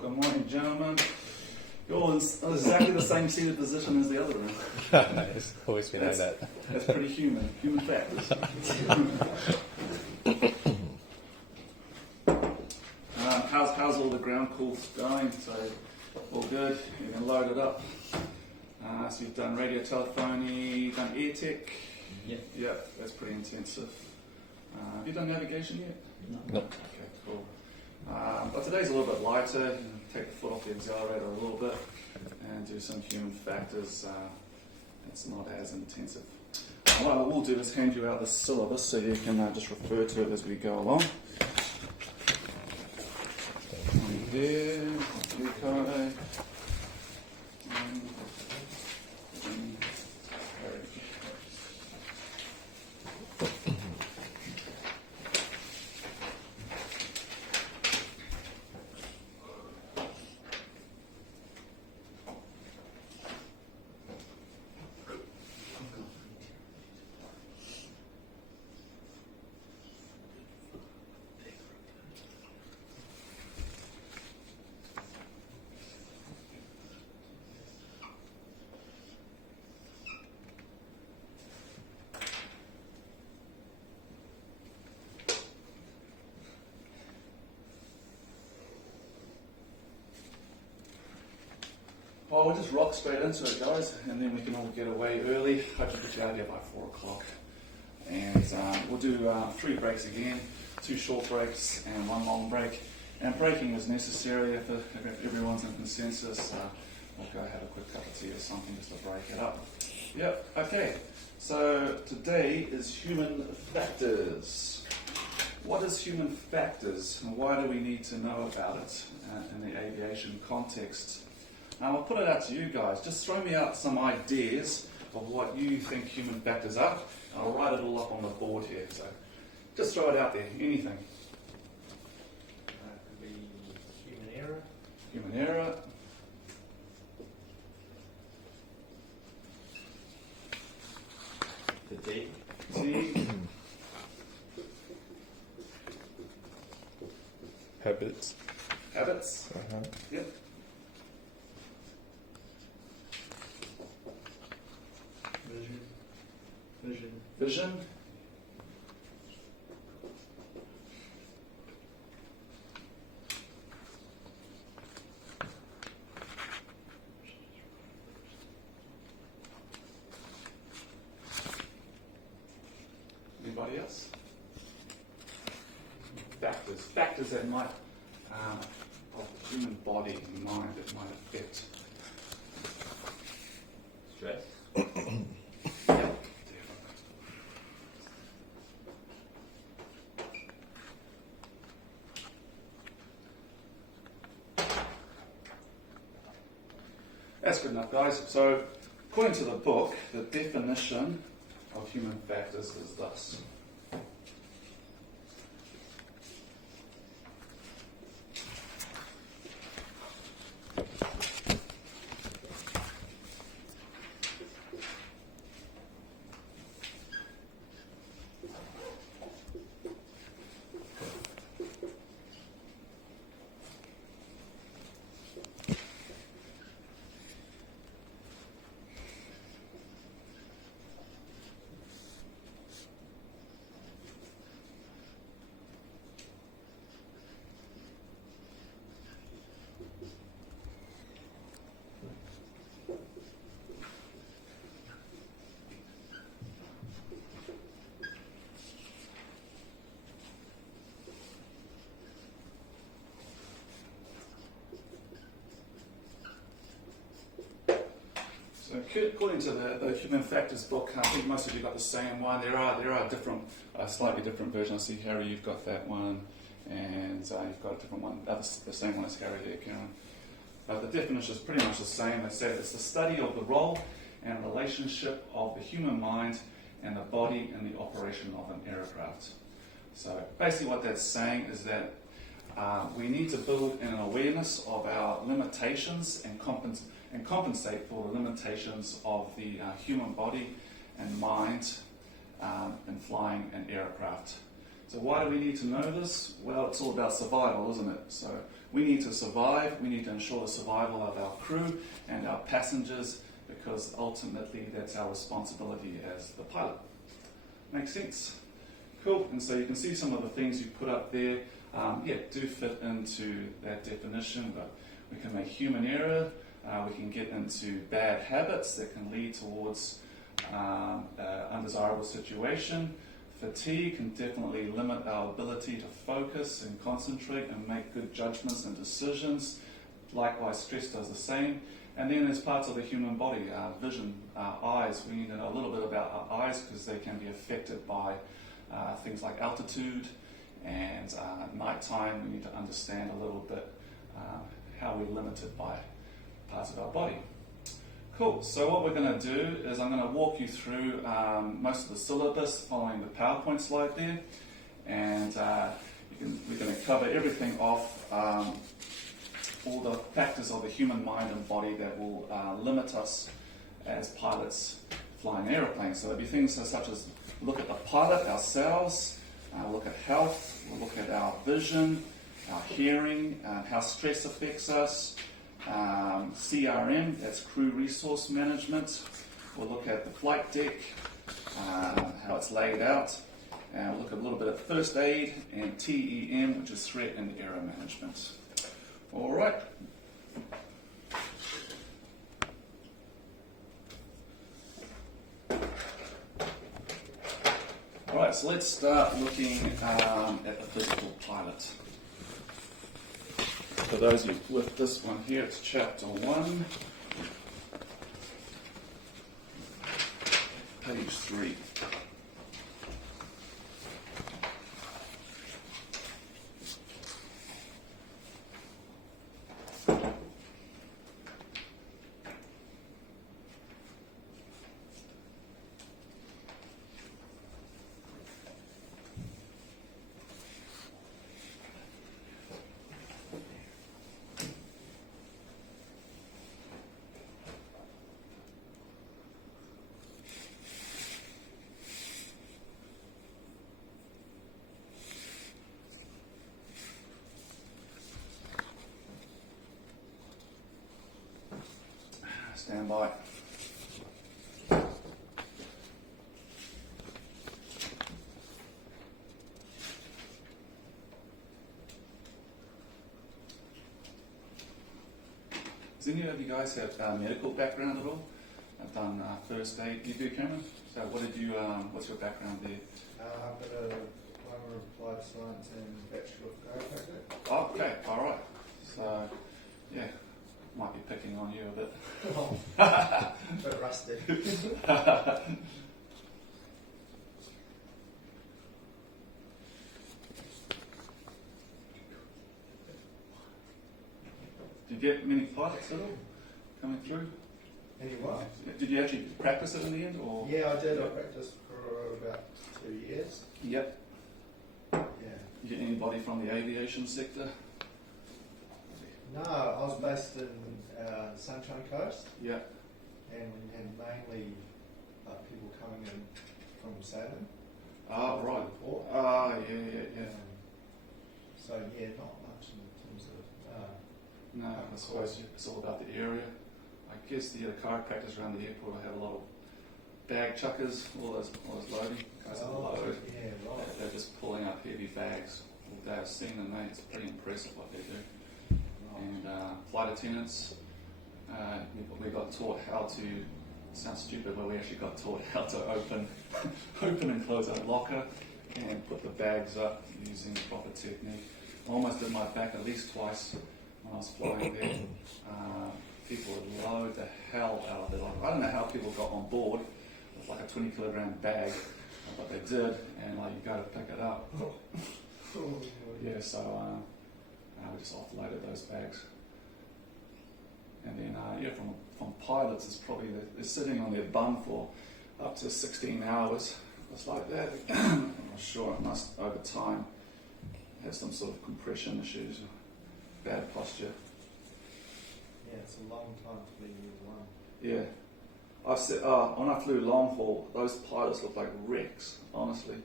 good morning, gentlemen. You're all in exactly the same seated position as the other room. It's always been like that. That's pretty human factors. How's all the ground calls going? So, all good? You can load it up. So you've done radiotelephony, you've done air tech? Yeah, that's pretty intensive. Have you done navigation yet? No. Okay, cool. But today's a little bit lighter. Take the foot off the accelerator a little bit and do some human factors. It's not as intensive. What I will do is hand you out the syllabus so you can just refer to it as we go along. There, okay. Well, we'll just rock straight into it, guys, and then we can all get away early. Hope to get you out of here by 4 o'clock. And we'll do 3 breaks again, 2 short breaks and 1 long break. And breaking is necessary if everyone's in consensus. We'll go have a quick cup of tea or something just to break it up. Yep, okay. So today is human factors. What is human factors and why do we need to know about it in the aviation context? I'll put it out to you guys. Just throw me out some ideas of what you think human factors are. I'll write it all up on the board here. So just throw it out there. Anything. Could be human error. Human error. Fatigue. Fatigue. Habits. Habits. Yep. Vision. Anybody else? Factors. Factors that might, of the human body and mind that might affect. Stress. That's good enough, guys. So, according to the book, the definition of human factors is thus. So according to the Human Factors book, I think most of you got the same one. There are different, slightly different versions. I see Harry, you've got that one, and you've got a different one. That's the same one as Harry there, Karen. The definition is pretty much the same. It says it's the study of the role and relationship of the human mind and the body in the operation of an aircraft. So basically what that's saying is that we need to build an awareness of our limitations and compensate for the limitations of the human body and mind in flying an aircraft. So why do we need to know this? Well, it's all about survival, isn't it? So we need to survive, we need to ensure the survival of our crew and our passengers, because ultimately that's our responsibility as the pilot. Makes sense? Cool. And so you can see some of the things you put up there, do fit into that definition, but we can make human error, we can get into bad habits that can lead towards undesirable situation. Fatigue can definitely limit our ability to focus and concentrate and make good judgments and decisions. Likewise, stress does the same. And then there's parts of the human body, our vision, our eyes. We need to know a little bit about our eyes because they can be affected by things like altitude and nighttime. We need to understand a little bit how we're limited by parts of our body. Cool, so what we're going to do is I'm going to walk you through most of the syllabus following the PowerPoint slide there, and we're going to cover everything off, all the factors of the human mind and body that will limit us as pilots flying aeroplanes. So there'll be things such as look at the pilot ourselves, look at health, we'll look at our vision, our hearing, how stress affects us, CRM, that's crew resource management. We'll look at the flight deck, how it's laid out, and we'll look at a little bit of first aid and TEM, which is threat and error management. All right. All right, so let's start looking at the physical pilot. For those of you with this one here, it's chapter 1, page 3. Stand by. Does any of you guys have medical background at all? I've done first aid. You do, Cameron? So what did you? What's your background there? I've got a diploma of applied science and bachelor of chiropractic. Oh, okay, all right. So, yeah, might be picking on you a bit. A bit rusty. Did you get many pilots at all coming through? Anyway. Did you actually practice it in the end, or? Yeah, I did. I practiced for about 2 years. Yep. Yeah. You get anybody from the aviation sector? No, I was based in the Sunshine Coast, Yeah. and we had mainly people coming in from sailing. Oh, right. The port. Ah, yeah. So yeah, not much in terms of. No, I suppose it's all about the area. I guess the chiropractors around the airport will have a lot of bag chuckers, all those loading. Guys that load. Yeah, right. They're just pulling up heavy bags all day. I've seen them, mate. It's pretty impressive what they do. And flight attendants, we got taught how to, sounds stupid, but we actually got taught how to open and close a locker and put the bags up using proper technique. I almost did my back at least twice when I was flying there. People would load the hell out of it. Like, I don't know how people got on board with like a 20 kilogram bag, but they did, and like you go to pick it up. Yeah, so we just offloaded those bags. And then, from pilots, it's probably they're sitting on their bum for up to 16 hours. It's like that. I'm not sure, it must, over time, have some sort of compression issues, bad posture. Yeah, it's a long time to be year one. Yeah. I've said, when I flew long haul, those pilots looked like wrecks, honestly.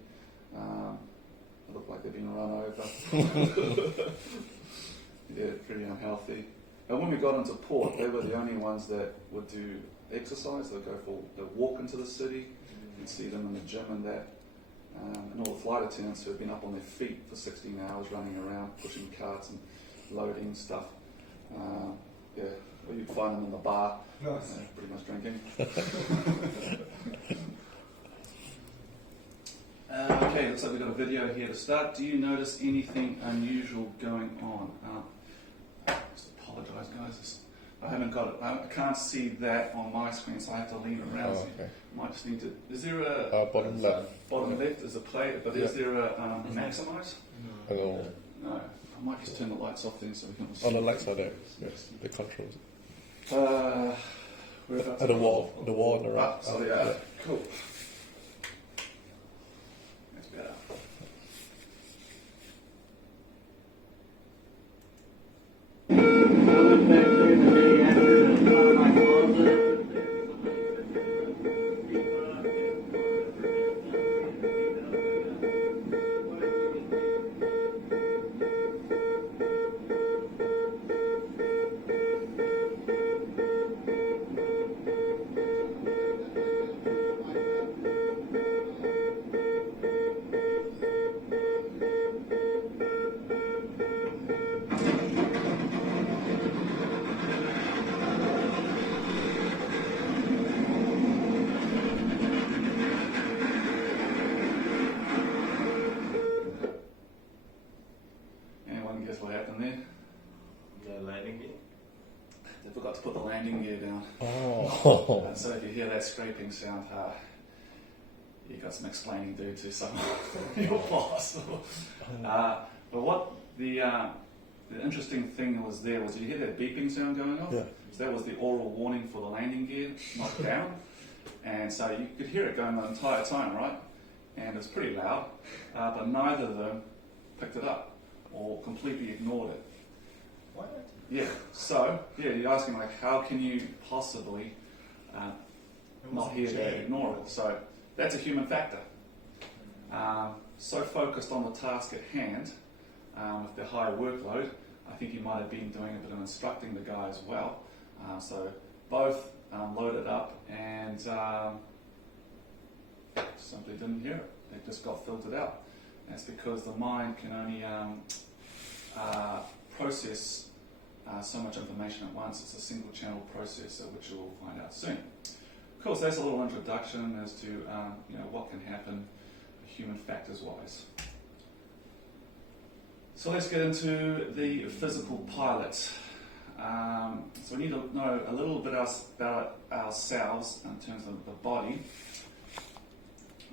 look like they've been run over. Yeah, pretty unhealthy. And when we got into port, they were the only ones that would do exercise. They'd walk into the city. You'd see them in the gym and that. And all the flight attendants who had been up on their feet for 16 hours running around, pushing carts and loading stuff. Yeah, or you'd find them in the bar, Nice. pretty much drinking. Okay, looks like we've got a video here to start. Do you notice anything unusual going on? Just apologise, guys. I haven't got it. I can't see that on my screen, so I have to lean around. Oh, So okay. you might just need to. Is there a Bottom left. bottom left is a play, but is there a maximise? A little. No. I might just turn the lights off then, so we can. On the left side there. Yes. The controls. Whereabouts? The wall on the right. Sorry, cool. That's better. Anyone guess what happened there? The landing gear. They forgot to put the landing gear down. Oh. So if you hear that scraping sound, you got some explaining to do to someone, your boss. But what the interesting thing was there was, you hear that beeping sound going off? Yeah. So that was the oral warning for the landing gear not down. And so you could hear it going the entire time, right? And it was pretty loud, but neither of them picked it up or completely ignored it. What? Yeah, so, you're asking, like, how can you possibly not hear that, ignore it? So, that's a human factor. So focused on the task at hand, with the high workload, I think he might have been doing a bit of instructing the guy as well. So, both loaded up and simply didn't hear it. It just got filtered out. That's because the mind can only process so much information at once. It's a single channel processor, which you will find out soon. Of course, that's a little introduction as to what can happen human factors wise. So let's get into the physical pilot. So we need to know a little bit about ourselves in terms of the body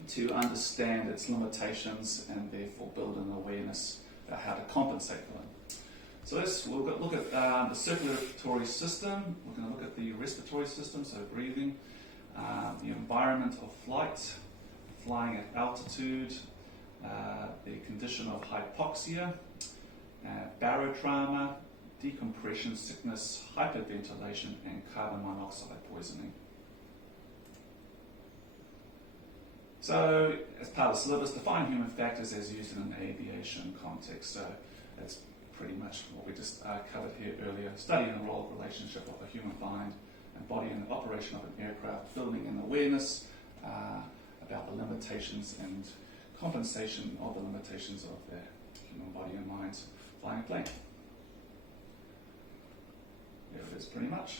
to understand its limitations and therefore build an awareness about how to compensate for them. So we'll look at the circulatory system. We're going to look at the respiratory system, so breathing, the environment of flight, flying at altitude, the condition of hypoxia, barotrauma, decompression sickness, hyperventilation, and carbon monoxide poisoning. So, as part of the syllabus, define human factors as used in an aviation context. So, that's pretty much what we just covered here earlier. Studying the role relationship of the human mind and body in the operation of an aircraft, building an awareness about the limitations and compensation of the limitations of the human body and mind flying a plane. There it is, pretty much.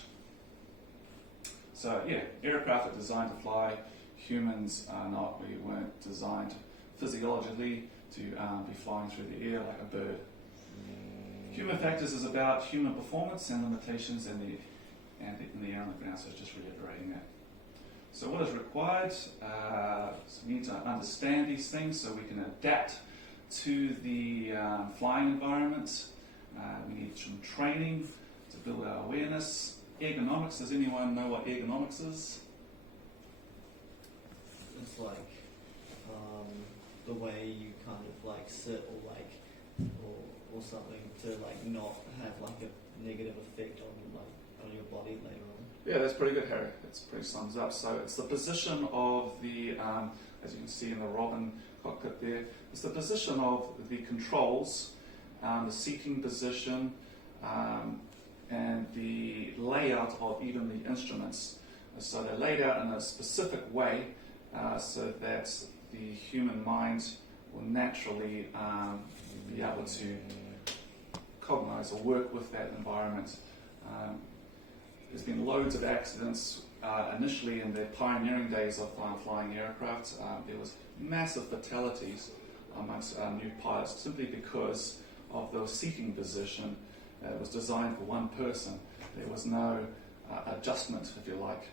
So, aircraft are designed to fly. Humans are not. We weren't designed physiologically to be flying through the air like a bird. Human factors is about human performance and limitations in the air and the ground, so it's just reiterating that. So what is required? So we need to understand these things so we can adapt to the flying environment. We need some training to build our awareness. Ergonomics, does anyone know what ergonomics is? It's like the way you kind of like sit or something to like not have like a negative effect on your body later on. Yeah, that's pretty good, Harry. That's pretty sums up. So it's the position of the, as you can see in the robin cockpit there. It's the position of the controls, the seating position, and the layout of even the instruments. So they're laid out in a specific way so that the human mind will naturally be able to cognize or work with that environment. There's been loads of accidents initially in the pioneering days of flying aircraft. There was massive fatalities amongst new pilots simply because of the seating position. It was designed for one person. There was no adjustment, if you like.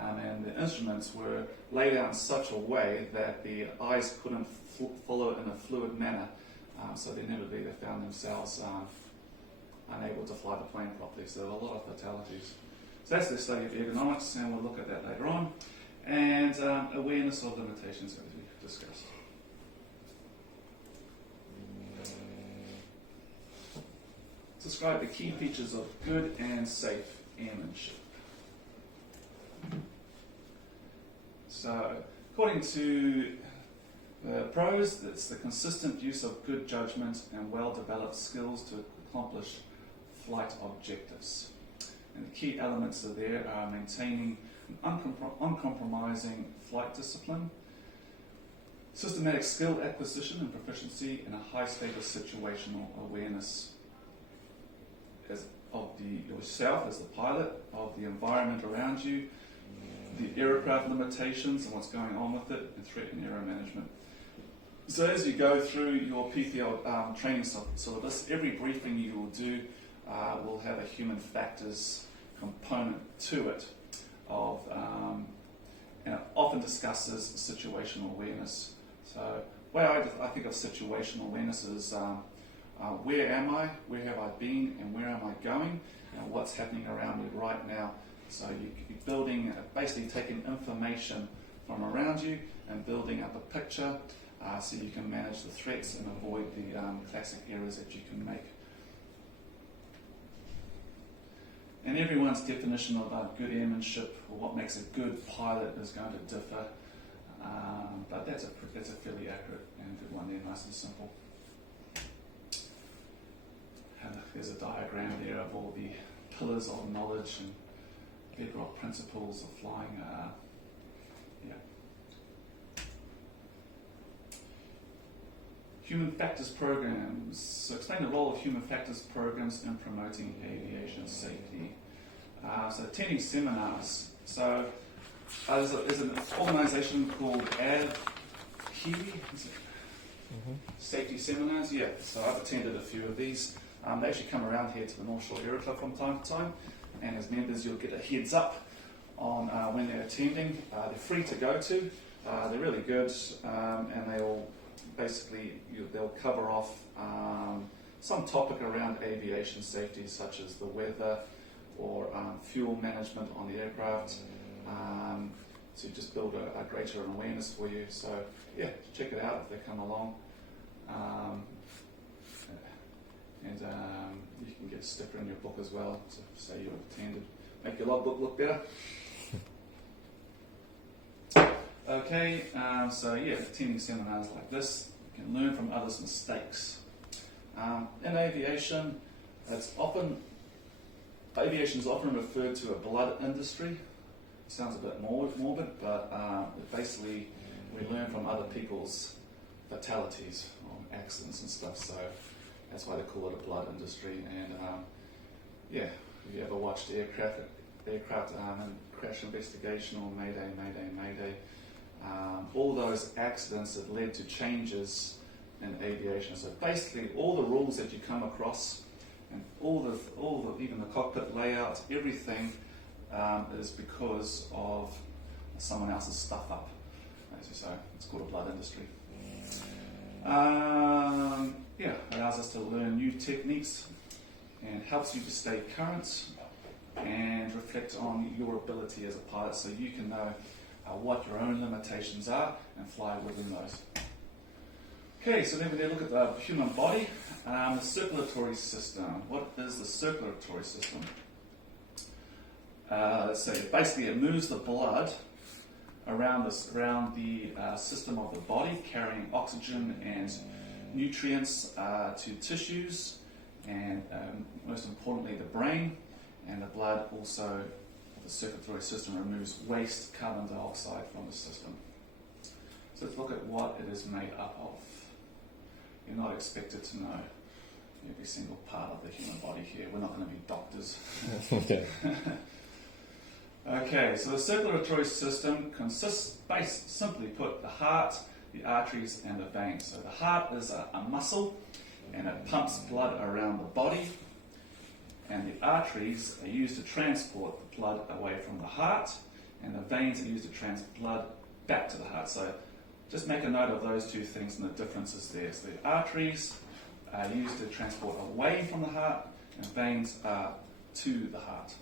And the instruments were laid out in such a way that the eyes couldn't follow in a fluid manner. So inevitably they found themselves unable to fly the plane properly. So there were a lot of fatalities. So that's the study of ergonomics, and we'll look at that later on. And awareness of limitations, as we discussed. Describe the key features of good and safe airmanship. So, according to the pros, it's the consistent use of good judgment and well-developed skills to accomplish flight objectives. And the key elements are there are maintaining an uncompromising flight discipline, systematic skill acquisition and proficiency, and a high-status situational awareness of yourself as the pilot, of the environment around you, the aircraft limitations and what's going on with it, and threat and error management. So as you go through your PPL training syllabus, every briefing you will do will have a human factors component to it, and it often discusses situational awareness. So the way I think of situational awareness is where am I, where have I been, and where am I going, and what's happening around me right now. So you're building, basically taking information from around you and building up a picture so you can manage the threats and avoid the classic errors that you can make. And everyone's definition of good airmanship, or what makes a good pilot, is going to differ. But that's a fairly accurate and good one there, nice and simple. And there's a diagram there of all the pillars of knowledge and bedrock principles of flying. Human factors programs. So explain the role of human factors programs in promoting aviation safety. So attending seminars. So there's an organisation called Safety Seminars. Yeah, so I've attended a few of these. They actually come around here to the North Shore Aero Club from time to time, and as members you'll get a heads up on when they're attending. They're free to go to. They're really good, and they'll cover off some topic around aviation safety, such as the weather or fuel management on the aircraft, to just build a greater awareness for you. So yeah, check it out if they come along. And you can get a sticker in your book as well to say you attended. Make your logbook look better. Okay, so yeah, attending seminars like this, you can learn from others' mistakes. In aviation, aviation is often referred to a blood industry. It sounds a bit morbid, but basically we learn from other people's fatalities or accidents and stuff. So that's why they call it a blood industry. And if you ever watched aircraft and crash investigation or Mayday, all those accidents that led to changes in aviation. So basically, all the rules that you come across, and even the cockpit layout, everything is because of someone else's stuff up. So it's called a blood industry. Allows us to learn new techniques and helps you to stay current and reflect on your ability as a pilot, so you can know what your own limitations are and fly within those. Okay, so then we look at the human body, the circulatory system. What is the circulatory system? Basically it moves the blood around the system of the body, carrying oxygen and nutrients to tissues, and most importantly the brain. And the blood also, the circulatory system, removes waste carbon dioxide from the system. So let's look at what it is made up of. You're not expected to know every single part of the human body here. We're not going to be doctors. Yeah. Okay, so the circulatory system consists, simply put, the heart, the arteries, and the veins. So the heart is a muscle, and it pumps blood around the body. And the arteries are used to transport the blood away from the heart, and the veins are used to transport blood back to the heart. So just make a note of those two things and the differences there. So the arteries are used to transport away from the heart, and veins are to the heart.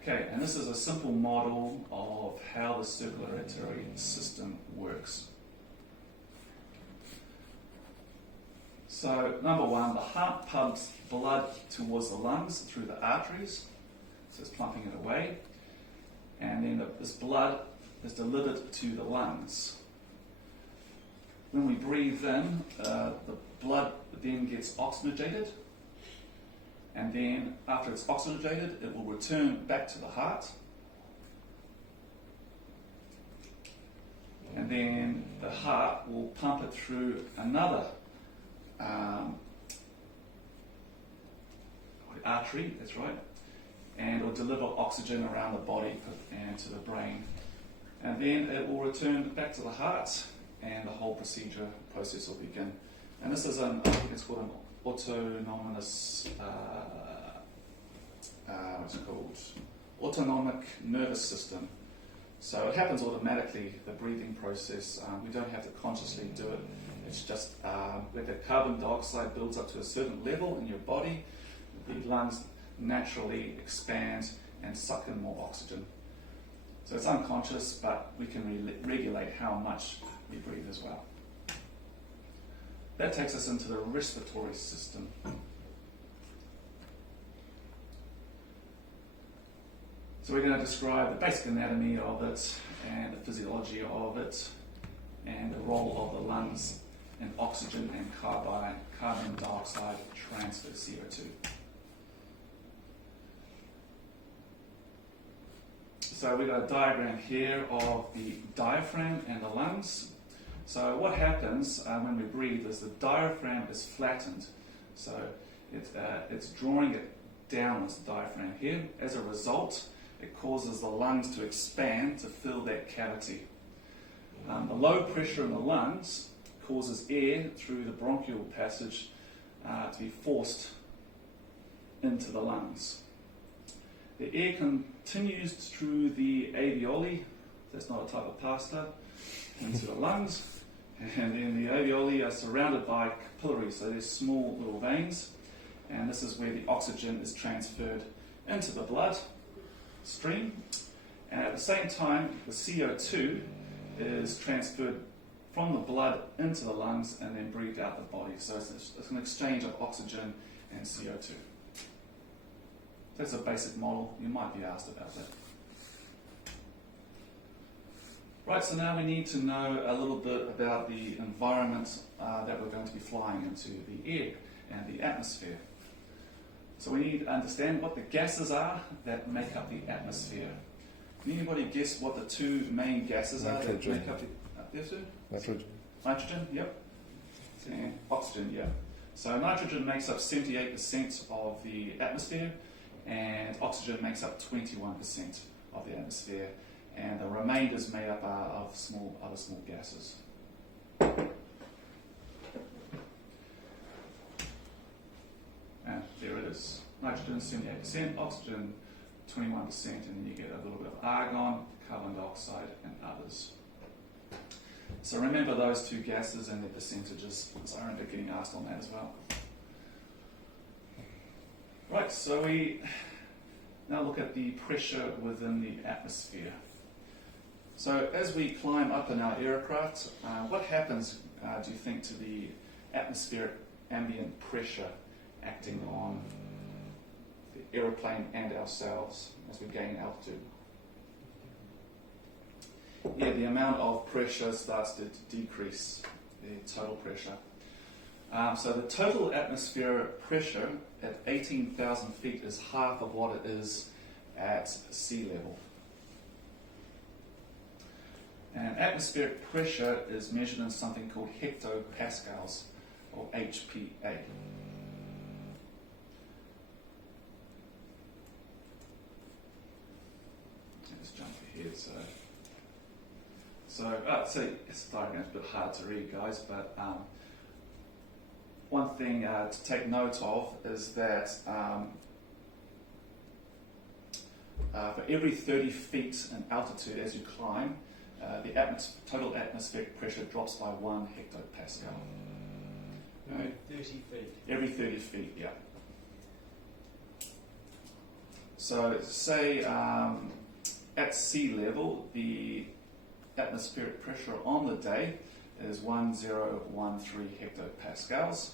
Okay, and this is a simple model of how the circulatory system works. So, number one, the heart pumps blood towards the lungs through the arteries, so it's pumping it away, and then this blood is delivered to the lungs. When we breathe in, the blood then gets oxygenated, and then after it's oxygenated, it will return back to the heart, and then the heart will pump it through another artery, that's right, and it will deliver oxygen around the body and to the brain, and then it will return back to the heart, and the whole process will begin. And this is I think it's called an autonomous, autonomic nervous system. So it happens automatically, the breathing process. We don't have to consciously do it. It's just when the carbon dioxide builds up to a certain level in your body, the lungs naturally expand and suck in more oxygen. So it's unconscious, but we can regulate how much we breathe as well. That takes us into the respiratory system. So we're going to describe the basic anatomy of it and the physiology of it and the role of the lungs in oxygen and carbon dioxide transfer, CO2. So we've got a diagram here of the diaphragm and the lungs. So what happens when we breathe is the diaphragm is flattened. So it's drawing it downwards, the diaphragm here. As a result, it causes the lungs to expand to fill that cavity. The low pressure in the lungs causes air through the bronchial passage to be forced into the lungs. The air continues through the alveoli, that's not a type of pasta, into the lungs, and then the alveoli are surrounded by capillaries, so there's small little veins, and this is where the oxygen is transferred into the blood stream, and at the same time the CO2 is transferred from the blood into the lungs and then breathed out the body. So it's an exchange of oxygen and CO2. That's a basic model. You might be asked about that. Right, so now we need to know a little bit about the environment that we're going to be flying into, the air and the atmosphere. So we need to understand what the gases are that make up the atmosphere. Can anybody guess what the two main gases are that make up the atmosphere? Nitrogen. Nitrogen, yep. And oxygen, yeah. So nitrogen makes up 78% of the atmosphere, and oxygen makes up 21% of the atmosphere, and the remainder is made up of other small gases. And there it is. Nitrogen 78%, oxygen 21%, and then you get a little bit of argon, carbon dioxide, and others. So remember those two gases and their percentages. So I remember getting asked on that as well. Right, so we now look at the pressure within the atmosphere. So as we climb up in our aircraft, what happens, do you think, to the atmospheric ambient pressure acting on aeroplane and ourselves as we gain altitude. Yeah, the amount of pressure starts to decrease, the total pressure. So the total atmospheric pressure at 18,000 feet is half of what it is at sea level. And atmospheric pressure is measured in something called hectopascals, or HPA. Let's jump ahead. So this diagram's a bit hard to read, guys, but one thing to take note of is that for every 30 feet in altitude as you climb, the total atmospheric pressure drops by 1 hectopascal. Right? 30 feet. Every 30 feet, yeah. So say at sea level, the atmospheric pressure on the day is 1013 hectopascals.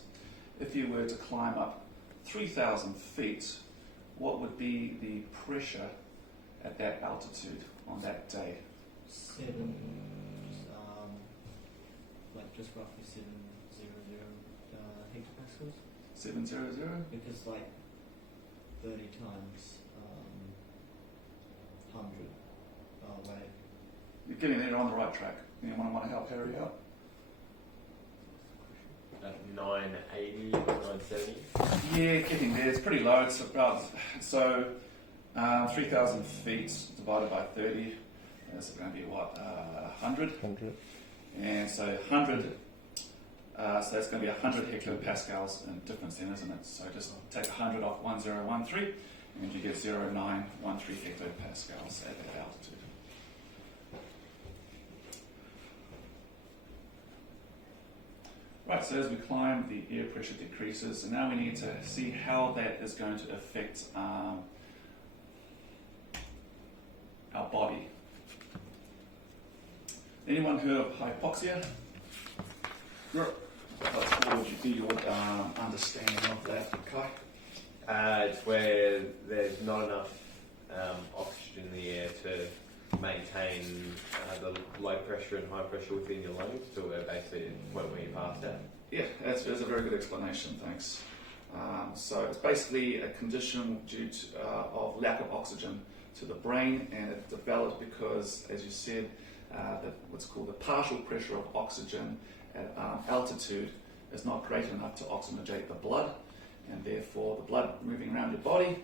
If you were to climb up 3,000 feet, what would be the pressure at that altitude on that day? Just roughly 700 hectopascals. 700? Because like 30 times 100. Oh wait. You're getting there, you're on the right track. Anyone want to help Harry out? 980, 970. Yeah, getting there. It's pretty low. It's about 3,000 feet divided by 30. That's going to be what, 100? 100. And so 100. So that's going to be 100 hectopascals in difference then, isn't it? So just take 100 off 1013, and you get 0913 hectopascals at that altitude. Right, so as we climb, the air pressure decreases, and now we need to see how that is going to affect our body. Anyone heard of hypoxia? What would be your understanding of that, Kai? It's where there's not enough oxygen in the air to maintain the low pressure and high pressure within your lungs, so we're basically when we pass out. Yeah, that's a very good explanation, thanks. So it's basically a condition due to, of lack of oxygen to the brain, and it developed because, as you said, what's called the partial pressure of oxygen at altitude is not great enough to oxygenate the blood, and therefore the blood moving around your body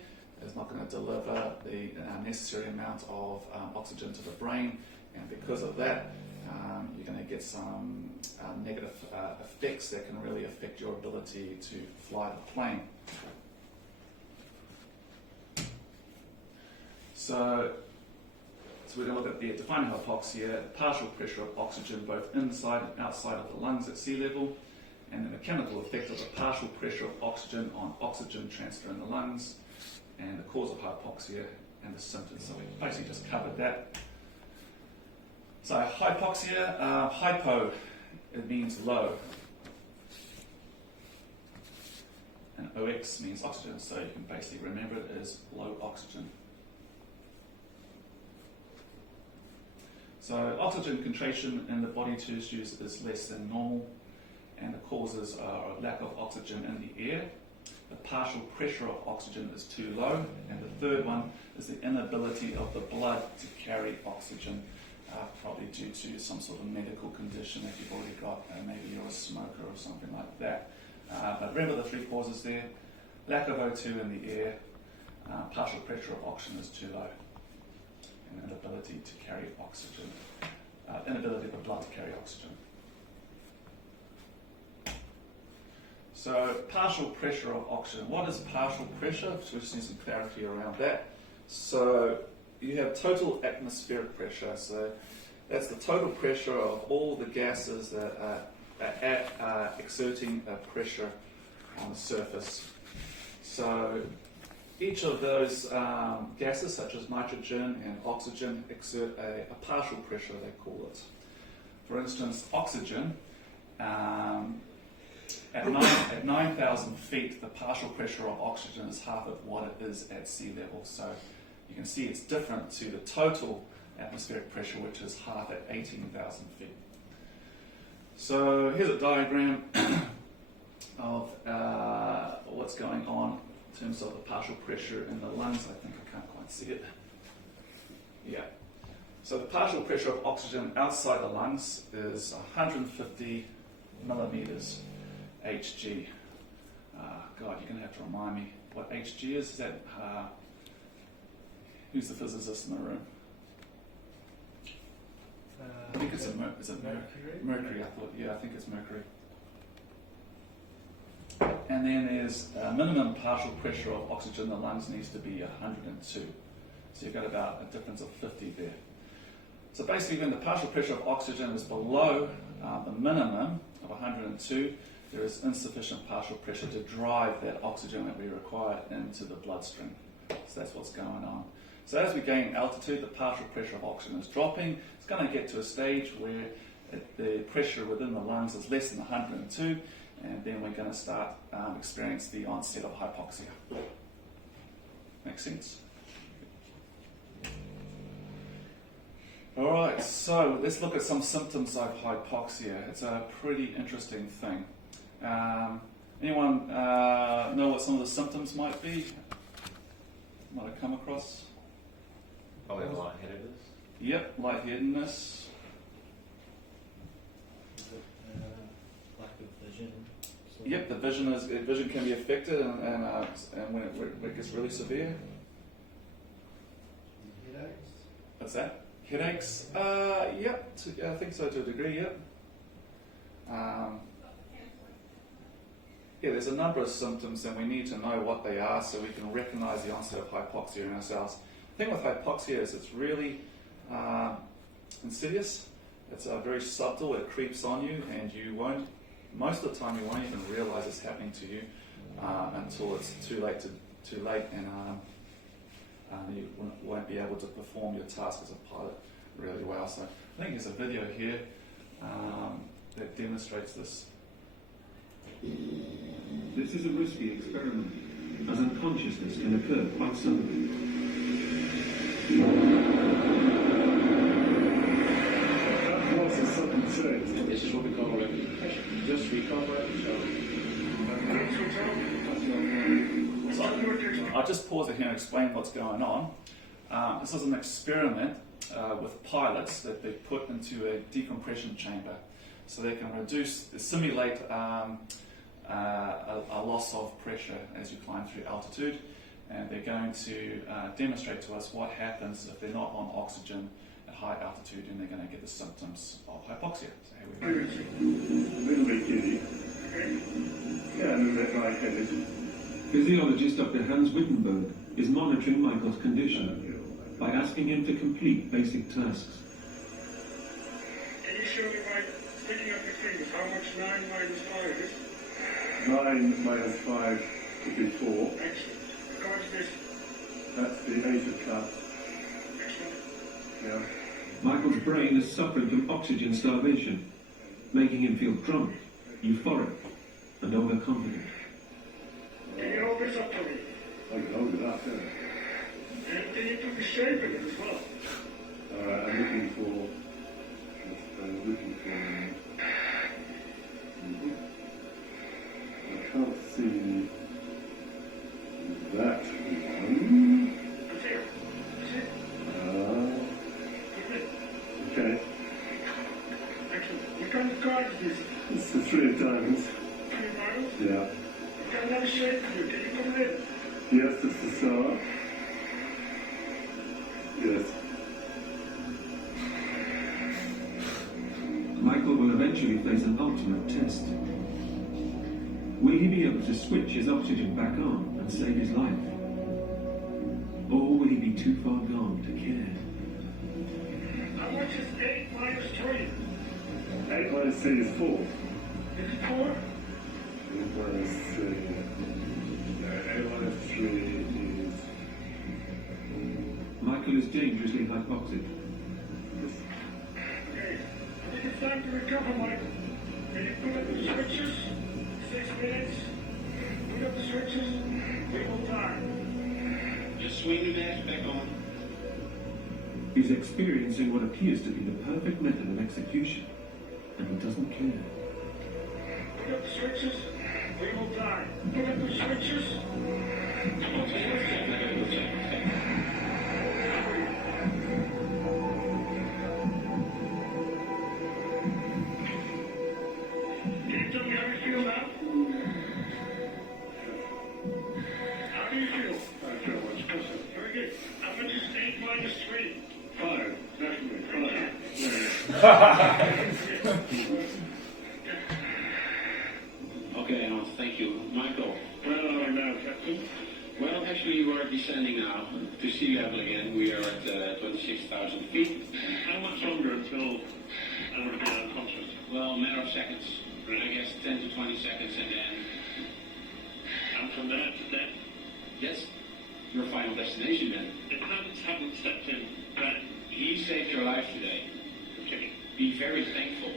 is not going to deliver the necessary amount of oxygen to the brain, and because of that, you're going to get some negative effects that can really affect your ability to fly the plane. So we're going to look at the defining hypoxia, partial pressure of oxygen both inside and outside of the lungs at sea level, and the mechanical effect of the partial pressure of oxygen on oxygen transfer in the lungs, and the cause of hypoxia and the symptoms. So we basically just covered that. So hypoxia, hypo, it means low. And OX means oxygen, so you can basically remember it as low oxygen. So oxygen concentration in the body tissues is less than normal, and the causes are a lack of oxygen in the air. The partial pressure of oxygen is too low, and the third one is the inability of the blood to carry oxygen, probably due to some sort of medical condition that you've already got, maybe you're a smoker or something like that. But remember the three causes there: lack of O2 in the air, partial pressure of oxygen is too low, and inability to carry oxygen, inability of the blood to carry oxygen. So partial pressure of oxygen. What is partial pressure? So we just need some clarity around that. So you have total atmospheric pressure. So that's the total pressure of all the gases that are exerting a pressure on the surface. So each of those gases, such as nitrogen and oxygen, exert a partial pressure, they call it. For instance, oxygen At 9,000 feet, the partial pressure of oxygen is half of what it is at sea level. So you can see it's different to the total atmospheric pressure, which is half at 18,000 feet. So here's a diagram of what's going on in terms of the partial pressure in the lungs. I think I can't quite see it. Yeah. So the partial pressure of oxygen outside the lungs is 150 millimeters Hg. God, you're going to have to remind me what Hg is. Is that who's the physicist in the room? I think it's mercury. I thought, yeah, I think it's mercury. And then there's a minimum partial pressure of oxygen in the lungs needs to be 102. So you've got about a difference of 50 there. So basically, when the partial pressure of oxygen is below the minimum of 102, there is insufficient partial pressure to drive that oxygen that we require into the bloodstream. So that's what's going on. So as we gain altitude, the partial pressure of oxygen is dropping. It's going to get to a stage where the pressure within the lungs is less than 102, and then we're going to start experience the onset of hypoxia. Make sense? Alright, so let's look at some symptoms of hypoxia. It's a pretty interesting thing. Anyone know what some of the symptoms might be? Might have come across? Probably lightheadedness. Yep, lightheadedness. Lack of vision. Yep, the vision can be affected, and when it gets really severe. Headaches? What's that? Headaches? Yep, I think so to a degree, yep. Yeah, there's a number of symptoms, and we need to know what they are so we can recognize the onset of hypoxia in ourselves. The thing with hypoxia is it's really insidious. It's very subtle. It creeps on you, and most of the time you won't even realize it's happening to you until it's too late, and you won't be able to perform your task as a pilot really well. So I think there's a video here that demonstrates this. This is a risky experiment, as unconsciousness can occur quite suddenly. What's a sudden change? This is what we call recompression. Just recover it. So I'll just pause it here and explain what's going on. This is an experiment with pilots that they put into a decompression chamber, so they can simulate a loss of pressure as you climb through altitude, and they're going to demonstrate to us what happens if they're not on oxygen at high altitude, and they're going to get the symptoms of hypoxia. So here we go. A little bit giddy. Yeah, a little bit lightheaded. Physiologist Dr. Hans Wittenberg is monitoring Michael's condition by asking him to complete basic tasks. Can you show me by sticking up your fingers how much 9 minus 5 is? 9 minus 5 would be 4. Excellent. Record this. That's the age of cut. Excellent. Yeah. Michael's brain is suffering from oxygen starvation, making him feel drunk, euphoric, and overconfident. Can you hold this up for me? I can hold it up, yeah. And can you put the shape in it as well? I'm looking for. I can't see that one. That's it. Okay. Excellent. What kind of card is this? It's the 3 of diamonds. 3 miles? Yeah. What kind of shape is it? Can you put it in? Yes, it's the star. Yes. Michael will eventually face an ultimate test. Will he be able to switch his oxygen back on and save his life? Or will he be too far gone to care? How much is 8 minus 3? 8 minus 3 is 4. Is it 4? 8 minus 3. 8 minus 3 is. Michael is dangerously hypoxic. Okay. I think it's time to recover, Michael. Can you put up the switches? 6 minutes. Put up the switches. We will die. Just swing the mask back on. He's experiencing what appears to be the perfect method of execution, and he doesn't care. Put up the switches. We will die. Put up the switches. Can you tell me how you feel now? How do you feel? I feel much better. Very good. How much is 8 minus 3? 5, definitely 5. Okay, thank you. Michael. Where are we now, Captain? Well, actually, we're descending now to sea level again. We are at 26,000 feet. How much longer until I would be unconscious? Well, a matter of seconds. I guess 10 to 20 seconds, and then... And from there to death? Yes, your final destination then. The planets haven't stepped in. But he saved your life today. Okay. Be very thankful.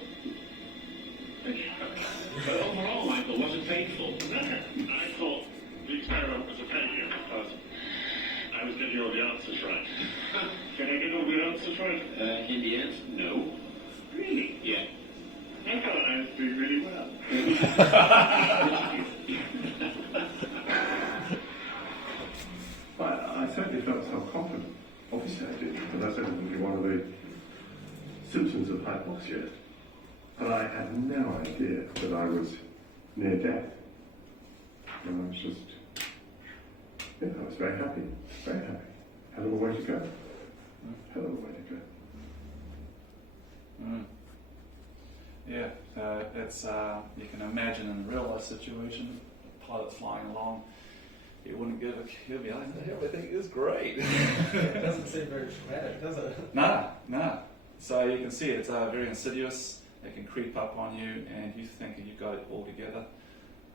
But overall, Michael, was it painful? I thought the experiment was a failure because I was getting all the answers right. Can I get all the answers right? In the end, no. Really? Yeah. I thought I was doing really well. I certainly felt self-confident. Obviously I did, because I said it would be one of the symptoms of hypoxia. But I had no idea that I was near death. And I was just, I was very happy, very happy. Had a long way to go. Had a long way to go. Yeah, it's you can imagine in a real life situation, a pilot flying along, he wouldn't give a, he'll be like, everything is great. It doesn't seem very traumatic, does it? No. So you can see it's very insidious. It can creep up on you, and you think you've got it all together,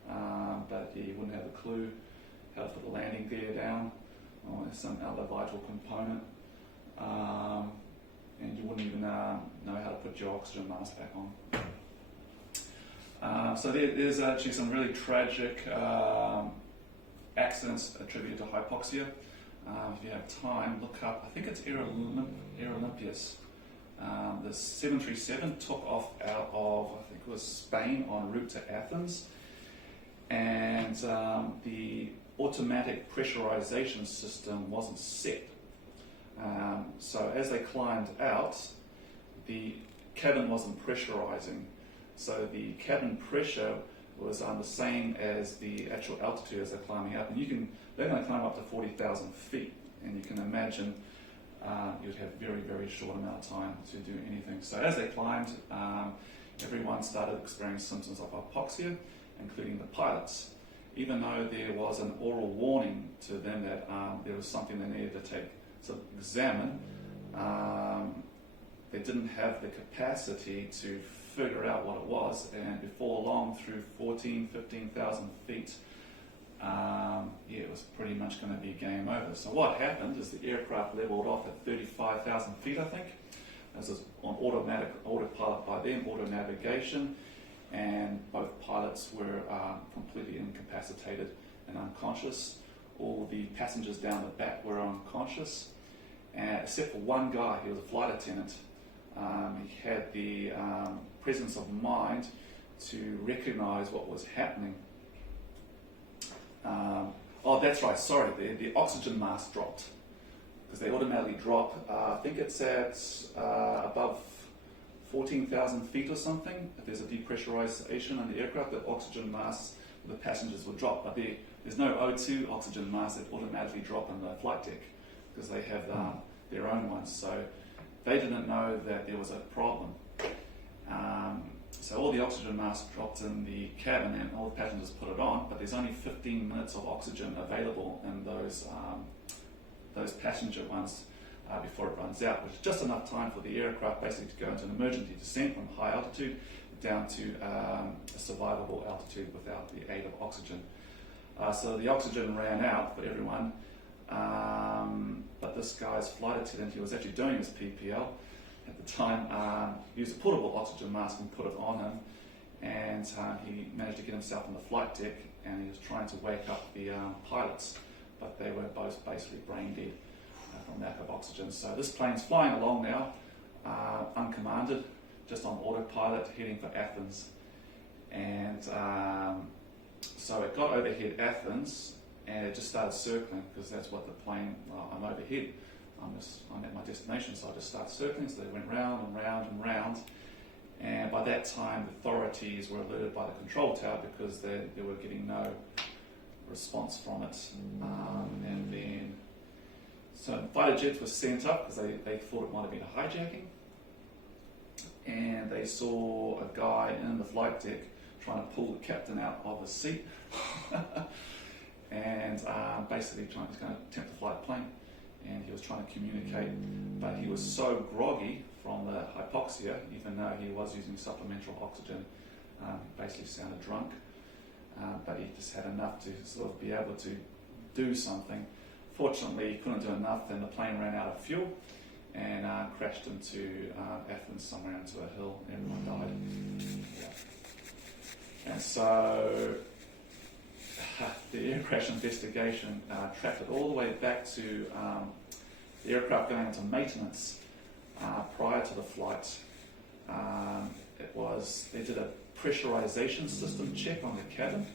but you wouldn't have a clue how to put the landing gear down or some other vital component, and you wouldn't even know how to put your oxygen mask back on. So there's actually some really tragic accidents attributed to hypoxia. If you have time, look up, I think it's Air Olympias. The 737 took off out of, I think it was Spain, en route to Athens, and the automatic pressurization system wasn't set. So as they climbed out, the cabin wasn't pressurizing. So the cabin pressure was the same as the actual altitude as they're climbing up. And they're going to climb up to 40,000 feet, and you can imagine you'd have very, very short amount of time to do anything. So as they climbed, everyone started experiencing symptoms of hypoxia, including the pilots, even though there was an oral warning to them that there was something they needed to examine. They didn't have the capacity to figure out what it was, and before long, through 15,000 feet, it was pretty much going to be game over. So what happened is the aircraft leveled off at 35,000 feet, I think. This was on autopilot by them, auto navigation, and both pilots were completely incapacitated and unconscious. All the passengers down the back were unconscious, except for one guy. He was a flight attendant. He had the presence of mind to recognize what was happening. That's right, sorry, the oxygen mask dropped, because they automatically drop. I think it's at above 14,000 feet or something. If there's a depressurization in the aircraft, the oxygen masks for the passengers will drop. But there's no O2 oxygen masks that automatically drop on the flight deck, because they have their own ones. So they didn't know that there was a problem. So all the oxygen masks dropped in the cabin, and all the passengers put it on, but there's only 15 minutes of oxygen available in those passenger ones before it runs out, which is just enough time for the aircraft basically to go into an emergency descent from high altitude down to a survivable altitude without the aid of oxygen. So the oxygen ran out for everyone, but this guy's flight attendant, he was actually doing his PPL at the time, used a portable oxygen mask and put it on him, and and he managed to get himself on the flight deck, and he was trying to wake up the pilots, but they were both basically brain dead from lack of oxygen. So this plane's flying along now, uncommanded, just on autopilot, heading for Athens. And so it got overhead Athens, and it just started circling, because that's what the plane, well, I'm overhead, I'm at my destination, so I just started circling. So they went round and round and round, and by that time the authorities were alerted by the control tower, because they were getting no response from it. And then so fighter jets were sent up, because they thought it might have been a hijacking, and they saw a guy in the flight deck trying to pull the captain out of his seat and basically he's going to attempt to fly the plane, and he was trying to communicate, but he was so groggy from the hypoxia, even though he was using supplemental oxygen, basically sounded drunk, but he just had enough to sort of be able to do something. Fortunately, he couldn't do enough, then the plane ran out of fuel and crashed into Athens, somewhere into a hill. Everyone died. Yeah. And so the air crash investigation tracked it all the way back to the aircraft going into maintenance prior to the flight. They did a pressurization system check on the cabin,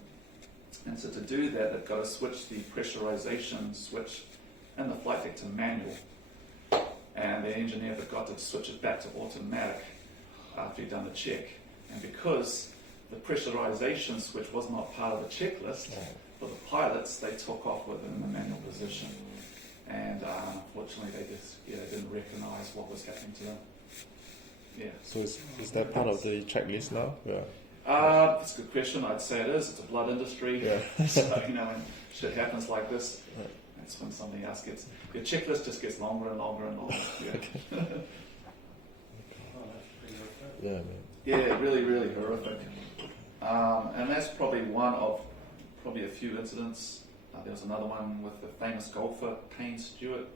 and so to do that, they've got to switch the pressurization switch in the flight deck to manual, and the engineer forgot to switch it back to automatic after he'd done the check. And because the pressurization switch was not part of the checklist for the pilots, they took off with it in the manual position, and unfortunately they just didn't recognize what was happening to them. Yeah. So is that part of the checklist now? Yeah. That's a good question. I'd say it is. It's a blood industry. Yeah. So, when shit happens like this, that's when something else gets... Your checklist just gets longer and longer and longer. Yeah. Yeah, man. Yeah, really, really horrific. And that's probably one of a few incidents. There was another one with the famous golfer, Payne Stewart.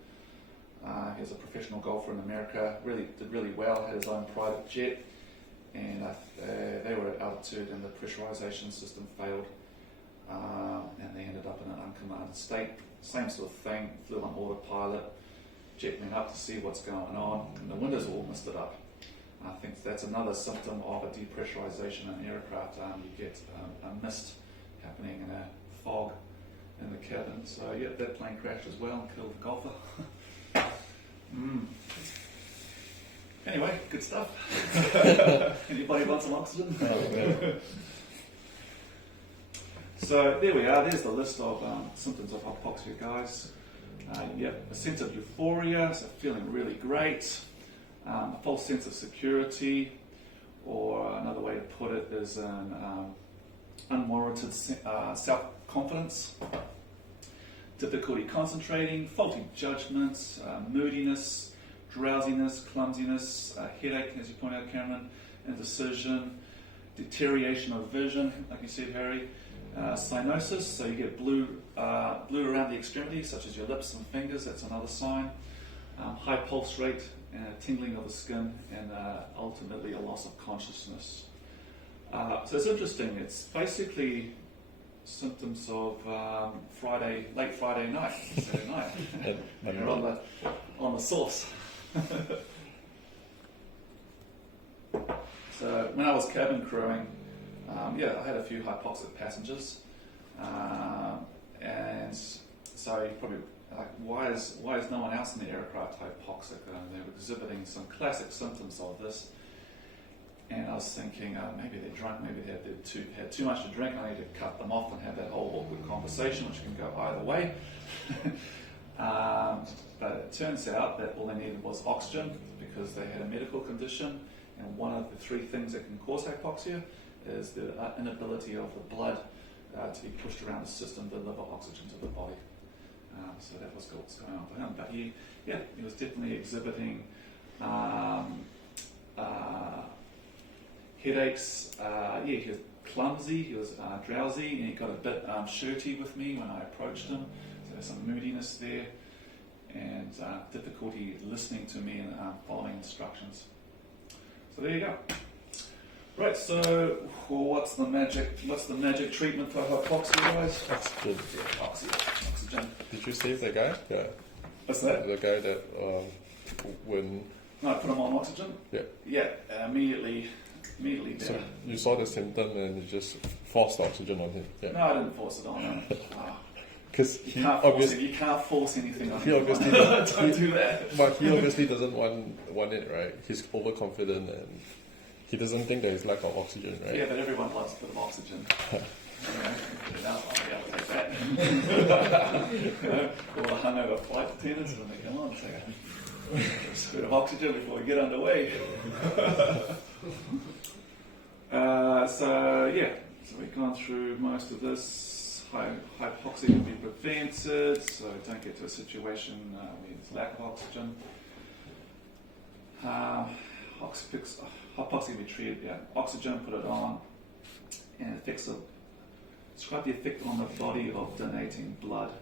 He was a professional golfer in America, did really well, had his own private jet, and they were at altitude and the pressurization system failed, and they ended up in an uncommanded state. Same sort of thing, flew on autopilot, jet went up to see what's going on, and the windows all misted up. I think that's another symptom of a depressurization in an aircraft. You get a mist happening and a fog in the cabin. So yeah, that plane crashed as well and killed the golfer. Anyway, good stuff. Anybody want some oxygen? So there we are. There's the list of symptoms of hypoxia, guys. A sense of euphoria, so feeling really great. A false sense of security, or another way to put it is an unwarranted self-confidence, difficulty concentrating, faulty judgments, moodiness, drowsiness, clumsiness, headache, as you point out, Cameron, indecision, deterioration of vision, like you said, Harry, cyanosis, so you get blue around the extremities, such as your lips and fingers, that's another sign, high pulse rate, tingling of the skin, and ultimately a loss of consciousness. So it's interesting, it's basically symptoms of late Friday night, Saturday night. And you're on the sauce. So when I was cabin crewing, I had a few hypoxic passengers, and so you probably like, why is no one else in the aircraft hypoxic? They were exhibiting some classic symptoms of this, and I was thinking maybe they're drunk, maybe they had too much to drink. I need to cut them off and have that whole awkward conversation, which can go either way. But it turns out that all they needed was oxygen, because they had a medical condition, and one of the three things that can cause hypoxia is the inability of the blood to be pushed around the system to deliver oxygen to the body. So that was what's going on for him. But he was definitely exhibiting headaches. He was clumsy, he was drowsy, and he got a bit shirty with me when I approached him. So there's some moodiness there, and difficulty listening to me and following instructions. So there you go. Right, so what's the magic treatment for hypoxia, guys? Oxygen. Oxygen. Did you save the guy? Yeah. What's that? The guy that when No, I put him on oxygen. yeah. Yeah, immediately dead. So you saw the symptom and you just forced oxygen on him. No, Yeah. I didn't force it on him. Because You he can't force obviously it. You can't force anything on he anyone. obviously Don't do that. but he obviously doesn't want it, right? He's overconfident and he doesn't think there is lack of oxygen, right? Yeah, but everyone loves a bit of oxygen. Put it out, I'll take that. All the hungover flight attendants, and they come on, take a bit of oxygen before we get underway. So we've gone through most of this. Hypoxia can be prevented, so don't get to a situation where there's lack of oxygen. Hypoxia can be treated, oxygen, put it on, and it affects describe the effect on the body of donating blood.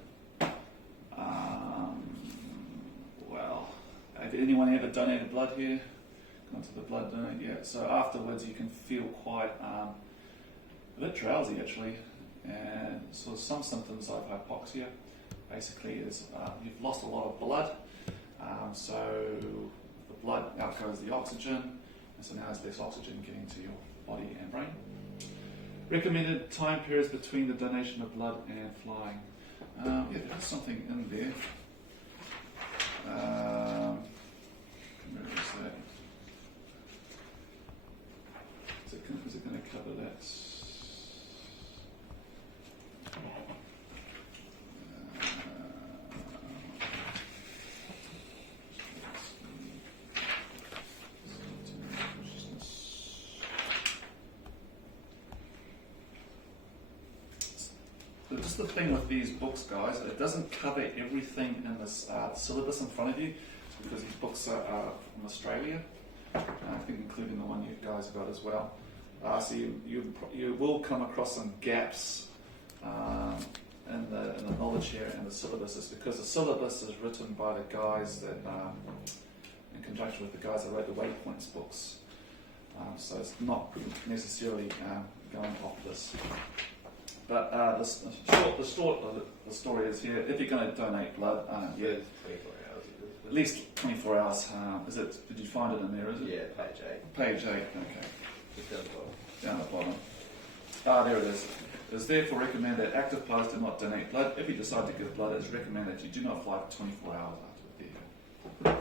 Well, have anyone ever donated blood here? Gone to the blood donor? Yeah. So afterwards you can feel quite a bit drowsy actually, and so some symptoms of hypoxia basically is you've lost a lot of blood, so the blood out goes the oxygen, and so now there's less oxygen getting to your body and brain. Recommended time periods between the donation of blood and flying. There's something in there. Where is that? Is it going to cover that? Just the thing with these books, guys, it doesn't cover everything in this syllabus in front of you, because these books are from Australia, I think including the one you guys got as well. So you will come across some gaps in the knowledge here and the syllabus, is because the syllabus is written by the guys that, in conjunction with the guys that wrote the Waypoints books. So it's not necessarily going off this. But the story is here. If you're going to donate blood, 24 hours. at least 24 hours. Is it? Did you find it in there? Is it? Yeah, page 8. Page 8. Okay. Just down the bottom. Down the bottom. There it is. It is therefore recommended that active pilots do not donate blood. If you decide to give blood, it is recommended that you do not fly for 24 hours after the death.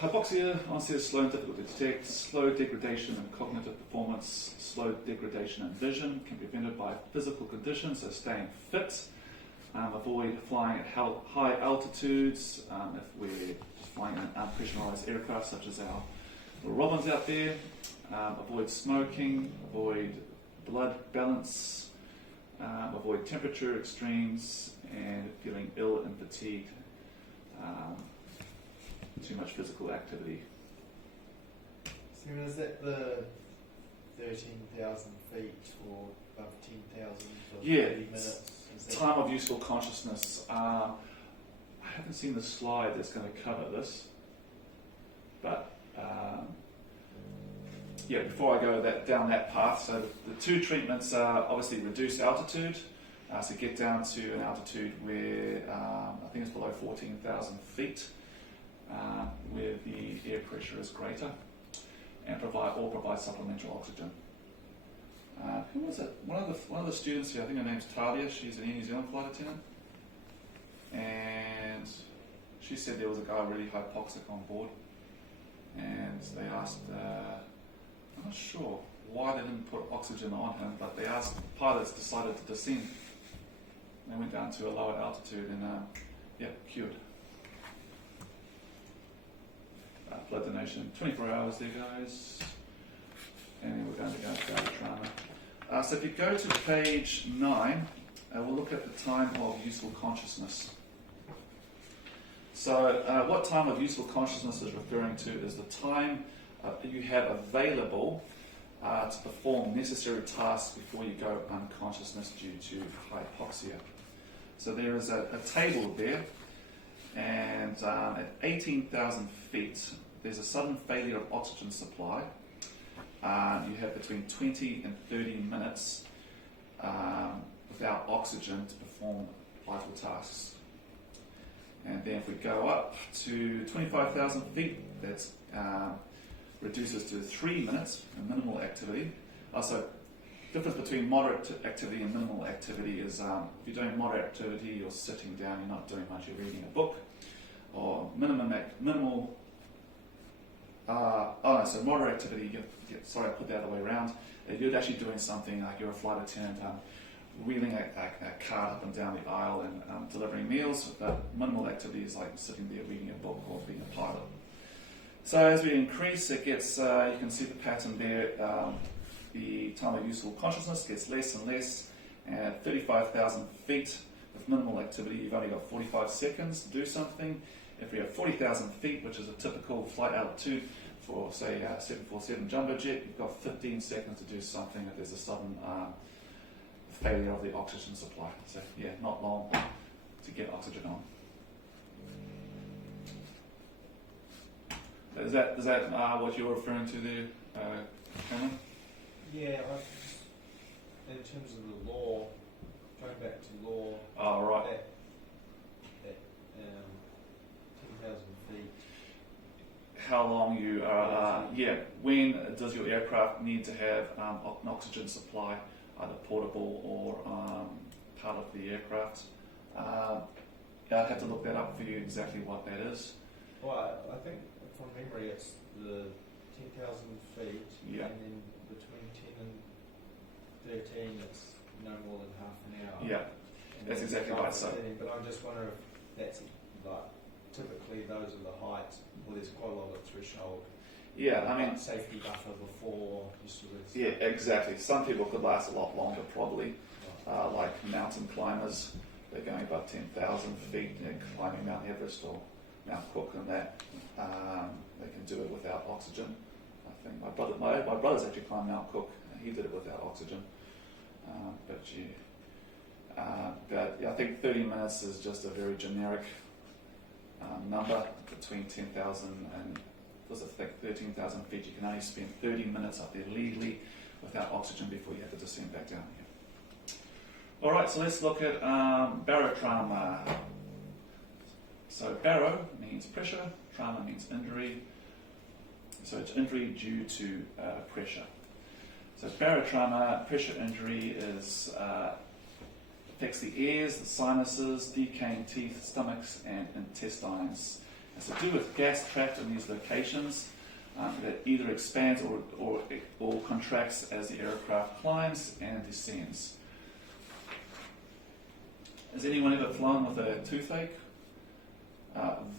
Hypoxia, onset is slow and difficult to detect. Slow degradation in cognitive performance, slow degradation in vision can be prevented by physical conditions, so staying fit. Avoid flying at high altitudes if we're flying in unpressurized aircraft such as our little Robins out there. Avoid smoking, avoid blood balance, avoid temperature extremes and feeling ill and fatigued. Too much physical activity. So is that the 13,000 feet or above 10,000 for 30 minutes? Time of useful consciousness. I haven't seen the slide that's going to cover this, but before I go down that path, so the two treatments are obviously reduce altitude, so get down to an altitude where I think it's below 14,000 feet. Where the air pressure is greater, and provide supplemental oxygen. Who was it? One of the students here, I think her name's Talia. She's an Air New Zealand flight attendant, and she said there was a guy really hypoxic on board, and they asked, I'm not sure why they didn't put oxygen on him, but they asked, the pilots decided to descend. They went down to a lower altitude and cured. Blood donation, 24 hours there, guys. And we're going to go to trauma. So if you go to page 9, we'll look at the time of useful consciousness. So what time of useful consciousness is referring to is the time you have available to perform necessary tasks before you go unconsciousness due to hypoxia. So there is a table there, and at 18,000 feet, there's a sudden failure of oxygen supply, you have between 20 and 30 minutes without oxygen to perform vital tasks. And then if we go up to 25,000 feet, that's reduces to 3 minutes in minimal activity. Also, difference between moderate activity and minimal activity is if you're doing moderate activity, you're sitting down, you're not doing much, you're reading a book. Or so moderate activity, sorry, I put the other way around. You're actually doing something like you're a flight attendant, wheeling a cart up and down the aisle and delivering meals. But minimal activity is like sitting there reading a book or being a pilot. So as we increase, it gets, you can see the pattern there. The time of useful consciousness gets less and less. And at 35,000 feet with minimal activity, you've only got 45 seconds to do something. If we have 40,000 feet, which is a typical flight altitude for, say, 747 jumbo jet, you've got 15 seconds to do something if there's a sudden failure of the oxygen supply. So, yeah, not long to get oxygen on. Is that what you're referring to there, Cameron? Yeah, in terms of the law, going back to law. Oh, right. At 10,000 feet. How long you are, when does your aircraft need to have an oxygen supply, either portable or part of the aircraft? I'd have to look that up for you exactly what that is. Well, I think from memory it's the 10,000 feet, Yeah. and then between 10 and 13 it's no more than half an hour. Yeah, And that's then exactly right. So, but I'm just wondering if that's like, typically those are the heights, well there's quite a lot of threshold. yeah, I mean, Safety buffer before you sort of... yeah, exactly. Some people could last a lot longer, probably. Like mountain climbers, they're going above 10,000 feet, climbing Mount Everest or Mount Cook and that. They can do it without oxygen. I think my brother's actually climbed Mount Cook. He did it without oxygen. But I think 30 minutes is just a very generic number. Between 10,000 and 13,000 feet, you can only spend 30 minutes up there legally without oxygen before you have to descend back down here. All right, so let's look at barotrauma. So baro means pressure, trauma means injury. So it's injury due to pressure. So barotrauma, pressure injury, is affects the ears, the sinuses, decaying teeth, stomachs, and intestines. It's to do with gas trapped in these locations that either expands or contracts as the aircraft climbs and descends. Has anyone ever flown with a toothache?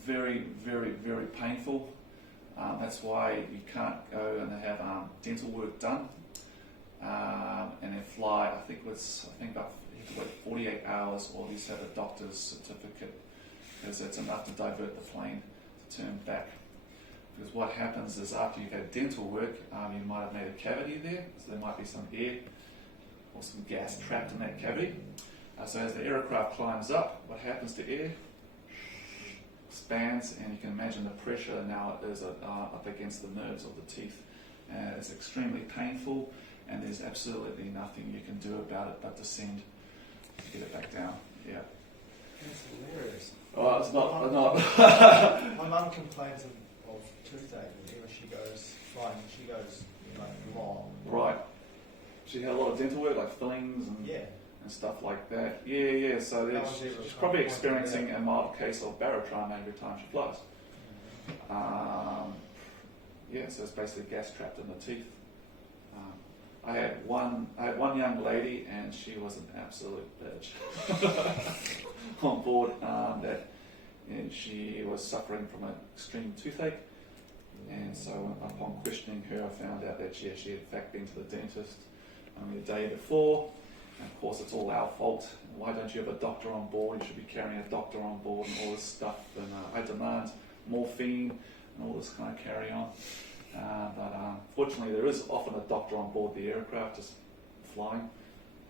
Very, very, very painful. That's why you can't go and have dental work done and then fly. I think you have to wait 48 hours or at least have a doctor's certificate, because it's enough to divert the plane to turn back. Because what happens is after you've had dental work, you might have made a cavity there, so there might be some air or some gas trapped in that cavity. So as the aircraft climbs up, what happens to air? Expands, and you can imagine the pressure now is up against the nerves of the teeth. It's extremely painful, and there's absolutely nothing you can do about it but descend to get it back down. Yeah. That's hilarious. Oh, it's not. My mum complains of toothache whenever she goes flying. She goes like long. Right. She had a lot of dental work, like fillings and stuff like that. Yeah. So she's probably experiencing a mild case of barotrauma every time she flies. So it's basically gas trapped in the teeth. I had one young lady, and she was an absolute bitch on board. And she was suffering from an extreme toothache, and so upon questioning her, I found out that she had in fact been to the dentist only the day before. And of course, it's all our fault. Why don't you have a doctor on board? You should be carrying a doctor on board and all this stuff. And I demand morphine and all this kind of carry on. But fortunately, there is often a doctor on board the aircraft just flying.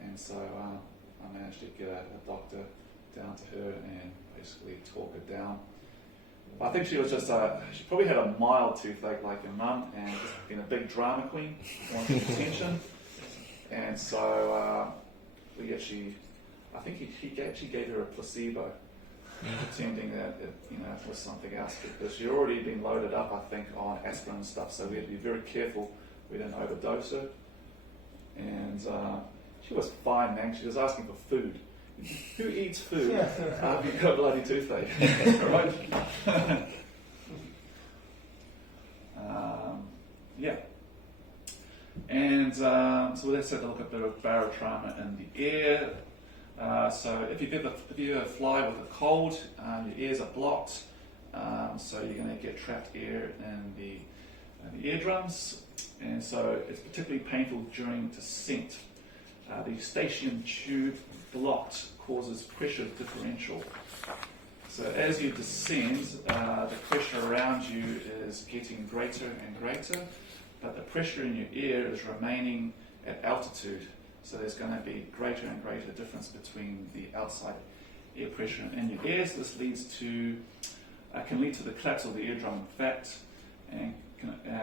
And so I managed to get a doctor down to her and basically talk her down. I think she was just, she probably had a mild toothache like your mum, and just been a big drama queen, wanted attention. And so we actually, I think he actually gave her a placebo, pretending that it was something else, because she'd already been loaded up, I think, on aspirin and stuff, so we had to be very careful we didn't overdose her. And she was fine, man. She was asking for food. Who eats food after you've got a bloody toothache? Right? Yeah. And so let's have a look at a bit of barotrauma in the air. So if you ever fly with a cold, your ears are blocked, so you're going to get trapped air in the eardrums, and so it's particularly painful during descent. The eustachian tube blocked causes pressure differential. So as you descend, the pressure around you is getting greater and greater, but the pressure in your ear is remaining at altitude. So there's going to be greater and greater difference between the outside air pressure in your ears. This can lead to the collapse of the eardrum, in fact, and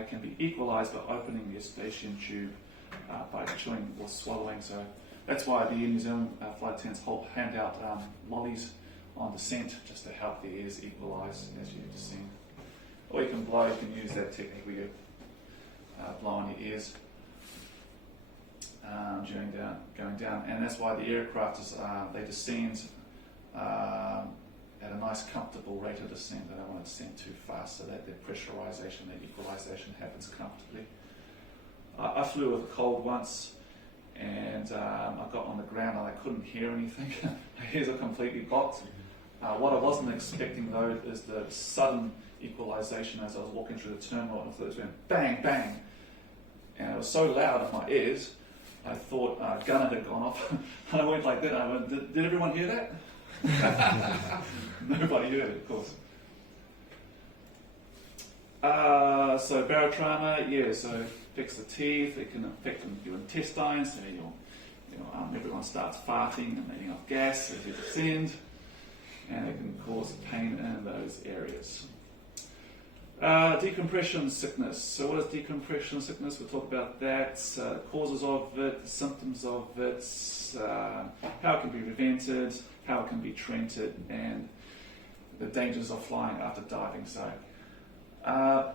can be equalized by opening the eustachian tube by chewing or swallowing. So that's why the New Zealand flight attendants hand out lollies on descent, just to help the ears equalize as you descend. Or you can blow, you can use that technique where you blow on your ears during going down. And that's why the aircraft they descend at a nice comfortable rate of descent. They don't want to descend too fast, so that their pressurization, their equalization happens comfortably. I flew with a cold once, and I got on the ground and I couldn't hear anything. My ears are completely blocked. What I wasn't expecting though is the sudden equalization as I was walking through the terminal, and it went bang, bang, and it was so loud in my ears, I thought a gunner had gone off. And I went like that. I went, did everyone hear that? Nobody heard it, of course. So barotrauma, so affects the teeth. It can affect your intestines. So everyone starts farting and letting off gas as you descend, and it can cause pain in those areas. Decompression sickness. So what is decompression sickness? We'll talk about that, causes of it, the symptoms of it, how it can be prevented, how it can be treated, and the dangers of flying after diving. So,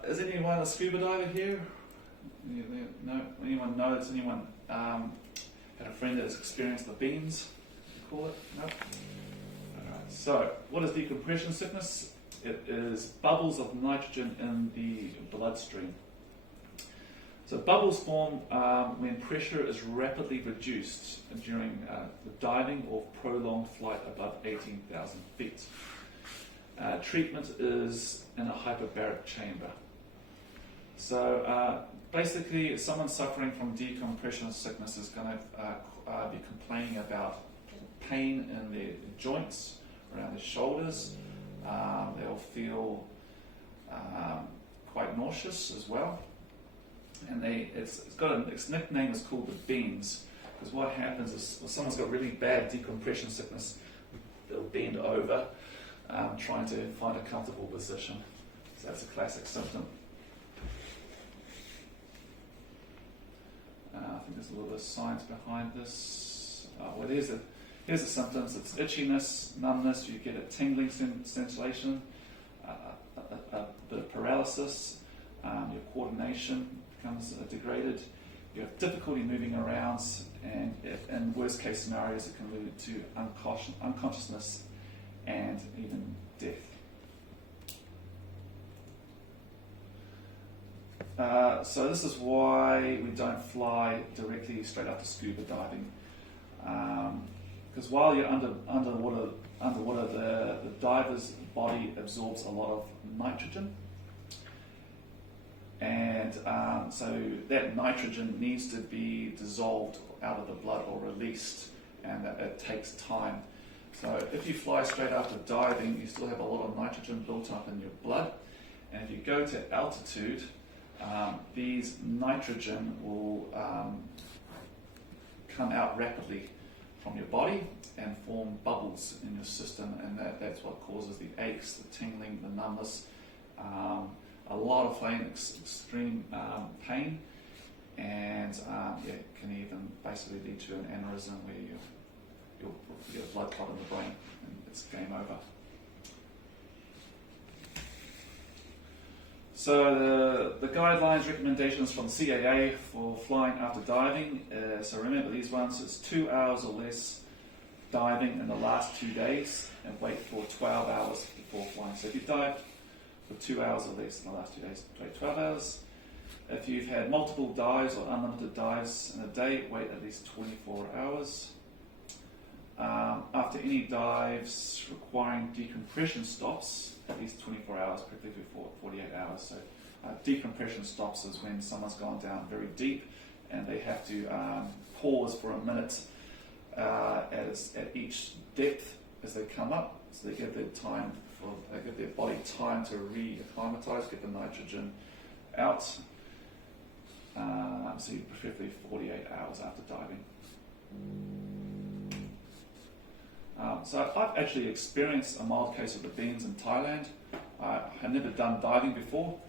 is anyone a scuba diver here? No? Anyone knows? Anyone had a friend that has experienced the beans, you call it? No? Alright, so what is decompression sickness? It is bubbles of nitrogen in the bloodstream. So bubbles form when pressure is rapidly reduced during the diving or prolonged flight above 18,000 feet. Treatment is in a hyperbaric chamber. So basically, someone suffering from decompression sickness is going to be complaining about pain in their joints, around their shoulders. They'll feel quite nauseous as well, and its nickname is called the beans, because what happens is when someone's got really bad decompression sickness, they'll bend over, trying to find a comfortable position. So that's a classic symptom. I think there's a little bit of science behind this. Here's the symptoms. It's itchiness, numbness, you get a tingling sensation, a bit of paralysis, your coordination becomes degraded, you have difficulty moving around, and in worst case scenarios it can lead to unconsciousness and even death. So this is why we don't fly directly straight after scuba diving. Because while you're underwater, the diver's body absorbs a lot of nitrogen, and so that nitrogen needs to be dissolved out of the blood or released, and it takes time. So if you fly straight after diving, you still have a lot of nitrogen built up in your blood, and if you go to altitude, these nitrogen will come out rapidly from your body and form bubbles in your system, and that's what causes the aches, the tingling, the numbness, a lot of pain, extreme pain, and it can even basically lead to an aneurysm where you'll get blood clot in the brain and it's game over. So the guidelines, recommendations from CAA for flying after diving, so remember these ones, is 2 hours or less diving in the last 2 days and wait for 12 hours before flying. So if you dive for 2 hours or less in the last 2 days, wait 12 hours. If you've had multiple dives or unlimited dives in a day, wait at least 24 hours. After any dives requiring decompression stops, at least 24 hours, preferably before 48 hours. So decompression stops is when someone's gone down very deep and they have to pause for a minute at each depth as they come up, so they give their body time to re-acclimatise, get the nitrogen out. So preferably 48 hours after diving. So I've actually experienced a mild case of the beans in Thailand. I had never done diving before,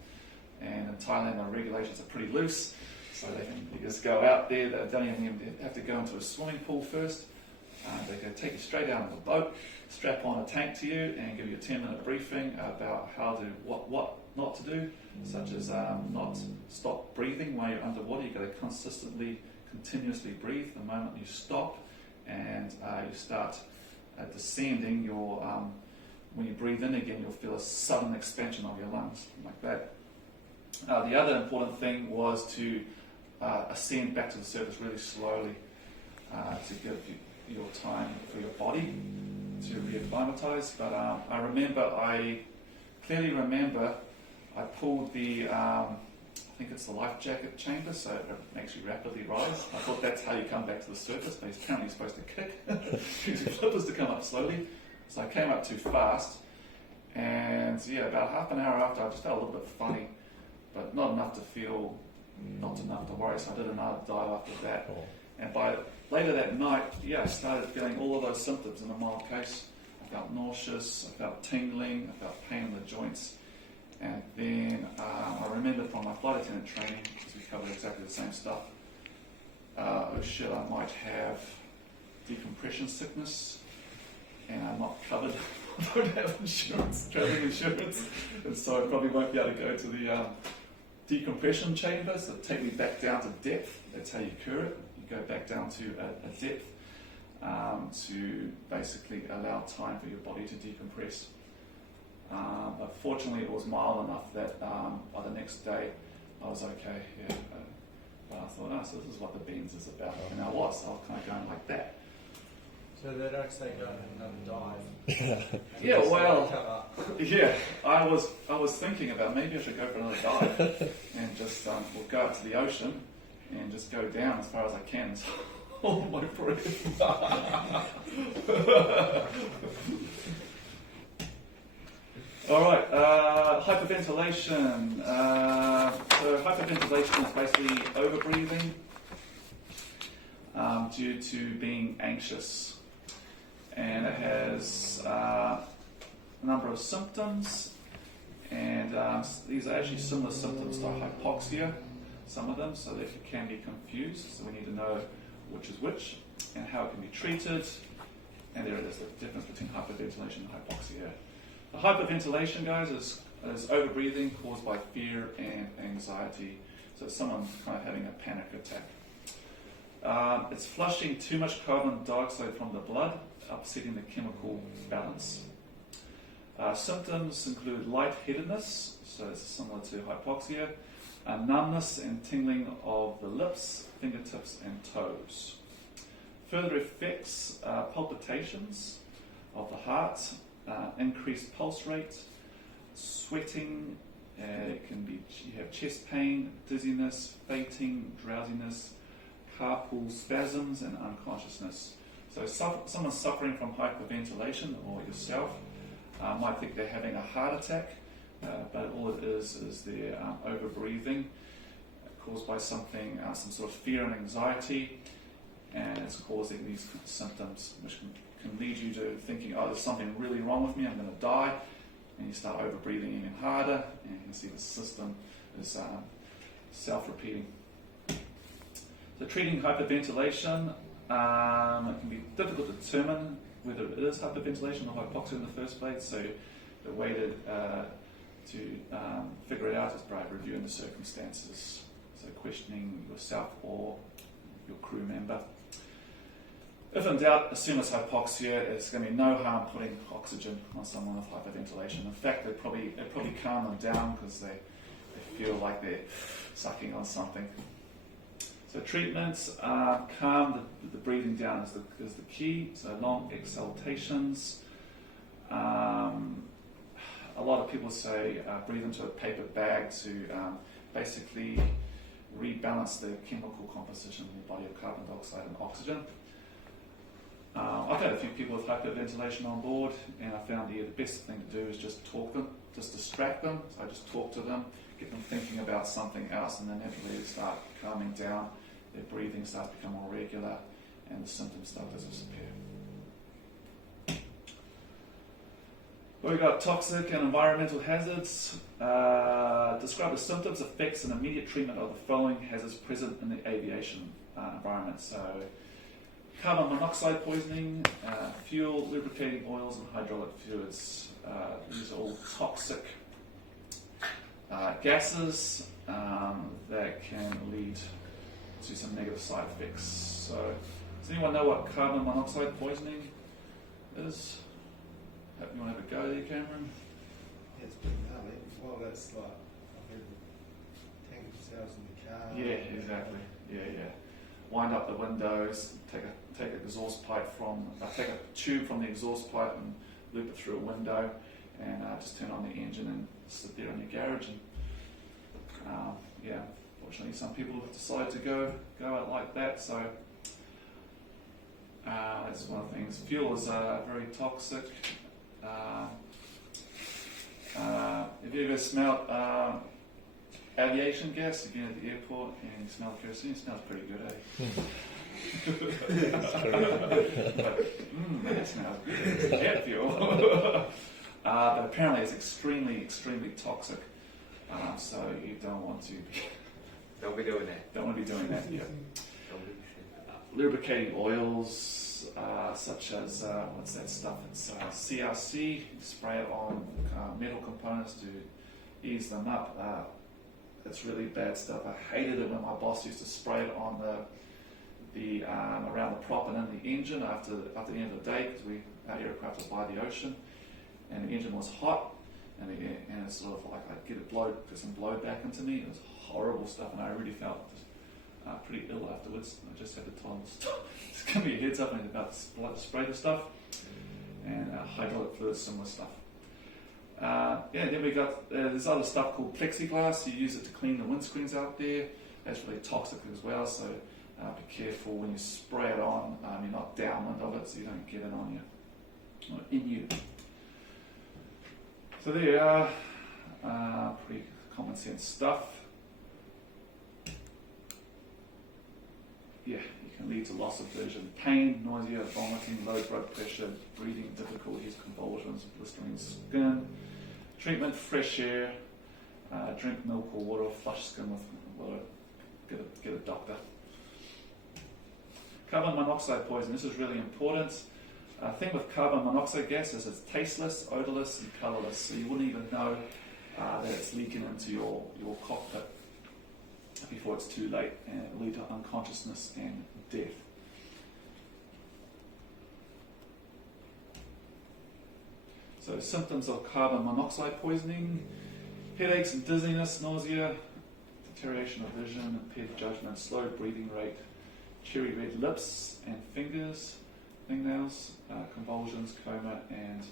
and in Thailand the regulations are pretty loose, so you just go out there. They don't even have to go into a swimming pool first. They can take you straight out of the boat, strap on a tank to you, and give you a 10-minute briefing about what not to do, such as not stop breathing while you're underwater. You've got to continuously breathe. The moment you stop and you start descending, when you breathe in again, you'll feel a sudden expansion of your lungs, like that. The other important thing was to ascend back to the surface really slowly to give your time for your body to re-acclimatise. But I clearly remember I pulled the, I think it's the life jacket chamber, so it makes you rapidly rise. I thought that's how you come back to the surface, but apparently you're supposed to kick. Use your flippers to come up slowly. So I came up too fast, and about half an hour after I just felt a little bit funny, but not enough to worry, so I did another dive after that. And by later that night, I started feeling all of those symptoms in a mild case. I felt nauseous, I felt tingling, I felt pain in the joints. And then I remember from my flight attendant training, because we covered exactly the same stuff, I might have decompression sickness, and I'm not covered. I don't have insurance, traveling insurance, and so I probably won't be able to go to the decompression chamber, so take me back down to depth. That's how you cure it. You go back down to a depth to basically allow time for your body to decompress. But fortunately it was mild enough that by the next day I was okay. But I thought, so this is what the beans is about. And I was kind of going like that. So they don't say go and dive. I was thinking about maybe I should go for another dive and just we'll go out to the ocean and just go down as far as I can. All my breath. All right, hyperventilation. So hyperventilation is basically overbreathing due to being anxious, and it has a number of symptoms, and these are actually similar symptoms to hypoxia, some of them, so that you can be confused. So we need to know which is which and how it can be treated, and there is the difference between hyperventilation and hypoxia. The hyperventilation, guys, is overbreathing caused by fear and anxiety. So someone's kind of having a panic attack. It's flushing too much carbon dioxide from the blood, upsetting the chemical balance. Symptoms include lightheadedness, so it's similar to hypoxia, numbness and tingling of the lips, fingertips and toes. Further effects, palpitations of the heart, increased pulse rate, sweating, you have chest pain, dizziness, fainting, drowsiness, carpal spasms and unconsciousness. So someone suffering from hyperventilation, or yourself, might think they're having a heart attack, but all it is they're overbreathing caused by something, some sort of fear and anxiety, and it's causing these symptoms, which can lead you to thinking, oh, there's something really wrong with me, I'm going to die, and you start over-breathing even harder, and you can see the system is self-repeating. So treating hyperventilation, it can be difficult to determine whether it is hyperventilation or hypoxia in the first place, so the way to figure it out is by reviewing the circumstances, so questioning yourself or your crew member. If in doubt, assume it's hypoxia. There's going to be no harm putting oxygen on someone with hyperventilation. In fact, it probably calm them down because they feel like they're sucking on something. So treatments, calm the breathing down is the key. So long exhalations. A lot of people say breathe into a paper bag to basically rebalance the chemical composition in your body of carbon dioxide and oxygen. I've had a few people with hyperventilation on board, and I found the best thing to do is just talk them, just distract them. So I just talk to them, get them thinking about something else, and then inevitably they start calming down, their breathing starts to become more regular, and the symptoms start to disappear. We've got toxic and environmental hazards. Describe the symptoms, effects, and immediate treatment of the following hazards present in the aviation environment. So, carbon monoxide poisoning, fuel, lubricating oils, and hydraulic fluids. These are all toxic gases that can lead to some negative side effects. So, does anyone know what carbon monoxide poisoning is? You want to have a go there, Cameron? It's pretty gnarly. Well, that's like, I've heard the tank cells in the car. Yeah, exactly. Yeah. Wind up the windows, take a exhaust pipe take a tube from the exhaust pipe and loop it through a window, and just turn on the engine and sit there in your garage. And unfortunately, some people decide to go out like that. So that's one of the things. Fuel is very toxic. Have you ever smelled aviation gas? You've been at the airport and you smell kerosene. It smells pretty good, eh? That smells good. It's jet fuel. But apparently it's extremely, extremely toxic. So you don't want to be... Don't be doing that. Don't want to be doing that, yeah. Lubricating oils, such as, what's that stuff? It's CRC. You spray it on metal components to ease them up. It's really bad stuff. I hated it when my boss used to spray it on the around the prop and in the engine after the end of the day, because our aircraft was by the ocean, and the engine was hot, and it's sort of like I'd get some blow back into me. It was horrible stuff, and I really felt pretty ill afterwards. I just had to tell them, stop, just give me a heads up and about to spray the stuff, and hydraulic fluid, similar stuff. Then we got this other stuff called plexiglass. You use it to clean the windscreens out there. That's really toxic as well, so be careful when you spray it on. You're not downwind of it, so you don't get it on you or in you. So there you are, pretty common sense stuff. Yeah, it can lead to loss of vision, pain, nausea, vomiting, low blood pressure, breathing difficulties, convulsions, blistering skin. Treatment: fresh air, drink milk or water, flush skin with water, get a doctor. Carbon monoxide poison, this is really important. The thing with carbon monoxide gas is it's tasteless, odorless, and colourless, so you wouldn't even know that it's leaking into your cockpit before it's too late, and it will lead to unconsciousness and death. So symptoms of carbon monoxide poisoning: headaches and dizziness, nausea, deterioration of vision, impaired judgment, slow breathing rate, cherry red lips and fingernails, convulsions, coma, and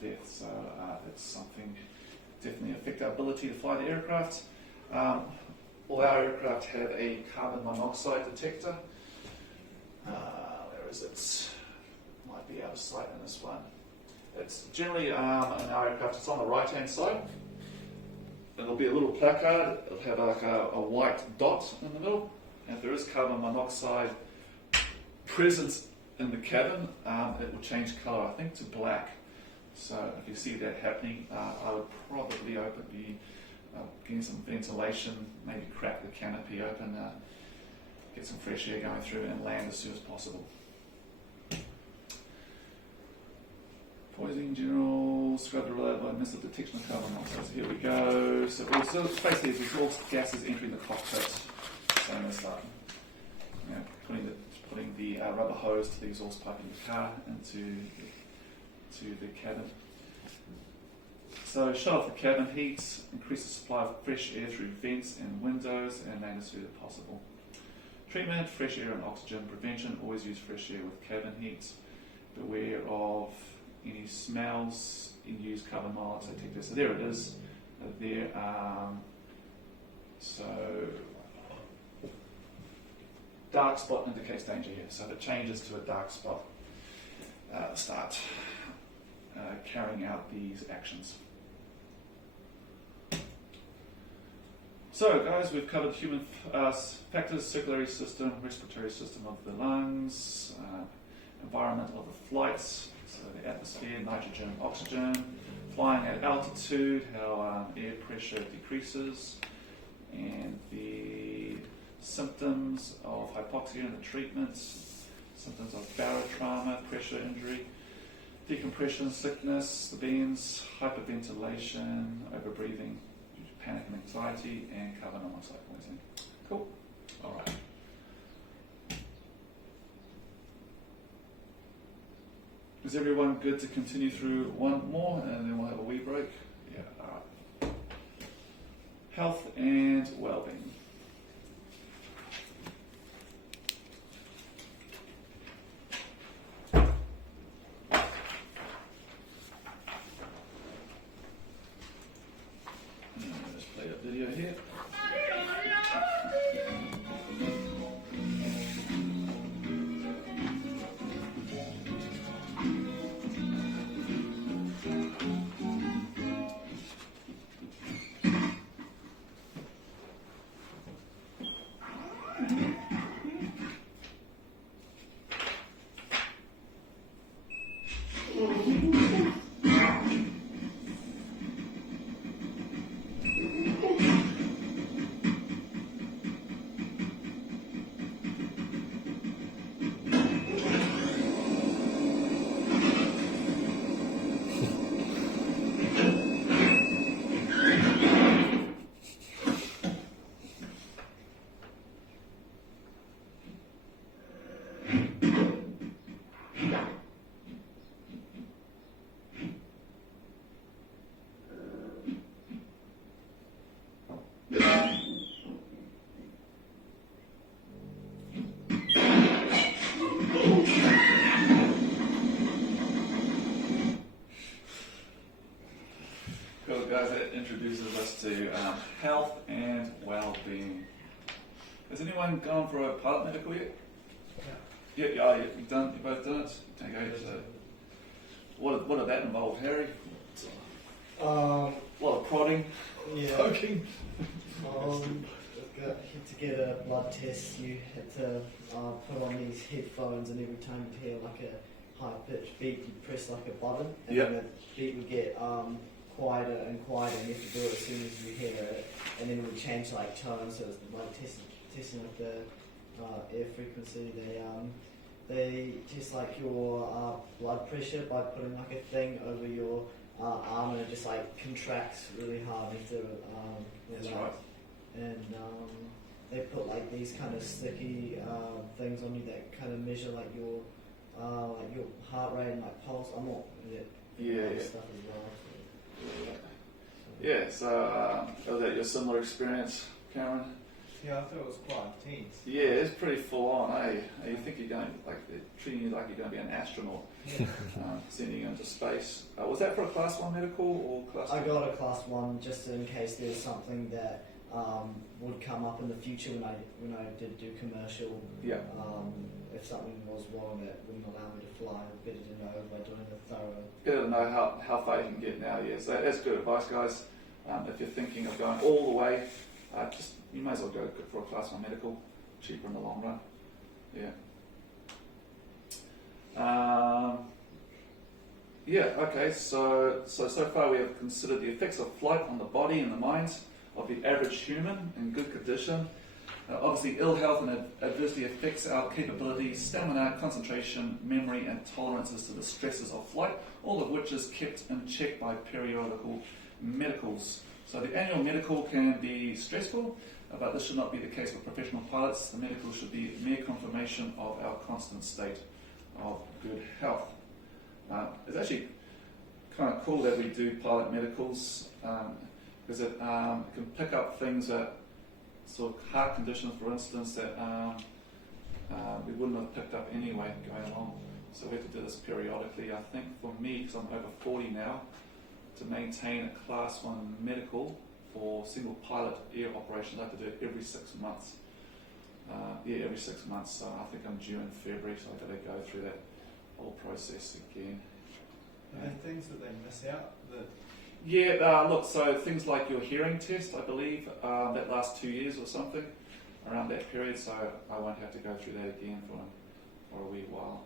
death. So that's something definitely affect our ability to fly the aircraft. All our aircraft have a carbon monoxide detector. Where is it? Might be out of sight in this one. It's generally in our aircraft, it's on the right hand side. It'll be a little placard, it'll have like a white dot in the middle, if there is carbon monoxide present in the cabin, it will change colour, I think, to black. So if you see that happening, I would probably getting some ventilation, maybe crack the canopy open, get some fresh air going through and land as soon as possible. Poisoning in general, scrub the related by missile detection of carbon monoxide. So here we go. So basically the exhaust gases entering the cockpit. So I'm going to start putting the rubber hose to the exhaust pipe in the car into the cabin. So shut off the cabin heat, increase the supply of fresh air through vents and windows, and land as soon as possible. Treatment, fresh air and oxygen prevention. Always use fresh air with cabin heat. Beware of any smells and use carbon monoxide detector. So there it is. So dark spot indicates danger here. So if it changes to a dark spot, start carrying out these actions. So guys, we've covered human factors, circulatory system, respiratory system of the lungs, environmental of the flights, so the atmosphere, nitrogen, oxygen, flying at altitude, how air pressure decreases, and the symptoms of hypoxia and the treatments, symptoms of barotrauma, pressure injury, decompression, sickness, the bends, hyperventilation, overbreathing, panic and anxiety, and carbon monoxide poisoning. Cool. All right. Is everyone good to continue through one more, and then we'll have a wee break? Yeah. All right. Health and well-being. Let's play a video here. Cool, guys, that introduces us to health and well-being. Has anyone gone for a pilot medical yet? Yeah. Yeah, you've both done it? Okay, so what did that involve, Harry? A lot of prodding, poking. To get a blood test, you had to put on these headphones, and every time you hear like a high-pitched beat, you press like a button, and then the beat would get quieter and quieter, and you have to do it as soon as you hear it, and then it would change like tone, so it's like testing of the air frequency. They test like your blood pressure by putting like a thing over your arm, and it just like contracts really hard if That's right. And they put like these kind of sticky things on you that kind of measure like your heart rate and like pulse. I'm not stuff as well. Yeah, so was that your similar experience, Cameron? Yeah, I thought it was quite intense. Yeah, it's pretty full on, eh? You think you're going, like, they're treating you like you're going to be an astronaut, sending you into space. Was that for a Class 1 medical or Class 2? I got a Class 1 just in case there's something that would come up in the future when I did do commercial. Yeah. If something was wrong that wouldn't allow me to fly, better to know by doing a thorough. Better to know how far you can get now, yeah. So that's good advice, guys. If you're thinking of going all the way, you may as well go for a Class 1 medical. cheaper in the long run. Yeah. Okay, so far we have considered the effects of flight on the body and the mind of the average human in good condition. Obviously, ill health and adversely affects our capabilities, stamina, concentration, memory, and tolerances to the stresses of flight, all of which is kept in check by periodical medicals. So the annual medical can be stressful, but this should not be the case for professional pilots. The medical should be mere confirmation of our constant state of good health. It's actually kind of cool that we do pilot medicals because it can pick up things that sort of heart conditions, for instance, that we wouldn't have picked up anyway going along. So we have to do this periodically. I think for me, because I'm over 40 now, to maintain a Class 1 medical for single pilot air operations, I have to do it every 6 months. Every 6 months. So I think I'm due in February, so I've got to go through that whole process again. Are there things that they miss out? Look, so things like your hearing test, I believe, that lasts 2 years or something, around that period, so I won't have to go through that again for a wee while.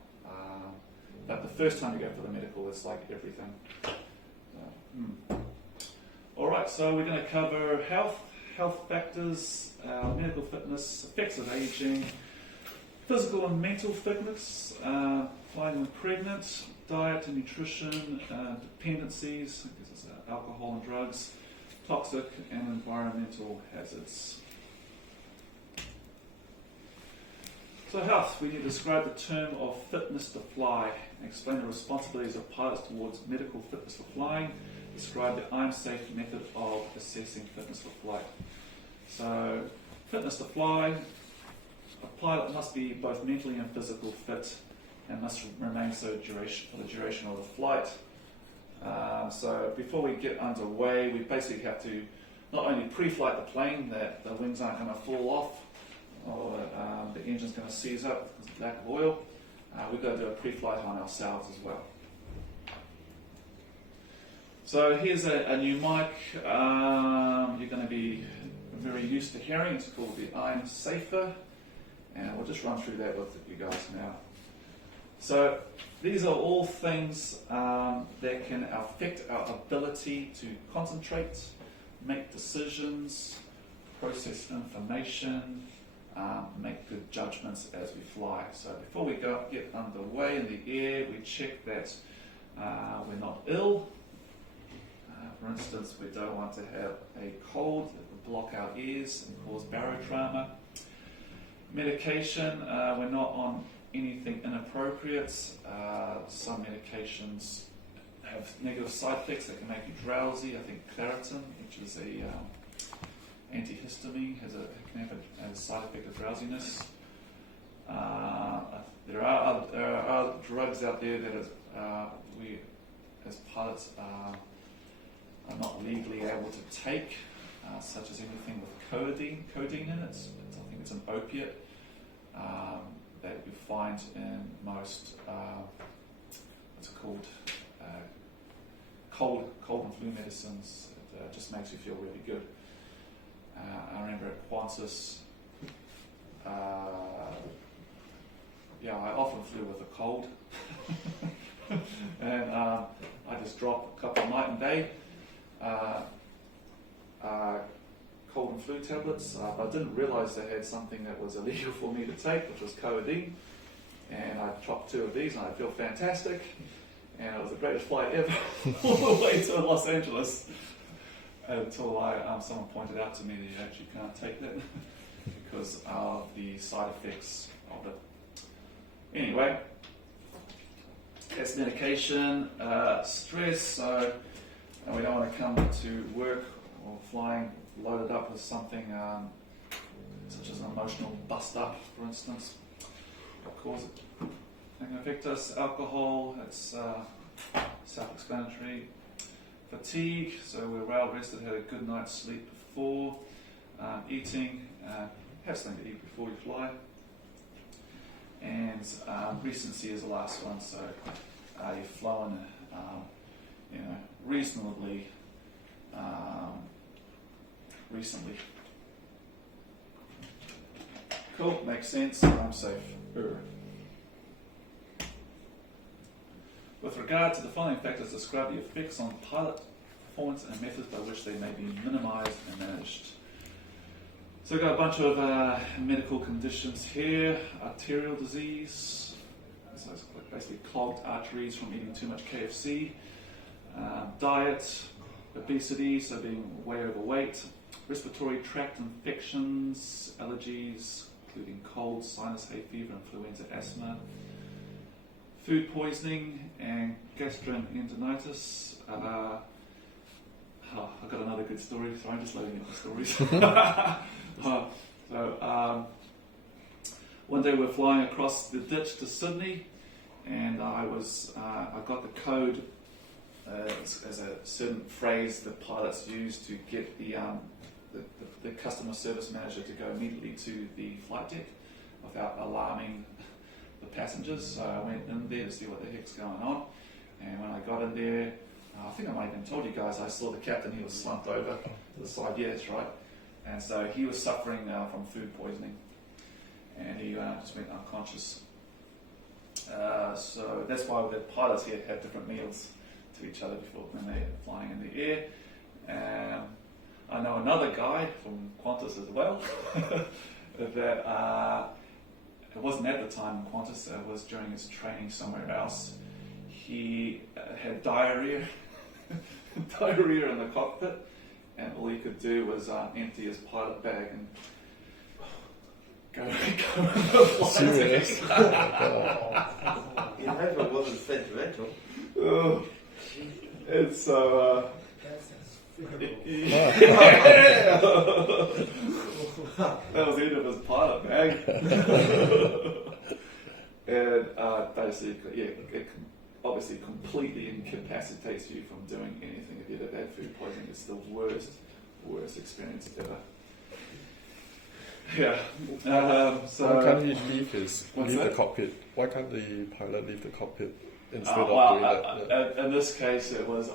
But the first time you go for the medical, it's like everything. Alright, so we're going to cover health factors, medical fitness, effects of aging, physical and mental fitness, flying when pregnant, diet and nutrition, dependencies, I guess it's alcohol and drugs, toxic and environmental hazards. So health, we need to describe the term of fitness to fly, explain the responsibilities of pilots towards medical fitness for flying, describe the I'm Safe method of assessing fitness for flight. So fitness to fly, a pilot must be both mentally and physically fit and must remain so for the duration of the flight. So before we get underway, we basically have to not only pre-flight the plane, that the wings aren't going to fall off or the engine's going to seize up because of lack of oil. We've got to do a pre-flight on ourselves as well. So here's a new mic. You're going to be very used to hearing. It's called the I'm Safer, and we'll just run through that with you guys now. So these are all things that can affect our ability to concentrate, make decisions, process information, make good judgments as we fly. So before we get underway in the air, we check that we're not ill. For instance, we don't want to have a cold that would block our ears and cause barotrauma. Medication, we're not on anything inappropriate. Some medications have negative side effects that can make you drowsy. I think Claritin, which is a antihistamine, can have a side effect of drowsiness. There are other drugs out there that we, as pilots, are not legally able to take, such as anything with codeine in it. I think it's an opiate that you find in most, what's it called, cold and flu medicines. It just makes you feel really good. I remember at Qantas, I often flew with a cold, and I just dropped a couple of night and day cold and flu tablets, but I didn't realise they had something that was illegal for me to take, which was codeine, and I dropped 2 of these and I feel fantastic, and it was the greatest flight ever all the way to Los Angeles until someone pointed out to me that you actually can't take that because of the side effects of it. Anyway, that's medication, stress, so we don't want to come to work or flying loaded up with something such as an emotional bust up, for instance. Of course, it can affect us. Alcohol, it's self-explanatory. Fatigue, so we're well rested, had a good night's sleep before. Eating, have something to eat before you fly. And recency is the last one, so you've flown reasonably recently. Cool, makes sense. I'm safe. With regard to the following factors, describe the effects on pilot performance and methods by which they may be minimised and managed. So we've got a bunch of medical conditions here. Arterial disease, so it's basically clogged arteries from eating too much KFC. Diet, obesity, so being way overweight. Respiratory tract infections, allergies, including cold, sinus, hay fever, influenza, asthma. Food poisoning and gastroenteritis. I've got another good story. Sorry, I'm just loading up the stories. One day we're flying across the ditch to Sydney, and I got the code as a certain phrase that pilots use to get the customer service manager to go immediately to the flight deck without alarming the passengers. So I went in there to see what the heck's going on, and when I got in there, I think I might have even told you guys, I saw the captain. He was slumped over to the side. Yeah, that's right. And so he was suffering from food poisoning, and he just went unconscious. So that's why the pilots here have different meals to each other before when they're flying in the air. I know another guy from Qantas as well that it wasn't at the time in Qantas, it was during his training somewhere else. He had diarrhea in the cockpit, and all he could do was empty his pilot bag and go in the flight. Serious? You hope it wasn't sentimental. And so that was the end of his pilot bag. And basically, it obviously completely incapacitates you from doing anything. If you've ever had food poisoning, it's the worst experience ever. Yeah. So why can't he leave the cockpit? Why can't the pilot leave the cockpit instead of doing that? In this case, it was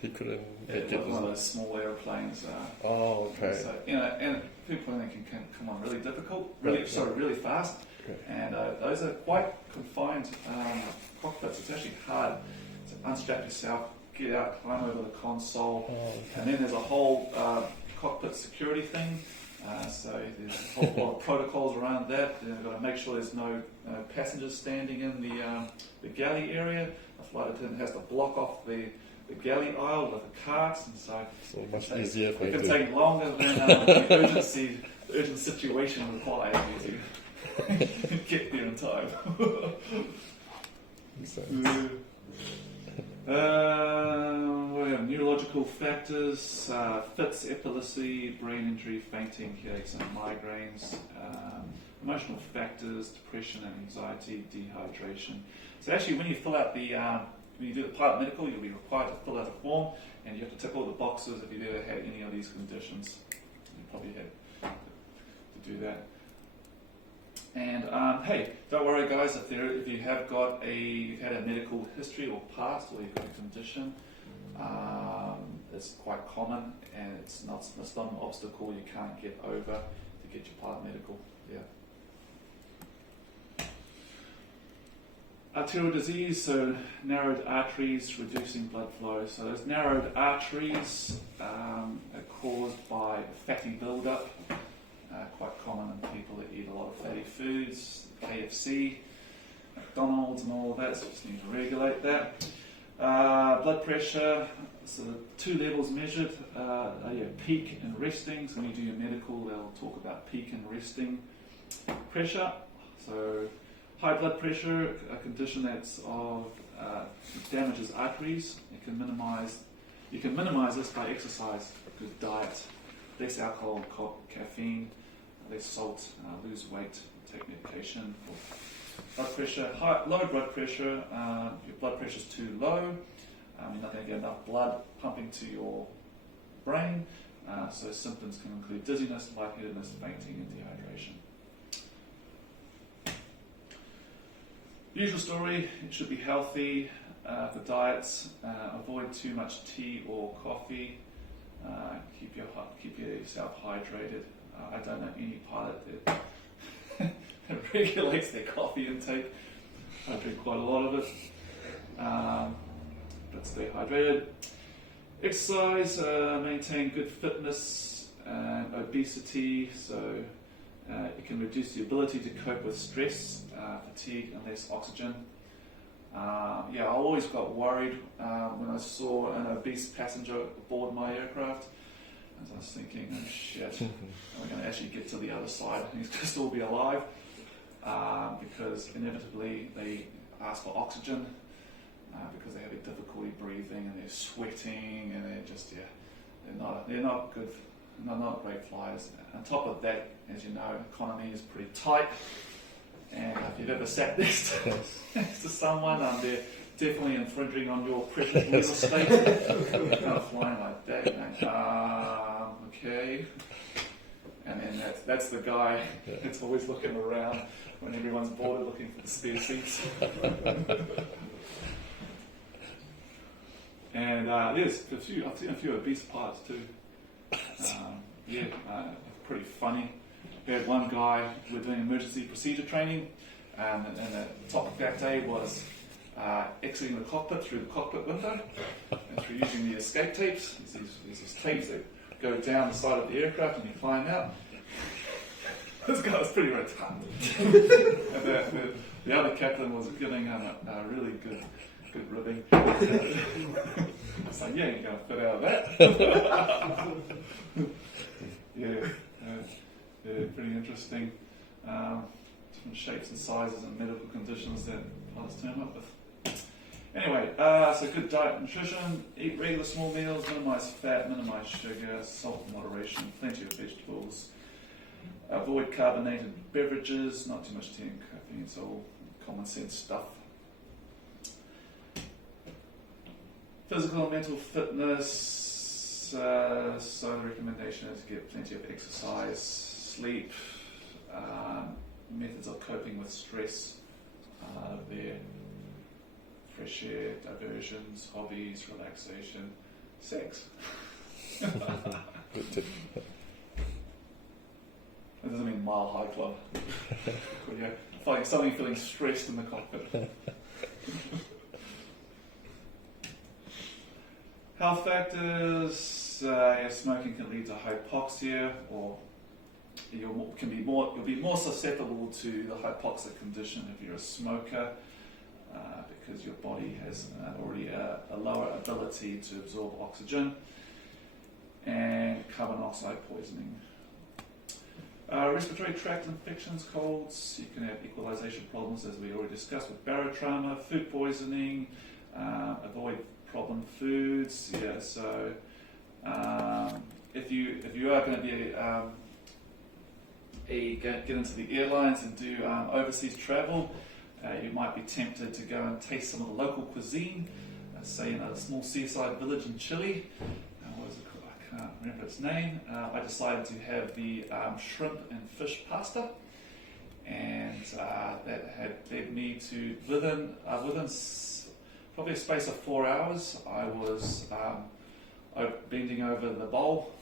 he couldn't it make it. was one of those small airplanes. Okay. So, and food poisoning can come on really difficult, really fast. Okay. And those are quite confined cockpits. It's actually hard to unstrap yourself, get out, climb over the console, and then there's a whole cockpit security thing. So there's a whole lot of protocols around that. You've got to make sure there's no passengers standing in the galley area. The flight attendant has to block off the galley aisle with the carts, and so much easier for it you can to take longer than the urgent situation requires you to get there in time. We have neurological factors, fits, epilepsy, brain injury, fainting, headaches and migraines, emotional factors, depression and anxiety, dehydration. So actually when you fill out when you do the pilot medical, you'll be required to fill out a form, and you have to tick all the boxes if you've ever had any of these conditions. You probably had to do that. And hey, don't worry guys, if you have you've had a medical history or past, or you've got a condition, it's quite common, and it's not an obstacle you can't get over to get your pilot medical. Yeah. Arterial disease, so narrowed arteries, reducing blood flow. So those narrowed arteries are caused by fatty buildup. Quite common in people that eat a lot of fatty foods, KFC, McDonald's and all of that, so just need to regulate that. Blood pressure, so the two levels measured, peak and resting. So when you do your medical, they'll talk about peak and resting pressure. So high blood pressure, a condition that's damages arteries. You can minimize this by exercise, good diet, less alcohol, caffeine, less salt, lose weight, take medication for blood pressure. Low blood pressure, if your blood pressure is too low, you're not going to get enough blood pumping to your brain. So symptoms can include dizziness, lightheadedness, fainting, and dehydration. Usual story, it should be healthy. For diets, avoid too much tea or coffee. Keep yourself hydrated. I don't know any pilot that regulates their coffee intake. I drink quite a lot of it. But stay hydrated. Exercise, maintain good fitness and obesity, so it can reduce the ability to cope with stress, fatigue, and less oxygen. I always got worried when I saw an obese passenger aboard my aircraft. As I was thinking, oh shit, are we going to actually get to the other side and he's going to still be alive? Because inevitably they ask for oxygen because they're having difficulty breathing and they're sweating and they're just, they're not good, not great flyers. On top of that, as you know, economy is pretty tight. And if you've ever sat next to someone, they're definitely infringing on your precious real estate. You're kind of flying like that, okay. And then that's the guy that's always looking around when everyone's bored looking for the spare seats. And there's I've seen a few obese pilots too. Pretty funny. We had one guy, we were doing emergency procedure training, and the top of that day was exiting the cockpit through the cockpit window, and through using the escape tapes. There's these tapes that go down the side of the aircraft and you climb out. This guy was pretty retarded. And the other captain was giving him a really good ribbing. It's like, you're going to fit out of that. Pretty interesting. Different shapes and sizes and medical conditions that pilots turn up with. Anyway, so good diet and nutrition, eat regular small meals, minimize fat, minimize sugar, salt in moderation, plenty of vegetables. Avoid carbonated beverages, not too much tea and caffeine, it's all common sense stuff. Physical and mental fitness, so the recommendation is to get plenty of exercise, sleep, methods of coping with stress, there, fresh air, diversions, hobbies, relaxation, sex. Good tip. That doesn't mean Mile High Club. Feeling stressed in the cockpit. Health factors, smoking can lead to hypoxia, or you'll be more susceptible to the hypoxic condition if you're a smoker, because your body has already a lower ability to absorb oxygen, and carbon dioxide poisoning. Respiratory tract infections, colds, you can have equalization problems, as we already discussed, with barotrauma, food poisoning, avoid problem foods. If you are going to be get into the airlines and do overseas travel, you might be tempted to go and taste some of the local cuisine, say in a small seaside village in Chile. What is it called? I can't remember its name. I decided to have the shrimp and fish pasta, and that had led me to within probably a space of 4 hours, I was bending over the bowl,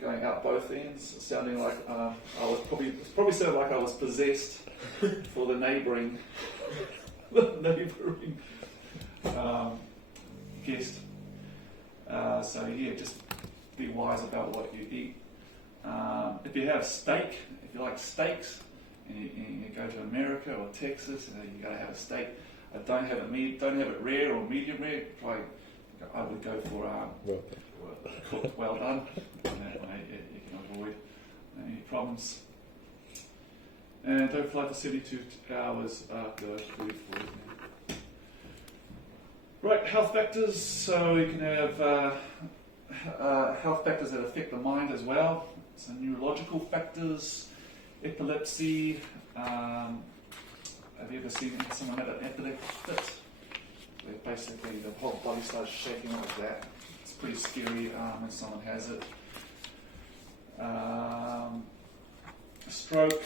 going out both ends, sounding like I was probably sounded like I was possessed for the neighbouring guest. Just be wise about what you eat. If you have steak, if you like steaks, and you go to America or Texas, you got to have a steak. Don't have it rare or medium rare. I would go for cooked, well done. And that way you can avoid any problems. And don't fly for 72 hours after food poisoning. Right, health factors. So you can have health factors that affect the mind as well. So neurological factors, epilepsy. Have you ever seen someone have an epileptic fit? Where basically the whole body starts shaking like that. It's pretty scary when someone has it. Stroke,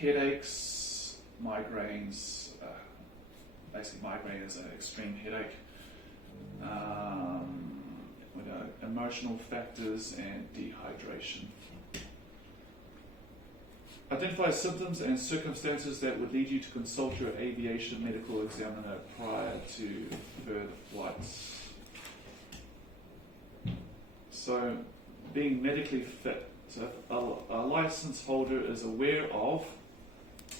headaches, migraines. Basically, migraine is an extreme headache. Emotional factors and dehydration. Identify symptoms and circumstances that would lead you to consult your aviation medical examiner prior to further flights. So, being medically fit. So, a license holder is aware of,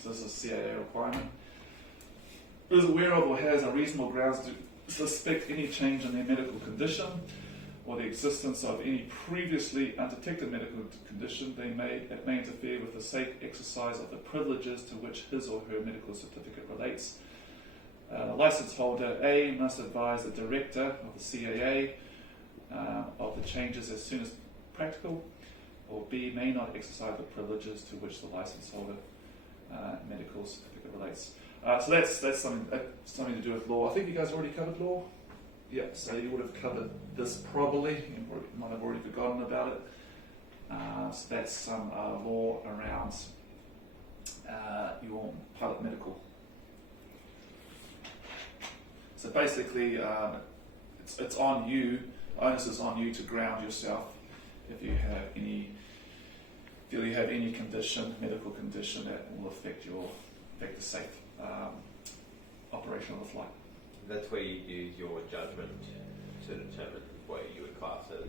so this is a CAA requirement, is aware of or has a reasonable grounds to suspect any change in their medical condition or the existence of any previously undetected medical condition that may interfere with the safe exercise of the privileges to which his or her medical certificate relates. The license holder A must advise the director of the CAA of the changes as soon as practical, or B may not exercise the privileges to which the license holder medical certificate relates. So that's something to do with law. I think you guys already covered law. Yeah, so you would have covered this probably. You might have already forgotten about it. So that's some law around your pilot medical. So basically, it's on you. Onus is on you to ground yourself if you have any condition, medical condition that will affect the safe operation of the flight. That's where you use your judgment to determine where you would class as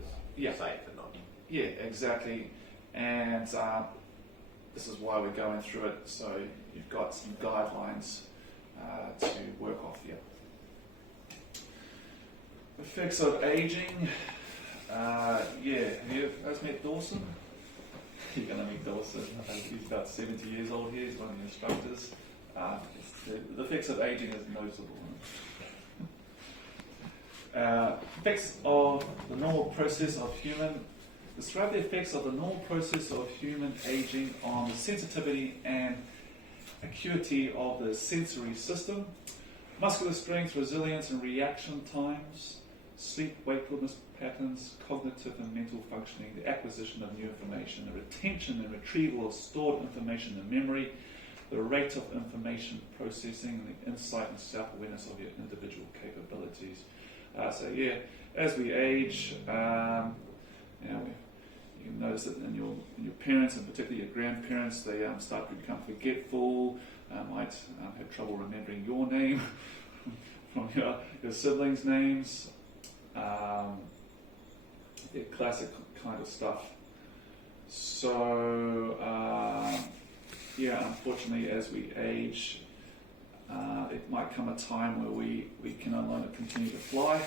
safe and not. Yeah, exactly. And this is why we're going through it. So you've got some guidelines to work off here. Effects of aging. Have you guys met Dawson? You're going to meet Dawson. He's about 70 years old here. He's one of the instructors. The effects of aging is noticeable. Effects of the normal process of human. Describe the effects of the normal process of human aging on the sensitivity and acuity of the sensory system, muscular strength, resilience and reaction times, sleep, wakefulness patterns, cognitive and mental functioning, the acquisition of new information, the retention and retrieval of stored information in memory, the rate of information processing, and the insight and self-awareness of your individual capabilities. As we age, you can notice it in your parents, and particularly your grandparents. They start to become forgetful, might have trouble remembering your name from your siblings' names. Classic kind of stuff. So, unfortunately, as we age, it might come a time where we can no longer continue to fly,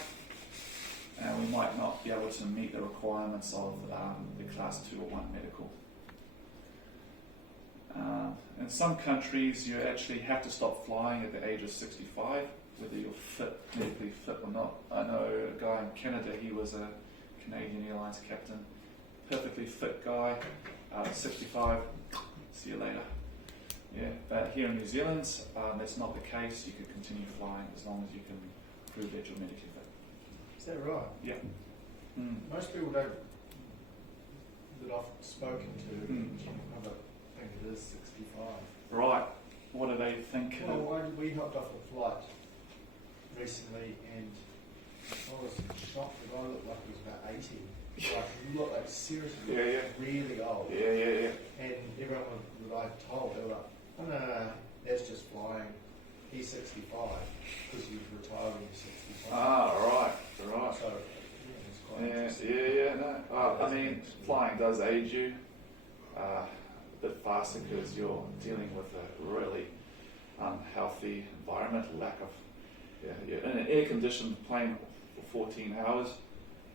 and we might not be able to meet the requirements of the Class 2 or 1 medical. In some countries, you actually have to stop flying at the age of 65, whether you're medically fit or not. I know a guy in Canada, he was a Canadian Airlines captain, perfectly fit guy, 65, see you later. Yeah, but here in New Zealand, that's not the case. You can continue flying as long as you can prove that you're medically fit. Is that right? Yeah. Most people that I've spoken to think it is 65. Right. What do they think? Well, we hopped off a flight recently, and I was shocked. The guy looked like he was about 80. He looked like seriously really old. Yeah. And everyone that I told, they were like, oh no, that's just flying. He's 65 because he was retired when he was 65. Right. So, it's quite interesting. No. I mean, flying does age you a bit faster because you're dealing with a really unhealthy environment, you're in an air-conditioned plane for 14 hours,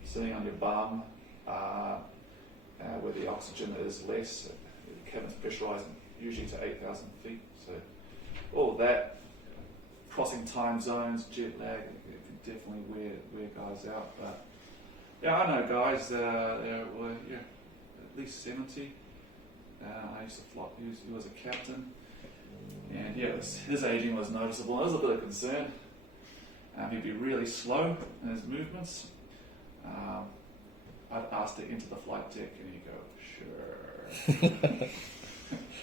sitting on your bum, where the oxygen is less. The cabin's pressurised usually to 8,000 feet. So all of that, crossing time zones, jet lag, it can definitely wear guys out. But I know guys that were at least 70. I used to fly. He was a captain, and his aging was noticeable. There was a bit of concern. He'd be really slow in his movements. I'd ask to enter the flight deck, and he'd go, sure.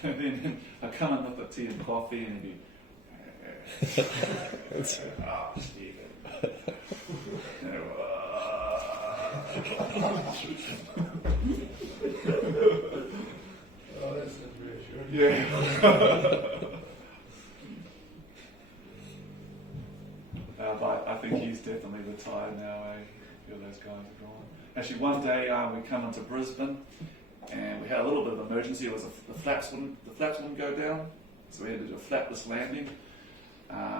And then I'd come in with the tea and coffee, and he'd be, Stephen. Oh, that's reassuring. Yeah. But I think he's definitely retired now. A few of those guys are gone. Actually, one day we come into Brisbane, and we had a little bit of emergency. It was the flaps wouldn't go down, so we had to do a flapless landing.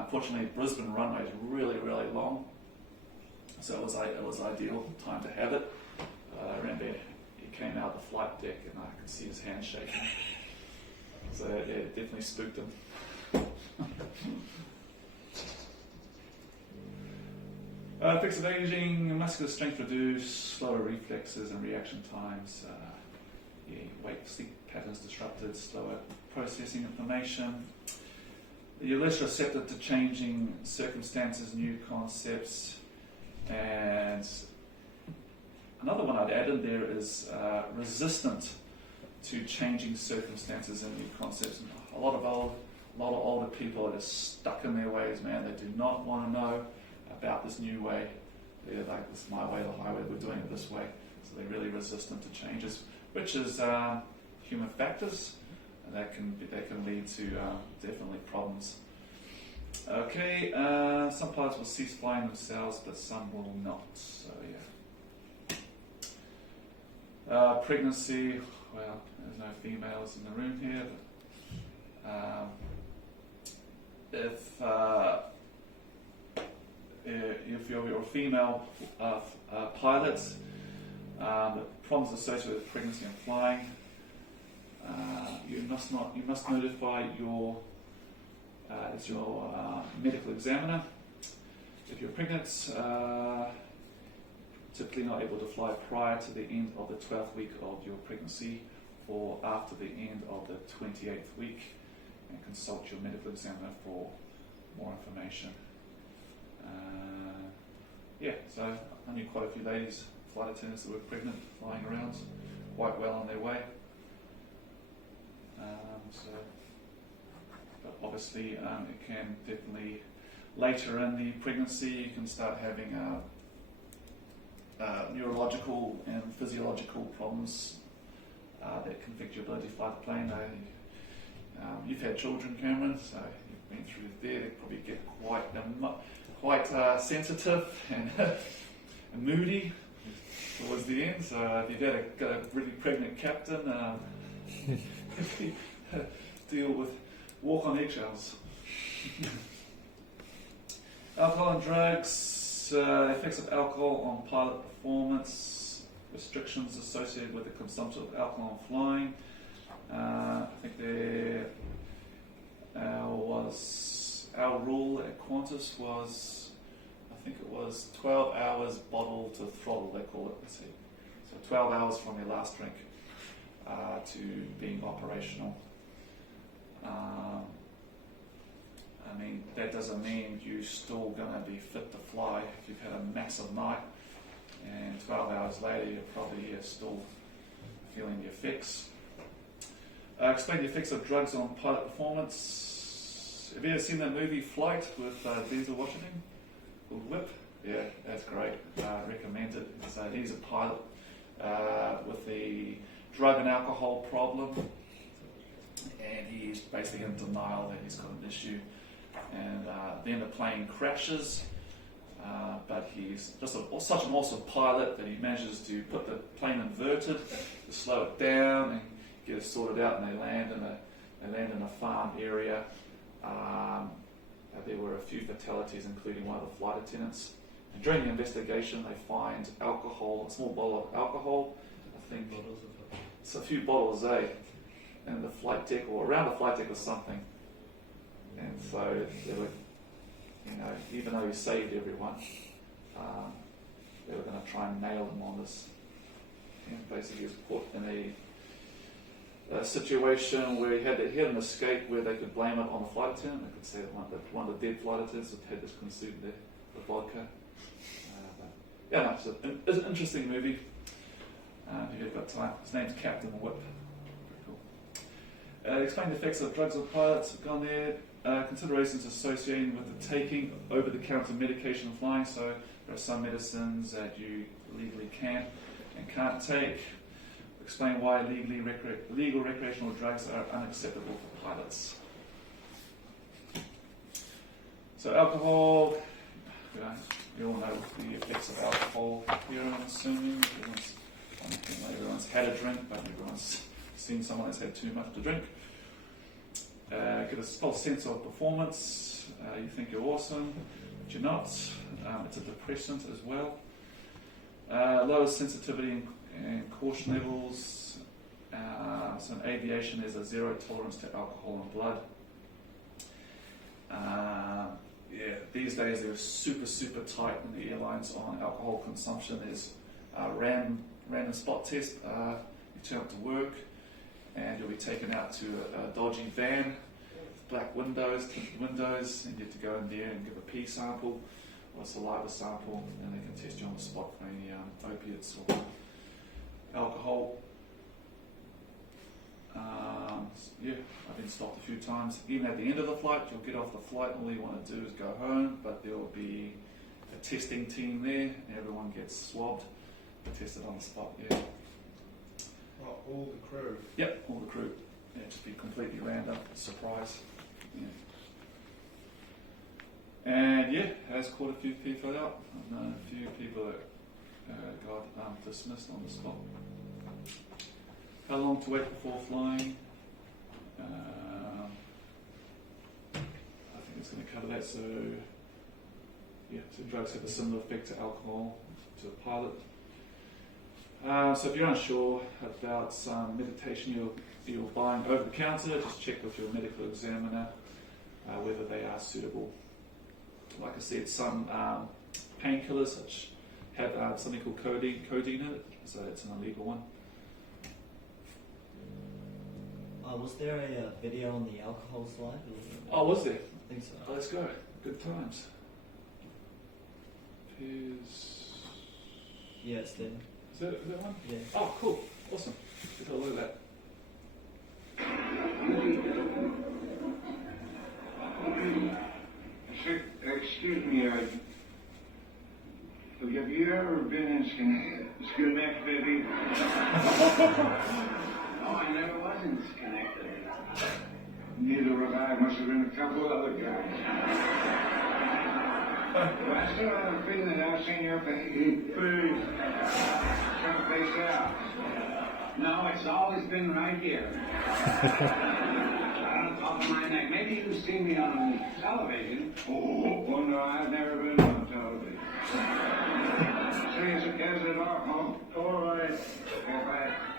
Fortunately, Brisbane runway is really, really long, so it was ideal time to have it. I remember he came out the flight deck, and I could see his hand shaking. So yeah, it definitely spooked him. Effects of aging: muscular strength reduced, slower reflexes and reaction times, wake sleep patterns disrupted, slower processing information. You're less receptive to changing circumstances, new concepts, and another one I'd add in there is resistant to changing circumstances and new concepts. A lot of older people are just stuck in their ways, man. They do not want to know about this new way. They're like, this is my way, the highway, we're doing it this way. So they're really resistant to changes, which is human factors, and that can lead to definitely problems. Okay, some pilots will cease flying themselves, but some will not. So yeah. Pregnancy. Well, there's no females in the room here, but if you're a female pilot, the problems associated with pregnancy and flying, you must notify your medical examiner. If you're pregnant, typically not able to fly prior to the end of the 12th week of your pregnancy or after the end of the 28th week, and consult your medical examiner for more information. So I knew quite a few ladies, flight attendants that were pregnant, flying around quite well on their way. But obviously it can definitely, later in the pregnancy, you can start having neurological and physiological problems that can affect your ability to fly the plane. You've had children, Cameron, so you've been through there. They probably get quite sensitive and moody towards the end. So if you've got a really pregnant captain, walk on eggshells. Alcohol and drugs, effects of alcohol on pilot performance, restrictions associated with the consumption of alcohol on flying. I think there was our rule at Qantas was, I think it was 12 hours bottle to throttle, they call it. Let's see. So 12 hours from your last drink to being operational. I mean, that doesn't mean you're still going to be fit to fly if you've had a massive night and 12 hours later you're probably still feeling the effects. Explain the effects of drugs on pilot performance. Have you ever seen that movie Flight with Denzel Washington called Whip? Yeah, that's great. Recommend it. So he's a pilot with the drug and alcohol problem, and he's basically in denial that he's got an issue. And then the plane crashes, but he's just such an awesome pilot that he manages to put the plane inverted to slow it down and get it sorted out, and they land in a farm area. There were a few fatalities, including one of the flight attendants. And during the investigation, they find alcohol, a small bottle of alcohol, I think it's a few bottles, in the flight deck or around the flight deck or something. And so they were, even though he saved everyone, they were going to try and nail him on this. And basically, he was put in a situation where he had an escape where they could blame it on the flight attendant. They could say that one of the dead flight attendants had just consumed the vodka. It's an interesting movie. If you've got time, his name's Captain Whip. Pretty cool. Explain the effects of drugs on pilots. Gone there. Considerations associated with the taking over-the-counter medication and flying. So there are some medicines that you legally can and can't take. explain why legal recreational drugs are unacceptable for pilots. So alcohol, you all know the effects of alcohol here, I'm assuming. Everyone's had a drink, but everyone's seen someone that's had too much to drink. Get a false sense of performance. You think you're awesome, but you're not. It's a depressant as well. Lower sensitivity and caution levels. So in aviation, there's a zero tolerance to alcohol in blood. These days they're super tight in the airlines on alcohol consumption. There's random spot test. You turn up to work and you'll be taken out to a dodgy van with black windows, tinted windows, and you have to go in there and give a pee sample or a saliva sample, and they can test you on the spot for any opiates or alcohol. I've been stopped a few times. Even at the end of the flight, you'll get off the flight, all you want to do is go home, but there will be a testing team there, and everyone gets swabbed, tested on the spot, Oh, all the crew? Yep, all the crew. Just be completely random, surprise. And has caught a few people out. I've known a few people that got dismissed on the spot. How long to wait before flying? I think it's going to cover that. So drugs have a similar effect to alcohol to a pilot. So if you're unsure about some medication you're buying over the counter, just check with your medical examiner whether they are suitable. Like I said, some painkillers which have something called codeine in it, so it's an illegal one. Was there a video on the alcohol slide? Oh, was there? I think so. Oh, let's go. Good times. Yeah, it's there. Is that one? Yeah. Oh, cool. Awesome. Let's have a look at that. Excuse me, have you ever been in Schenectady? Oh, I never was in Schenectady. Neither was I. Must have been a couple other guys. But I still have a feeling that I've seen your face someplace else. No, it's always been right here. On top of my neck. Maybe you've seen me on television. Oh no, I've never been on television. Say, is it all right?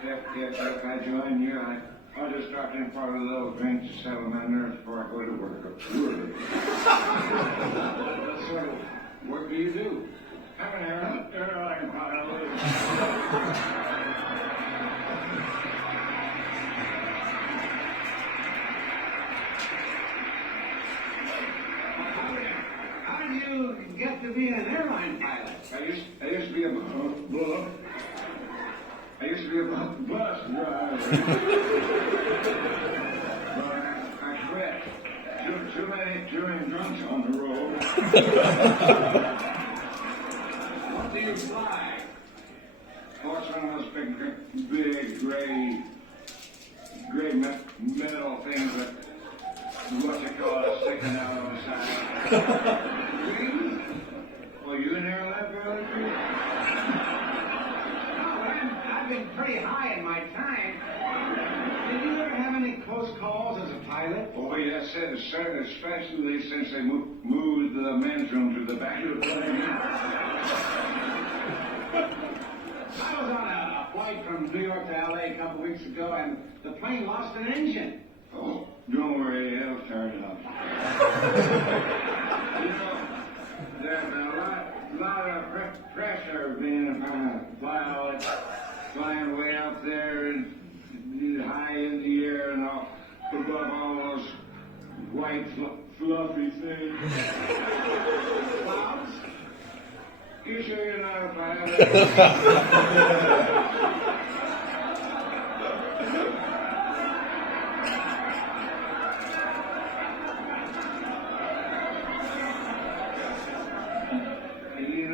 If I join you, I'll just drop in for a little drink to settle my nerves before I go to work. What sort of work do you do? I'm an airline pilot. How did you get to be an airline pilot? I used to be a bus driver. But I quit. Too many drunks on the road. What do you fly? Oh, it's one of those big gray metal things that what you call it sticking out on the side. Green? Well, you an airline pilot too? I've been pretty high in my time. Did you ever have any close calls as a pilot? Oh, yes, especially since they moved the men's room to the back of the plane. I was on a flight from New York to LA a couple weeks ago, and the plane lost an engine. Oh, don't worry, it'll turn up. You know, there's a lot of pressure being flying way out there and high in the air and all, above all those white fluffy things. Clouds? You sure you're not a pilot?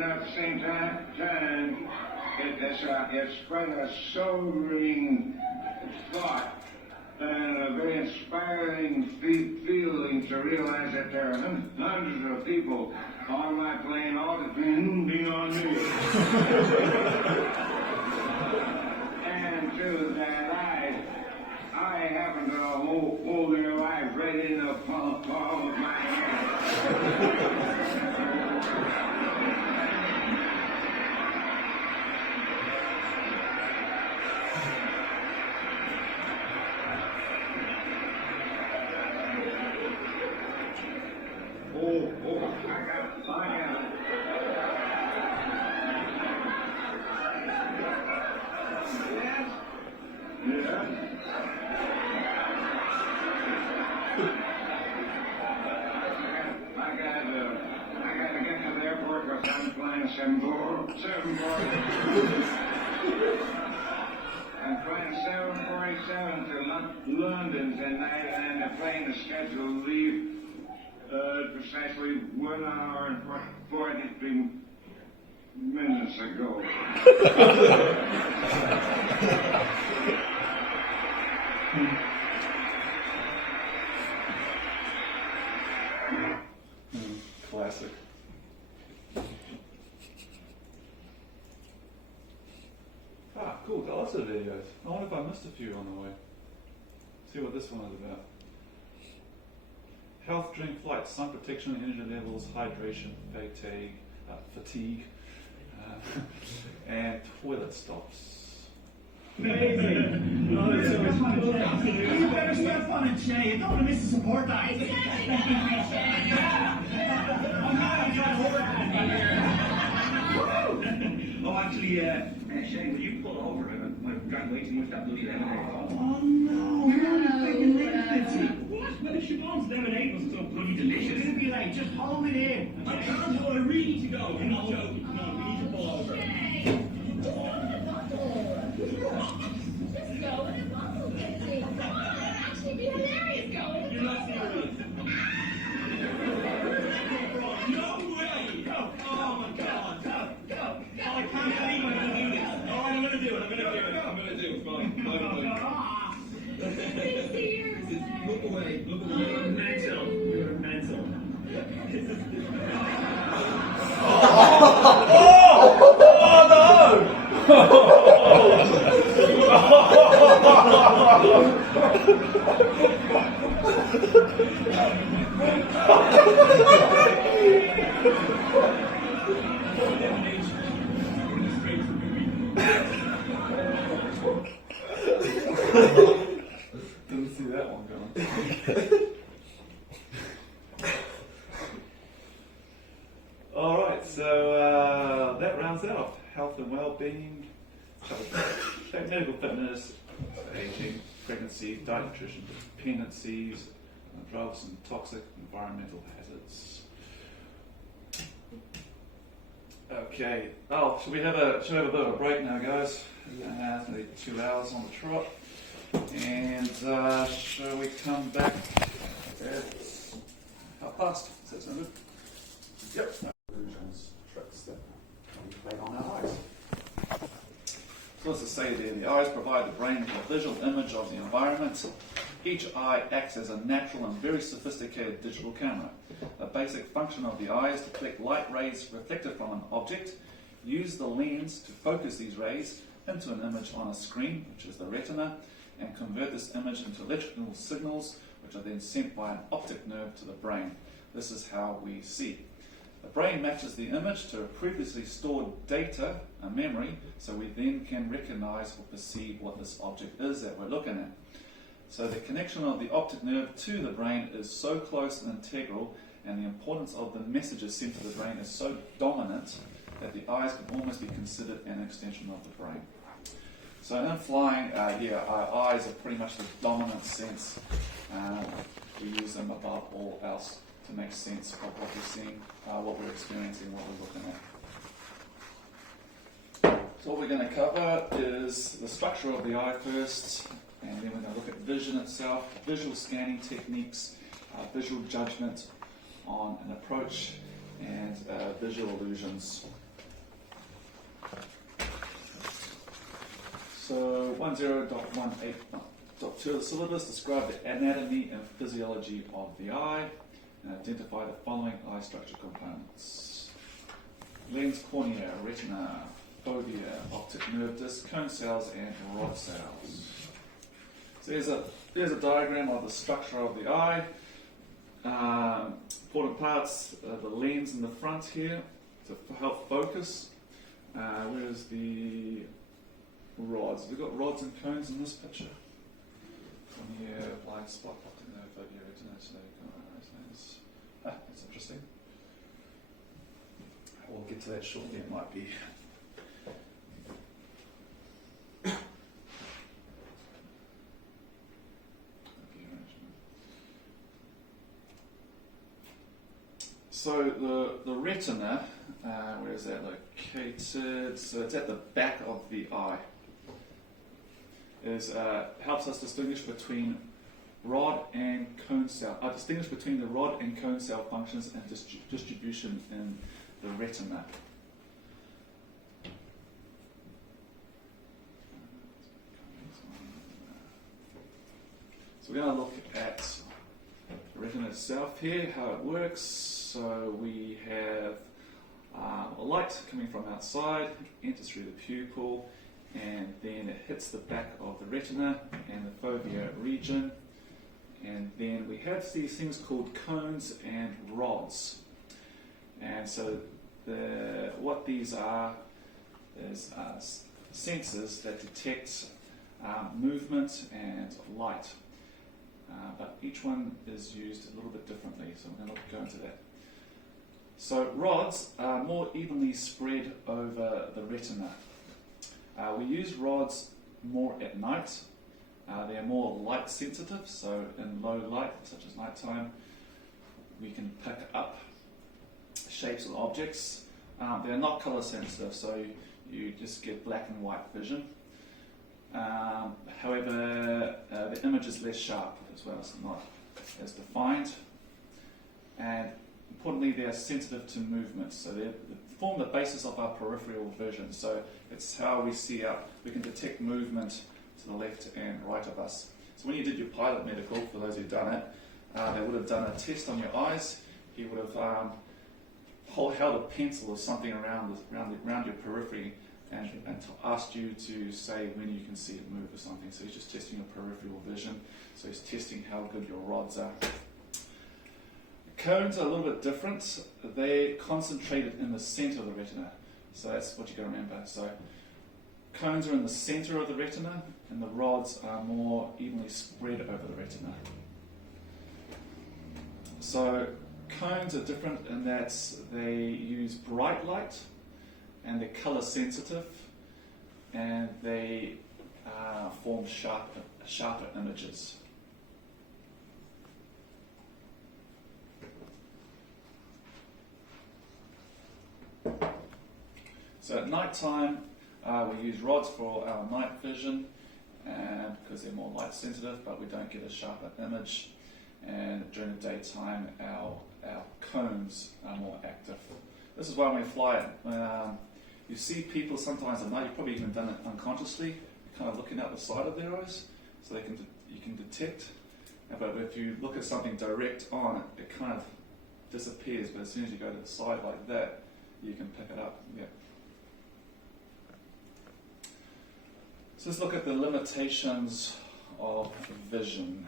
At the same time, It's quite a sobering thought and a very inspiring feeling to realize that there are hundreds of people on my plane, all depending on me. And to that I happen to hold their life right in the palm of my hand. I got it. Yes? I gotta get to the airport because I'm flying 747. I'm flying 747 to London tonight, and the plane is scheduled to leave precisely 1 hour and 43 minutes ago. Classic. Ah, cool. Got lots of videos. I wonder if I missed a few on the way. See what this one is about. Health during flight, sun protection, energy levels, hydration, fatigue, and toilet stops. Amazing. You better step on it, Jay. You don't want to miss the support line. I'm trying to work here. Oh, actually, Shane, will you pull over? I've got way too much that bloody lemonade. Oh, no. You're only taking lemonade. What? Well, if Siobhan's lemonade was so bloody delicious. It'd be like, just hold it in. I can't go. I really need to go. You're not joking. No, we need to pull over. Just go in a bubble, Kitty. That would actually be hilarious going. You're not serious. No way! Go! Oh my God! Go! Oh, I can't believe I'm going to do this. All right, I'm going to do it. I'm going to do it. Fine. Look away. Look away. You're mental. You're mental. Didn't see that one coming. Alright, so that rounds out health and well-being, medical fitness, aging, pregnancy, diet, nutrition, dependencies, drugs and toxic environmental hazards. Okay, should we have a bit of a break now, guys? It's nearly 2 hours on the trot. And shall we come back at 1:30? Does that sound good? Yep. Illusions, tricks that can be played on our eyes. So as I say there, the eyes provide the brain with a visual image of the environment. Each eye acts as a natural and very sophisticated digital camera. The basic function of the eye is to collect light rays reflected from an object, use the lens to focus these rays into an image on a screen, which is the retina, and convert this image into electrical signals, which are then sent by an optic nerve to the brain. This is how we see. The brain matches the image to a previously stored data, a memory, so we then can recognize or perceive what this object is that we're looking at. So the connection of the optic nerve to the brain is so close and integral, and the importance of the messages sent to the brain is so dominant that the eyes can almost be considered an extension of the brain. So in flying, our eyes are pretty much the dominant sense. We use them above all else to make sense of what we're seeing, what we're experiencing, what we're looking at. So what we're going to cover is the structure of the eye first, and then we're going to look at vision itself, visual scanning techniques, visual judgment on an approach, and visual illusions. So 10.18.2 of the syllabus describe the anatomy and physiology of the eye and identify the following eye structure components: lens, cornea, retina, fovea, optic nerve disc, cone cells, and rod cells. So here's a diagram of the structure of the eye. Important parts: the lens in the front here to help focus. Where's the rods? We've got rods and cones in this picture. Cornea, blind spot, optic nerve, fovea, retina, lens. That's interesting. We'll get to that shortly. It might be. So the retina, where is that located? So it's at the back of the eye. Helps us distinguish between rod and cone cell. Distinguish between the rod and cone cell functions and distribution in the retina. So we're going to look at the retina itself here, how it works. So we have a light coming from outside, enters through the pupil, and then it hits the back of the retina and the fovea region. And then we have these things called cones and rods. And so what these are is sensors that detect movement and light. But each one is used a little bit differently, so I'm going to go into that. So rods are more evenly spread over the retina. We use rods more at night. They are more light sensitive, so in low light, such as nighttime, we can pick up shapes of objects. They are not color sensitive, so you just get black and white vision. However, the image is less sharp as well, it's not as defined. And importantly, they are sensitive to movement, so they form the basis of our peripheral vision. So it's how we see out. We can detect movement to the left and right of us. So when you did your pilot medical, for those who've done it, they would have done a test on your eyes. He would have held a pencil or something around your periphery and asked you to say when you can see it move or something. So he's just testing your peripheral vision. So he's testing how good your rods are. Cones are a little bit different. They're concentrated in the center of the retina. So that's what you got to remember. So cones are in the center of the retina, and the rods are more evenly spread over the retina. So cones are different in that they use bright light, and they're color sensitive, and they form sharper images. So at night time, we use rods for our night vision, and because they're more light sensitive, but we don't get a sharper image. And during the daytime, our cones are more active. This is why when we fly, you see people sometimes at night. You've probably even done it unconsciously, kind of looking out the side of their eyes, so you can detect. But if you look at something direct on, it kind of disappears. But as soon as you go to the side like that, you can pick it up. Yeah. So let's look at the limitations of vision.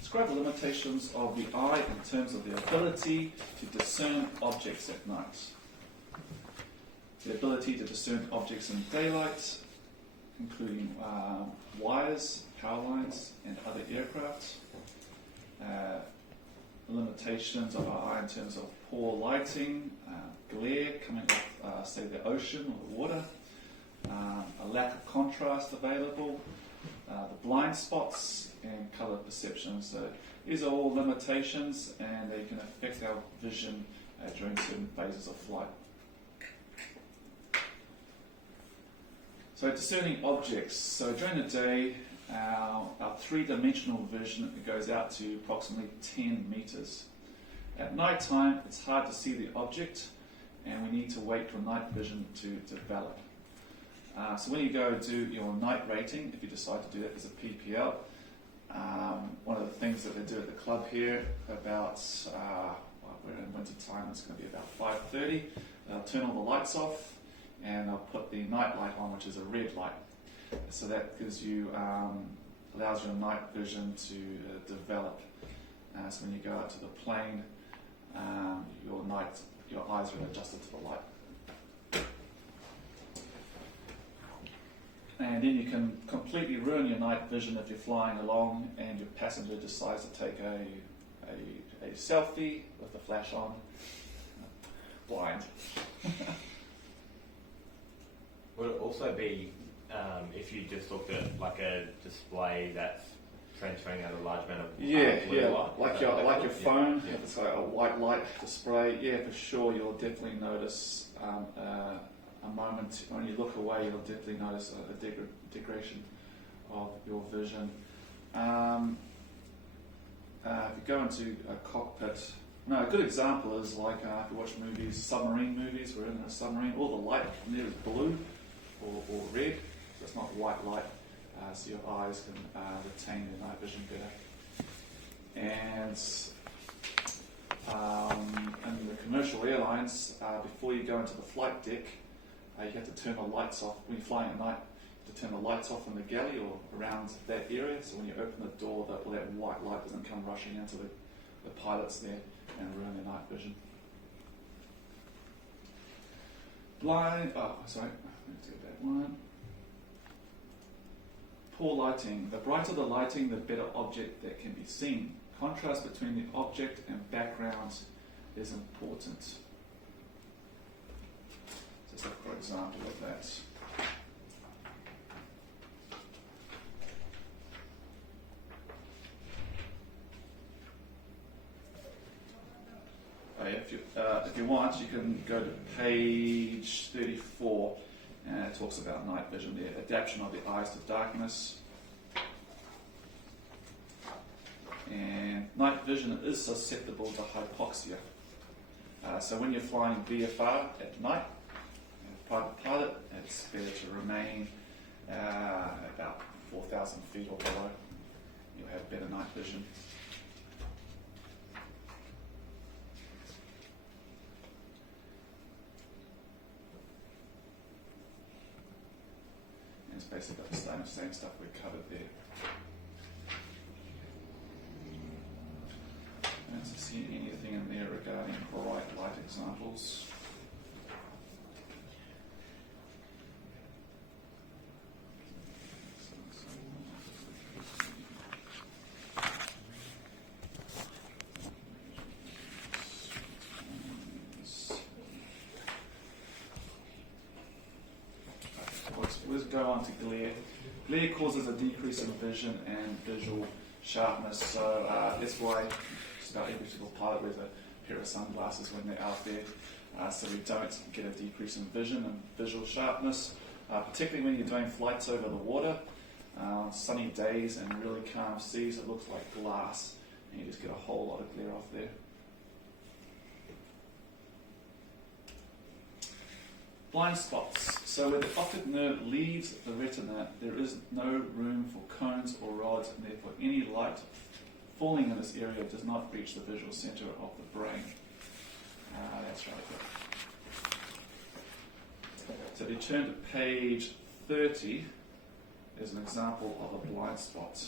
Describe the limitations of the eye in terms of the ability to discern objects at night. The ability to discern objects in daylight, including wires, power lines, and other aircraft. Limitations of our eye in terms of poor lighting, glare coming off, say, the ocean or the water, a lack of contrast available, the blind spots, and colour perception. So these are all limitations, and they can affect our vision during certain phases of flight. So discerning objects. So during the day, our three-dimensional vision goes out to approximately 10 meters. At night time, it's hard to see the object, and we need to wait for night vision to develop. So when you go do your night rating, if you decide to do that as a PPL, one of the things that they do at the club here about, we're in winter time, it's going to be about 5:30. They'll turn all the lights off and they'll put the night light on, which is a red light. So that gives you, allows your night vision to develop. So when you go out to the plane, your eyes are adjusted to the light. And then you can completely ruin your night vision if you're flying along and your passenger decides to take a selfie with the flash on. Blind. Would it also be if you just looked at like a display that's transferring out a large amount of blue light? Like your phone, if it's like a white light display, for sure you'll definitely notice a moment when you look away. You'll definitely notice a degradation of your vision. If you go into a cockpit, a good example is like if you watch movies, submarine movies. We're in a submarine. All the light from there is blue or red, so it's not white light. So your eyes can retain their night vision better. And in the commercial airlines, before you go into the flight deck, you have to turn the lights off. When you're flying at night, you have to turn the lights off in the galley or around that area, so when you open the door, all that white light doesn't come rushing into the pilots there and ruin their night vision. Let's get that one. Poor lighting. The brighter the lighting, the better object that can be seen. Contrast between the object and background is important. Just look for an example of that. If you want, you can go to page 34, and it talks about night vision, the adaptation of the eyes to darkness. And night vision is susceptible to hypoxia. So when you're flying VFR at night, private pilot, it's better to remain about 4,000 feet or below. You'll have better night vision. And it's basically the same stuff we covered there. And to see anything in there regarding bright light examples. Let's go on to glare. Glare causes a decrease in vision and visual sharpness, so that's why just about every single pilot wears a pair of sunglasses when they're out there, so we don't get a decrease in vision and visual sharpness, particularly when you're doing flights over the water, sunny days and really calm seas. It looks like glass, and you just get a whole lot of glare off there. Blind spots. So where the optic nerve leaves the retina, there is no room for cones or rods, and therefore any light falling in this area does not reach the visual center of the brain. That's right there. So if you turn to page 30, there's an example of a blind spot.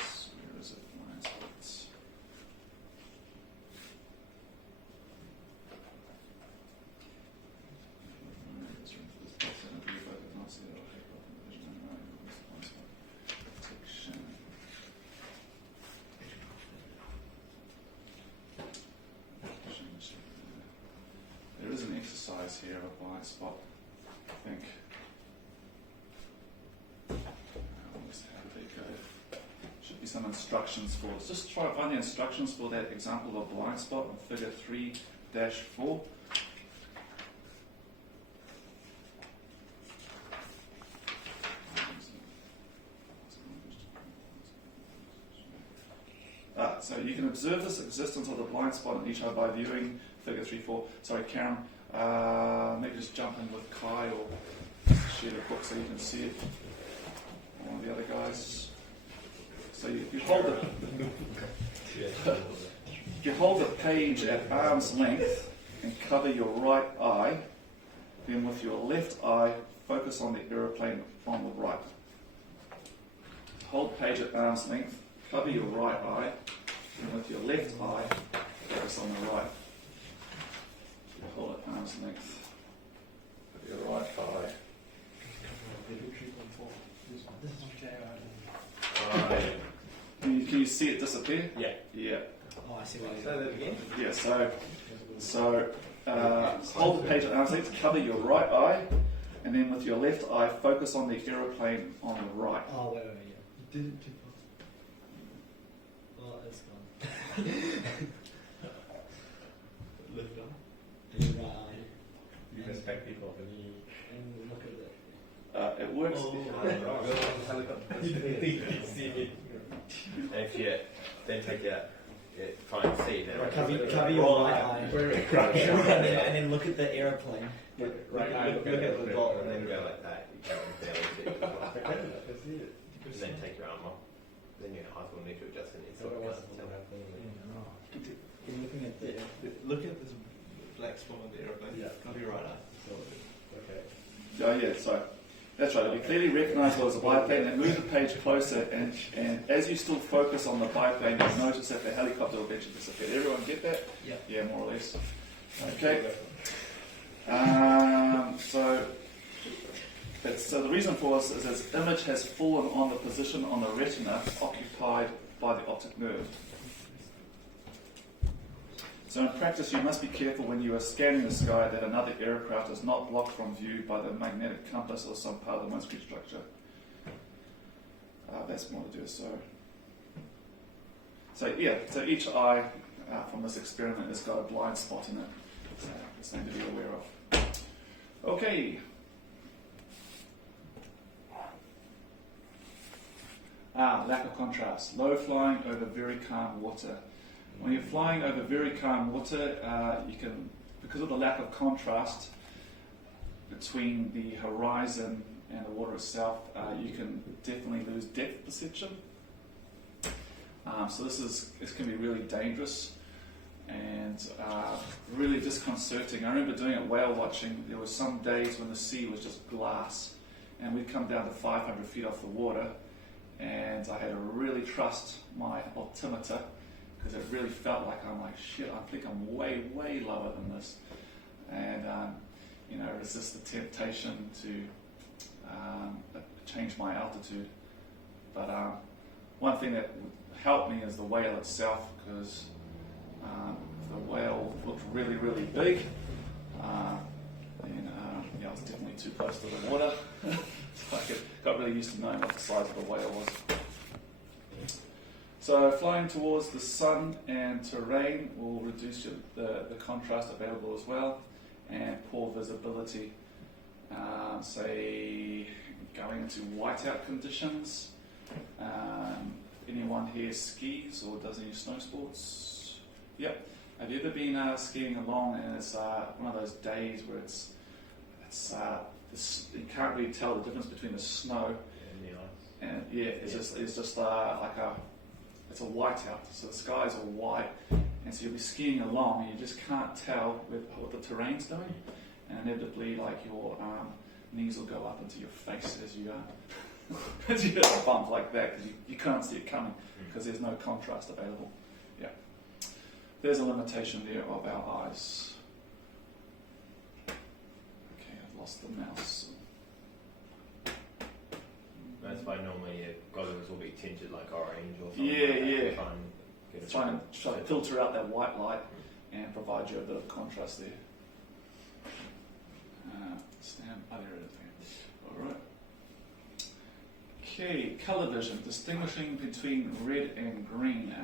Where is it? Blind spots. There is an exercise here of a blind spot, I think. How do they go? Should be some instructions for it. Just try to find the instructions for that example of a blind spot on figure 3-4. So you can observe this existence of the blind spot in each eye by viewing figure 3-4. Sorry, Karen. Maybe just jump in with Kai or share the book so you can see it. One of the other guys. So you hold it. You hold the page at arm's length and cover your right eye. Then with your left eye, focus on the aeroplane on the right. Hold page at arm's length, cover your right eye, and with your left eye, focus on the right. Hold at arm's length. With your right eye. Can you see it disappear? Yeah. Yeah. Oh, I see what Say that again. Yeah, so hold the page at arm's length, cover your right eye, and then with your left eye, focus on the aeroplane on the right. Oh, wait, yeah. You did it too fast. Oh, it's gone. Lift up. And your right eye. You perspective of any. And look at it. It works. Oh. If you then take out, try and see it. Right, cover your right eye. And then look at the aeroplane. Look at the dot and then go like that. You can't barely see it. And then take your arm off. Then your eyes will need to adjust it. So You're looking at the. Look at this black spot on the aeroplane. Yeah. Cover your right eye. okay. Oh yeah, so that's right. You clearly recognise what is a biplane and move the page closer, and as you still focus on the biplane, you'll notice that the helicopter will eventually disappear. Everyone get that? Yeah. Yeah, more or less. Okay. So the reason for this is its image has fallen on the position on the retina occupied by the optic nerve. So in practice, you must be careful when you are scanning the sky that another aircraft is not blocked from view by the magnetic compass or some part of the windscreen structure. That's more to do so each eye from this experiment has got a blind spot in it. So it's something to be aware of. Okay. Lack of contrast. Low flying over very calm water. When you're flying over very calm water, you can, because of the lack of contrast between the horizon and the water itself, you can definitely lose depth perception. So this can be really dangerous and really disconcerting. I remember doing it whale watching. There were some days when the sea was just glass, and we'd come down to 500 feet off the water, and I had to really trust my altimeter, because it really felt like shit, I think I'm way, way lower than this. And, resist the temptation to change my altitude. But one thing that helped me is the whale itself, because the whale looked really, really big. I was definitely too close to the water. So I got really used to knowing what the size of the whale was. So flying towards the sun and terrain will reduce the contrast available as well, and poor visibility. Say going into whiteout conditions. Anyone here skis or does any snow sports? Yep. Have you ever been skiing along and it's one of those days where it's you can't really tell the difference between the snow and it's just like it's a whiteout, so the skies are white, and so you'll be skiing along and you just can't tell what the terrain's doing, and inevitably your knees will go up into your face as you as you hit a bump like that, because you can't see it coming because there's no contrast available. Yeah, there's a limitation there of our eyes. Okay, I've lost the mouse. That's why normally your goggles will be tinted like orange or something. Yeah. Try and Try to filter out that white light and provide you a bit of contrast there. Alright. Okay, colour vision. Distinguishing between red and green.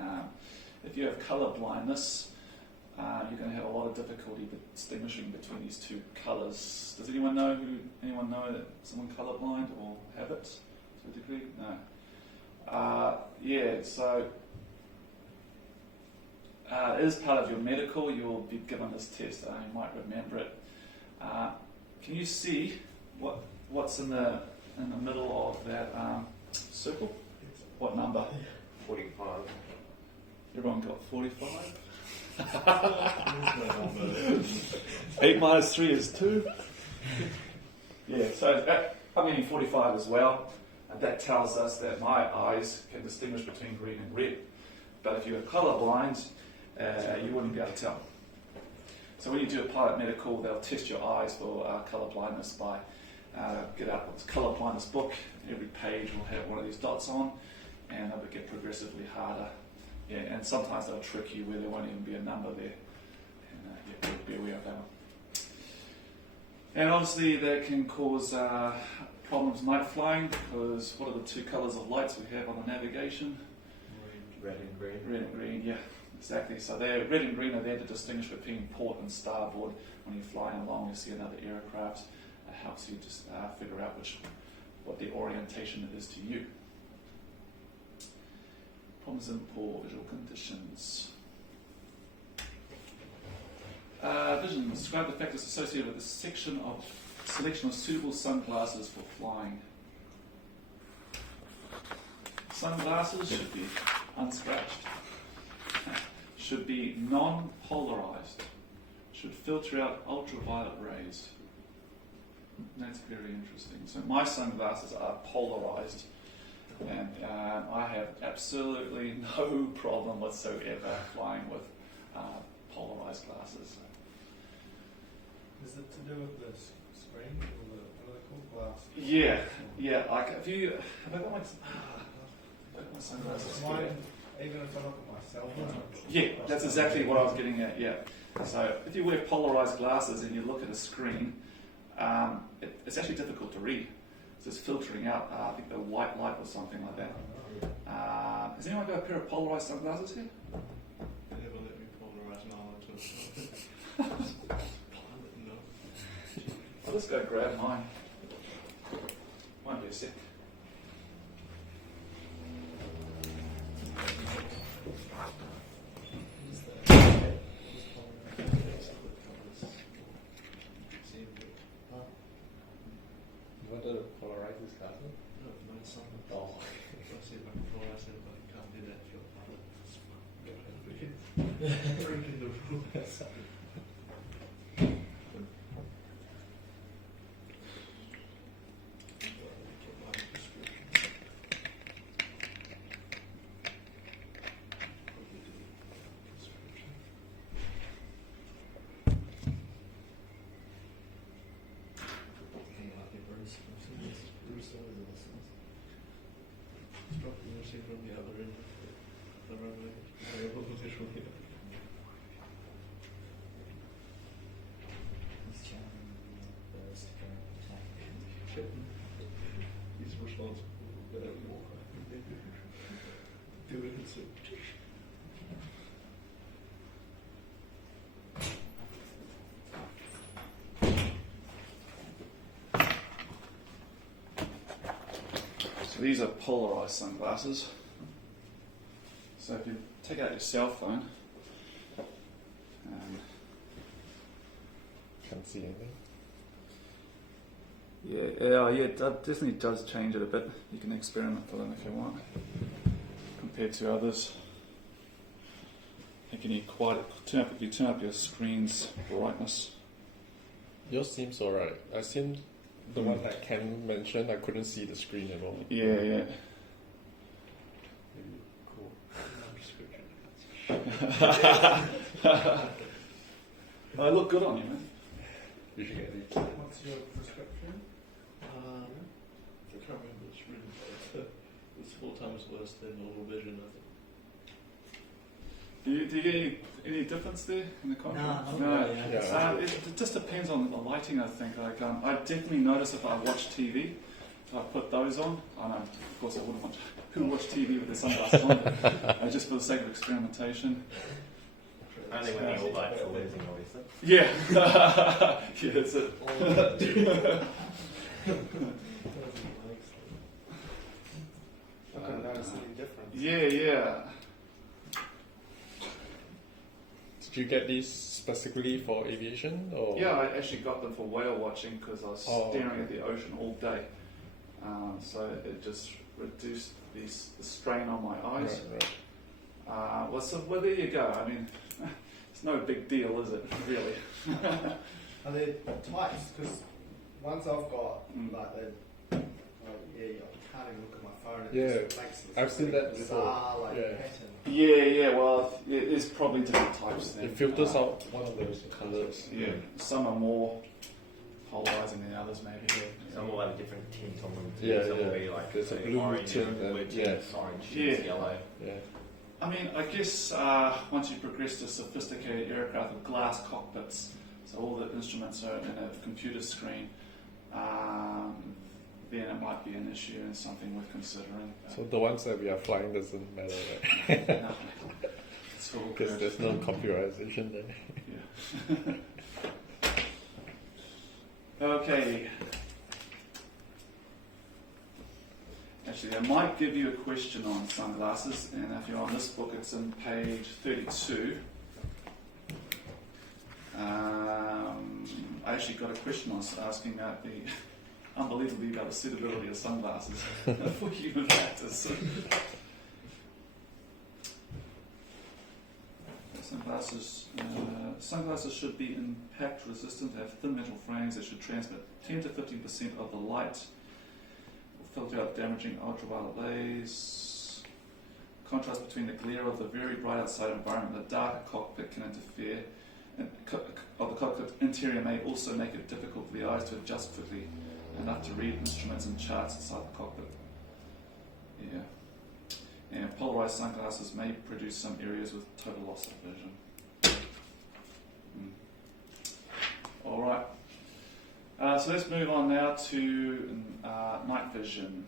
If you have colour blindness, you're going to have a lot of difficulty distinguishing between these two colours. Does anyone know that someone colourblind or have it to a degree? No. So It is part of your medical. You'll be given this test. You might remember it. Can you see what's in the middle of that circle? What number? 45. Everyone got 45? 8 minus 3 is 2. Yeah, so I'm meaning 45 as well. And that tells us that my eyes can distinguish between green and red. But if you're colourblind, you wouldn't be able to tell. So when you do a pilot medical, they'll test your eyes for colour blindness by get out this colour blindness book. Every page will have one of these dots on, and they'll get progressively harder. Yeah, and sometimes they'll trick you where there won't even be a number there. And be aware of that one. And obviously that can cause problems night flying, because what are the two colours of lights we have on the navigation? Red and green. Red and green, yeah, exactly. So they're red and green are there to distinguish between port and starboard. When you're flying along, you see another aircraft. It helps you just figure out what the orientation is to you. Problems in poor visual conditions. Vision. Describe the factors associated with the selection of suitable sunglasses for flying. Sunglasses should be unscratched, should be non-polarized, should filter out ultraviolet rays. That's very interesting. So my sunglasses are polarized, and I have absolutely no problem whatsoever flying with polarized glasses. Is it to do with the screen or the what are they called, glass? Yeah. Like have I got my sunglasses? Mine, even if I look at my cell phone. Yeah, that's exactly what I was getting at. Yeah. So if you wear polarized glasses and you look at a screen, it's actually difficult to read. So it's filtering out, I think, the white light or something like that. Has anyone got a pair of polarized sunglasses here? They never let me polarize my eye to I'll just go grab mine. Won't be a sec. You wanted to polarize this glasses? No, my son. Oh. I see if I can polarize it, but I can't do that if you're pilot. Breaking the rules. From the other end of the runway, variable position here. He's channeling the burst current attack. He's responsible for whatever you walk around. Do it and see. So these are polarized sunglasses. So if you take out your cell phone, Can't see anything. it definitely does change it a bit. You can experiment with them if you want, compared to others. You can turn up your screen's brightness. Yours seems alright. I seen the one that Ken mentioned. I couldn't see the screen at all. Yeah. Cool. I look good on you, man. You should get these. What's your prescription? I can't remember the screen, but it's 4 times worse than normal vision, I think. Do you get any difference there in the contrast? No. It just depends on the lighting, I think. Like, I definitely notice if I watch TV, if I put those on, I know, of course I wouldn't want who watch TV with their sunglasses on, just for the sake of experimentation. Only when the all lights are losing, obviously. Yeah. Yeah, that's it. I couldn't notice any difference. Yeah. Did you get these specifically for aviation? Or? Yeah, I actually got them for whale watching because I was staring at the ocean all day. So it just reduced the strain on my eyes. Right. Well, there you go. I mean, it's no big deal, is it? Really? Are there types? Because once I've got you can't even look at my phone. It just makes this I've seen that bizarre, before. pattern. Yeah. Well, there's probably different types. Then. It filters out one of those colours. Yeah. Some are more polarizing than others, maybe. Some will have a different tint on them. Yeah, Some will be like there's a blue orange tint and blue and tint, orange, yellow. Yeah. I mean, I guess once you progress to sophisticated aircraft with glass cockpits, so all the instruments are in a computer screen, then it might be an issue and something worth considering. So the ones that we are flying doesn't matter, right? No, it's all because good. there's no computerization there. Yeah. Okay. Actually, I might give you a question on sunglasses, and if you're on this book, it's in page 32. I actually got a question asking about unbelievably about the suitability of sunglasses for human factors. Sunglasses should be impact resistant, have thin metal frames that should transmit 10 to 15% of the light, filter out damaging ultraviolet rays. Contrast between the glare of the very bright outside environment and the darker cockpit can interfere. Of the cockpit interior may also make it difficult for the eyes to adjust quickly enough to read instruments and charts inside the cockpit. Yeah. And polarized sunglasses may produce some areas with total loss of vision. All right. So let's move on now to night vision.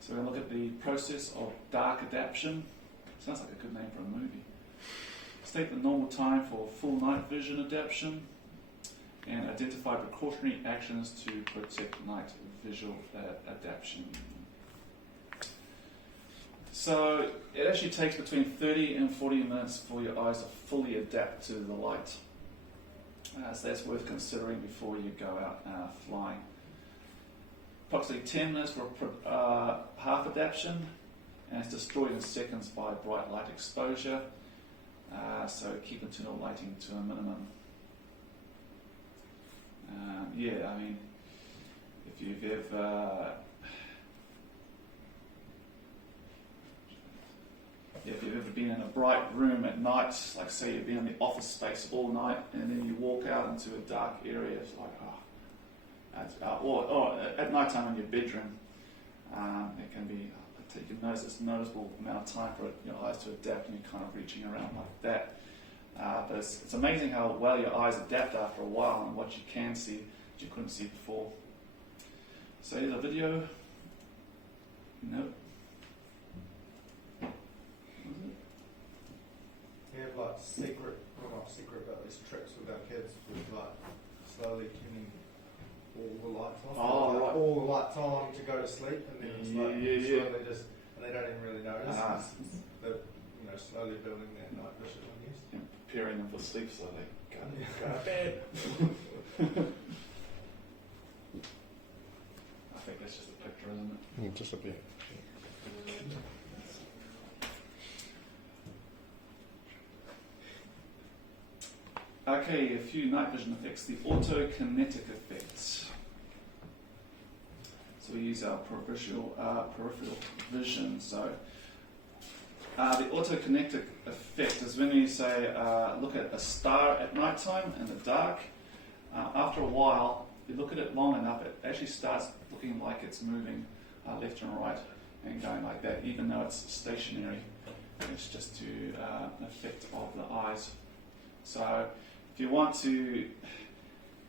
So we're going to look at the process of dark adaptation. Sounds like a good name for a movie. State the normal time for full night vision adaptation and identify precautionary actions to protect night visual adaptation. So it actually takes between 30 and 40 minutes for your eyes to fully adapt to the light. So that's worth considering before you go out flying. Approximately 10 minutes for half adaptation, and it's destroyed in seconds by bright light exposure. So keep internal lighting to a minimum. I mean, if you've ever been in a bright room at night, like say you've been in the office space all night, and then you walk out into a dark area, it's like, or at night time in your bedroom, it can be, you can notice it's a noticeable amount of time for your eyes to adapt, and you're kind of reaching around like that. But it's amazing how well your eyes adapt after a while, and what you can see that you couldn't see before. So here's a video. Nope. We have like not secret, but these trips with our kids with like slowly turning all the lights on. Right. All the lights on to go to sleep, and then it's like slowly just, and they don't even really notice. They're slowly building their night vision, I guess. And preparing them for sleep so they go to bed. I think that's just a picture, isn't it? Just a bit. Okay, a few night vision effects. The autokinetic effects. So we use our peripheral vision. So the autokinetic effect is when you say look at a star at night time in the dark. After a while, you look at it long enough, it actually starts looking like it's moving left and right and going like that, even though it's stationary. It's just to an effect of the eyes. So if you want to,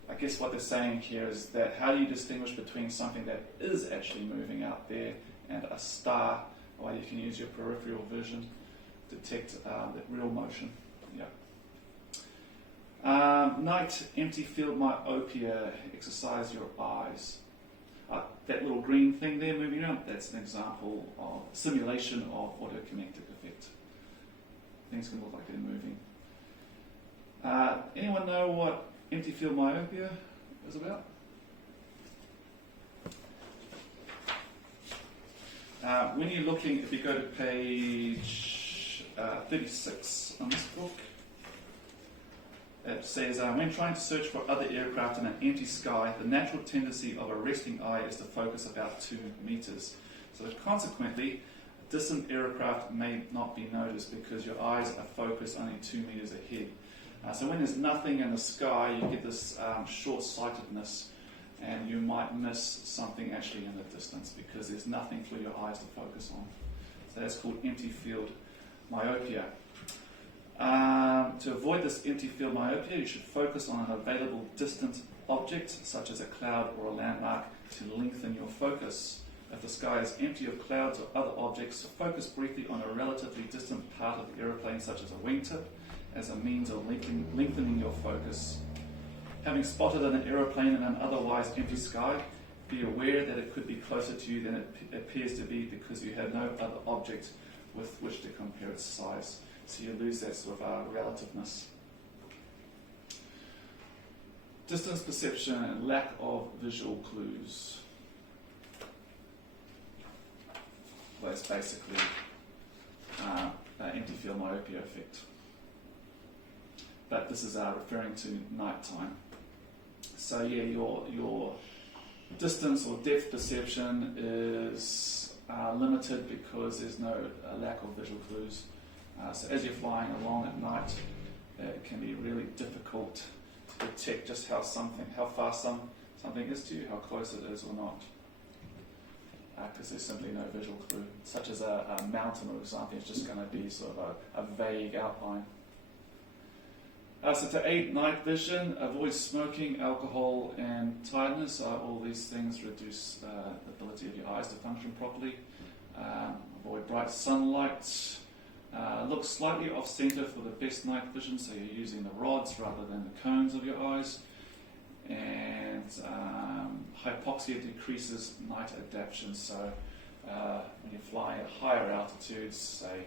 I guess what they're saying here is that how do you distinguish between something that is actually moving out there and a star? Well, you can use your peripheral vision to detect the real motion. Night empty field myopia, exercise your eyes. That little green thing there moving around, that's an example of simulation of autokinetic effect. things can look like they're moving. Anyone know what empty field myopia is about? When you're looking, if you go to page 36 on this book, it says, when trying to search for other aircraft in an empty sky, the natural tendency of a resting eye is to focus about 2 meters. So consequently, a distant aircraft may not be noticed because your eyes are focused only 2 meters ahead. So when there's nothing in the sky, you get this short-sightedness, and you might miss something actually in the distance because there's nothing for your eyes to focus on. So that's called empty field myopia. To avoid this empty field myopia, you should focus on an available distant object, such as a cloud or a landmark, to lengthen your focus. If the sky is empty of clouds or other objects, focus briefly on a relatively distant part of the aeroplane, such as a wingtip, as a means of lengthening your focus. Having spotted an aeroplane in an otherwise empty sky, be aware that it could be closer to you than it appears to be because you have no other object with which to compare its size. So you lose that sort of relativeness. Distance perception and lack of visual clues. Well, it's basically empty field myopia effect. But this is referring to nighttime. So yeah, your distance or depth perception is limited because there's no lack of visual clues. So as you're flying along at night, it can be really difficult to detect just how far something is to you, how close it is or not, because there's simply no visual clue. Such as a mountain, for example, is just going to be sort of a vague outline. So to aid night vision, avoid smoking, alcohol, and tiredness. All these things reduce the ability of your eyes to function properly. Avoid bright sunlight. Look slightly off-center for the best night vision, so you're using the rods rather than the cones of your eyes. And hypoxia decreases night adaptation, so when you're flying at higher altitudes, say,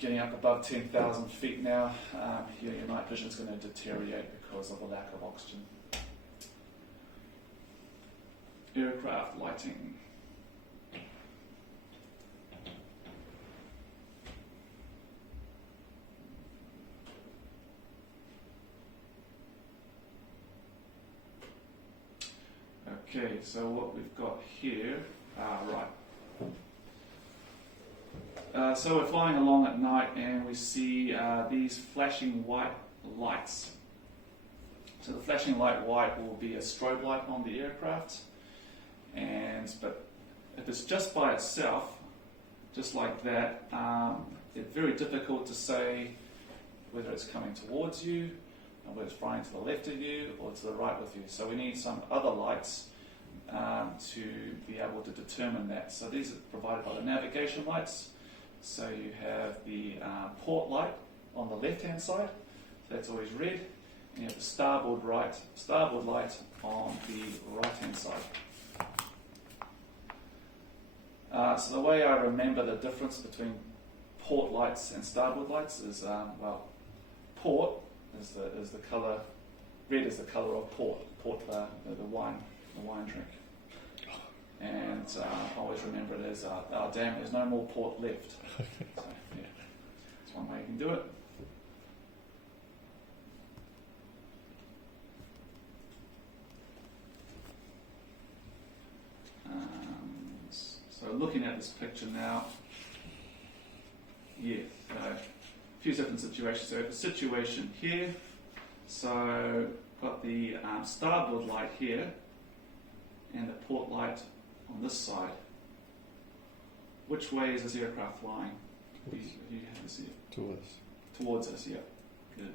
getting up above 10,000 feet now, your night vision is going to deteriorate because of the lack of oxygen. Aircraft lighting. Okay, so what we've got here, so we're flying along at night and we see these flashing white lights. So the flashing light white will be a strobe light on the aircraft, but if it's just by itself, just like that, it's very difficult to say whether it's coming towards you, or whether it's flying to the left of you or to the right with you. So we need some other lights to be able to determine that. So these are provided by the navigation lights. So you have the port light on the left-hand side, so that's always red, and you have the starboard light on the right-hand side. So the way I remember the difference between port lights and starboard lights is, port is the color, red is the color of port, the wine drink. And I always remember it as, damn, there's no more port left. So, yeah, that's one way you can do it. So looking at this picture now, a few different situations. So the situation here, so got the starboard light here and the port light on this side. Which way is this aircraft flying? You have to see it. Towards us, yeah. Good.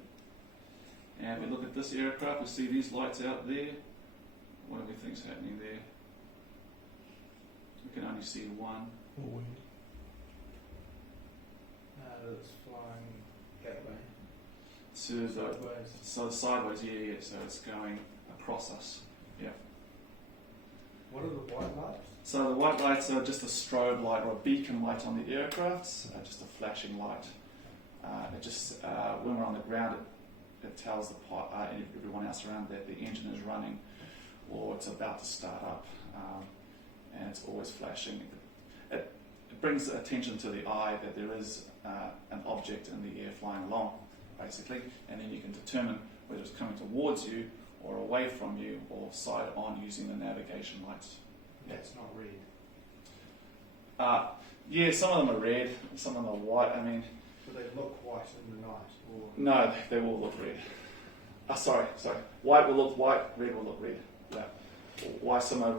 And we look at this aircraft, we see these lights out there. What do we think is happening there? We can only see one. It's flying that way. So sideways, yeah. So it's going across us. Yeah. What are the white white lights? So the white lights are just a strobe light or a beacon light on the aircraft, just a flashing light. It just, when we're on the ground, it tells everyone else around that the engine is running or it's about to start up, and it's always flashing. It brings attention to the eye that there is an object in the air flying along, basically, and then you can determine whether it's coming towards you or away from you or side on using the navigation lights. That's not red. Yeah, some of them are red, some of them are white. I mean, Do they look white in the night? Or no, they will look red. Sorry. White will look white, red will look red. Yeah. Why some are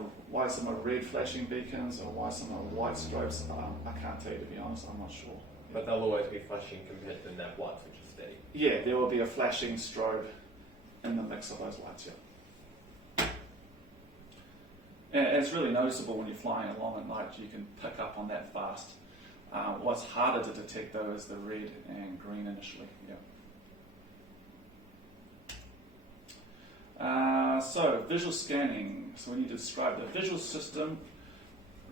red flashing beacons or why some are white strobes, I can't tell you, to be honest, I'm not sure. But they'll always be flashing compared to the nav lights, which are steady. Yeah, there will be a flashing strobe in the mix of those lights, yeah. And it's really noticeable when you're flying along at night, you can pick up on that fast. What's harder to detect though is the red and green initially, yeah. So, visual scanning. So we need to describe the visual system,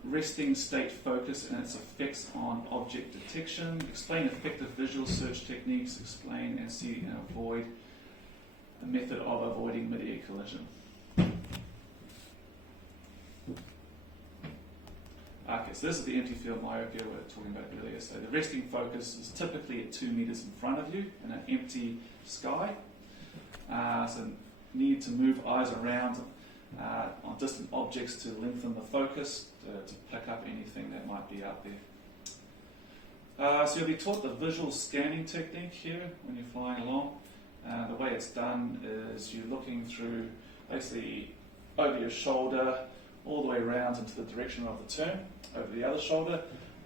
resting state focus and its effects on object detection, explain effective visual search techniques, explain and see and avoid the method of avoiding mid-air collision. Okay, so this is the empty field myopia we were talking about earlier. So the resting focus is typically at 2 meters in front of you in an empty sky. So need to move eyes around on distant objects to lengthen the focus to pick up anything that might be out there. So you'll be taught the visual scanning technique here when you're flying along. The way it's done is you're looking through basically over your shoulder all the way around into the direction of the turn, over the other shoulder.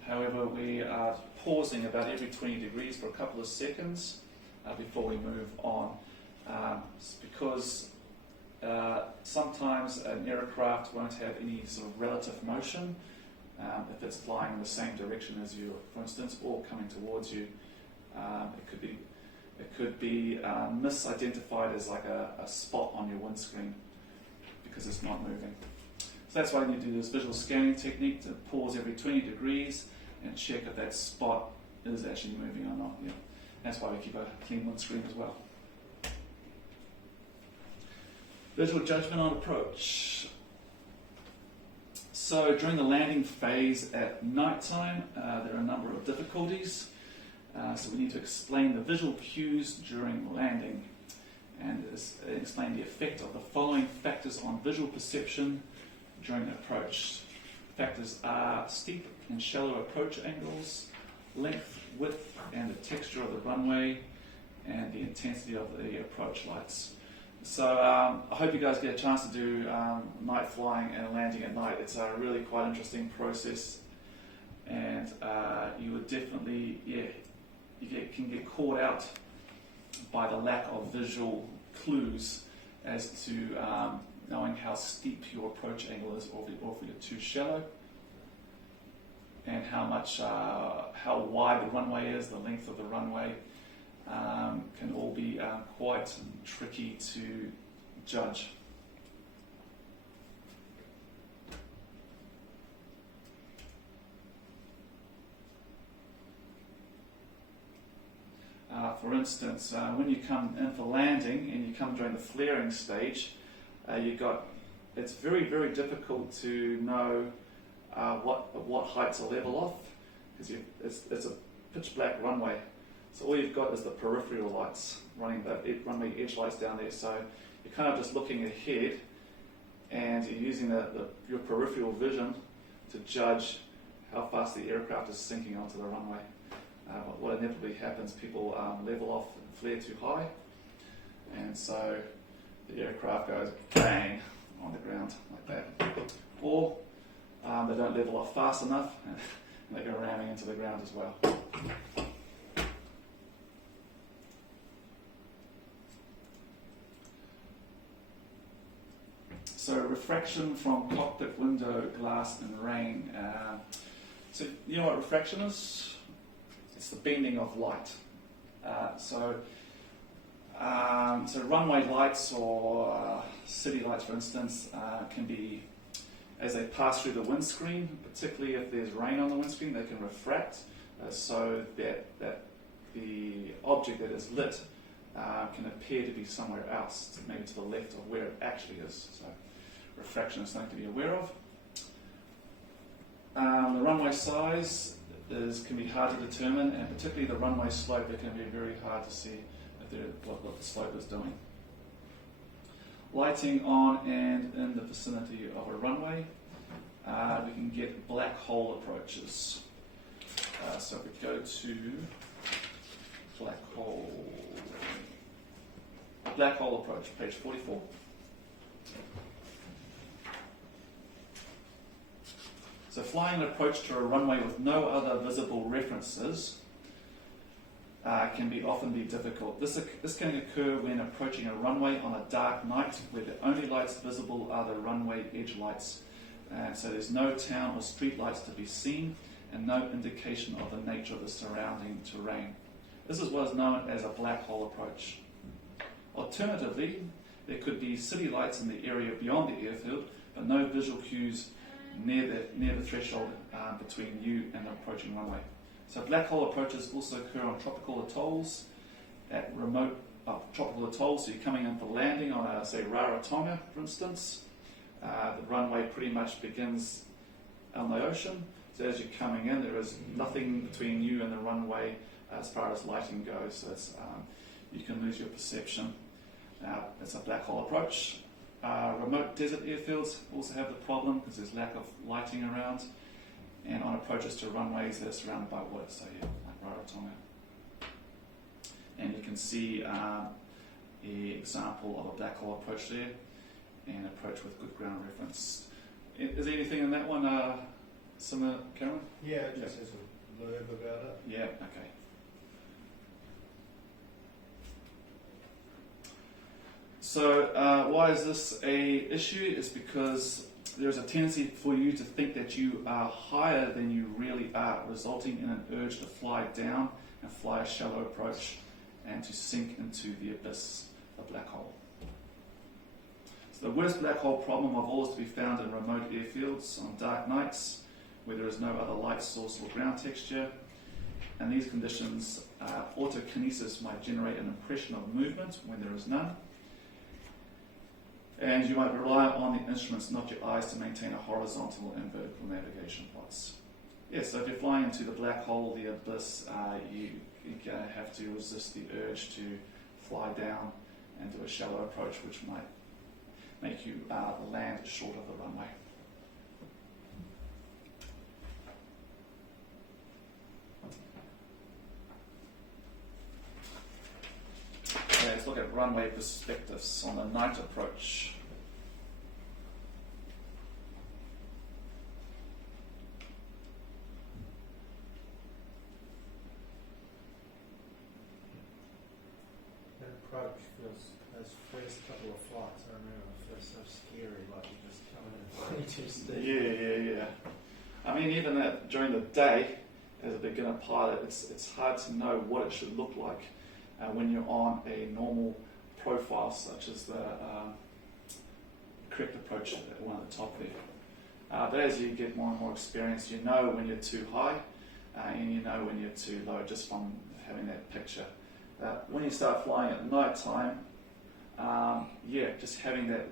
However, we are pausing about every 20 degrees for a couple of seconds before we move on. Because sometimes an aircraft won't have any sort of relative motion if it's flying in the same direction as you, for instance, or coming towards you. It could be misidentified as like a spot on your windscreen because it's not moving. So that's why you do this visual scanning technique to pause every 20 degrees and check if that spot is actually moving or not. Yeah. That's why we keep a clean windscreen as well. Visual judgment on approach. So during the landing phase at night time, there are a number of difficulties. So we need to explain the visual cues during landing and explain the effect of the following factors on visual perception during the approach. Factors are steep and shallow approach angles, length, width, and the texture of the runway, and the intensity of the approach lights. So I hope you guys get a chance to do night flying and landing at night. It's a really quite interesting process, and you would definitely, can get caught out by the lack of visual clues as to knowing how steep your approach angle is, or if you're too shallow, and how wide the runway is, the length of the runway. Can all be quite tricky to judge. For instance, when you come in for landing and you come during the flaring stage, it's very, very difficult to know what heights are level off, because it's a pitch black runway. So all you've got is the peripheral lights running the runway edge lights down there. So you're kind of just looking ahead, and you're using your peripheral vision to judge how fast the aircraft is sinking onto the runway. What inevitably happens, people level off and flare too high, and so the aircraft goes bang on the ground like that. Or they don't level off fast enough, and they go ramming into the ground as well. So refraction from cockpit window glass in rain. So you know what refraction is? It's the bending of light. So runway lights or city lights, for instance, can be as they pass through the windscreen, particularly if there's rain on the windscreen, they can refract so that the object that is lit can appear to be somewhere else, maybe to the left of where it actually is. So refraction is something to be aware of. The runway size can be hard to determine, and particularly the runway slope, it can be very hard to see what the slope is doing. Lighting on and in the vicinity of a runway, we can get black hole approaches. So if we go to black hole approach, page 44. So flying an approach to a runway with no other visible references can often be difficult. This can occur when approaching a runway on a dark night where the only lights visible are the runway edge lights. So there's no town or street lights to be seen and no indication of the nature of the surrounding terrain. This is what is known as a black hole approach. Alternatively, there could be city lights in the area beyond the airfield, but no visual cues near the threshold between you and the approaching runway. So black hole approaches also occur on tropical atolls, at remote tropical atolls. So you're coming in for landing on, say, Radiotelephony, for instance. The runway pretty much begins on the ocean. So as you're coming in, there is nothing between you and the runway as far as lighting goes. So you can lose your perception. It's a black hole approach. Remote desert airfields also have the problem because there's lack of lighting around, and on approaches to runways that are surrounded by water, so yeah, like Radiotelephony. And you can see an example of a black hole approach there, and approach with good ground reference. Is there anything in that one similar, Cameron? Yeah, it just has a blurb about it. Yeah, okay. So why is this a issue? It's because there's a tendency for you to think that you are higher than you really are, resulting in an urge to fly down and fly a shallow approach and to sink into the abyss, the black hole. So the worst black hole problem of all is to be found in remote airfields on dark nights where there is no other light source or ground texture. And these conditions, autokinesis might generate an impression of movement when there is none. And you might rely on the instruments, not your eyes, to maintain a horizontal and vertical navigation plots. Yeah, so if you're flying into the black hole, the abyss, you're going to have to resist the urge to fly down and do a shallow approach, which might make you land short of the runway. Okay, let's look at runway perspectives on the night approach. That approach feels, those first couple of flights, I remember, it feels so scary, like you're just coming in way too steep. Yeah. I mean, even during the day, as a beginner pilot, it's hard to know what it should look like when you're on a normal profile, such as the correct approach at one at the top there. But as you get more and more experience, you know when you're too high and you know when you're too low, just from having that picture. When you start flying at night time, just having the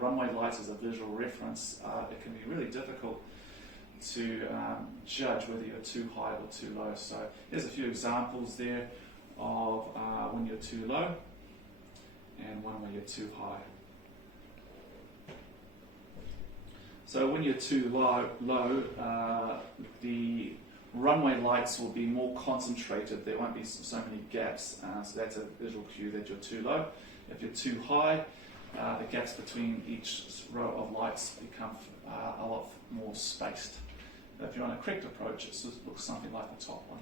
runway lights as a visual reference, it can be really difficult to judge whether you're too high or too low. So here's a few examples there of when you're too low and one when you're too high. So when you're too low, the runway lights will be more concentrated. There won't be so many gaps, so that's a visual cue that you're too low. If you're too high, the gaps between each row of lights become a lot more spaced. If you're on a correct approach, it looks something like the top one.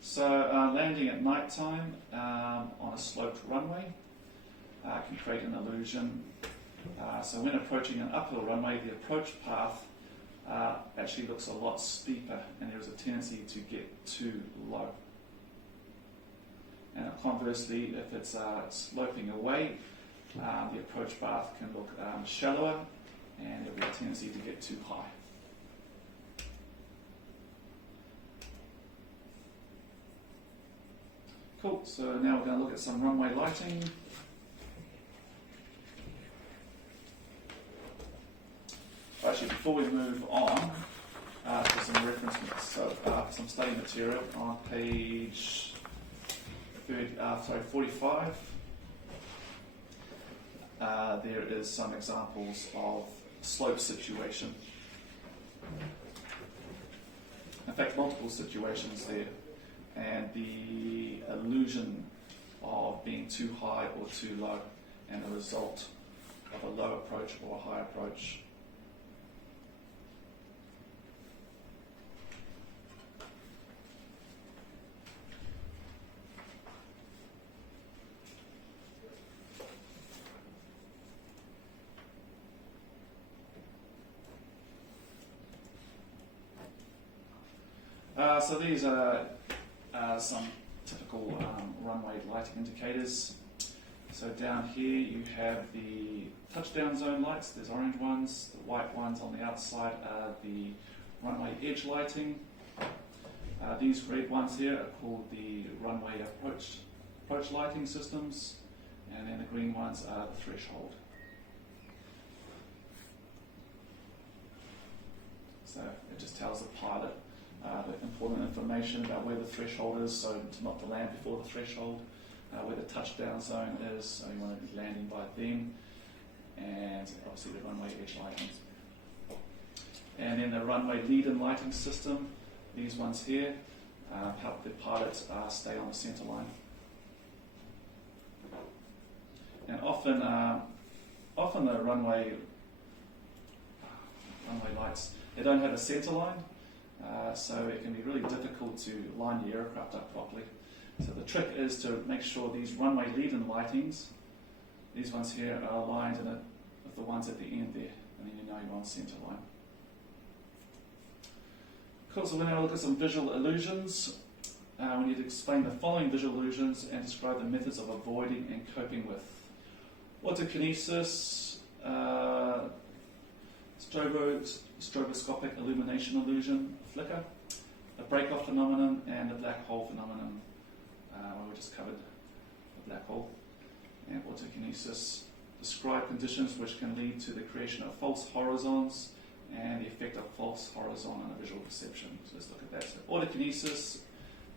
So landing at night time on a sloped runway can create an illusion. So when approaching an uphill runway, the approach path actually looks a lot steeper, and there is a tendency to get too low. And conversely, if it's sloping away, the approach path can look shallower, and there will be a tendency to get too high. Cool, so now we're going to look at some runway lighting. Actually, before we move on to some reference, so some study material on page 45, there is some examples of slope situation. In fact, multiple situations there, and the illusion of being too high or too low, and the result of a low approach or a high approach. So these are some typical runway lighting indicators. So down here you have the touchdown zone lights. There's orange ones. The white ones on the outside are the runway edge lighting. These red ones here are called the runway approach lighting systems, and then the green ones are the threshold. So it just tells the pilot the important information about where the threshold is, so to not to land before the threshold, where the touchdown zone is, so you want to be landing by them, and obviously the runway edge lighting. And then the runway lead-in lighting system, these ones here, help the pilot stay on the center line. And often the runway lights, they don't have a center line, so it can be really difficult to line the aircraft up properly. So the trick is to make sure these runway lead-in lightings, these ones here, are aligned with the ones at the end there, and then you know you're on center line. Cool, so we're now look at some visual illusions. We need to explain the following visual illusions and describe the methods of avoiding and coping with autokinesis, stroboscopic illumination illusion, flicker, the break-off phenomenon, and the black hole phenomenon. We just covered the black hole and autokinesis. Describe conditions which can lead to the creation of false horizons and the effect of false horizon on a visual perception. So let's look at that. So autokinesis,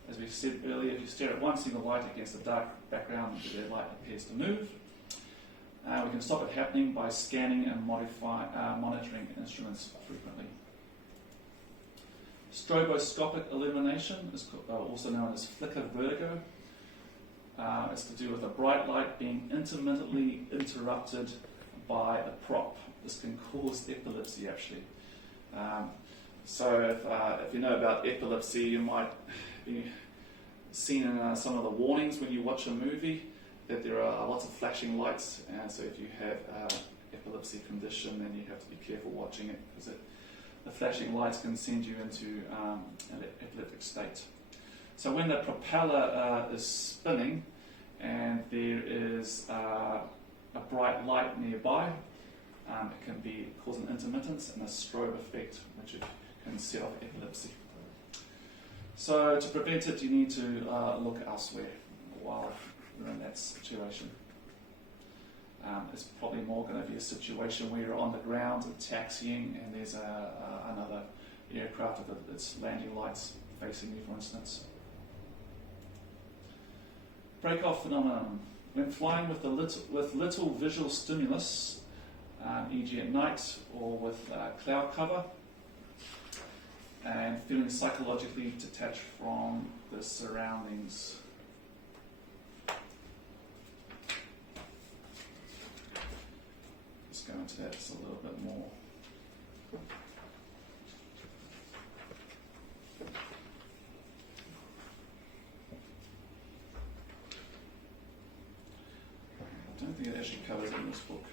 as we said earlier, if you stare at one single light against a dark background, the light appears to move. We can stop it happening by scanning and monitoring instruments frequently. Stroboscopic illumination is also known as flicker vertigo. It's to do with a bright light being intermittently interrupted by a prop. This can cause epilepsy, actually. So if you know about epilepsy, you might be seen in some of the warnings when you watch a movie that there are lots of flashing lights, and so if you have epilepsy condition, then you have to be careful watching it, because the flashing lights can send you into an epileptic state. So when the propeller is spinning and there is a bright light nearby, it can cause an intermittence and a strobe effect, which can set off epilepsy. So to prevent it, you need to look elsewhere while you're in that situation. It's probably more going to be a situation where you're on the ground taxiing and there's another aircraft with its landing lights facing you, for instance. Break-off phenomenon. When flying with little visual stimulus, e.g. at night or with cloud cover, and feeling psychologically detached from the surroundings. Let's go into that just a little bit more. I don't think it actually covers it in this book.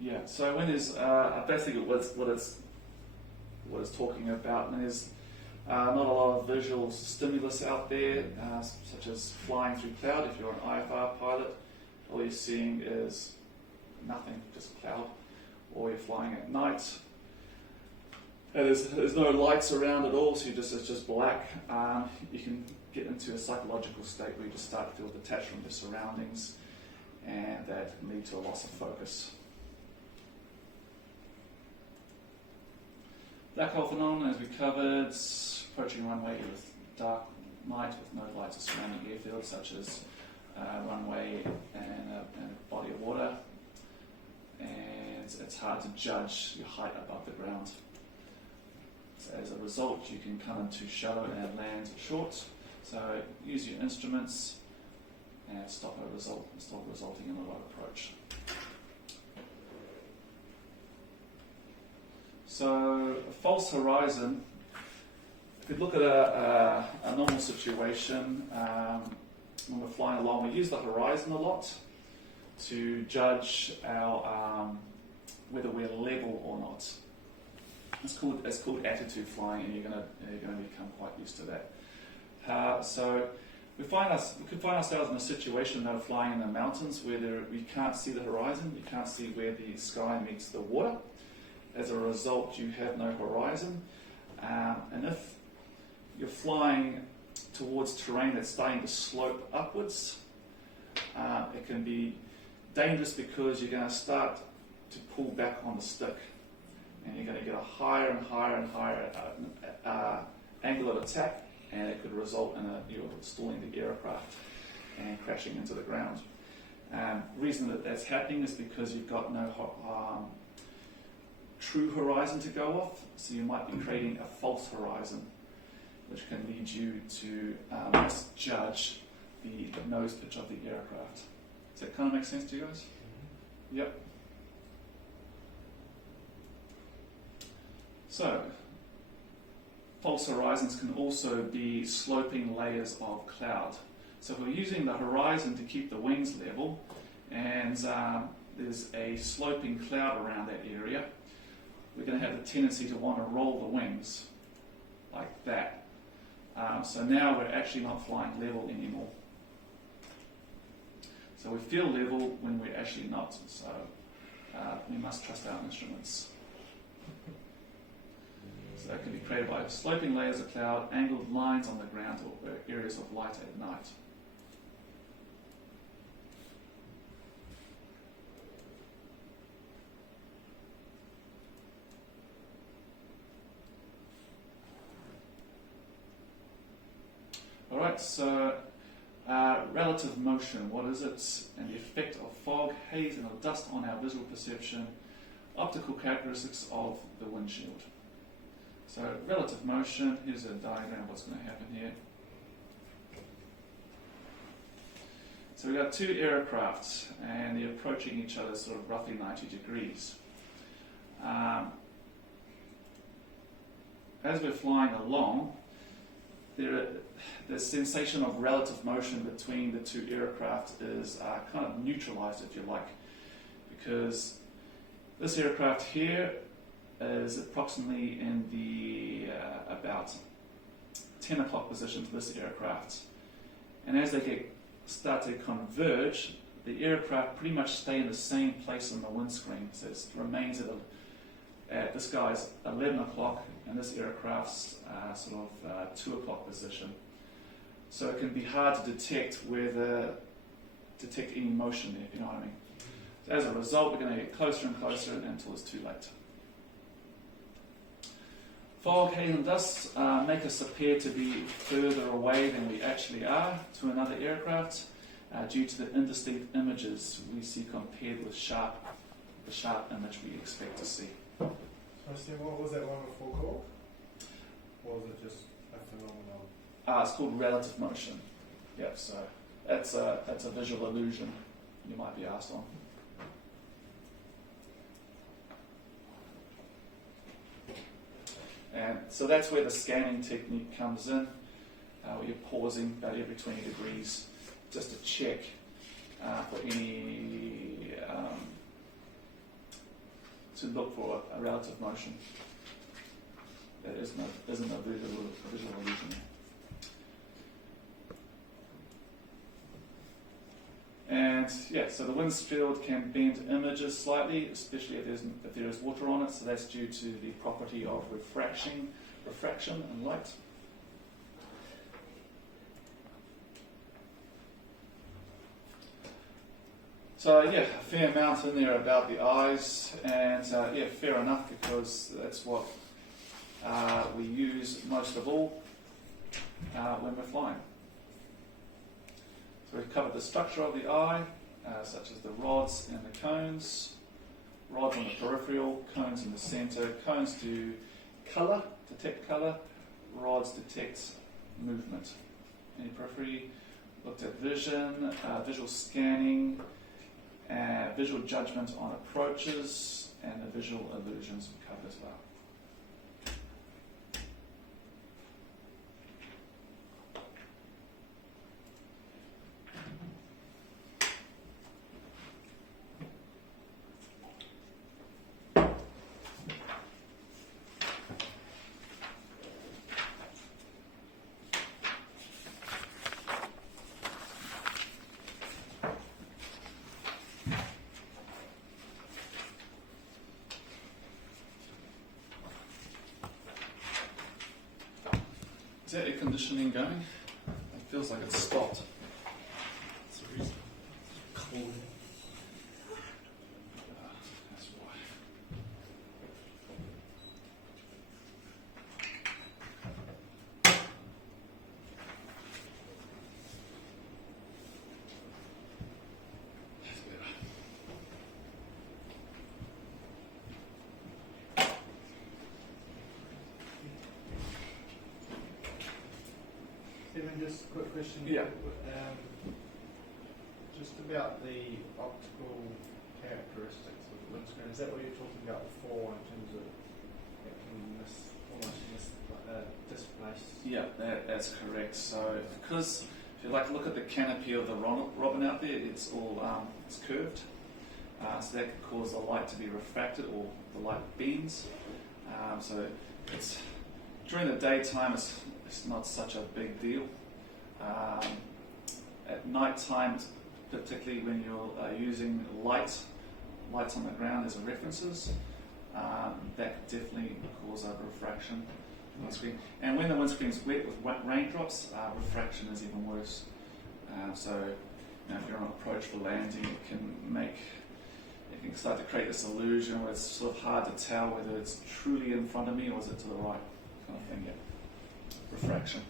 Yeah, so when there's basically what it's talking about, when there's not a lot of visual stimulus out there, such as flying through cloud. If you're an IFR pilot, all you're seeing is nothing, just cloud. Or you're flying at night, and there's no lights around at all, so it's just black. You can get into a psychological state where you just start to feel detached from your surroundings, and that can lead to a loss of focus. Black hole phenomenon, as we covered, approaching runway with dark night with no lights or surrounding airfields, such as runway and a body of water. And it's hard to judge your height above the ground. So as a result, you can come in too shallow and land short. So use your instruments and stop resulting in a low approach. So a false horizon, if you look at a normal situation, when we're flying along, we use the horizon a lot to judge our whether we're level or not. It's called attitude flying, and you're going to become quite used to that. So we could find ourselves in a situation though, flying in the mountains where we can't see the horizon, you can't see where the sky meets the water. As a result, you have no horizon, and if you're flying towards terrain that's starting to slope upwards, it can be dangerous because you're going to start to pull back on the stick, and you're going to get a higher and higher and higher angle of attack, and it could result in you stalling the aircraft and crashing into the ground. The reason that's happening is because you've got no true horizon to go off, so you might be creating a false horizon, which can lead you to misjudge the nose pitch of the aircraft. Does that kind of make sense to you guys? Mm-hmm. Yep. So, false horizons can also be sloping layers of cloud. So if we're using the horizon to keep the wings level, and there's a sloping cloud around that area, we're going to have the tendency to want to roll the wings like that. So now we're actually not flying level anymore. So we feel level when we're actually not. So we must trust our instruments. So it can be created by sloping layers of cloud, angled lines on the ground, or areas of light at night. Alright, so relative motion, what is it? And the effect of fog, haze, and of dust on our visual perception, optical characteristics of the windshield. So relative motion, here's a diagram of what's going to happen here. So we've got two aircraft, and they're approaching each other sort of roughly 90 degrees. As we're flying along, the sensation of relative motion between the two aircraft is kind of neutralized, if you like, because this aircraft here is approximately in the about 10 o'clock position to this aircraft, and as they start to converge, the aircraft pretty much stay in the same place on the windscreen, so it remains at this guy's 11 o'clock and this aircraft's sort of 2 o'clock position. So it can be hard to detect any motion there, if you know what I mean. So as a result, we're going to get closer and closer until it's too late. Fog, haze, and dust make us appear to be further away than we actually are to another aircraft due to the indistinct images we see compared with the sharp image we expect to see. So what was that one before called? Or was it just a phenomenon? It's called relative motion. Yep, so that's a visual illusion you might be asked on. And so that's where the scanning technique comes in, where you're pausing about every 20 degrees just to check for any to look for a relative motion. There isn't a visual illusion. And yeah, so the windshield can bend images slightly, especially if there is water on it. So that's due to the property of refraction and light. So yeah, a fair amount in there about the eyes, and yeah, fair enough, because that's what we use most of all when we're flying. So we've covered the structure of the eye, such as the rods and the cones. Rods on the peripheral, cones in the center. Cones do colour, detect colour. Rods detect movement. In the periphery, looked at vision, visual scanning, visual judgment on approaches, and the visual illusions we covered as well. Is that air conditioning going? It feels like it's stopped. That's the reason. Cold. That's why. That's better. Stephen, just a quick question. Yeah. Just about the optical characteristics of the windscreen. Is that what you're talking about before in terms of it can displace? Yeah, that's correct. So, because if you look at the canopy of the robin out there, it's all it's curved. So that could cause the light to be refracted, or the light bends. So it's during the daytime, it's not such a big deal. At night time, particularly when you're using lights on the ground as references, that could definitely cause a refraction on the windscreen. And when the windscreen's wet with wet raindrops, refraction is even worse. So if you're on approach for landing, it can start to create this illusion where it's sort of hard to tell whether it's truly in front of me or is it to the right, kind of thing. Yeah. Refraction.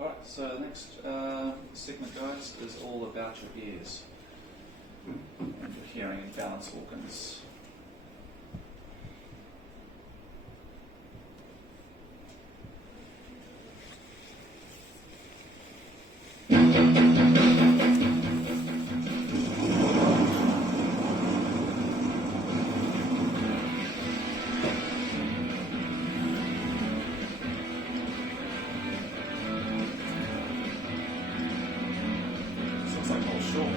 Alright, so the next segment, guys, is all about your ears and your hearing and balance organs. Looks like all short.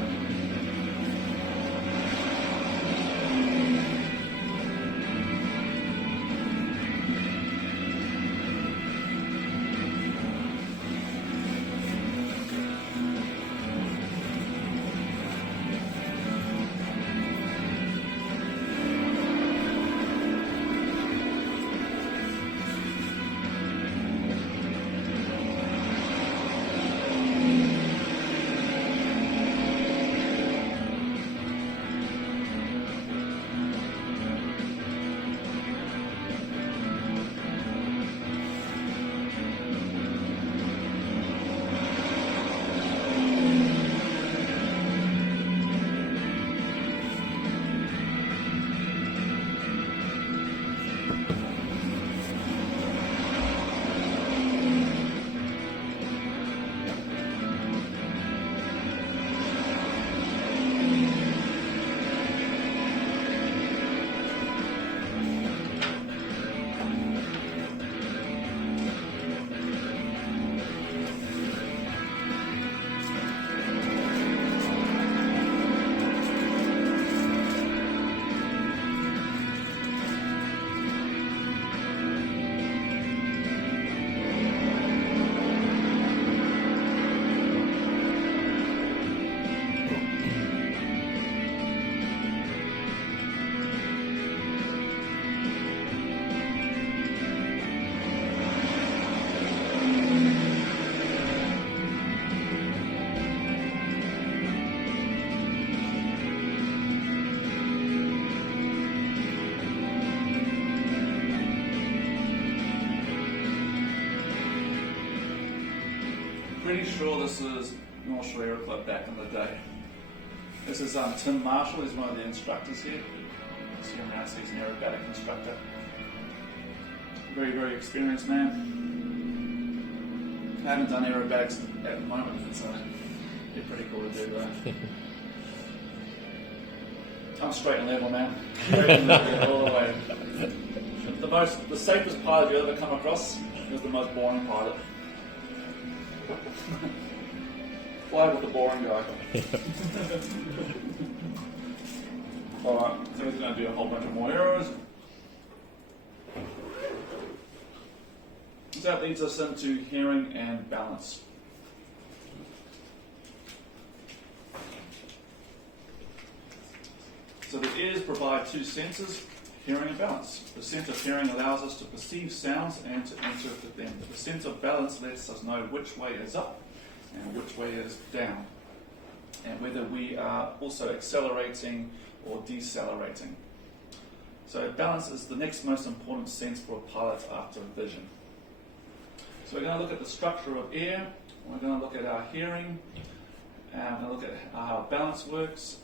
pretty sure this is North Shore Aero Club back in the day. This is Tim Marshall, he's one of the instructors here. You see him around, so he's an aerobatic instructor. Very, very experienced man. I haven't done aerobatics at the moment, so it'd be pretty cool to do that. I'm straight and level, man. Straight and level all the way. The safest pilot you ever come across is the most boring pilot. Fly with the boring guy. Alright, so we're going to do a whole bunch of more arrows. So that leads us into hearing and balance. So the ears provide two senses, hearing and balance. The sense of hearing allows us to perceive sounds and to interpret them. The sense of balance lets us know which way is up and which way is down, and whether we are also accelerating or decelerating. So balance is the next most important sense for a pilot after vision. So we're going to look at the structure of air, we're going to look at our hearing, and we're going to look at how balance works,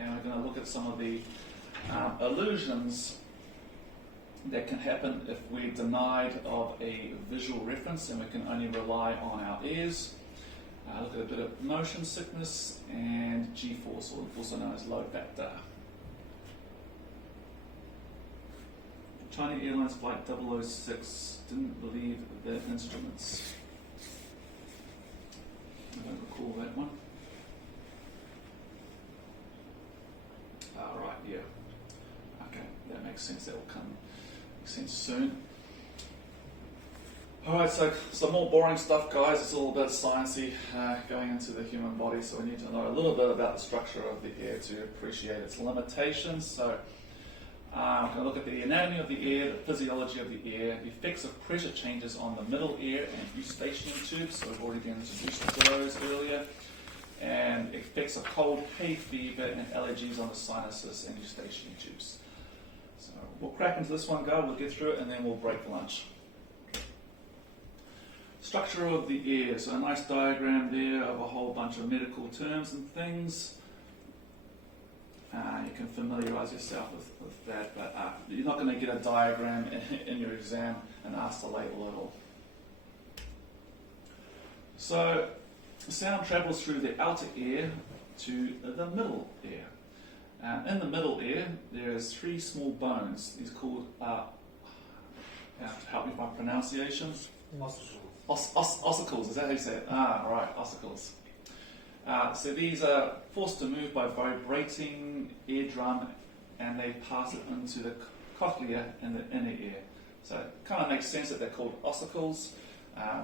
and we're going to look at some of the illusions that can happen if we're denied of a visual reference and we can only rely on our ears. Look at a bit of motion sickness and G-force, also known as load factor. China Airlines Flight 006 didn't believe their instruments. I don't recall that one. Right, yeah. Okay, that makes sense. That will make sense soon. Alright, so some more boring stuff, guys. It's a little bit sciencey going into the human body, so we need to know a little bit about the structure of the air to appreciate its limitations. So I'm going to look at the anatomy of the ear, the physiology of the ear, the effects of pressure changes on the middle ear and eustachian tubes, so we've already been introduced to those earlier, and effects of cold, hay fever, and allergies on the sinuses and eustachian tubes. So we'll crack into this one, we'll get through it, and then we'll break for lunch. Structure of the ear, so a nice diagram there of a whole bunch of medical terms and things. You can familiarise yourself with that, but you're not going to get a diagram in your exam and ask to label it all. So, sound travels through the outer ear to the middle ear. In the middle ear, there's three small bones. These called, help me with my pronunciation. Ossicles, is that how you say it? Right, ossicles. So these are forced to move by vibrating eardrum, and they pass it into the cochlea in the inner ear. So it kind of makes sense that they're called ossicles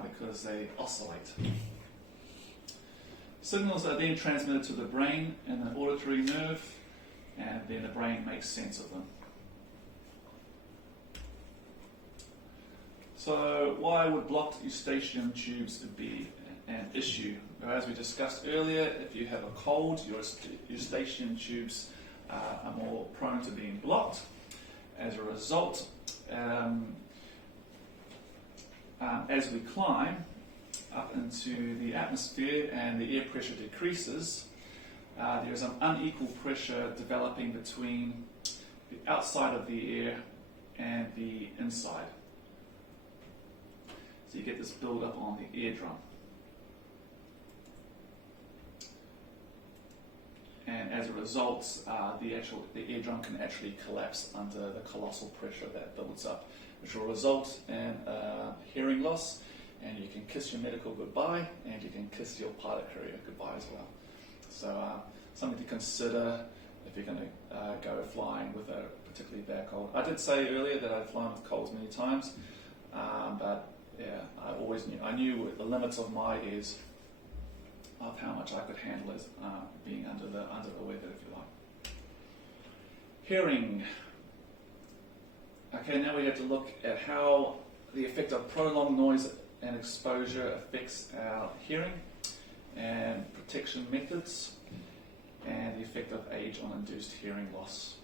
because they oscillate. Signals are then transmitted to the brain and the auditory nerve, and then the brain makes sense of them. So why would blocked eustachian tubes be an issue? Well, as we discussed earlier, if you have a cold, your eustachian tubes are more prone to being blocked. As a result, as we climb up into the atmosphere and the air pressure decreases, there is an unequal pressure developing between the outside of the ear and the inside. So you get this build-up on the eardrum. And as a result, the eardrum can actually collapse under the colossal pressure that builds up, which will result in hearing loss, and you can kiss your medical goodbye, and you can kiss your pilot career goodbye as well. So something to consider if you're going to go flying with a particularly bad cold. I did say earlier that I'd flown with colds many times, but yeah, I knew the limits of my ears, of how much I could handle as being under the weather, if you like. Hearing. Okay, now we have to look at how the effect of prolonged noise and exposure affects our hearing, and protection methods, and the effect of age on induced hearing loss.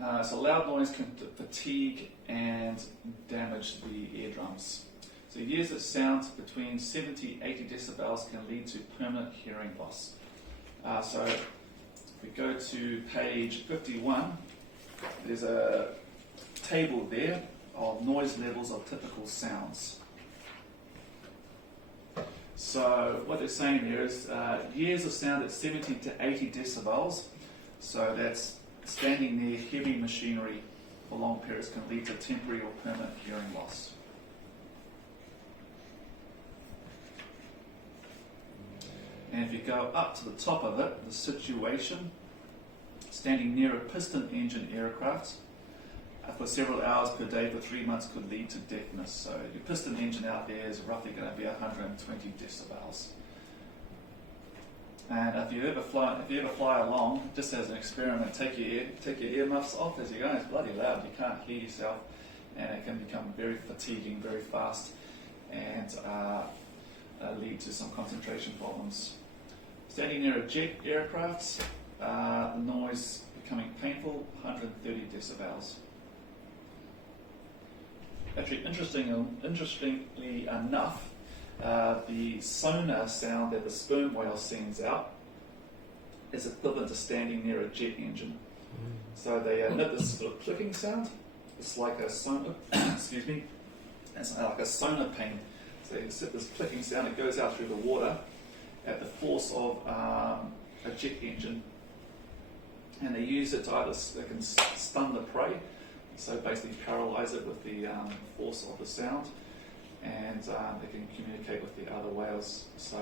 So loud noise can fatigue and damage the eardrums. So years of sound between 70-80 decibels can lead to permanent hearing loss. So if we go to page 51, there's a table there of noise levels of typical sounds. So what they're saying there is years of sound at 70 to 80 decibels, so that's standing near heavy machinery for long periods can lead to temporary or permanent hearing loss. And if you go up to the top of it, the situation, standing near a piston engine aircraft for several hours per day for 3 months could lead to deafness. So your piston engine out there is roughly going to be 120 decibels. And if you ever fly along, just as an experiment, take your earmuffs off as you go. It's bloody loud. You can't hear yourself, and it can become very fatiguing very fast, and lead to some concentration problems. Standing near a jet aircraft, the noise becoming painful, 130 decibels. Actually, interestingly enough, the sonar sound that the sperm whale sends out is equivalent to standing near a jet engine. So they emit this sort of clicking sound. It's like a sonar, excuse me, it's like a sonar ping. So you set this clicking sound, it goes out through the water at the force of a jet engine. And they use it to either, they can stun the prey, so basically paralyze it with the force of the sound, and they can communicate with the other whales. So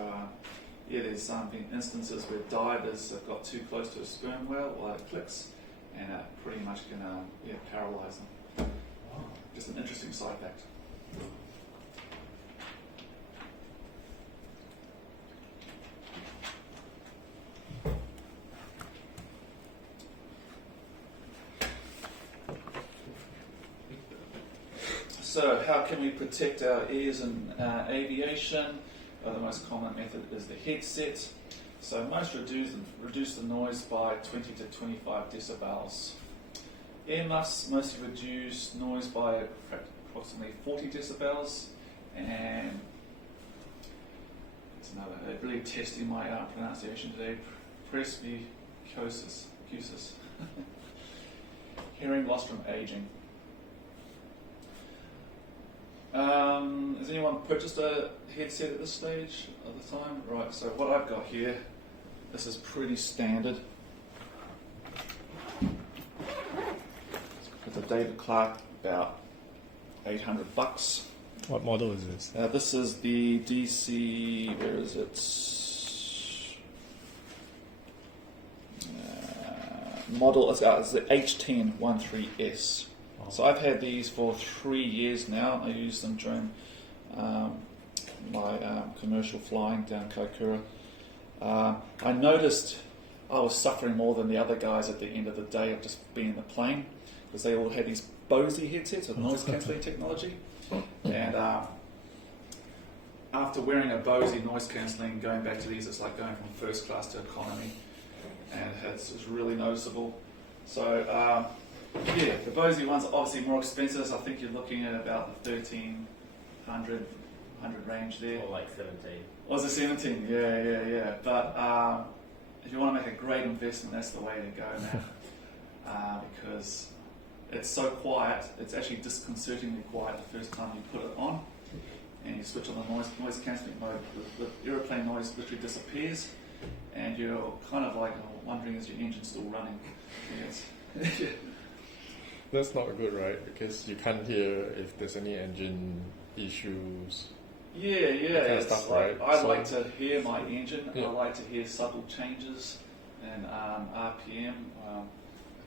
yeah, there's been instances where divers have got too close to a sperm whale while it clicks, and pretty much can paralyze them. Just an interesting side fact. So how can we protect our ears in aviation? The most common method is the headset. So most reduce the noise by 20 to 25 decibels. Earmuffs mostly reduce noise by approximately 40 decibels. And it's another, really testing my pronunciation today, presbycusis. Hearing loss from aging. Has anyone purchased a headset at this stage of the time? Right, so what I've got here, this is pretty standard. It's a David Clark, about $800. What model is this? This is the DC, where is it? Model, it's the H1013S. So I've had these for 3 years now. I used them during my commercial flying down Kaikoura. I noticed I was suffering more than the other guys at the end of the day of just being in the plane, because they all had these Bose headsets with noise cancelling technology. And after wearing a Bose noise cancelling, going back to these, it's like going from first class to economy, and it's really noticeable. So yeah, the Bose ones are obviously more expensive. So I think you're looking at about the 1,300 range there. Or like 17. Was it 17? Yeah. But if you want to make a great investment, that's the way to go now. Because it's so quiet, it's actually disconcertingly quiet the first time you put it on, and you switch on the noise cancelling mode. The aeroplane noise literally disappears, and you're kind of like wondering, is your engine still running? Yes. That's not good, right? Because you can't hear if there's any engine issues. Yeah. Kind of stuff, like, right? I like to hear my engine. Yeah. I like to hear subtle changes and RPM. I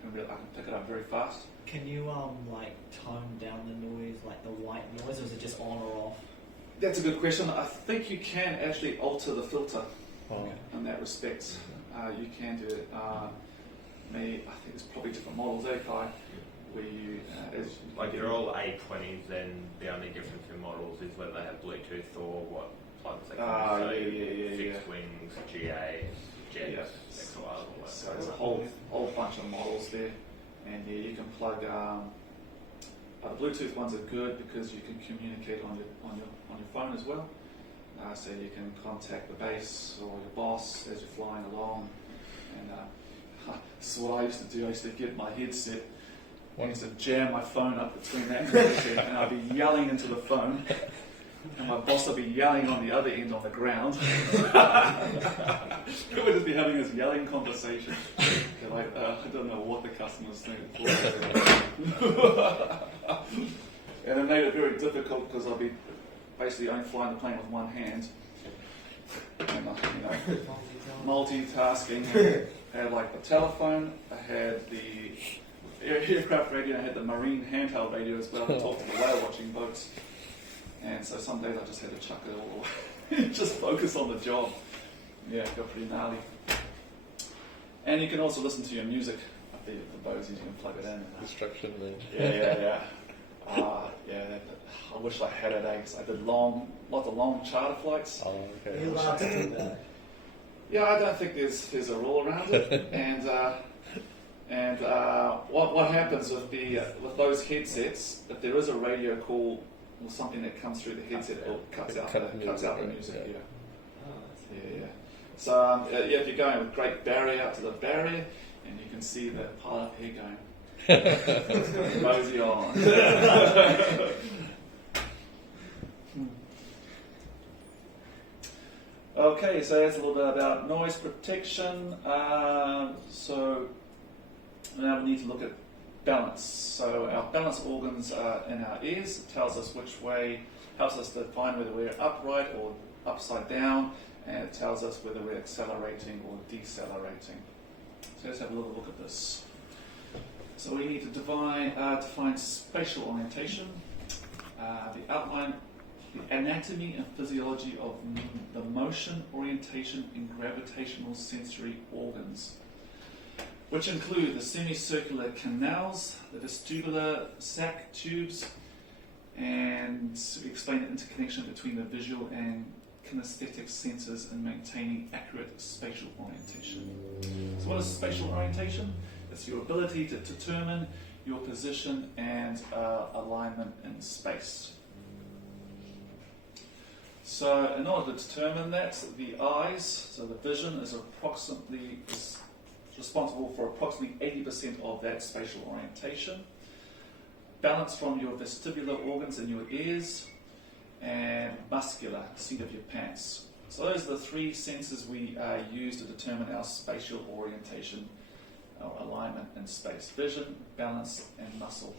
can pick it up very fast. Can you like tone down the noise, like the white noise, or is it just on or off? That's a good question. I think you can actually alter the filter in that respect. You can do it. I think there's probably different models, Kai? Where you, like they're all A20s, then the only difference in models is whether they have Bluetooth or what plugs they can fixed wings, GA, jets, XLRs, all that. So there's a whole bunch of models there, and Yeah, you can plug. The Bluetooth ones are good because you can communicate on your phone as well. So you can contact the base or your boss as you're flying along. And this is what I used to do. I used to get my headset. I used to jam my phone up between that and I'd be yelling into the phone. And my boss would be yelling on the other end on the ground. We would just be having this yelling conversation. They're like, I don't know what the customer's thinking. And it made it very difficult because I'd be basically only flying the plane with one hand. And, multitasking. I had like the telephone, I had the aircraft radio, I had the marine handheld radio as well to talk to the whale watching boats. And so some days I just had to chuck it all away. Just focus on the job. Yeah, it got pretty gnarly. And you can also listen to your music up there with the Bose, you can plug it in. Distraction, man. Yeah. I wish I had it, because I did lots of long charter flights. Oh, okay. You're allowed to do that. Yeah, I don't think there's a rule around it. And what happens with those headsets, if there is a radio call or something that comes through the headset, it cuts out the music. Yeah. So if you're going with Great Barrier out to the barrier, and you can see the pilot here going, mosey on. Okay, so that's a little bit about noise protection. So now we need to look at balance. So our balance organs are in our ears. It tells us which way, helps us define whether we're upright or upside down, and it tells us whether we're accelerating or decelerating. So let's have a little look at this. So we need to define spatial orientation, the outline, the anatomy and physiology of the motion, orientation, and gravitational sensory organs, which include the semicircular canals, the vestibular sac tubes, and we explain the interconnection between the visual and kinesthetic senses in maintaining accurate spatial orientation. So what is spatial orientation? It's your ability to determine your position and alignment in space. So in order to determine that, the eyes, so the vision is responsible for approximately 80% of that spatial orientation. Balance from your vestibular organs in your ears, and muscular, seat of your pants. So those are the three senses we use to determine our spatial orientation, our alignment in space: vision, balance, and muscle.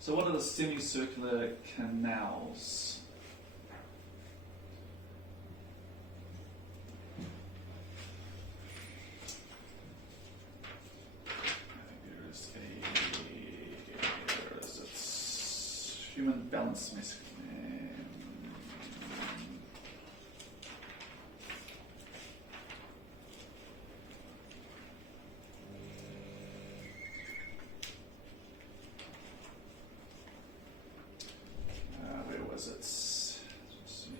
So what are the semicircular canals? Human balance mechanism. Where was it? Let's see.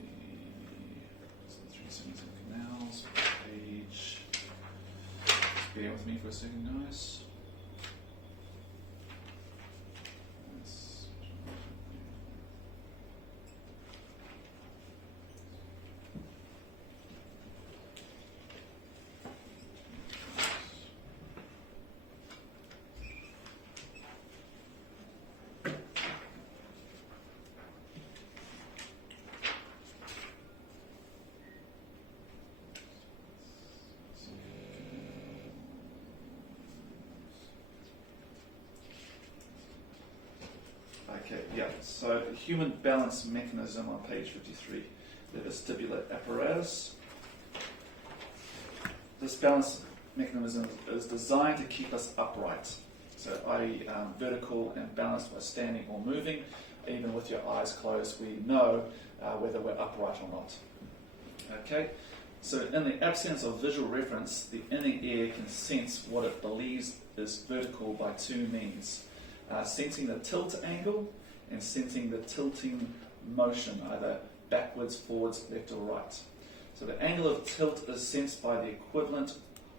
So 3 semicircular canals. Page. Just bear with me for a second, guys. Okay, yeah, so the human balance mechanism on page 53, the vestibular apparatus. This balance mechanism is designed to keep us upright, so i.e. Vertical and balanced by standing or moving. Even with your eyes closed, we know whether we're upright or not. Okay, so in the absence of visual reference, the inner ear can sense what it believes is vertical by two means. Sensing the tilt angle and sensing the tilting motion, either backwards, forwards, left or right. So the angle of tilt is sensed by the equivalent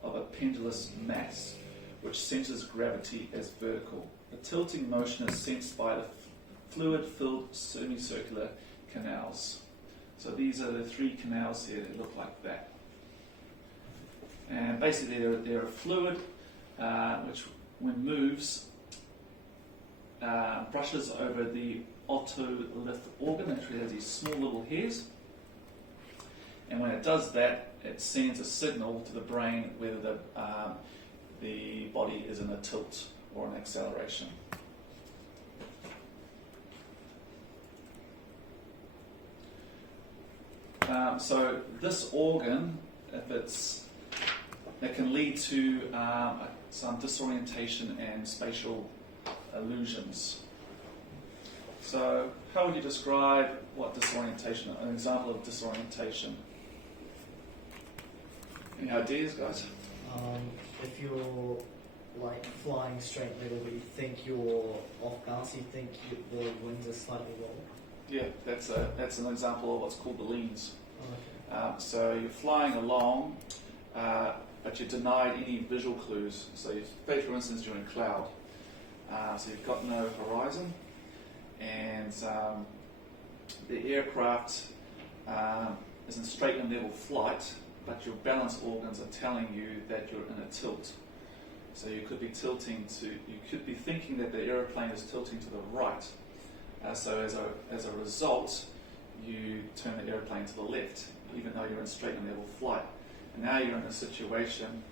of a pendulous mass, which centers gravity as vertical. The tilting motion is sensed by the fluid-filled semicircular canals. So these are the three canals here that look like that. And basically they're a fluid which, when moves, brushes over the otolith organ, which has these small little hairs. And when it does that, it sends a signal to the brain whether the body is in a tilt or an acceleration. So this organ, it can lead to some disorientation and spatial illusions. So how would you describe what disorientation, an example of disorientation? Any ideas, guys? If you're like flying straight middle, but you think you're off balance, you think the wings are slightly low. Yeah, that's an example of what's called the leans. Oh, okay. So you're flying along, but you're denied any visual clues. So, say for instance, you're in a cloud, so you've got no horizon, and the aircraft is in straight and level flight, but your balance organs are telling you that you're in a tilt. So you could be thinking that the aeroplane is tilting to the right. So as a result, you turn the airplane to the left, even though you're in straight and level flight. And now you're in a situation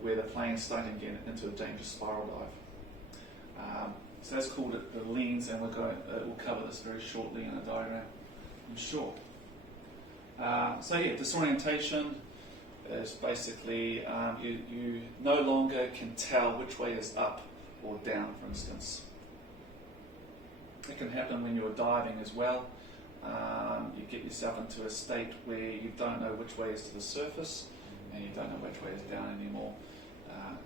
where the plane's starting to get into a dangerous spiral dive. So that's called the leans, and we'll cover this very shortly in a diagram, I'm sure. So yeah, disorientation is basically you no longer can tell which way is up or down, for instance. It can happen when you're diving as well. You get yourself into a state where you don't know which way is to the surface and you don't know which way is down anymore.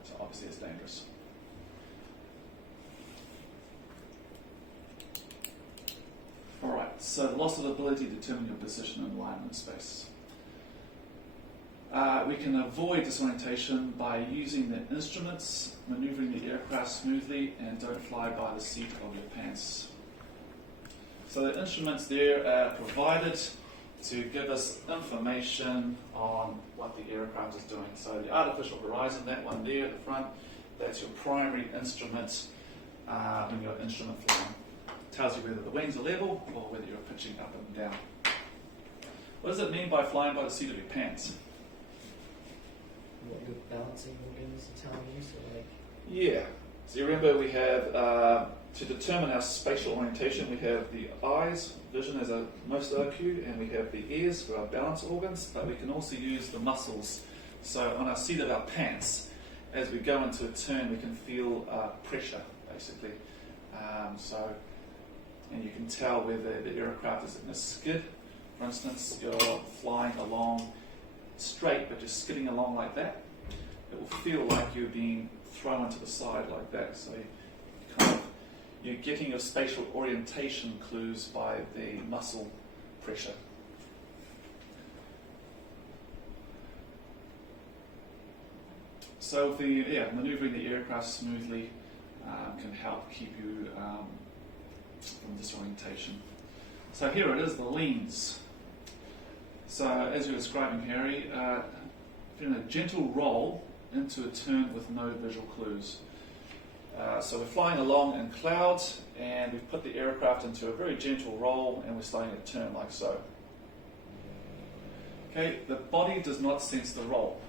So obviously it's dangerous. Alright, so the loss of ability to determine your position and alignment in space. We can avoid disorientation by using the instruments, maneuvering the aircraft smoothly, and don't fly by the seat of your pants. So the instruments there are provided to give us information on what the aircraft is doing. So the artificial horizon, that one there at the front, that's your primary instrument when you're instrument flying. It tells you whether the wings are level or whether you're pitching up and down. What does it mean by flying by the seat of your pants? What your balancing organs are telling you, so like... Yeah. So you remember we have, to determine our spatial orientation, we have the eyes, vision as a most of our cue, and we have the ears for our balance organs, but we can also use the muscles. So on our seat of our pants, as we go into a turn, we can feel pressure, basically. And you can tell whether the aircraft is in a skid. For instance, you're flying along straight, but just skidding along like that. It will feel like you're being thrown to the side like that. So you're getting your spatial orientation clues by the muscle pressure. So maneuvering the aircraft smoothly can help keep you from disorientation. So here it is, the leans. So as you're describing, Harry, in a gentle roll into a turn with no visual clues. So we're flying along in clouds, and we've put the aircraft into a very gentle roll, and we're starting to turn like so. Okay, the body does not sense the roll.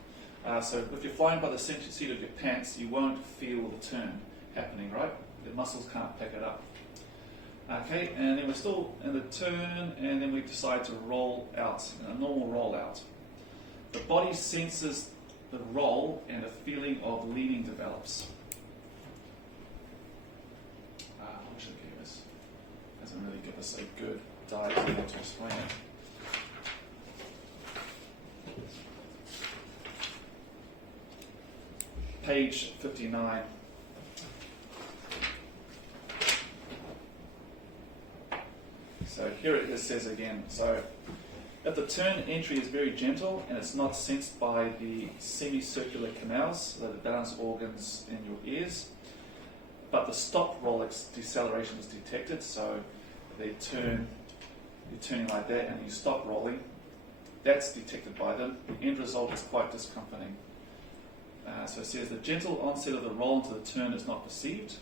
So if you're flying by the seat of your pants, you won't feel the turn happening, right? The muscles can't pick it up. Okay, and then we're still in the turn, and then we decide to roll out, a normal roll out. The body senses the roll, and a feeling of leaning develops. What should I give us? Doesn't really give us a good diagram to explain it. Page 59. So here it says again. So If the turn entry is very gentle and it's not sensed by the semicircular canals, so the balance organs in your ears, but the stop roll deceleration is detected, so you're turning like that and you stop rolling, that's detected by them. The end result is quite discomforting. So it says the gentle onset of the roll into the turn is not perceived.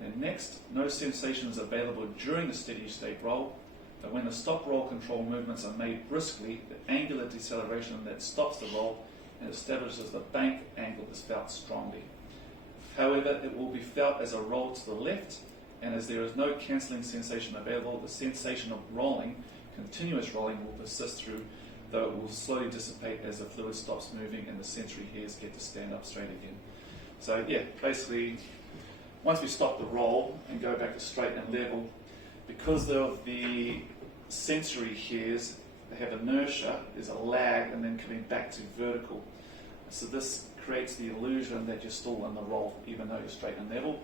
Then next, no sensation is available during the steady state roll, but when the stop roll control movements are made briskly, the angular deceleration that stops the roll and establishes the bank angle is felt strongly. However, it will be felt as a roll to the left, and as there is no cancelling sensation available, the sensation of rolling, continuous rolling, will persist through, though it will slowly dissipate as the fluid stops moving and the sensory hairs get to stand up straight again. So yeah, basically, once we stop the roll and go back to straight and level, because of the sensory hairs, they have inertia, there's a lag, and then coming back to vertical. So this creates the illusion that you're still in the roll, even though you're straight and level.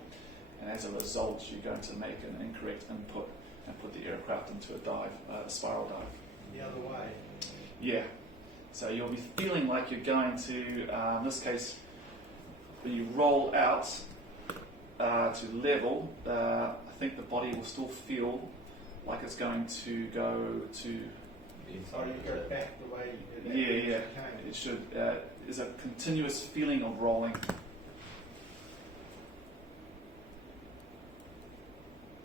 And as a result, you're going to make an incorrect input and put the aircraft into a dive, a spiral dive. The other way. Yeah. So you'll be feeling like you're going to, in this case, when you roll out to level, I think the body will still feel like it's going to go to... So you go back the way it Yeah. came. It should. There's a continuous feeling of rolling.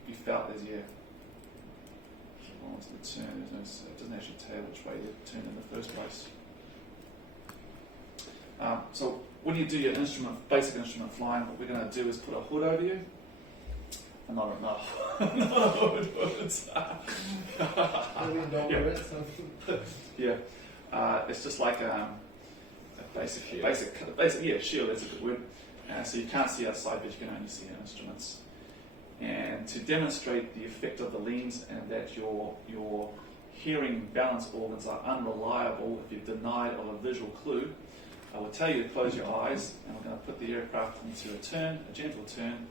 You felt as onto the turn. It doesn't actually tell which way you turn in the first place. So when you do your basic instrument flying, what we're going to do is put a hood over you. Not enough. Not a hood. Yeah. It's just like a basic shield. That's a good word. So you can't see outside, but you can only see our instruments. And to demonstrate the effect of the leans and that your hearing balance organs are unreliable if you're denied of a visual clue, I will tell you to close your eyes, and we're going to put the aircraft into a gentle turn,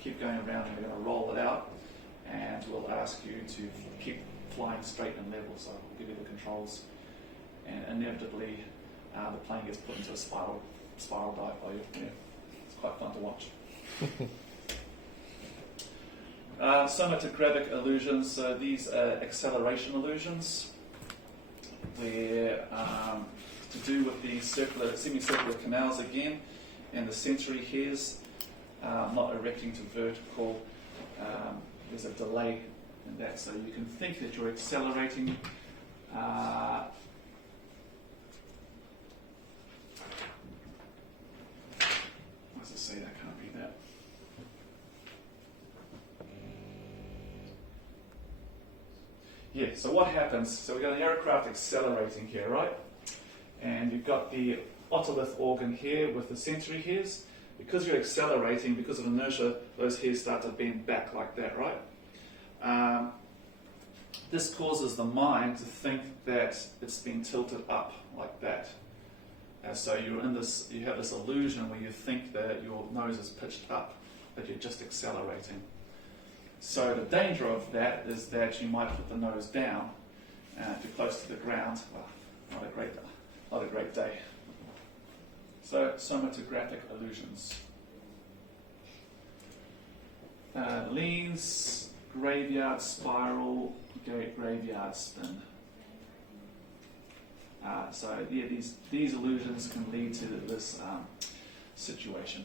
keep going around, and we're going to roll it out, and we'll ask you to keep flying straight and level. So we'll give you the controls, and inevitably the plane gets put into a spiral dive by you. Yeah, it's quite fun to watch. Somatogravic illusions. So these are acceleration illusions, where to do with the semicircular canals again, and the sensory hairs not erecting to vertical. There's a delay in that, so you can think that you're accelerating. What's it say? That can't be that. Yeah, so what happens? So we've got an aircraft accelerating here, right? And you've got the otolith organ here with the sensory hairs. Because you're accelerating, because of inertia, those hairs start to bend back like that, right? This causes the mind to think that it's been tilted up like that. So you have this illusion where you think that your nose is pitched up, but you're just accelerating. So the danger of that is that you might put the nose down if you're close to the ground. Well, not a great day. So somatographic illusions. Leans, graveyard spiral, graveyard spin. So yeah, these illusions can lead to this situation.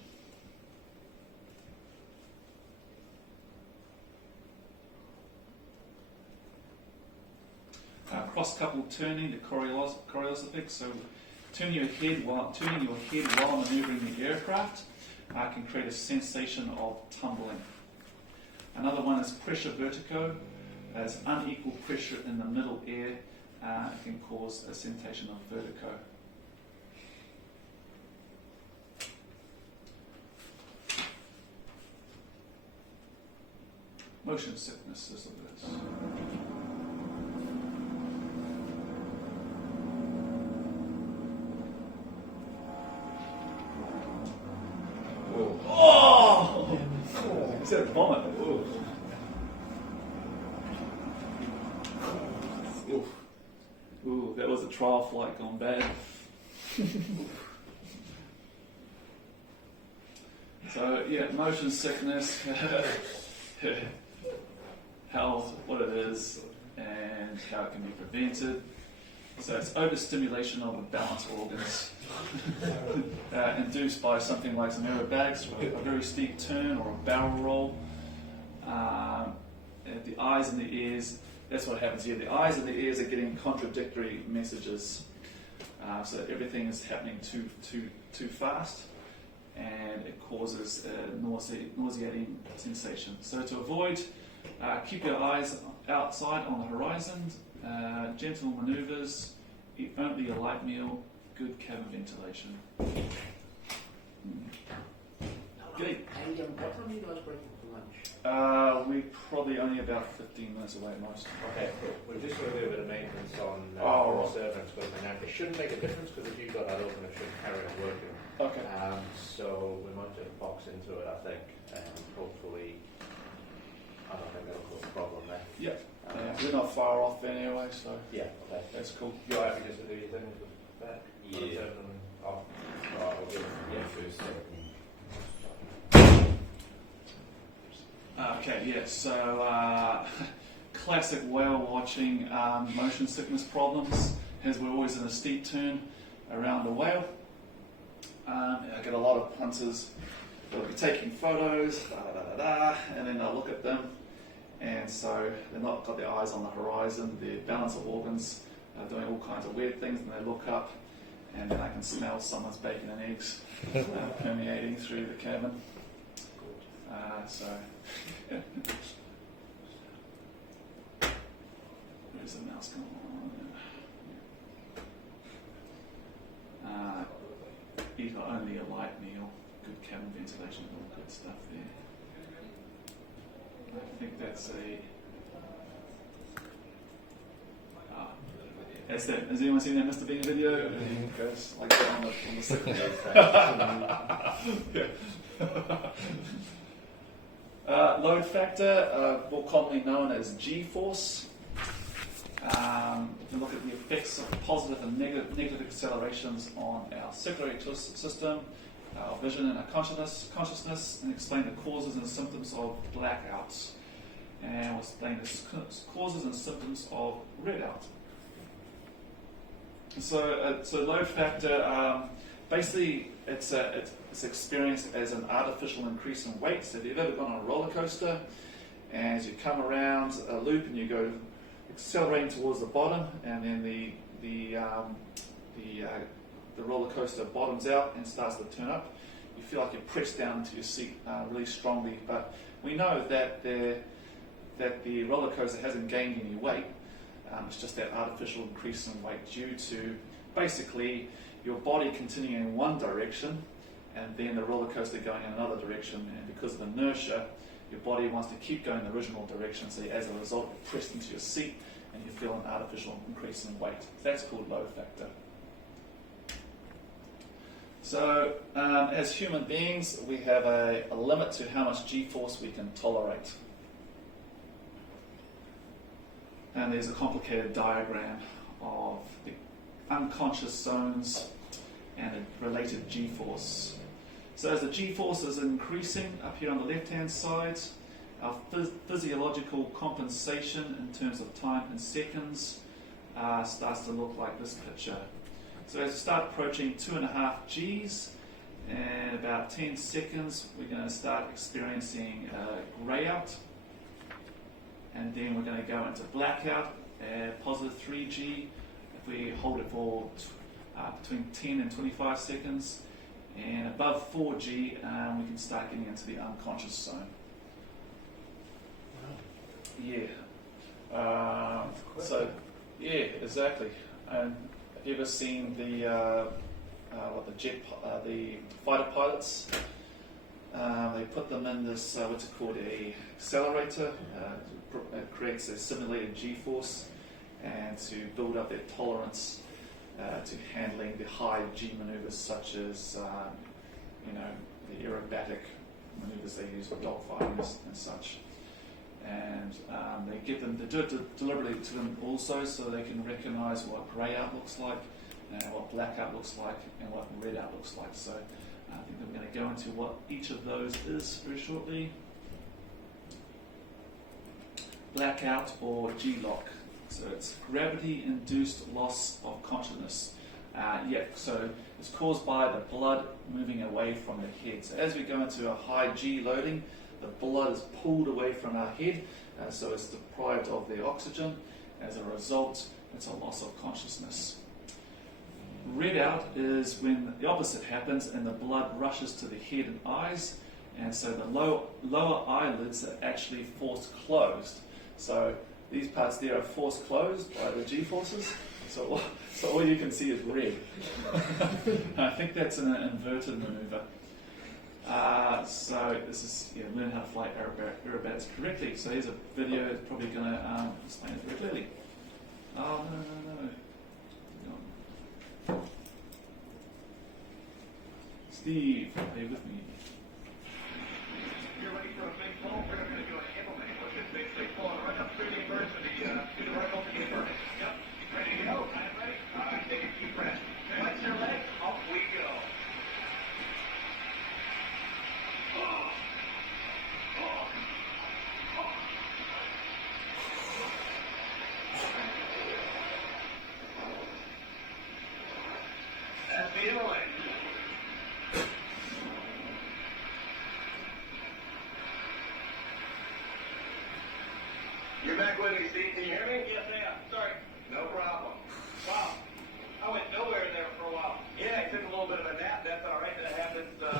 Cross-coupled turning, the choreoscopic. So turning your head while maneuvering the aircraft can create a sensation of tumbling. Another one is pressure vertigo. As unequal pressure in the middle air can cause a sensation of vertigo. Motion sickness is what it is. Oh! Is that a vomit? Ooh. trial flight gone bad. So yeah, motion sickness, what it is, and how it can be prevented. So it's overstimulation of the balance organs, induced by something like some aerobags, a very steep turn or a barrel roll. The eyes and the ears, that's what happens here. The eyes and the ears are getting contradictory messages. So everything is happening too fast, and it causes nauseating sensation. So to avoid, keep your eyes outside on the horizon, gentle maneuvers, eat only a light meal, good cabin ventilation. Okay. And what time are you guys breaking for lunch? We probably only about 15 minutes away at most. Okay, cool. We're just going to do a bit of maintenance on right. servants, but it shouldn't make a difference because if you've got that open, it should carry on working. Okay. So we might just box into it, I think, and hopefully, I don't think that'll cause a problem there. Yeah. We're not far off anyway, so yeah, okay. That's cool. You're happy just to do your thing with that? Yeah. Off. Right, we'll do it. Yeah, first. Okay, yeah, so classic whale watching motion sickness problems, as we're always in a steep turn around the whale. I get a lot of punters that will be taking photos, and then they'll look at them, and so they've not got their eyes on the horizon, their balance of organs are doing all kinds of weird things, and they look up, and then I can smell someone's bacon and eggs permeating through the cabin. Where's the mouse going on? Eat only a light meal, good cabin ventilation, all good stuff there. I think that's that's that. Has anyone seen that Mr. Bean video? He goes like that on the sick load factor, more commonly known as G-force. We can look at the effects of positive and negative accelerations on our circulatory system, our vision and our consciousness, and explain the causes and symptoms of blackouts. And we'll explain the causes and symptoms of redout. So load factor, basically it's experienced as an artificial increase in weight. So if you've ever gone on a roller coaster, and as you come around a loop and you go accelerating towards the bottom, and then the roller coaster bottoms out and starts to turn up, you feel like you're pressed down into your seat really strongly. But we know that the roller coaster hasn't gained any weight. It's just that artificial increase in weight due to basically your body continuing in one direction and then the roller coaster going in another direction, and because of inertia your body wants to keep going in the original direction, so as a result you're pressed into your seat and you feel an artificial increase in weight. That's called load factor. So as human beings we have a limit to how much G-force we can tolerate. And there's a complicated diagram of the unconscious zones and the related G-force. So as the G-force is increasing up here on the left-hand side, our physiological compensation in terms of time in seconds starts to look like this picture. So as we start approaching 2.5 Gs, in about 10 seconds we're going to start experiencing grey out. And then we're going to go into blackout at positive 3G. If we hold it for between 10 and 25 seconds, and above 4G, we can start getting into the unconscious zone. Yeah. Yeah, exactly. And have you ever seen the fighter pilots? They put them in this what's it called, a accelerator. It creates a simulated G-force, and to build up their tolerance to handling the high G maneuvers, such as the aerobatic maneuvers they use for dogfighting and such. and they do it deliberately to them also, so they can recognise what grey out looks like, and what black out looks like, and what red out looks like. So I think I'm going to go into what each of those is very shortly. Blackout or G-lock. So it's gravity-induced loss of consciousness. So it's caused by the blood moving away from the head. So as we go into a high G loading, the blood is pulled away from our head, so it's deprived of the oxygen. As a result, it's a loss of consciousness. Red out is when the opposite happens and the blood rushes to the head and eyes, and so the lower eyelids are actually forced closed. So these parts there are forced closed by the G-forces, so all you can see is red. I think that's an inverted maneuver. So this is learn how to fly aerobatics correctly. So here's a video that's probably going to explain it very clearly. Oh, no. Steve, are you with me? You're ready for a big fall? We're going to do an implement with this big fall right up through the university, through the right over the furnace. Yep. Ready to go? I'm ready. All right, take a deep breath. Flex your legs. Up we go. That's the inlet. You're back with me, Steve. Can you hear me? Yes, I am. Sorry. No problem. Wow. I went nowhere there for a while. Yeah, I took a little bit of a nap. That's all right. That happens. All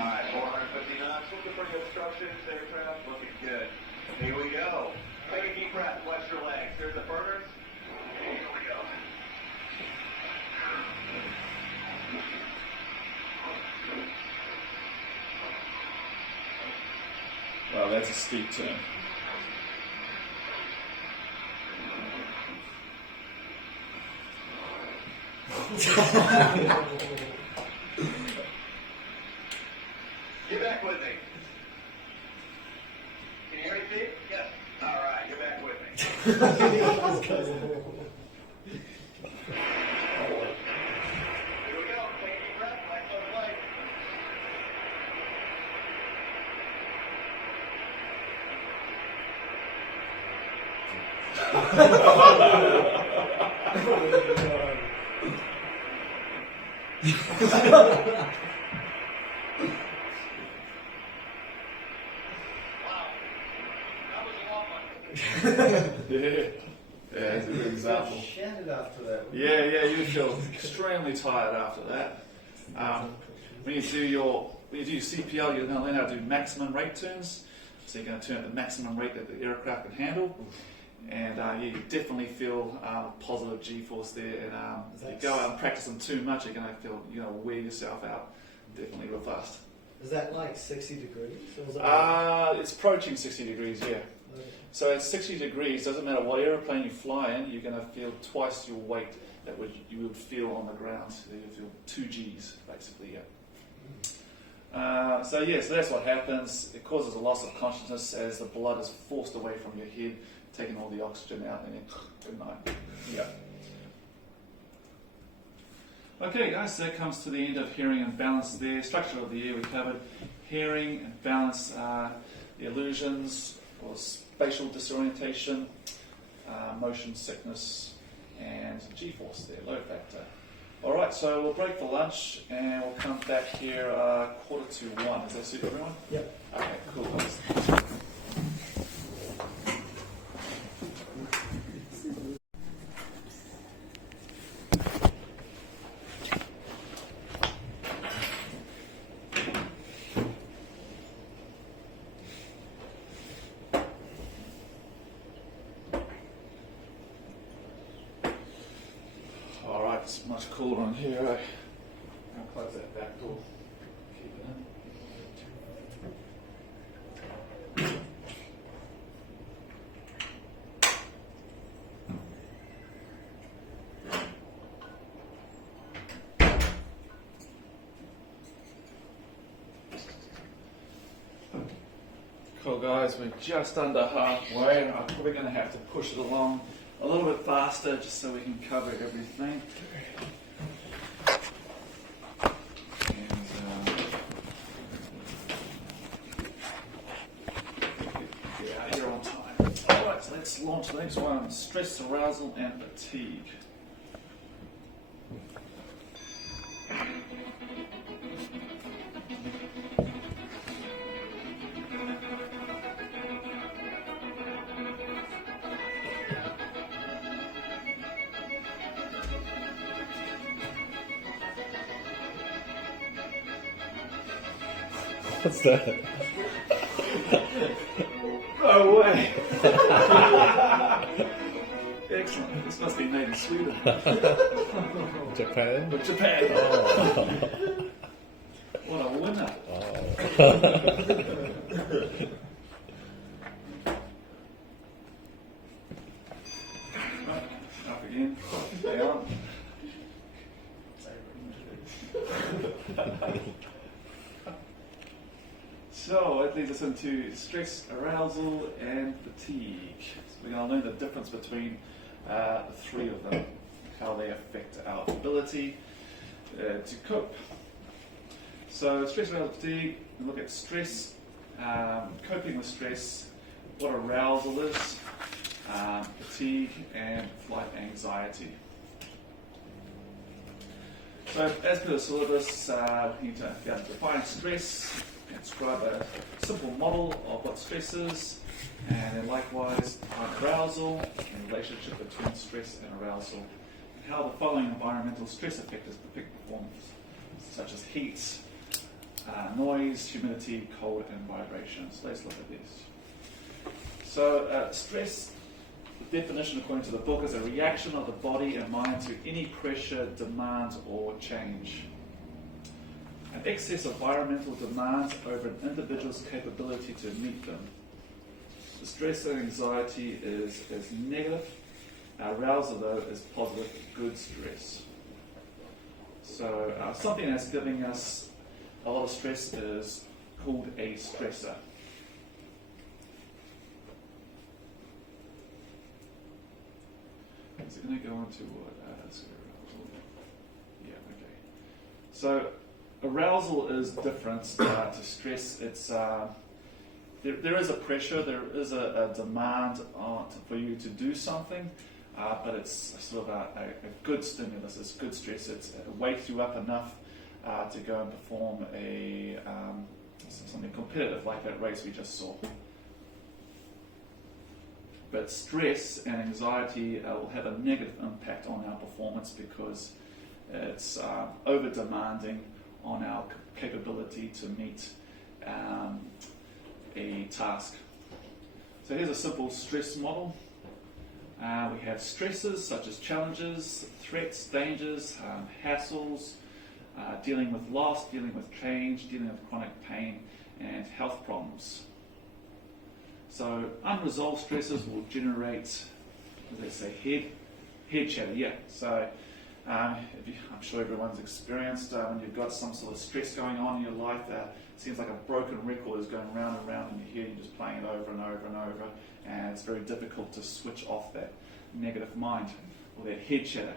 right, 450 knots. Looking for the obstructions, aircraft. Looking good. Here we go. Take a deep breath. Flex your legs. There's the burners. Here we go. Well, that's a steep turn. Get back with me. Can you hear me, Steve? Yes. All right, get back with me. Here we go. Take a deep breath. Light on light. Yeah, that's a good example. Shattered after that. Yeah, you feel extremely tired after that. When you do your CPL, you're going to learn how to do maximum rate turns. So you're going to turn at the maximum rate that the aircraft can handle, and you definitely feel positive G-force there. And if you go out and practice them too much, you're going to wear yourself out definitely real fast. Is that like 60 degrees? Or is it It's approaching 60 degrees, yeah. Okay. So at 60 degrees, doesn't matter what aeroplane you fly in, you're going to feel twice your weight that you would feel on the ground. So you feel 2 Gs, basically, yeah. So that's what happens. It causes a loss of consciousness as the blood is forced away from your head, taking all the oxygen out, and then good night. Yeah. Okay, guys, so that comes to the end of hearing and balance there. Structure of the air we covered. Hearing and balance, the illusions or spatial disorientation, motion sickness, and G-force there, load factor. All right, so we'll break for lunch and we'll come back here 1:45. Does that suit everyone? Yep. Okay, cool. It's much cooler in here. I'll close that back door. Keep it in. Well guys, we're just under halfway. I'm probably going to have to push it along a little bit faster just so we can cover everything. Yeah, you're on time. Alright, so let's launch the next one. Stress, arousal and fatigue. What's that? No way! Excellent. This must be made in Sweden. Japan? Japan. Oh. What a winner. Up again. Down. So it leads us into stress, arousal and fatigue. So we're going to learn the difference between the three of them, how they affect our ability to cope. So stress, arousal, fatigue, we look at stress, coping with stress, what arousal is, fatigue and flight anxiety. So as per the syllabus, we need to define stress, describe a simple model of what stress is, and then likewise define arousal and the relationship between stress and arousal, and how the following environmental stress factors affect performance, such as heat, noise, humidity, cold, and vibrations. Let's look at this. So stress, the definition according to the book, is a reaction of the body and mind to any pressure, demand, or change. An excess of environmental demands over an individual's capability to meet them. The stress and anxiety is negative. Arousal, though, is positive, good stress. So something that's giving us a lot of stress is called a stressor. Is it going to go on to what? Yeah, okay. So arousal is different to stress. It's there is a pressure, there is a demand for you to do something, but it's sort of a good stimulus. It's good stress. It wakes you up enough to go and perform something competitive like that race we just saw. But stress and anxiety will have a negative impact on our performance because it's over demanding on our capability to meet a task. So here's a simple stress model. We have stresses such as challenges, threats, dangers, hassles, dealing with loss, dealing with change, dealing with chronic pain, and health problems. So unresolved stresses will generate, let's say, head chatter. Yeah. So I'm sure everyone's experienced when you've got some sort of stress going on in your life that seems like a broken record is going round and round in your head. You're just playing it over and over and over, and it's very difficult to switch off that negative mind or that head chatter.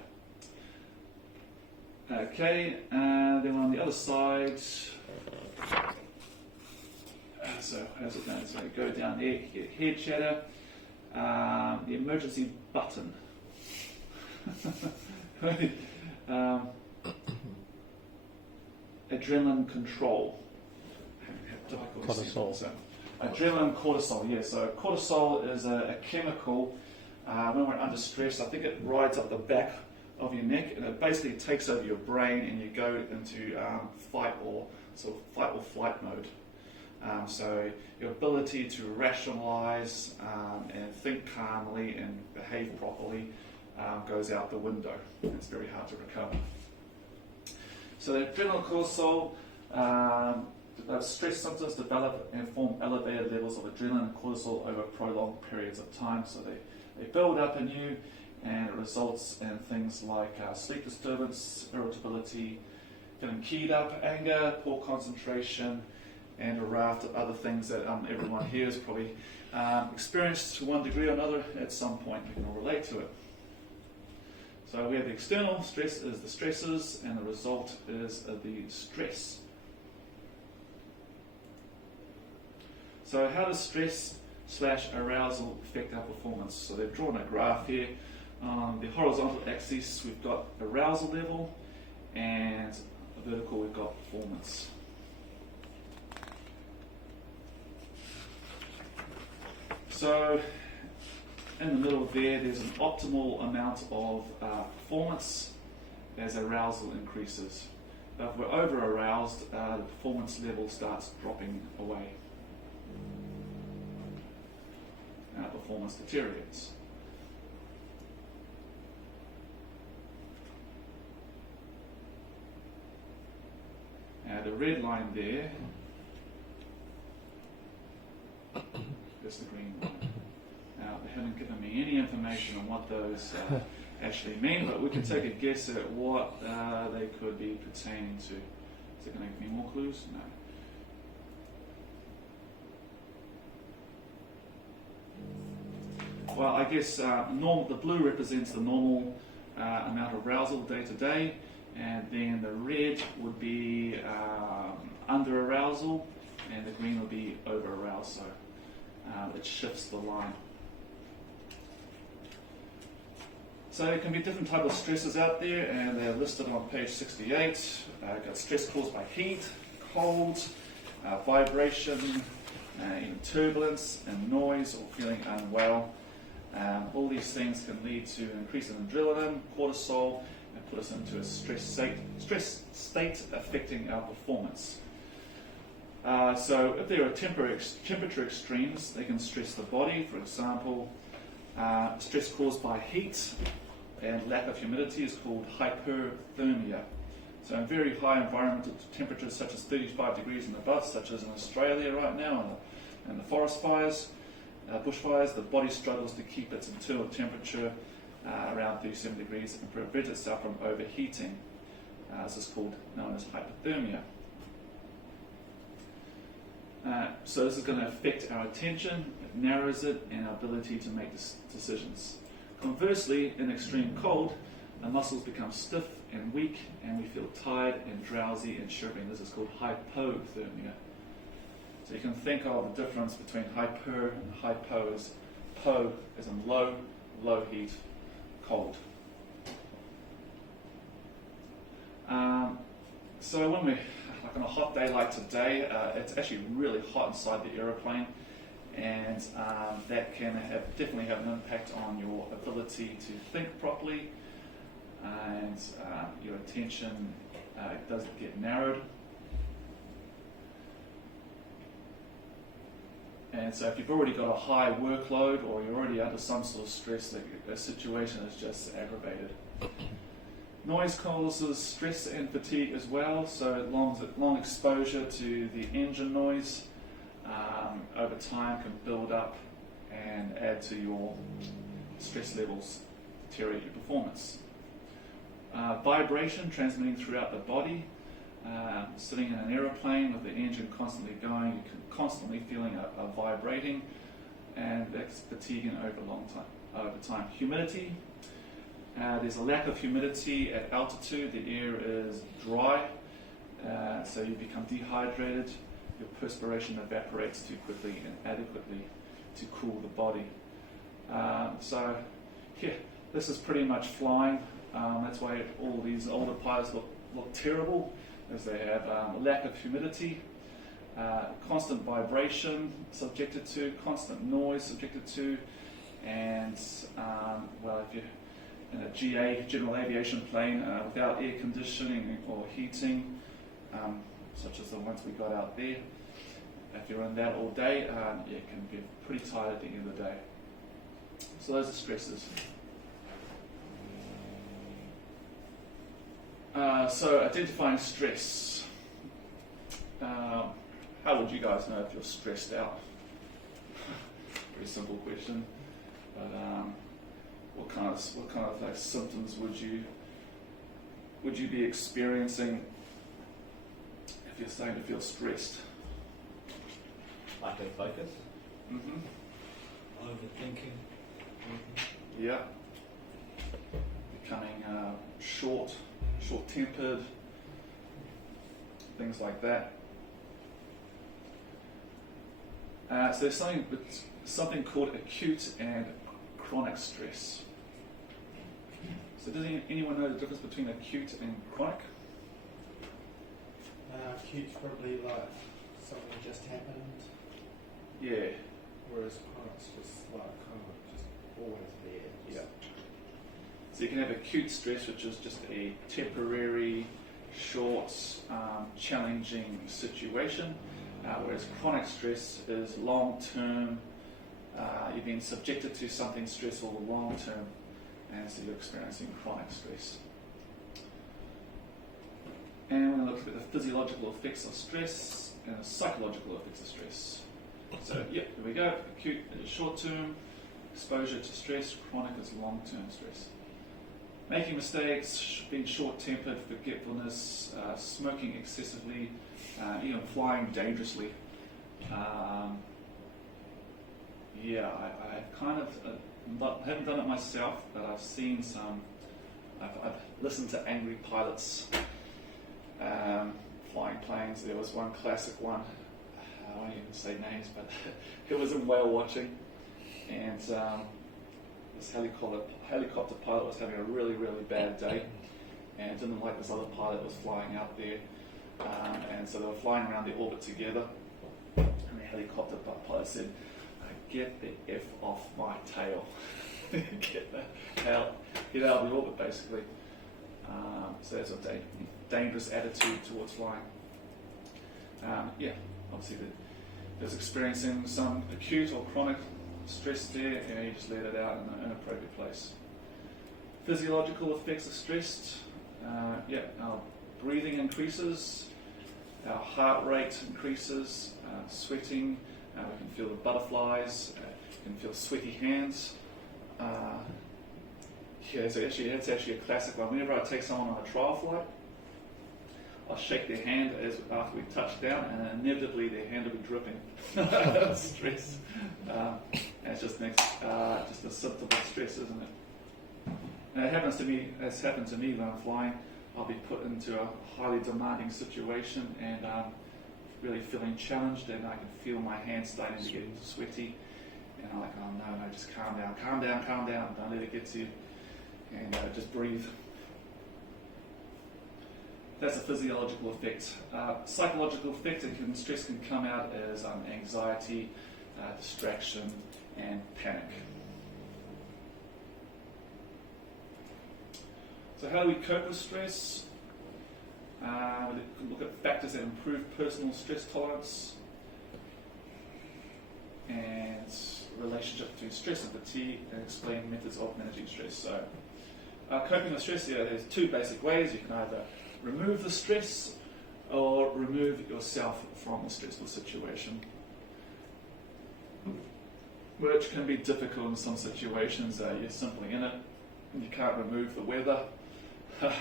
Okay, then on the other side, so how's it going? So go down there, head chatter, the emergency button. Adrenaline control. Cortisol. So, adrenaline, cortisol, yeah. So cortisol is a chemical when we're under stress. I think it rides up the back of your neck, and it basically takes over your brain, and you go into fight or flight mode. So your ability to rationalize and think calmly and behave properly goes out the window. It's very hard to recover. So the adrenal cortisol, stress symptoms develop and form elevated levels of adrenaline and cortisol over prolonged periods of time. So they build up in you, and it results in things like sleep disturbance, irritability, getting keyed up, anger, poor concentration, and a raft of other things that everyone here has probably experienced to one degree or another at some point. We can all relate to it. So we have the external stress is the stresses, and the result is the stress. So how does stress/arousal affect our performance? So they've drawn a graph here. On the horizontal axis, we've got arousal level, and vertical, we've got performance. So in the middle there's an optimal amount of performance as arousal increases. But if we're over-aroused, the performance level starts dropping away. Performance deteriorates. The red line there is the green line. Now, they haven't given me any information on what those actually mean, but we can take a guess at what they could be pertaining to. Is it going to give me more clues? No. Well, I guess the blue represents the normal amount of arousal day to day, and then the red would be under arousal, and the green would be over aroused, so it shifts the line. So there can be different types of stresses out there, and they're listed on page 68. Got stress caused by heat, cold, vibration, even turbulence and noise, or feeling unwell. All these things can lead to an increase in adrenaline, cortisol, and put us into a stress state affecting our performance. So if there are temperature extremes, they can stress the body. For example, stress caused by heat and lack of humidity is called hyperthermia. So in very high environmental temperatures such as 35 degrees and above, such as in Australia right now, and the forest fires, bushfires, the body struggles to keep its internal temperature around 37 degrees and prevent itself from overheating. This is known as hypothermia. So this is going to affect our attention, it narrows it, and our ability to make decisions. Conversely, in extreme cold, the muscles become stiff and weak, and we feel tired and drowsy and shivering. This is called hypothermia. So you can think of the difference between hyper and hypo as po as in low heat, cold. So when we're like on a hot day like today, it's actually really hot inside the aeroplane, and that can definitely have an impact on your ability to think properly, and your attention does get narrowed. And so if you've already got a high workload, or you're already under some sort of stress, the situation is just aggravated. Noise causes stress and fatigue as well, so long exposure to the engine noise over time can build up and add to your stress levels, deteriorate your performance. Vibration transmitting throughout the body, sitting in an aeroplane with the engine constantly going, you can constantly feeling a vibrating, and that's fatiguing over time. Humidity. There's a lack of humidity at altitude. The air is dry, so you become dehydrated. Your perspiration evaporates too quickly and adequately to cool the body. So here, this is pretty much flying. That's why all these older pilots look terrible, as they have a lack of humidity, constant vibration subjected to, constant noise subjected to, and if you're in a GA, general aviation plane, without air conditioning or heating, such as the ones we got out there, if you're in that all day, it can be pretty tired at the end of the day. So those are stresses. So identifying stress. How would you guys know if you're stressed out? Very simple question, but what kind of like symptoms would you be experiencing if you're starting to feel stressed? lack of focus. Overthinking. Yeah. Becoming short-tempered, things like that. So there's something called acute and chronic stress. So does anyone know the difference between acute and chronic? Acute's probably like something just happened, Yeah. whereas chronic's just like kind of just always there. Yeah. So you can have acute stress, which is just a temporary, short, challenging situation, whereas chronic stress is long-term. You've been subjected to something stressful long-term, and so you're experiencing chronic stress. And we're going to look at the physiological effects of stress and the psychological effects of stress. So, here we go. Acute is short-term exposure to stress, chronic is long-term stress. Making mistakes, being short-tempered, forgetfulness, smoking excessively, even flying dangerously. I kind of haven't done it myself, but I've seen some. I've listened to angry pilots flying planes. There was one classic one. I won't even say names, but it was in whale watching, and this helicopter pilot was having a really, really bad day, and didn't like this other pilot that was flying out there, and so they were flying around the orbit together, and the helicopter pilot said, "Get the F off my tail." Get out of the orbit, basically. So that's a dangerous attitude towards flying. Obviously there's experiencing some acute or chronic stress there, and you just let it out in an appropriate place. Physiological effects of stress. Our breathing increases, our heart rate increases, sweating, we can feel the butterflies, we can feel sweaty hands. It's actually a classic one. Whenever I take someone on a trial flight, I'll shake their hand after we touch down, and inevitably their hand will be dripping. Stress. And it's just a symptom of stress, isn't it? And it's happened to me when I'm flying. I'll be put into a highly demanding situation, and really feeling challenged, and I can feel my hands starting to get sweaty. And I'm like, oh no, just calm down, don't let it get to you. And just breathe. That's a physiological effect. Psychological effect, stress can come out as anxiety, distraction, and panic. So how do we cope with stress? We look at factors that improve personal stress tolerance and relationship between stress and fatigue, and explain methods of managing stress. So coping with stress, there's two basic ways. You can either remove the stress or remove yourself from the stressful situation, which can be difficult in some situations. You're simply in it, and you can't remove the weather, so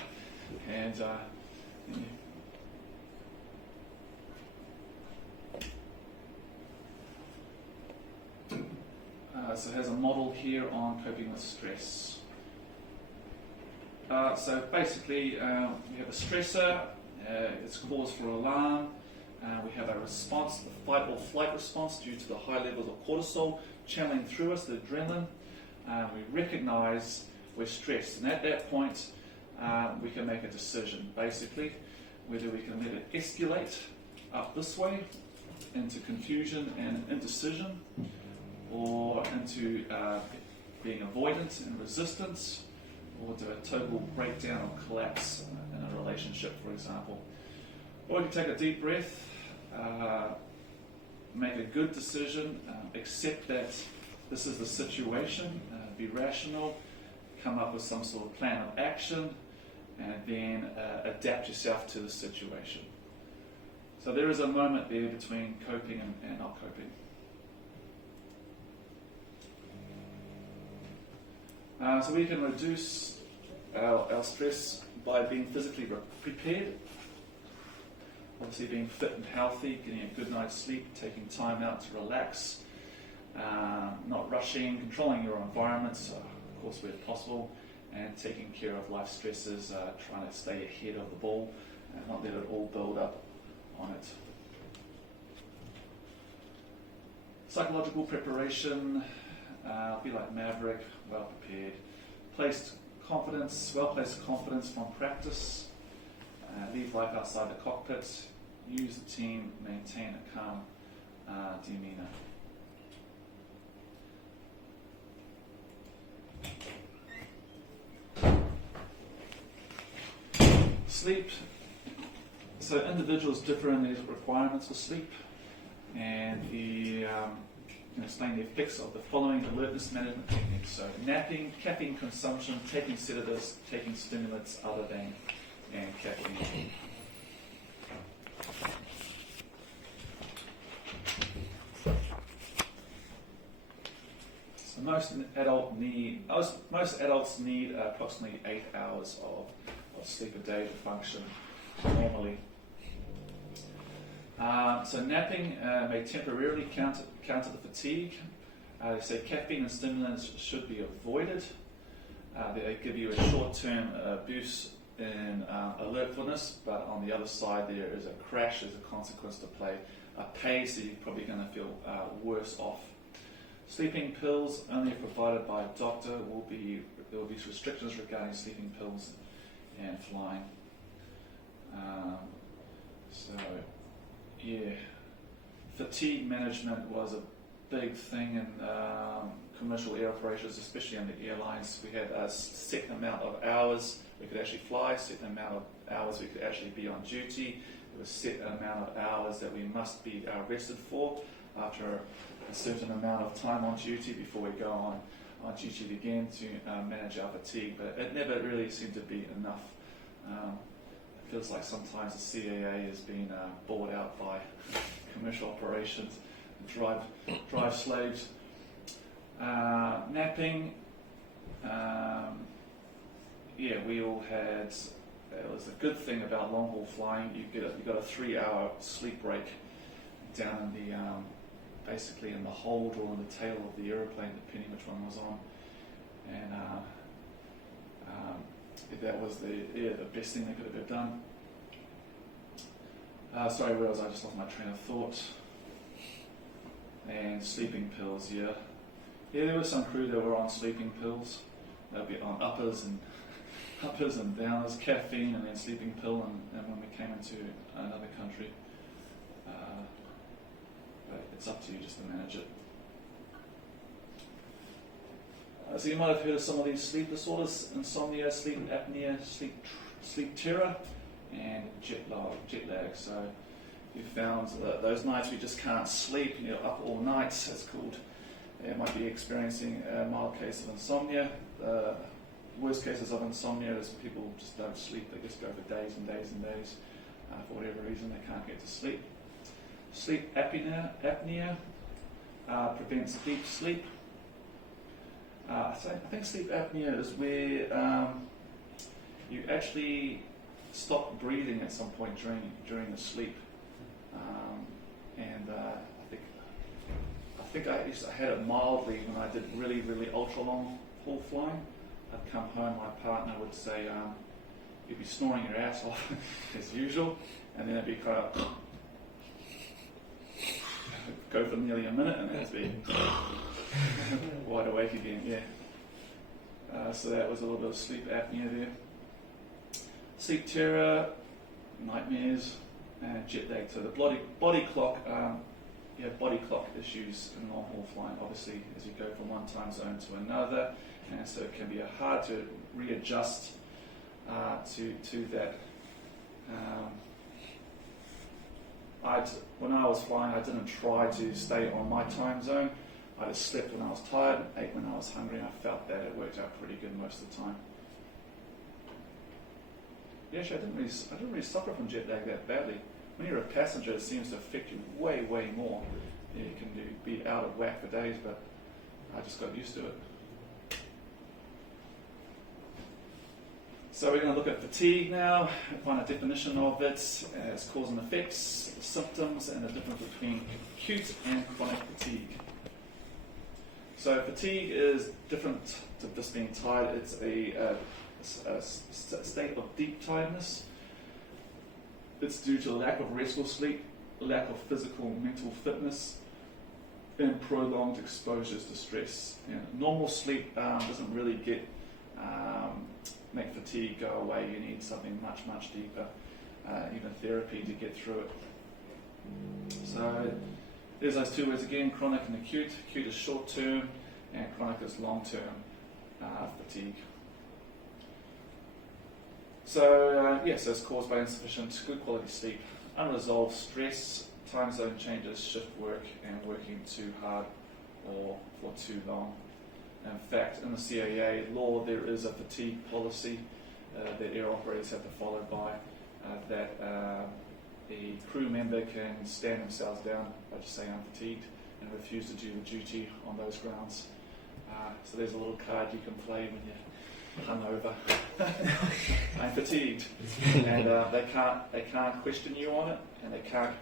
it has a model here on coping with stress. So basically, we have a stressor, it's cause for alarm, we have a response, the fight or flight response due to the high levels of cortisol channeling through us, the adrenaline. We recognize we're stressed, and at that point, we can make a decision, basically, whether we can let it escalate up this way into confusion and indecision, or into being avoidant and resistance, or to a total breakdown or collapse in a relationship, for example. Or you can take a deep breath, make a good decision, accept that this is the situation, be rational, come up with some sort of plan of action, and then adapt yourself to the situation. So there is a moment there between coping and not coping. So we can reduce our stress by being physically prepared. obviously being fit and healthy, getting a good night's sleep, taking time out to relax, not rushing, controlling your environment, so of course where possible, and taking care of life stresses, trying to stay ahead of the ball and not let it all build up on it. Psychological preparation, be like Maverick, well prepared. Well-placed confidence from practice. Leave life outside the cockpit. Use the team. Maintain a calm demeanor. Sleep. So individuals differ in their requirements for sleep, and he can explain the effects of the following alertness management techniques. So napping, caffeine consumption, taking sedatives, taking stimulants other than caffeine. So most adults need approximately 8 hours of sleep a day to function normally. So napping may temporarily counter the fatigue. They say caffeine and stimulants should be avoided. They give you a short-term boost in alertness, but on the other side there is a crash as a consequence to play a pace, so you're probably going to feel worse off. Sleeping pills only provided by a doctor. There will be restrictions regarding sleeping pills and flying. Fatigue management was a big thing in commercial air operations, especially in the airlines. We had a set amount of hours we could actually fly, set amount of hours we could actually be on duty. There was a set amount of hours that we must be rested for after a certain amount of time on duty before we go on duty again to manage our fatigue, but it never really seemed to be enough. It feels like sometimes the CAA has been bought out by commercial operations, drive slaves. Napping, we all had. It was a good thing about long haul flying. You got a 3-hour sleep break down in the basically in the hold or in the tail of the aeroplane, depending which one was on, and that was the best thing they could have done. Sorry, where was I? Just lost my train of thought. And sleeping pills, there were some crew that were on sleeping pills. They'd be on uppers and downers, caffeine and then sleeping pill, and when we came into another country, but it's up to you just to manage it. So you might have heard of some of these sleep disorders: insomnia, sleep apnea, sleep terror, and jet lag. So you found those nights we just can't sleep, you're up all night, it's called. You might be experiencing a mild case of insomnia. Worst cases of insomnia is people just don't sleep, they just go for days and days and days. For whatever reason, they can't get to sleep. Sleep apnea prevents deep sleep. I think sleep apnea is where you actually stop breathing at some point during the sleep, I think I had it mildly when I did really, really ultra long haul flying. I'd come home, my partner would say, you'd be snoring your ass off as usual, and then it'd be kind of go for nearly a minute, and then it'd be wide awake again. So that was a little bit of sleep apnea there. Sleep terror, nightmares, and jet lag. So the body clock, body clock issues in long haul flying, obviously, as you go from one time zone to another, and so it can be hard to readjust to that. When I was flying, I didn't try to stay on my time zone. I just slept when I was tired, ate when I was hungry, and I felt that it worked out pretty good most of the time. Actually, I didn't really suffer from jet lag that badly. When you're a passenger, it seems to affect you way, way more. You can be out of whack for days, but I just got used to it. So we're going to look at fatigue now, find a definition of it, its cause and effects, symptoms, and the difference between acute and chronic fatigue. So fatigue is different to just being tired. It's a state of deep tiredness. It's due to lack of restful sleep, lack of physical and mental fitness, and prolonged exposures to stress. Normal sleep doesn't really make fatigue go away. You need something much, much deeper, even therapy to get through it. So there's those two words again, chronic and acute. Acute is short term and chronic is long term fatigue. So so it's caused by insufficient good quality sleep, unresolved stress, time zone changes, shift work, and working too hard or for too long. In fact, in the CAA law, there is a fatigue policy that air operators have to follow by, that the crew member can stand themselves down by just saying I'm fatigued and refuse to do the duty on those grounds. So there's a little card you can play when you're hungover. I'm fatigued, and they can't question you on it, and they can't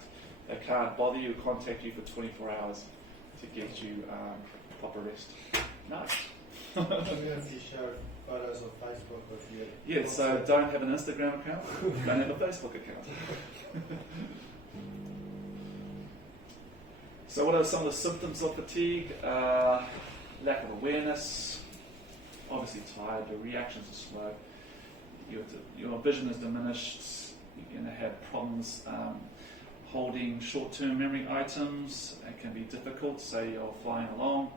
bother you or contact you for 24 hours to get you proper rest. Nice. Even if you show photos on Facebook of you. Yeah, so don't have an Instagram account, don't have a Facebook account. So what are some of the symptoms of fatigue? Lack of awareness, obviously tired, your reactions are slow, your vision is diminished, you're going to have problems holding short-term memory items. It can be difficult. Say you're flying along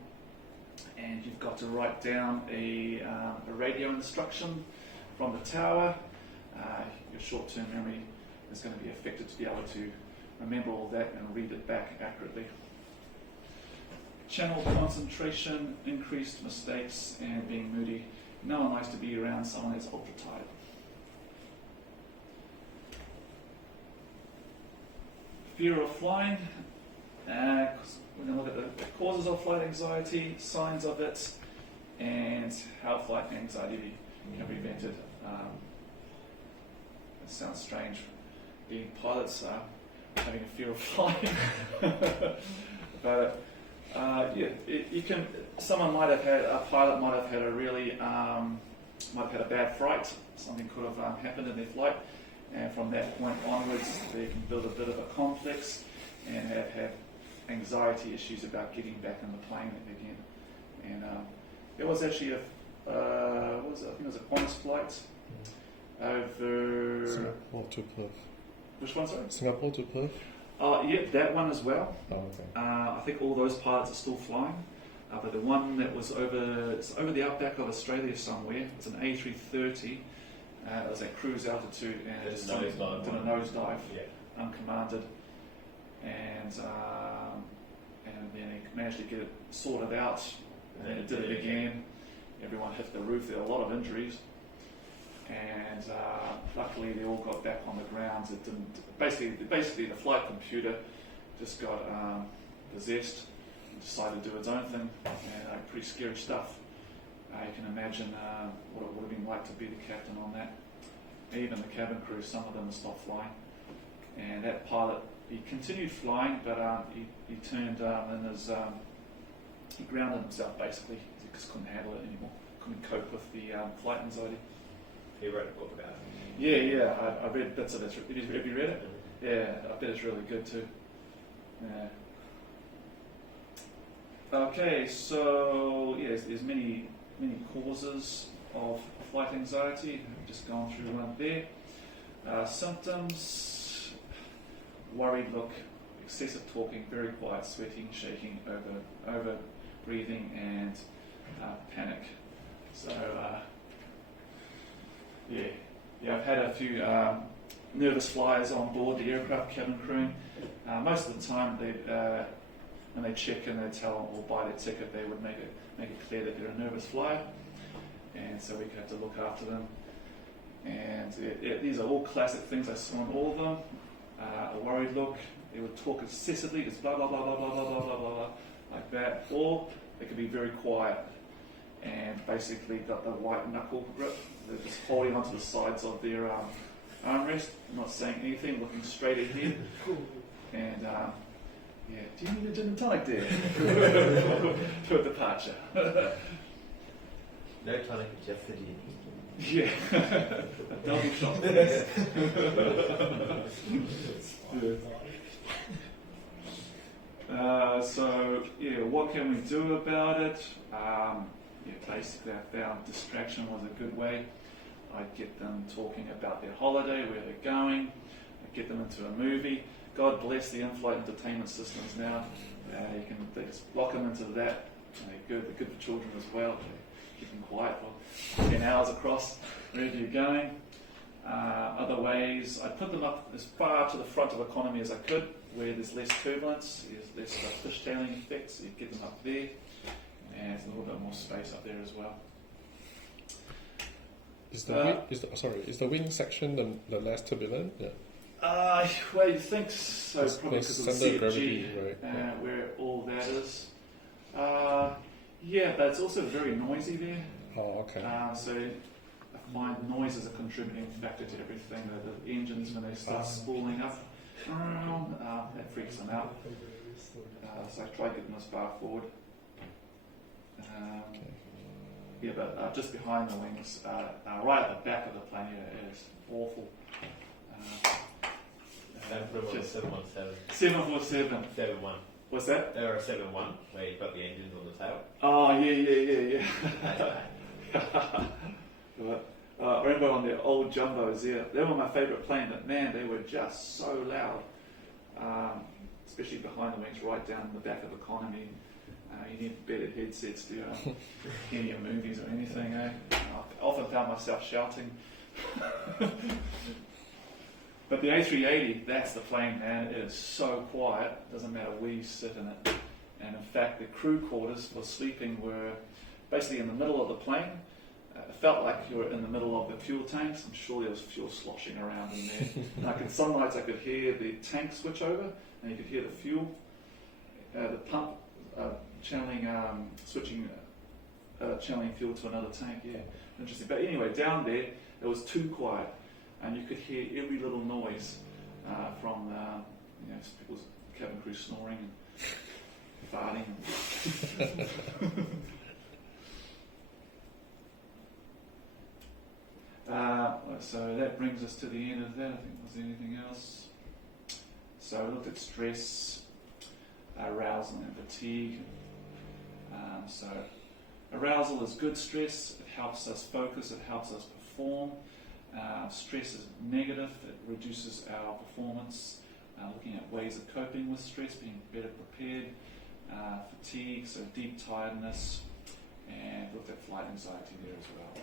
and you've got to write down a radio instruction from the tower. Your short-term memory is going to be affected to be able to remember all that and read it back accurately. Channel concentration, increased mistakes, and being moody. No one likes to be around someone that's ultra tired. Fear of flying. We're going to look at the causes of flight anxiety, signs of it, and how flight anxiety can be prevented. It sounds strange, being pilots having a fear of flying, but someone might have had, a pilot might have had a bad fright. Something could have happened in their flight, and from that point onwards, they can build a bit of a complex and have anxiety issues about getting back in the plane again. And there was actually I think it was a Qantas flight over Singapore to Perth. Which one, sorry? Singapore to Perth. Yeah, that one as well. Oh, okay. I think all those pilots are still flying, but the one that was over the outback of Australia somewhere, it's an A330. It was at cruise altitude and it just did a nosedive, uncommanded, and then he managed to get it sorted out, and then it did it again. Everyone hit the roof. There were a lot of injuries, and luckily they all got back on the ground. It didn't. Basically, the flight computer just got possessed and decided to do its own thing, and pretty scary stuff. You can imagine what it would have been like to be the captain on that. Even the cabin crew, some of them stopped flying, and that pilot, he continued flying, but he turned in his he grounded himself basically. He just couldn't handle it anymore. Couldn't cope with the flight anxiety. He wrote a book about it. Yeah, I read bits of it. Have you read it? Yeah, I bet it's really good too. Yeah. Okay, so there's many causes of flight anxiety. I've just gone through one there. Symptoms: worried look, excessive talking, very quiet, sweating, shaking, over breathing, and panic. So I've had a few nervous flyers on board the aircraft, cabin crewing. Most of the time, when they check in, they tell or buy their ticket, they would make it clear that they're a nervous flyer, and so we have to look after them. And these are all classic things I saw in all of them. A worried look, they would talk excessively, just blah blah blah blah blah blah blah blah blah like that, or they could be very quiet. and basically got the white knuckle grip. They're just holding onto the sides of their armrest, not saying anything, looking straight ahead. And yeah, do you need a gin and tonic there? To a departure. No tonic, just the gin. Yeah, a double shot. Please. So yeah, what can we do about it? Yeah, basically I found distraction was a good way. I'd get them talking about their holiday, where they're going. I'd get them into a movie. God bless the in-flight entertainment systems now. They just lock them into that. They're good for children as well. Keep them quiet for 10 hours across, wherever you're going. Other ways, I put them up as far to the front of economy as I could, where there's less turbulence, there's less fishtailing effect, so you get them up there, and there's a little bit more space up there as well. Is the wing section the less turbulent? Yeah. Well, you think so, probably because of the center of gravity, CFG, right? where all that is. Yeah, but it's also very noisy there. Oh, okay. So I find noise is a contributing factor to everything. The engines, when they start spooling up, that freaks them out. So I try to get them as far forward. Yeah, but just behind the wings, right at the back of the plane, yeah, it is awful. Don't put them on 717. 747. 71. What's that? Or a 71, where you've got the engines on the tail. Oh, yeah. I remember on the old jumbos, yeah, they were my favourite plane, but man, they were just so loud, especially behind the wings, right down in the back of economy. You need better headsets to hear your movies or anything. I often found myself shouting. But the A380, that's the plane, man. It is so quiet. Doesn't matter where you sit in it. And in fact, the crew quarters for sleeping were basically in the middle of the plane. It felt like you were in the middle of the fuel tanks. I'm sure there was fuel sloshing around in there. And some nights I could hear the tank switch over, and you could hear the fuel, the pump channeling fuel to another tank. Yeah, interesting. But anyway, down there it was too quiet, and you could hear every little noise from people's cabin crew snoring and farting. So that brings us to the end of that. I think, was there anything else? So I looked at stress, arousal and fatigue. So arousal is good stress. It helps us focus. It helps us perform. Stress is negative. It reduces our performance. Looking at ways of coping with stress, being better prepared. Fatigue, so deep tiredness. And looked at flight anxiety there as well.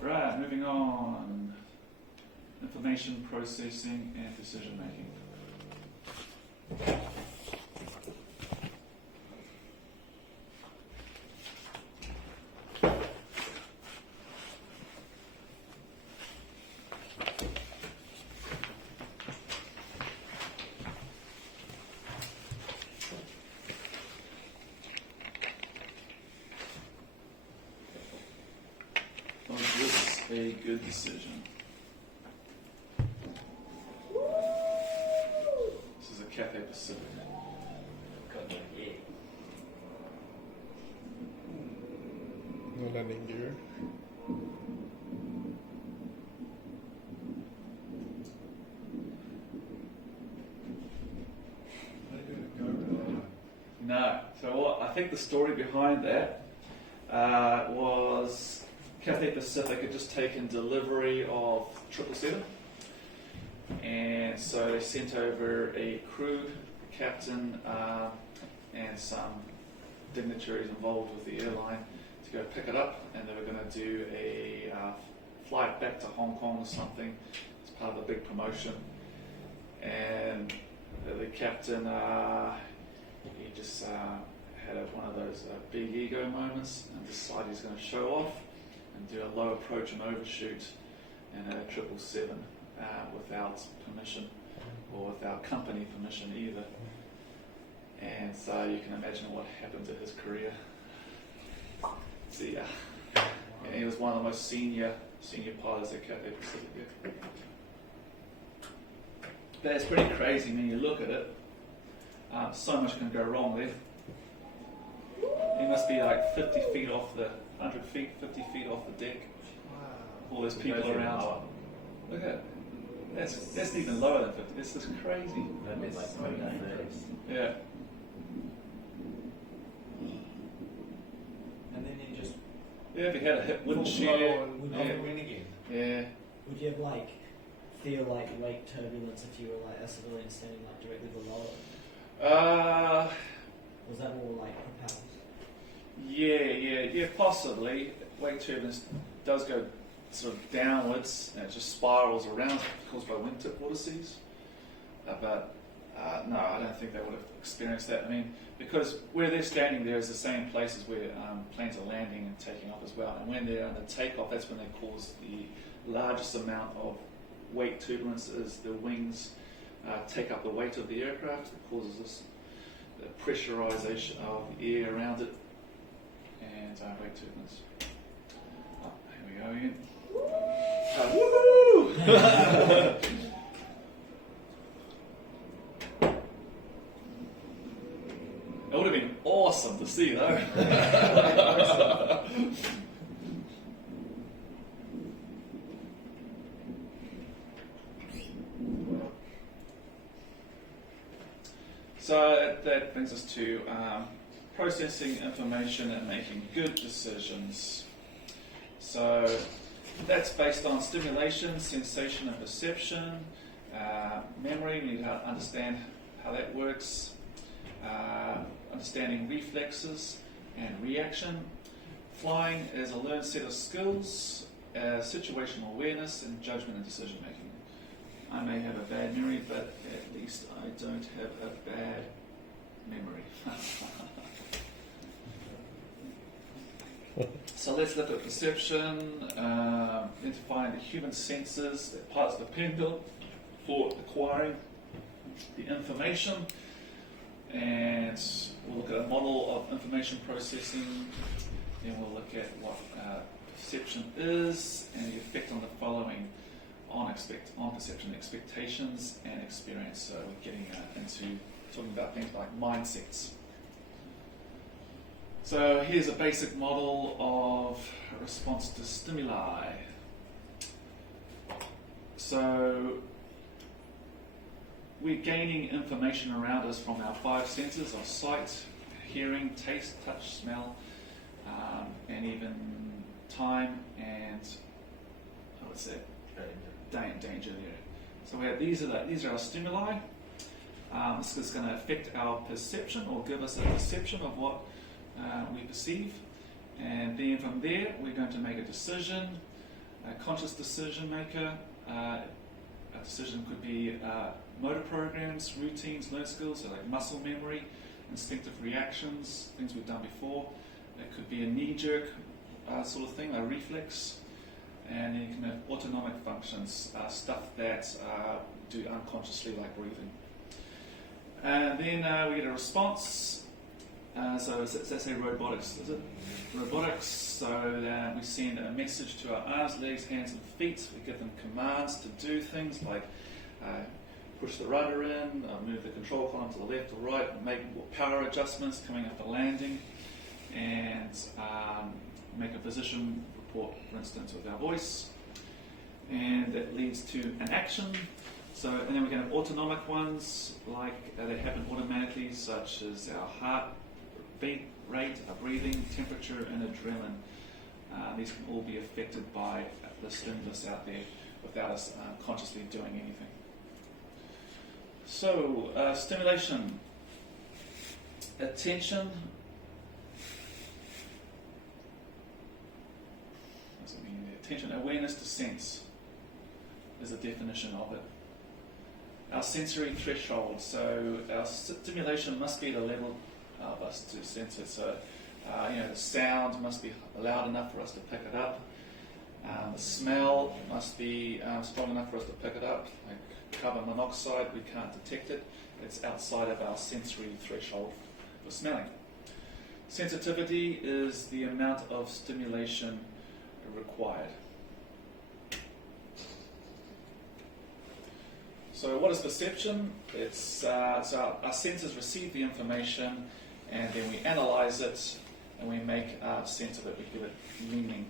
Right, moving on. Information processing and decision making. Was this a good decision? This is a Cathay Pacific. No landing gear. No. So I think the story behind that was Cathay Pacific had just taken delivery of 777, and so they sent over a crew, a captain, and some dignitaries involved with the airline to go pick it up, and they were going to do a flight back to Hong Kong or something as part of a big promotion. And the captain, he just had one of those big ego moments and decided he's going to show off and do a low approach and overshoot in a 777 without permission, or without company permission either. And so you can imagine what happened to his career. See, yeah, he was one of the most senior pilots at Cathay Pacific. Yeah. But it's pretty crazy when you look at it. So much can go wrong there. He must be like 50 feet off the 100 feet, 50 feet off the deck. Wow. All those people around. Look at it. That's even lower than 50. This is crazy. That'd be like So 20 dangerous. Yeah. And then you just Yeah, if you had a hit wind Full shear. throttle and Yeah. off the wind again. Yeah. would you have like feel like wake turbulence if you were like a civilian standing like directly below it? Was that more like propellers? Yeah, possibly. Wake turbulence does go sort of downwards and it just spirals around, caused by wingtip vortices. But no, I don't think they would have experienced that. I mean, because where they're standing there is the same places where planes are landing and taking off as well. And when they're under takeoff, that's when they cause the largest amount of wake turbulence as the wings take up the weight of the aircraft. It causes this pressurization of the air around it and wake turbulence. Oh, here we go again. Woohoo! It would have been awesome to see though. So that brings us to processing information and making good decisions. So that's based on stimulation, sensation and perception, memory. We need to understand how that works, understanding reflexes and reaction. Flying is a learned set of skills, situational awareness and judgment and decision making. I may have a bad memory, but at least I don't have a bad memory. So let's look at perception, identifying the human senses that pilots depend on for acquiring the information. And we'll look at a model of information processing. Then we'll look at what perception is and the effect on the following on perception, expectations and experience. So we're getting into talking about things like mindsets. So here's a basic model of response to stimuli. So we're gaining information around us from our five senses of sight, hearing, taste, touch, smell, and even time and what's that? Danger there. So we have these are our stimuli. This is going to affect our perception or give us a perception of what we perceive, and then from there we're going to make a decision, a conscious decision maker. A decision could be motor programs, routines, learned skills, so like muscle memory, instinctive reactions, things we've done before. It could be a knee-jerk sort of thing, a reflex, and then you can have autonomic functions, stuff that do unconsciously, like breathing. And then we get a response. So let's say robotics, is it? Robotics, so that we send a message to our arms, legs, hands and feet. We give them commands to do things like push the rudder in, move the control column to the left or right, make power adjustments coming after landing, and make a position report, for instance, with our voice. And that leads to an action. So, and then we can have autonomic ones, like they happen automatically, such as our heart beat rate, our breathing, temperature, and adrenaline. These can all be affected by the stimulus out there without us consciously doing anything. So, stimulation, attention. What does it mean there? Attention, awareness to sense is the definition of it. Our sensory threshold, so our stimulation must be the level of us to sense it. So, the sound must be loud enough for us to pick it up. The smell must be strong enough for us to pick it up. Like carbon monoxide, we can't detect it. It's outside of our sensory threshold for smelling. Sensitivity is the amount of stimulation required. So what is perception? It's so our senses receive the information and then we analyze it and we make sense of it, we give it meaning.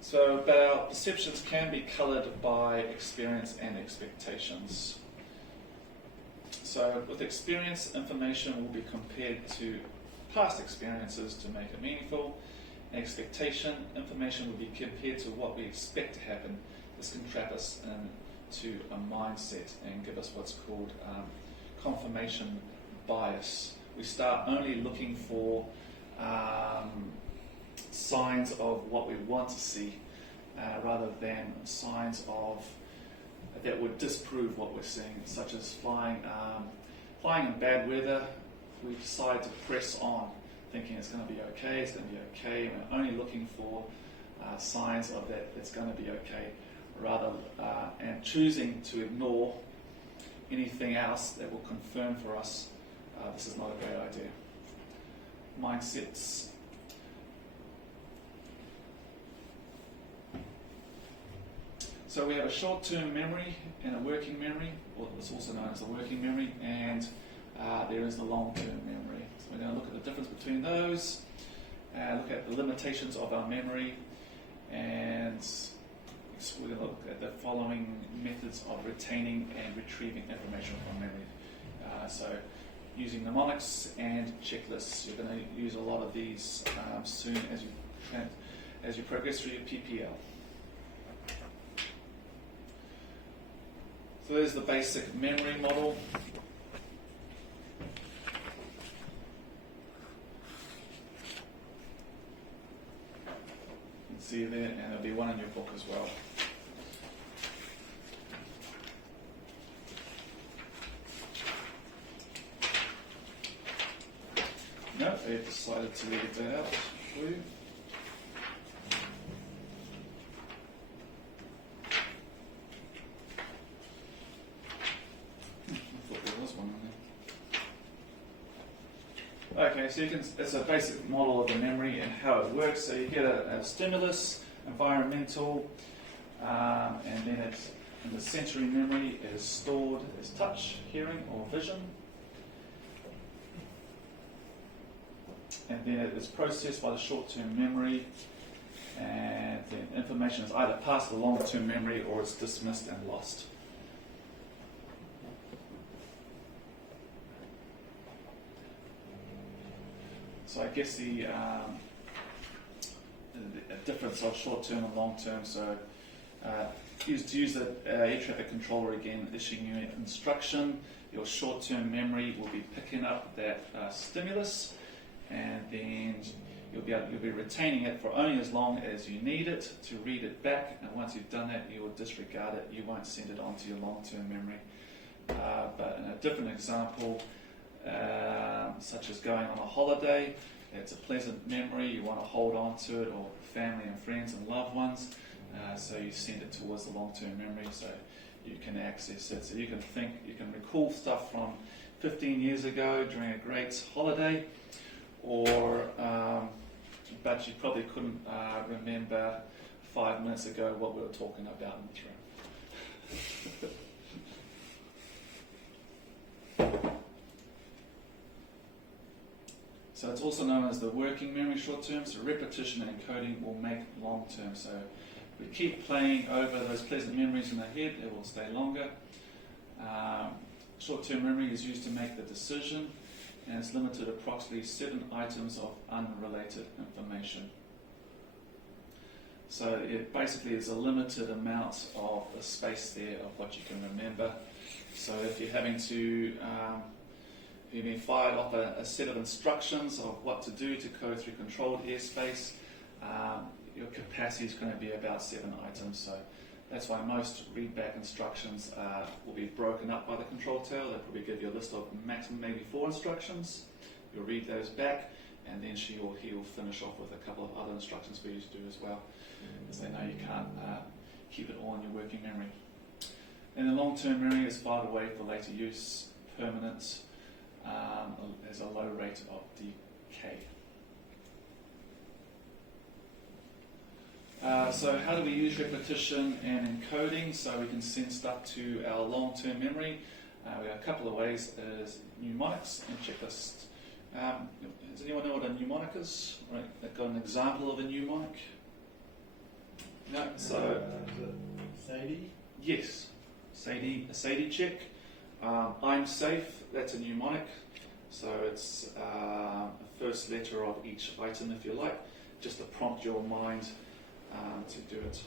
So, but our perceptions can be coloured by experience and expectations. So with experience, information will be compared to past experiences to make it meaningful. And expectation, information will be compared to what we expect to happen. This can trap us into a mindset and give us what's called confirmation bias. We start only looking for signs of what we want to see rather than signs of that would disprove what we're seeing, such as flying in bad weather. We decide to press on, thinking it's going to be okay, it's going to be okay, and we're only looking for signs of that it's going to be okay, rather and choosing to ignore anything else that will confirm for us this is not a great idea. Mindsets. So we have a short-term memory and a working memory, or it's also known as a working memory, and there is the long-term memory. So we're going to look at the difference between those, look at the limitations of our memory, and we're going to look at the following methods of retaining and retrieving information from memory. So using mnemonics and checklists. You're going to use a lot of these soon as you progress through your PPL. So there's the basic memory model. You can see there, and there'll be one in your book as well. No, they've decided to leave that out for you. Okay, so it's a basic model of the memory and how it works. So you get a stimulus, environmental, and then it's in the sensory memory is stored as touch, hearing, or vision. And then it is processed by the short-term memory, and then information is either passed to the long-term memory or it's dismissed and lost. So I guess the difference of short-term and long-term. So use the air traffic controller again, issuing you an instruction. Your short-term memory will be picking up that stimulus, and then you'll be retaining it for only as long as you need it to read it back. And once you've done that, you will disregard it. You won't send it on to your long-term memory. But in a different example, such as going on a holiday, it's a pleasant memory, you want to hold on to it, or family and friends and loved ones, so you send it towards the long-term memory so you can access it. So you can recall stuff from 15 years ago during a great holiday, or but you probably couldn't remember 5 minutes ago what we were talking about in this room. So it's also known as the working memory short-term. So repetition and encoding will make long-term. So if we keep playing over those pleasant memories in our head, it will stay longer. Short-term memory is used to make the decision, and it's limited to approximately 7 items of unrelated information. So it basically is a limited amount of the space there of what you can remember. So if you're having to you've been fired off a set of instructions of what to do to go through controlled airspace, your capacity is going to be about 7 items. So that's why most readback instructions will be broken up by the control tower. They'll probably give you a list of maximum maybe 4 instructions. You'll read those back, and then he will finish off with a couple of other instructions for you to do as well, because they know you can't keep it all in your working memory. And the long-term memory is filed away for later use, permanent. There's a low rate of So how do we use repetition and encoding so we can send stuff to our long-term memory? We have a couple of ways. There's mnemonics and checklists. Does anyone know what a mnemonic is? Right, they've got an example of a mnemonic. No, so Sadie? yes, a Sadie check. I'm safe, that's a mnemonic. So it's the first letter of each item, if you like, just to prompt your mind to do it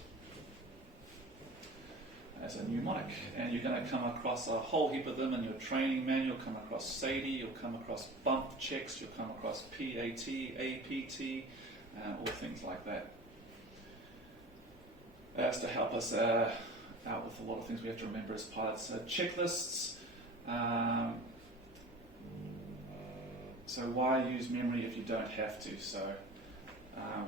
as a mnemonic. And you're going to come across a whole heap of them in your training manual. You'll come across Sadie, you'll come across bump checks, you'll come across PAT, APT, all things like that. That's to help us out with a lot of things we have to remember as pilots. So checklists. So why use memory if you don't have to? So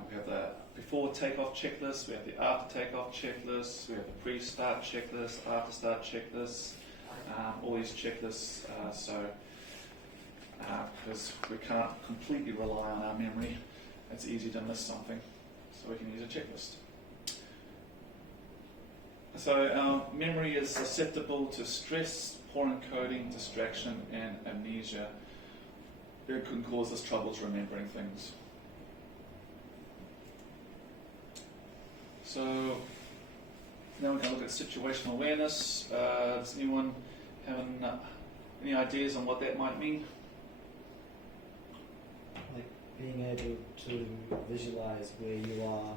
we have the before takeoff checklist, we have the after takeoff checklist, we have the pre-start checklist, after start checklist, all these checklists. Because we can't completely rely on our memory, it's easy to miss something. So we can use a checklist. So our memory is susceptible to stress, poor encoding, distraction, and amnesia. It can cause us troubles remembering things. So now we're going to look at situational awareness. Does anyone have any ideas on what that might mean? Like being able to visualize where you are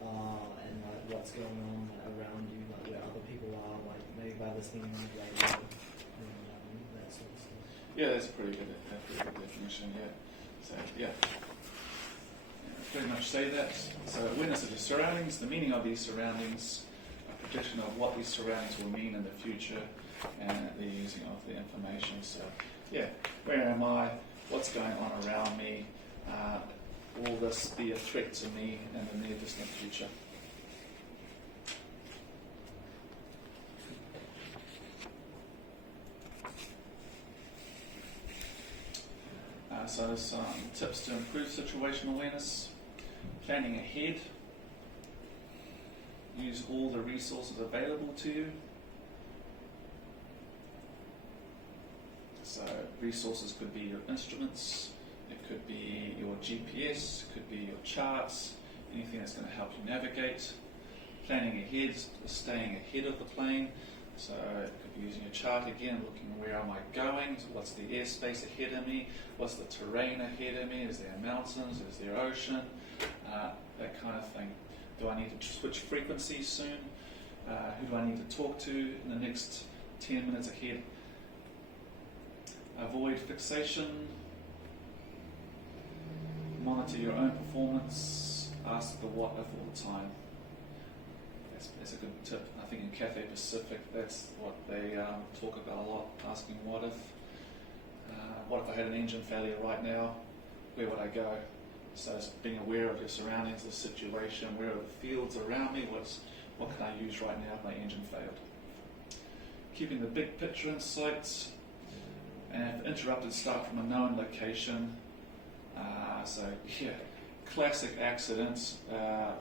and like what's going on around you, like where other people are, like maybe by listening on the radio and that sort of stuff. Yeah, that's a pretty good definition. Yeah. So yeah. Pretty much say that. So awareness of your surroundings, the meaning of these surroundings, a prediction of what these surroundings will mean in the future, and the using of the information. So yeah, where am I? What's going on around me? Will this be a threat to me in the near distant future? So some tips to improve situational awareness. Planning ahead. Use all the resources available to you. So resources could be your instruments, it could be your GPS, it could be your charts, anything that's going to help you navigate. Planning ahead, staying ahead of the plane. So it could be using a chart again, looking where am I going, so what's the airspace ahead of me, what's the terrain ahead of me, is there mountains, is there ocean, that kind of thing. Do I need to switch frequencies soon? Who do I need to talk to in the next 10 minutes ahead? Avoid fixation. Monitor your own performance. Ask the what if all the time. That's a good tip. I think in Cathay Pacific, that's what they talk about a lot, asking what if. What if I had an engine failure right now? Where would I go? So it's being aware of your surroundings, the situation, where are the fields around me, what can I use right now if my engine failed? Keeping the big picture in sight, and if interrupted, start from a known location. So yeah, classic accidents. I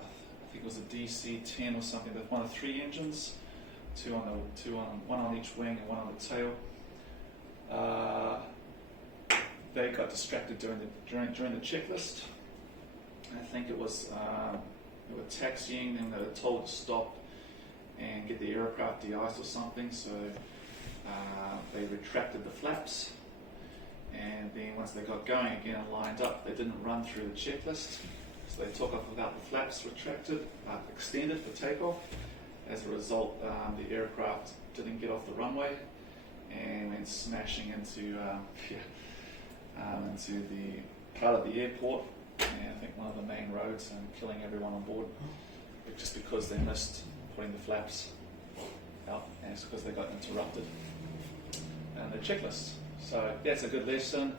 think it was a DC-10 or something. There's one of 3 engines, one on each wing and one on the tail. They got distracted during the checklist. I think it was they were taxiing and they were told to stop and get the aircraft de-iced or something. So they retracted the flaps, and then once they got going again and lined up, they didn't run through the checklist. So they took off without the flaps extended for takeoff. As a result, the aircraft didn't get off the runway and went smashing into the part of the airport, and I think one of the main roads, and killing everyone on board, just because they missed putting the flaps out, and it's because they got interrupted in the checklist. So that's a good lesson.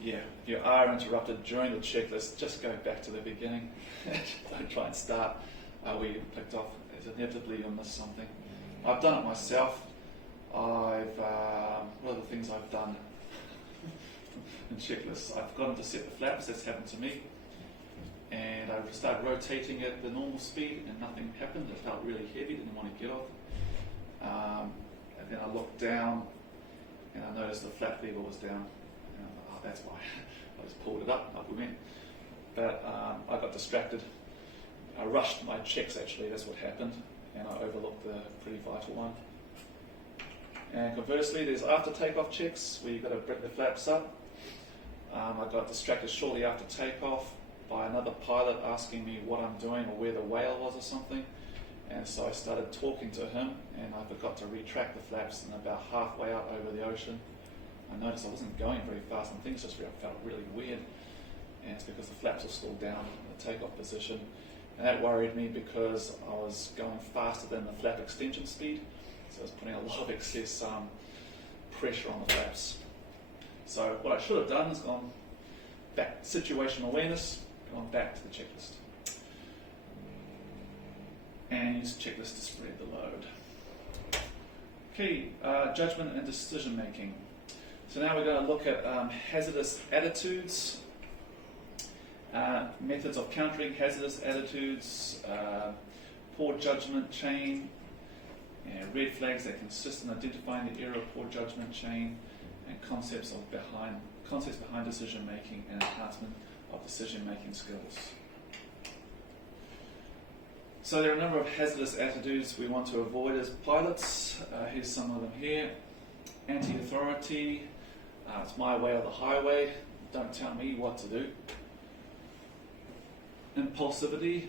If you are interrupted during the checklist, just go back to the beginning. Don't try and start where you picked off, as inevitably you'll miss something. I've done it myself. What are the things I've done? and checklists. I've forgotten to set the flaps. That's happened to me. And I started rotating at the normal speed, and nothing happened. It felt really heavy. Didn't want to get off. And then I looked down, and I noticed the flap lever was down. And I thought, oh, that's why. I just pulled it up we went. But I got distracted. I rushed my checks, actually. That's what happened. And I overlooked the pretty vital one. And conversely, there's after takeoff checks where you've got to bring the flaps up. I got distracted shortly after takeoff by another pilot asking me what I'm doing or where the whale was or something. And so I started talking to him, and I forgot to retract the flaps, and about halfway out over the ocean, I noticed I wasn't going very fast, and things just felt really weird. And it's because the flaps were still down in the takeoff position. And that worried me because I was going faster than the flap extension speed, so I was putting a lot of excess pressure on the flaps. So what I should have done is gone back, situational awareness, gone back to the checklist. And use the checklist to spread the load. Okay, judgment and decision making. So now we're going to look at hazardous attitudes, methods of countering hazardous attitudes, poor judgment chain, red flags that consist in identifying the error of poor judgment chain, and concepts behind decision making and enhancement of decision making skills. So there are a number of hazardous attitudes we want to avoid as pilots. Here's some of them here. Anti-authority, it's my way or the highway, don't tell me what to do. Impulsivity,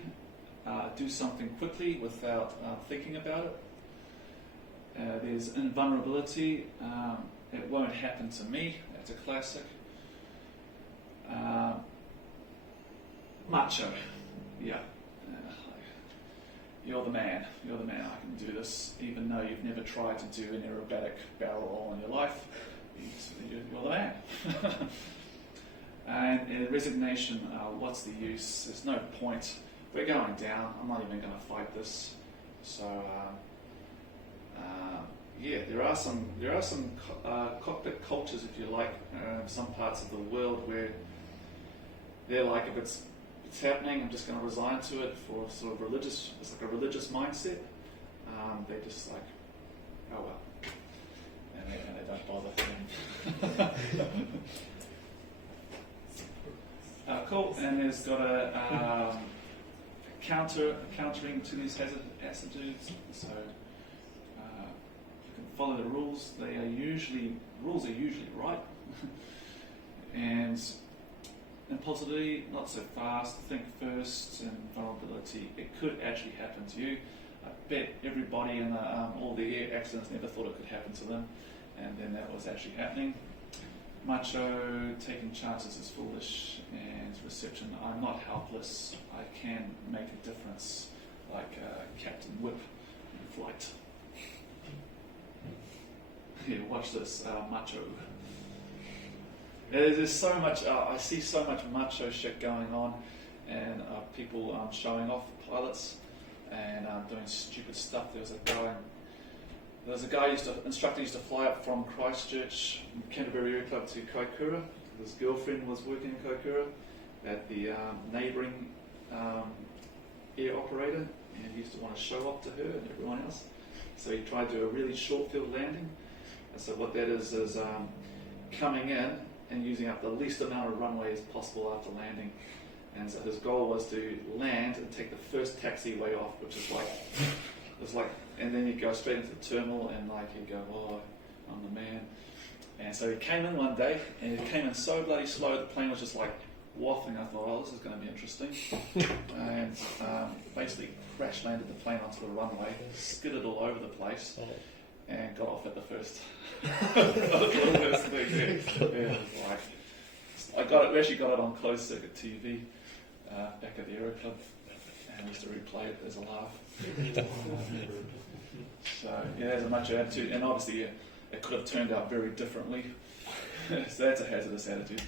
do something quickly without thinking about it. There's invulnerability, it won't happen to me, that's a classic. Macho, yeah. You're the man, I can do this, even though you've never tried to do an aerobatic barrel roll in your life. You're the man. And resignation, what's the use? There's no point. We're going down, I'm not even going to fight this. So, there are some cockpit cultures, if you like, some parts of the world where they're like, if it's happening, I'm just going to resign to it for sort of religious, it's like a religious mindset. They're just like, oh well. And they don't bother. Cool, and there's got a countering to these hazard attitudes. So you can follow the rules. Rules are usually right. And impulsivity, not so fast, think first, and vulnerability, it could actually happen to you. I bet everybody in all the air accidents never thought it could happen to them, and then that was actually happening. Macho, taking chances is foolish, and reception, I'm not helpless, I can make a difference, like Captain Whip in flight. Here, watch this, macho. There's so much, I see so much macho shit going on, and people showing off pilots and doing stupid stuff. There was a guy instructor used to fly up from Christchurch, Canterbury Air Club to Kaikoura. His girlfriend was working in Kaikoura at the neighbouring air operator, and he used to want to show off to her and everyone else. So he tried to do a really short field landing. And so what that is coming in and using up the least amount of runway as possible after landing. And so his goal was to land and take the first taxiway off, which is like, and then you go straight into the terminal and like you go, oh, I'm the man. And so he came in one day and he came in so bloody slow, the plane was just like waffling. I thought, oh, this is going to be interesting. And basically crash landed the plane onto the runway, skidded all over the place, and got off at the first. Thing. We actually got it on closed circuit TV back at the Aero Club, and we used to replay it as a laugh. So there's a macho attitude, and obviously it could have turned out very differently. So that's a hazardous attitude.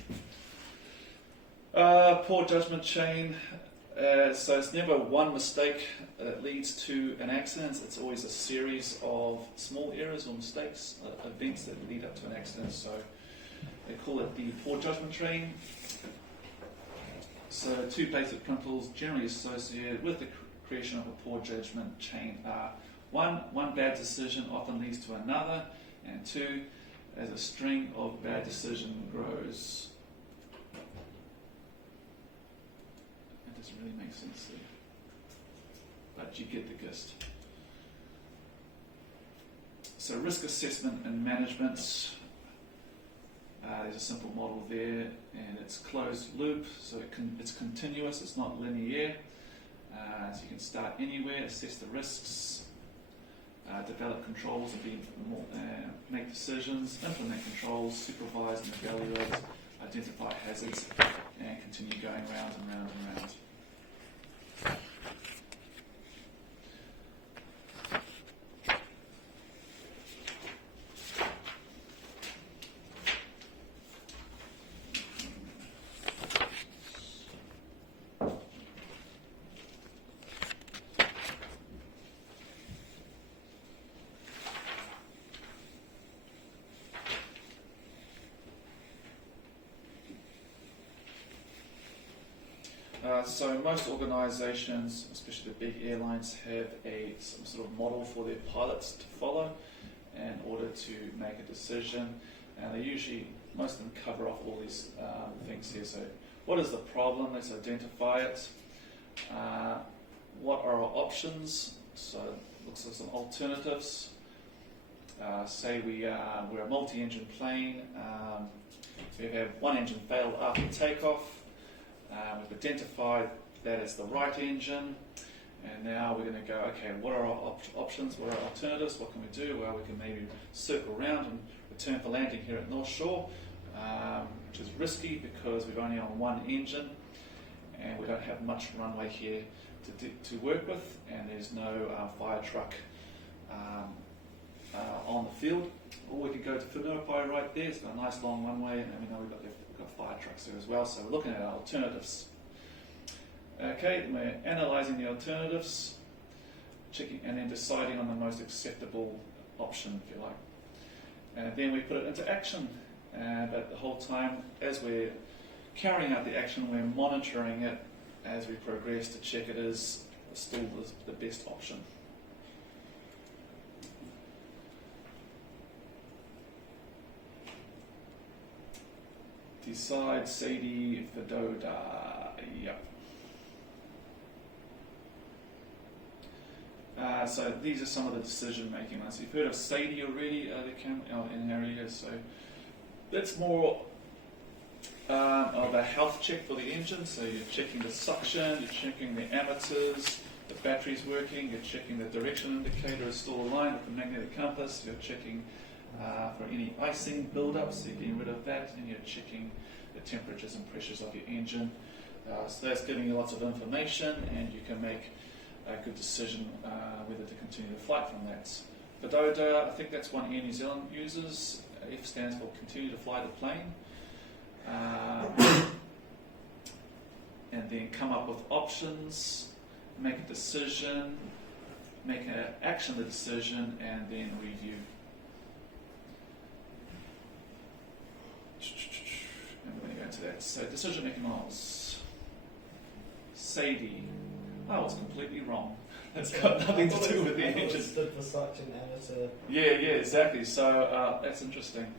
Poor judgment chain. So it's never one mistake that leads to an accident. It's always a series of small errors or mistakes, events that lead up to an accident. So They call it the poor judgment train. So 2 basic principles generally associated with the creation of a poor judgment chain are: one bad decision often leads to another, and 2, as a string of bad decision grows. That doesn't really make sense there, but you get the gist. So risk assessment and management. There's a simple model there, and it's closed loop, so it's continuous, it's not linear. So you can start anywhere, assess the risks, develop controls, and make decisions, implement controls, supervise and evaluate, identify hazards, and continue going round and round and round. So most organisations, especially the big airlines, have some sort of model for their pilots to follow in order to make a decision, and they usually, most of them cover off all these things here. So what is the problem? Let's identify it. What are our options? So it looks like some alternatives. Say we're a multi-engine plane, so you have one engine fail after takeoff. We've identified that as the right engine, and now we're going to go, okay, what are our options, what are our alternatives, what can we do? Well, we can maybe circle around and return for landing here at North Shore, which is risky because we're only on one engine, and we don't have much runway here to work with, and there's no fire truck on the field. Or we could go to Whenuapai right there, it's got a nice long runway, and we know we've got fire trucks there as well, so we're looking at our alternatives. Okay, we're analysing the alternatives, checking, and then deciding on the most acceptable option, if you like. And then we put it into action, but the whole time, as we're carrying out the action, we're monitoring it as we progress to check it is still the best option. Decide, Sadie, Fedoda, yep. So these are some of the decision-making ones. You've heard of Sadie already, in area, so that's more of a health check for the engine. So you're checking the suction, you're checking the ammeters, the battery's working, you're checking the direction indicator is still aligned with the magnetic compass, you're checking for any icing build-up, so you're getting rid of that, and you're checking the temperatures and pressures of your engine. So that's giving you lots of information, and you can make a good decision whether to continue the flight from that. Fedoda, I think that's one Air New Zealand uses. F stands for continue to fly the plane. And then come up with options, make a decision, action the decision, and then review. And we're going to go into that. So decision-making models. Sadie. I was completely wrong. That's got nothing to do with the engine. It stood for suction amateur. Yeah, exactly. So that's interesting.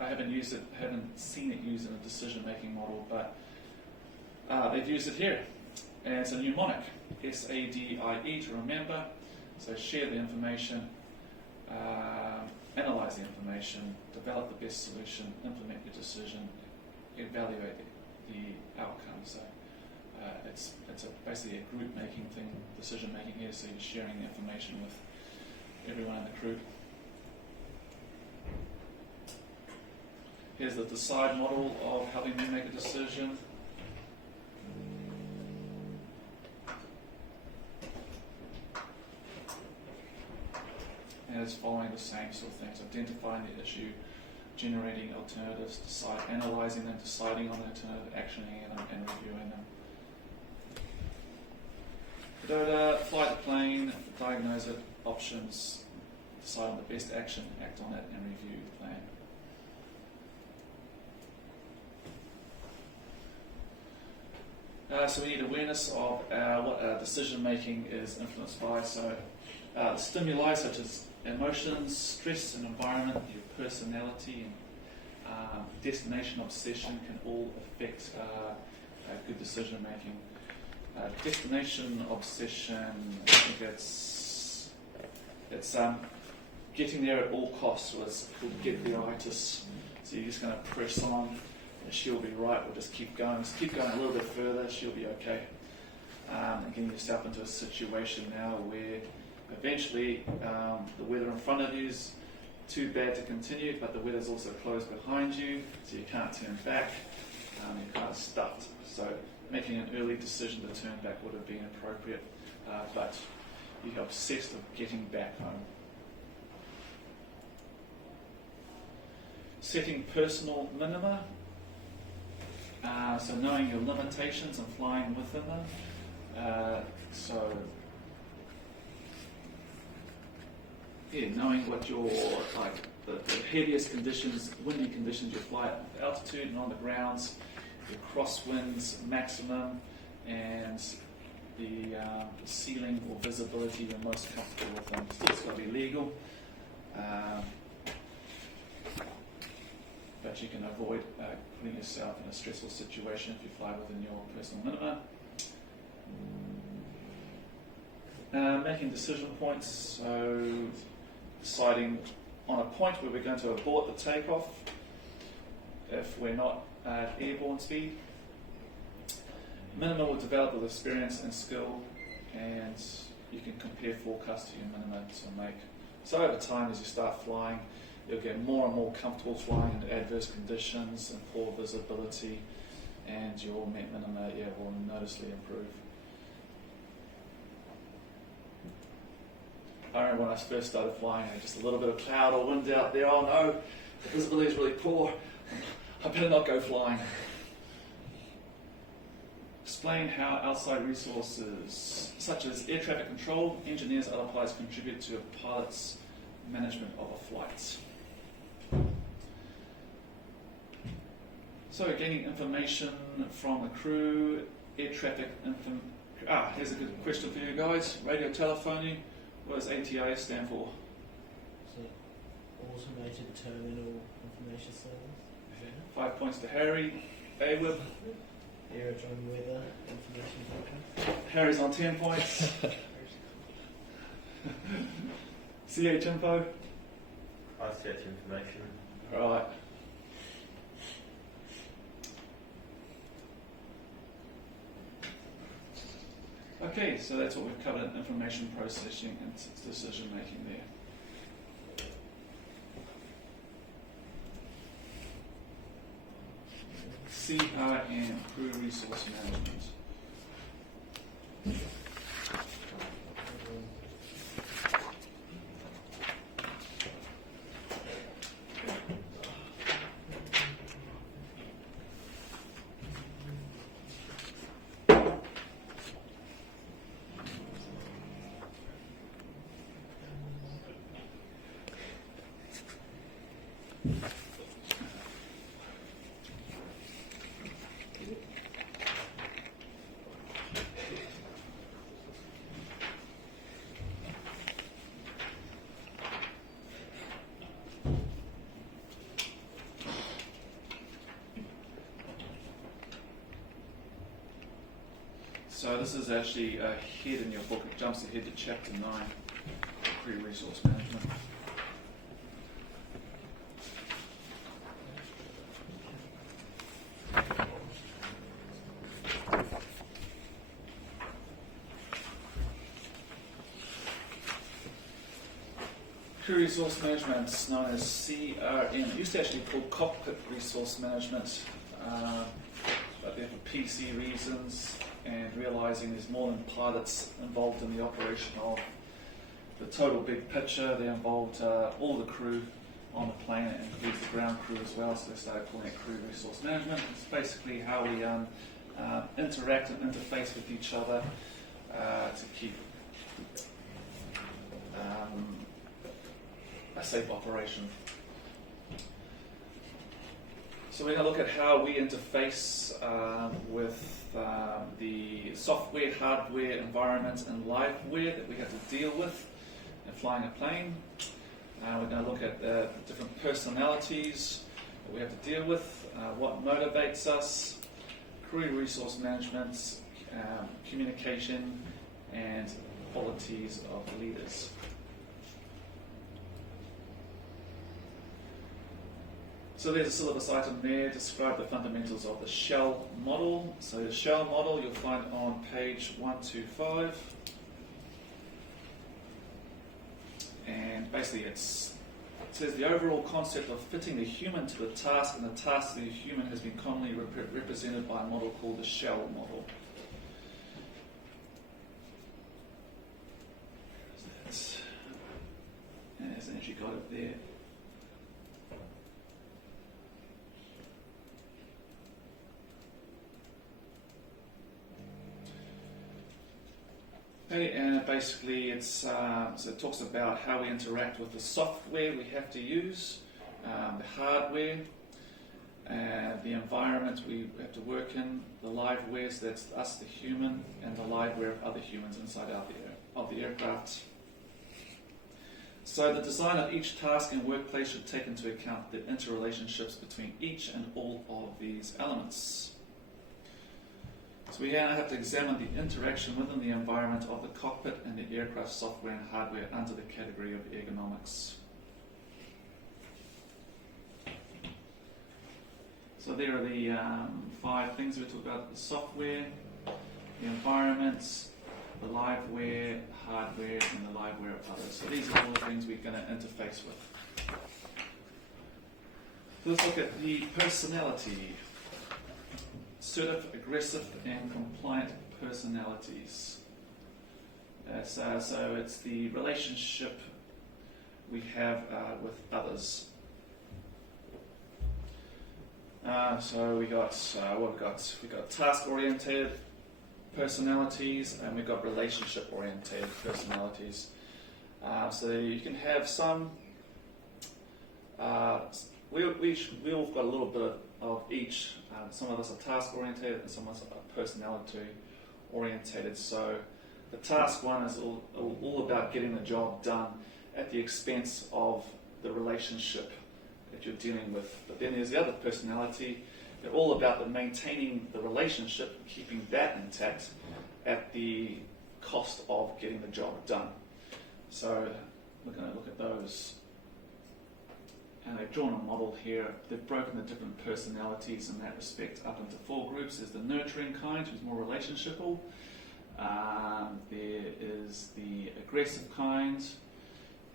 I haven't used it, haven't seen it used in a decision-making model, but they've used it here. And it's a mnemonic, SADIE to remember. So share the information, analyze the information, develop the best solution, implement your decision, evaluate the outcome. So it's basically a group-making thing, decision-making here, so you're sharing the information with everyone in the crew. Here's the decide model of helping me make a decision. And it's following the same sort of things, identifying the issue, generating alternatives, analysing them, deciding on the alternative, actioning them, and reviewing them. Fedoda, fly the plane, diagnose it, options, decide on the best action, act on it, and review the plan. So we need awareness of what our decision making is influenced by. So stimuli such as emotions, stress and environment, your personality, and destination obsession can all affect good decision making. Destination obsession, I think it's getting there at all costs. So it's called get-there-itis. So you're just going to press on. She'll be right, we'll just keep going a little bit further, she'll be okay. And getting yourself into a situation now where eventually the weather in front of you is too bad to continue, but the weather's also closed behind you, so you can't turn back, you're kind of stuck. So making an early decision to turn back would have been appropriate, but you're obsessed with getting back home. Setting personal minima. So knowing your limitations and flying within them. Knowing what your the heaviest conditions, windy conditions you fly at altitude and on the grounds, your crosswinds maximum, and the ceiling or visibility you're most comfortable with them. Still, it's got to be legal. But you can avoid putting yourself in a stressful situation if you fly within your personal minima. Making decision points, so deciding on a point where we're going to abort the takeoff if we're not at airborne speed. Minima will develop with experience and skill, and you can compare forecast to your minima to make. So over time, as you start flying, you'll get more and more comfortable flying in adverse conditions and poor visibility, and your minima will noticeably improve. I remember when I first started flying, I had just a little bit of cloud or wind out there. Oh no, the visibility is really poor. I better not go flying. Explain how outside resources, such as air traffic control, engineers, other pilots contribute to a pilot's management of a flight. So gaining information from the crew, air traffic here's a good question for you guys. Radiotelephony, what does ATI stand for? So, Automated Terminal Information Service. 5 points to Harry. AWIB. Aerodrome Weather Information Forecast. Harry's on 10 points. CH Info. ICH information. Right. Okay, so that's what we've covered in information processing and decision making there. CRM, Crew Resource Management. So this is actually ahead in your book. It jumps ahead to chapter 9, Crew Resource Management. Crew Resource Management is known as CRM. It used to actually be called Cockpit Resource Management, but they're for PC reasons, and realising there's more than pilots involved in the operation of the total big picture. They involved all the crew on the plane, and includes the ground crew as well, so they started calling it Crew Resource Management. It's basically how we interact and interface with each other to keep a safe operation. So we're going to look at how we interface with the software, hardware, environment, and liveware that we have to deal with in flying a plane. We're going to look at the different personalities that we have to deal with, what motivates us, crew resource management, communication, and qualities of leaders. So there's a syllabus item there, describe the fundamentals of the shell model. So the shell model you'll find on page 125. And basically it says the overall concept of fitting the human to the task, and the task to the human has been commonly represented by a model called the shell model. And it's actually got it there. Okay, and basically so it talks about how we interact with the software we have to use, the hardware, the environment we have to work in, the liveware, so that's us, the human, and the liveware of other humans inside of the aircraft. So the design of each task and workplace should take into account the interrelationships between each and all of these elements. So we now have to examine the interaction within the environment of the cockpit and the aircraft software and hardware under the category of ergonomics. So there are the 5 things we talked about: the software, the environment, the liveware, hardware, and the liveware of others. So these are all the things we're going to interface with. So let's look at the personality. Assertive, aggressive, and compliant personalities. So it's the relationship we have with others. So we got task-oriented personalities, and we've got relationship-oriented personalities. So you can have some. We all got a little bit of each. Some of us are task-oriented, and some of us are personality-oriented. So the task one is all about getting the job done at the expense of the relationship that you're dealing with. But then there's the other personality. They're all about maintaining the relationship, keeping that intact at the cost of getting the job done. So we're going to look at those. And they've drawn a model here. They've broken the different personalities in that respect up into 4 groups. There's the nurturing kind, who's more relationshipal. There is the aggressive kind,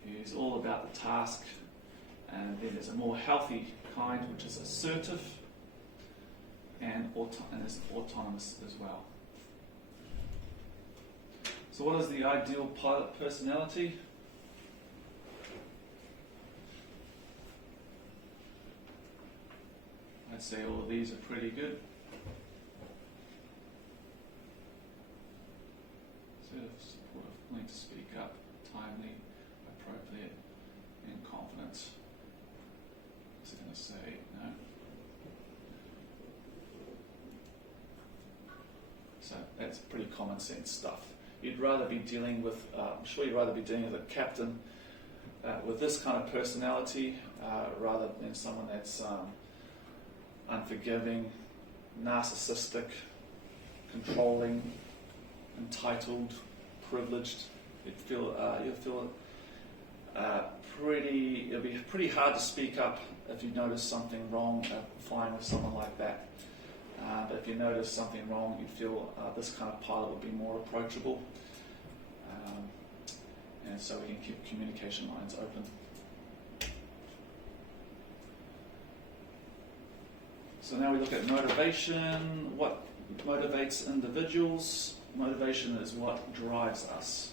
who's all about the task. And then there's a more healthy kind, which is assertive, and is autonomous as well. So what is the ideal pilot personality? I'd say all of these are pretty good. Assertive, supportive, willing to speak up, timely, appropriate, and confident. What's it going to say? No. So that's pretty common sense stuff. You'd rather be dealing with, I'm sure you'd rather be dealing with a captain with this kind of personality rather than someone that's unforgiving, narcissistic, controlling, entitled, privileged. You'll feel it'll be pretty hard to speak up if you notice something wrong flying with someone like that. But if you notice something wrong, you feel this kind of pilot would be more approachable. And so we can keep communication lines open. So now we look at motivation. What motivates individuals? Motivation is what drives us.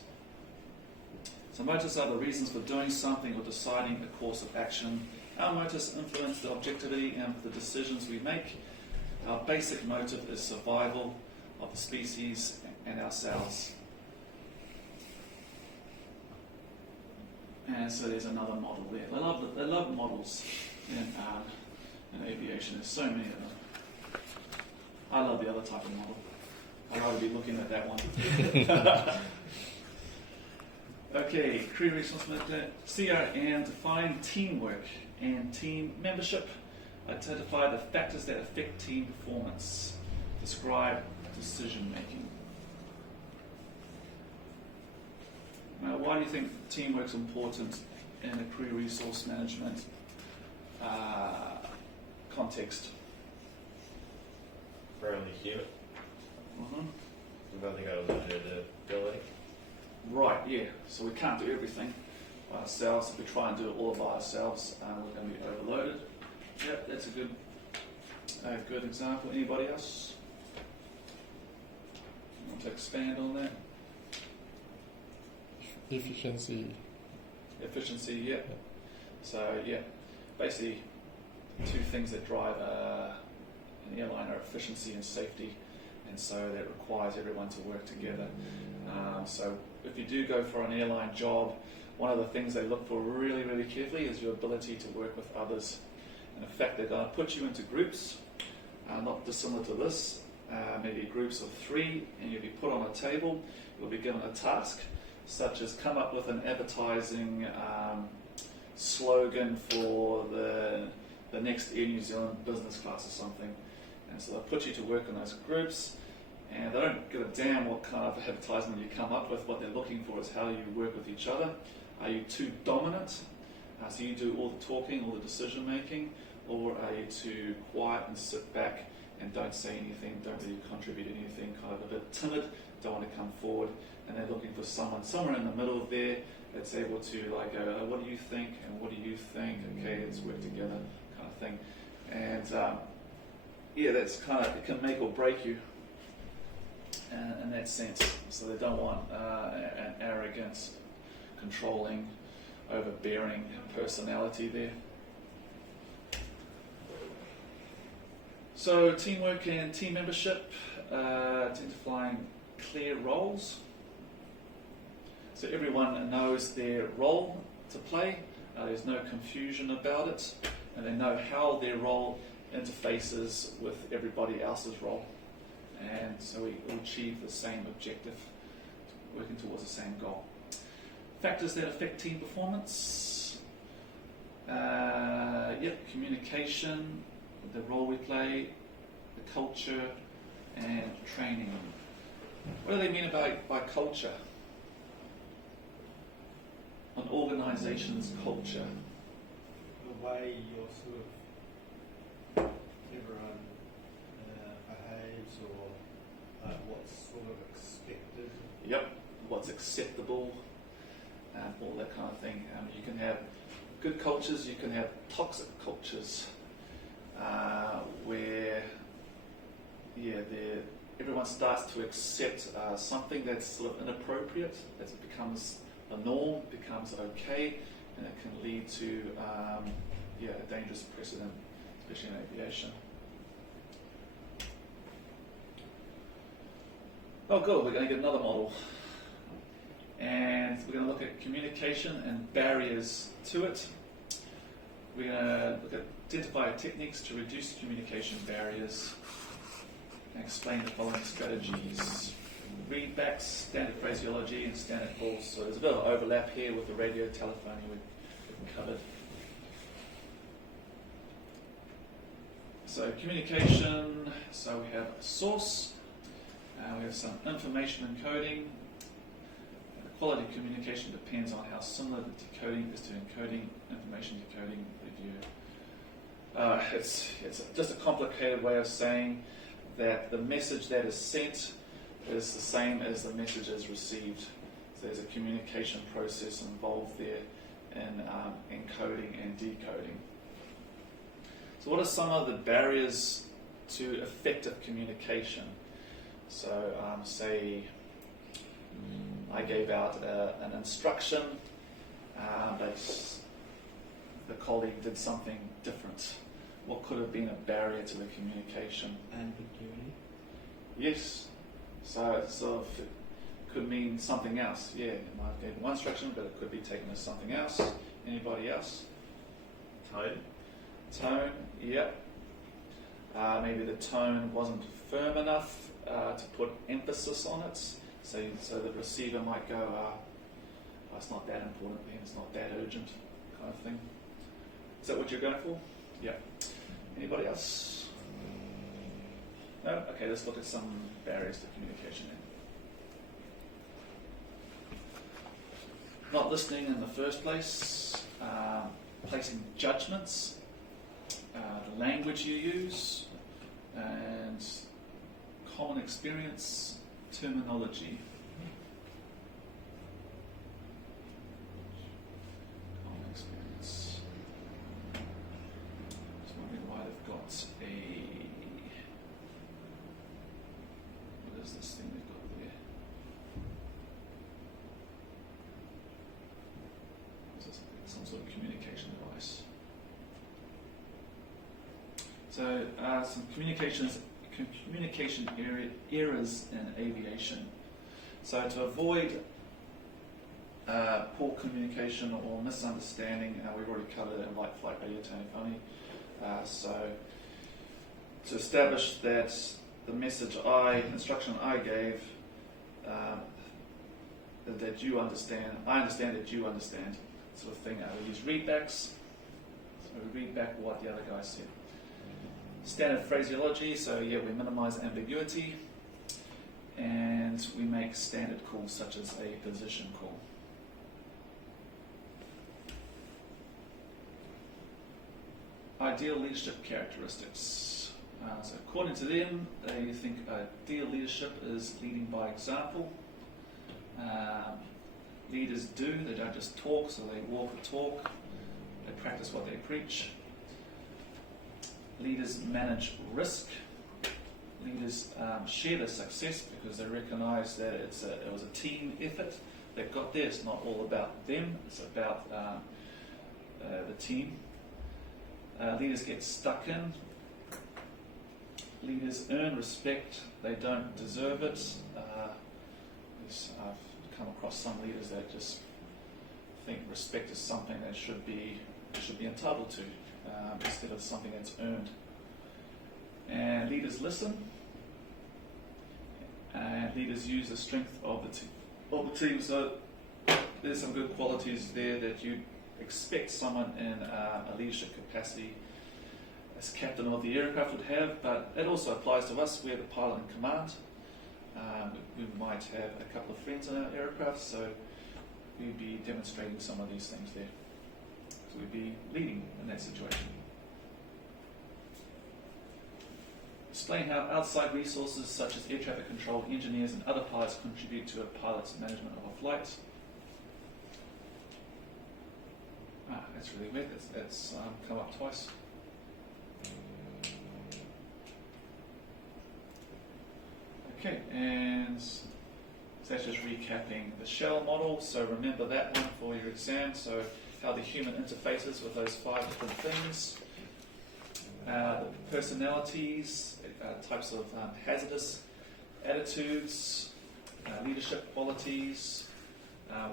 So motives are the reasons for doing something or deciding a course of action. Our motives influence the objectivity and the decisions we make. Our basic motive is survival of the species and ourselves. And so there's another model there. They love models in aviation. There's so many of them. I love the other type of model. I'd rather be looking at that one. Okay, crew resource management. See and define teamwork and team membership. Identify the factors that affect team performance. Describe decision making. Now, why do you think teamwork's important in a crew resource management context? We're only human. We've only got a limited ability. Right, yeah. So we can't do everything by ourselves. If we try and do it all by ourselves, we're going to be overloaded. Yep, that's a good example. Anybody else want to expand on that? Efficiency. Efficiency, yeah. So yeah, basically two things that drive an airline are efficiency and safety, and so that requires everyone to work together. So if you do go for an airline job, one of the things they look for really, really carefully is your ability to work with others. And in fact, they're going to put you into groups, not dissimilar to this, maybe groups of 3, and you'll be put on a table. You'll be given a task, such as come up with an advertising slogan for the next Air New Zealand business class or something. And so they'll put you to work in those groups, and they don't give a damn what kind of advertisement you come up with. What they're looking for is how you work with each other. Are you too dominant? So you do all the talking, all the decision making, or are you too quiet and sit back and don't say anything, don't really contribute anything, kind of a bit timid, don't want to come forward? And they're looking for someone somewhere in the middle there that's able to like go, oh, what do you think, and what do you think? Okay, let's work together, kind of thing. And yeah, that's kind of, it can make or break you in that sense. So they don't want an arrogant, controlling, overbearing personality there. So teamwork and team membership, identifying clear roles. So everyone knows their role to play. There's no confusion about it, and they know how their role interfaces with everybody else's role. And so we all achieve the same objective, working towards the same goal. Factors that affect team performance. Communication, the role we play, the culture, and training. What do they mean by culture? An organisation's culture. The way you're sort of everyone behaves, or what's sort of expected. Yep, what's acceptable, all that kind of thing. You can have good cultures, you can have toxic cultures, where everyone starts to accept something that's sort of inappropriate, as it becomes a norm, becomes okay, and it can lead to a dangerous precedent, especially in aviation. Oh, good, we're going to get another model. And we're going to look at communication and barriers to it. We're going to look at identify techniques to reduce communication barriers and explain the following strategies. Readbacks, standard phraseology, and standard calls. So there's a bit of overlap here with the radiotelephony we've covered. So communication, so we have a source, we have some information encoding. The quality of communication depends on how similar the decoding is to encoding, information decoding, review. It's just a complicated way of saying that the message that is sent is the same as the message is received. So there's a communication process involved there in encoding and decoding. So what are some of the barriers to effective communication? So say I gave out an instruction, but the colleague did something different. What could have been a barrier to the communication? Ambiguity. Yes. So it sort of could mean something else. Yeah, it might have given one instruction, but it could be taken as something else. Anybody else? Tone. Tone, yep. Maybe the tone wasn't firm enough to put emphasis on it, so the receiver might go, oh, it's not that important then, it's not that urgent, kind of thing. Is that what you're going for? Yeah. Anybody else? No? Okay, let's look at some barriers to communication then. Not listening in the first place, placing judgments, the language you use, and common experience, terminology. Common experience. Just wondering why they've got what is this thing they've got there? Is this some sort of communication device? So some communication errors in aviation. So to avoid poor communication or misunderstanding, we've already covered it in light flight radiotelephony. So to establish that the instruction I gave, that you understand, I understand that you understand, sort of thing. We use readbacks. So we read back what the other guy said. Standard phraseology, so yeah, we minimize ambiguity, and we make standard calls such as a position call. Ideal leadership characteristics. So according to them, they think ideal leadership is leading by example. Leaders do, they don't just talk, so they walk the talk, they practice what they preach. Leaders manage risk. Leaders share the success because they recognise that it was a team effort that got there. It's not all about them, it's about the team. Leaders get stuck in. Leaders earn respect, they don't deserve it. I've come across some leaders that just think respect is something they should be entitled to, instead of something that's earned. And leaders listen, and leaders use the strength of the team. So there's some good qualities there that you expect someone in a leadership capacity as captain of the aircraft would have, but it also applies to us. We're the pilot in command. We might have a couple of friends in our aircraft, so we'd be demonstrating some of these things there. So we'd be leading in that situation. Explain how outside resources such as air traffic control, engineers and other pilots contribute to a pilot's management of a flight. That's really weird. That's come up twice. Okay, and so that's just recapping the shell model. So remember that one for your exam. So how the human interfaces with those 5 different things. The personalities, types of hazardous attitudes, leadership qualities,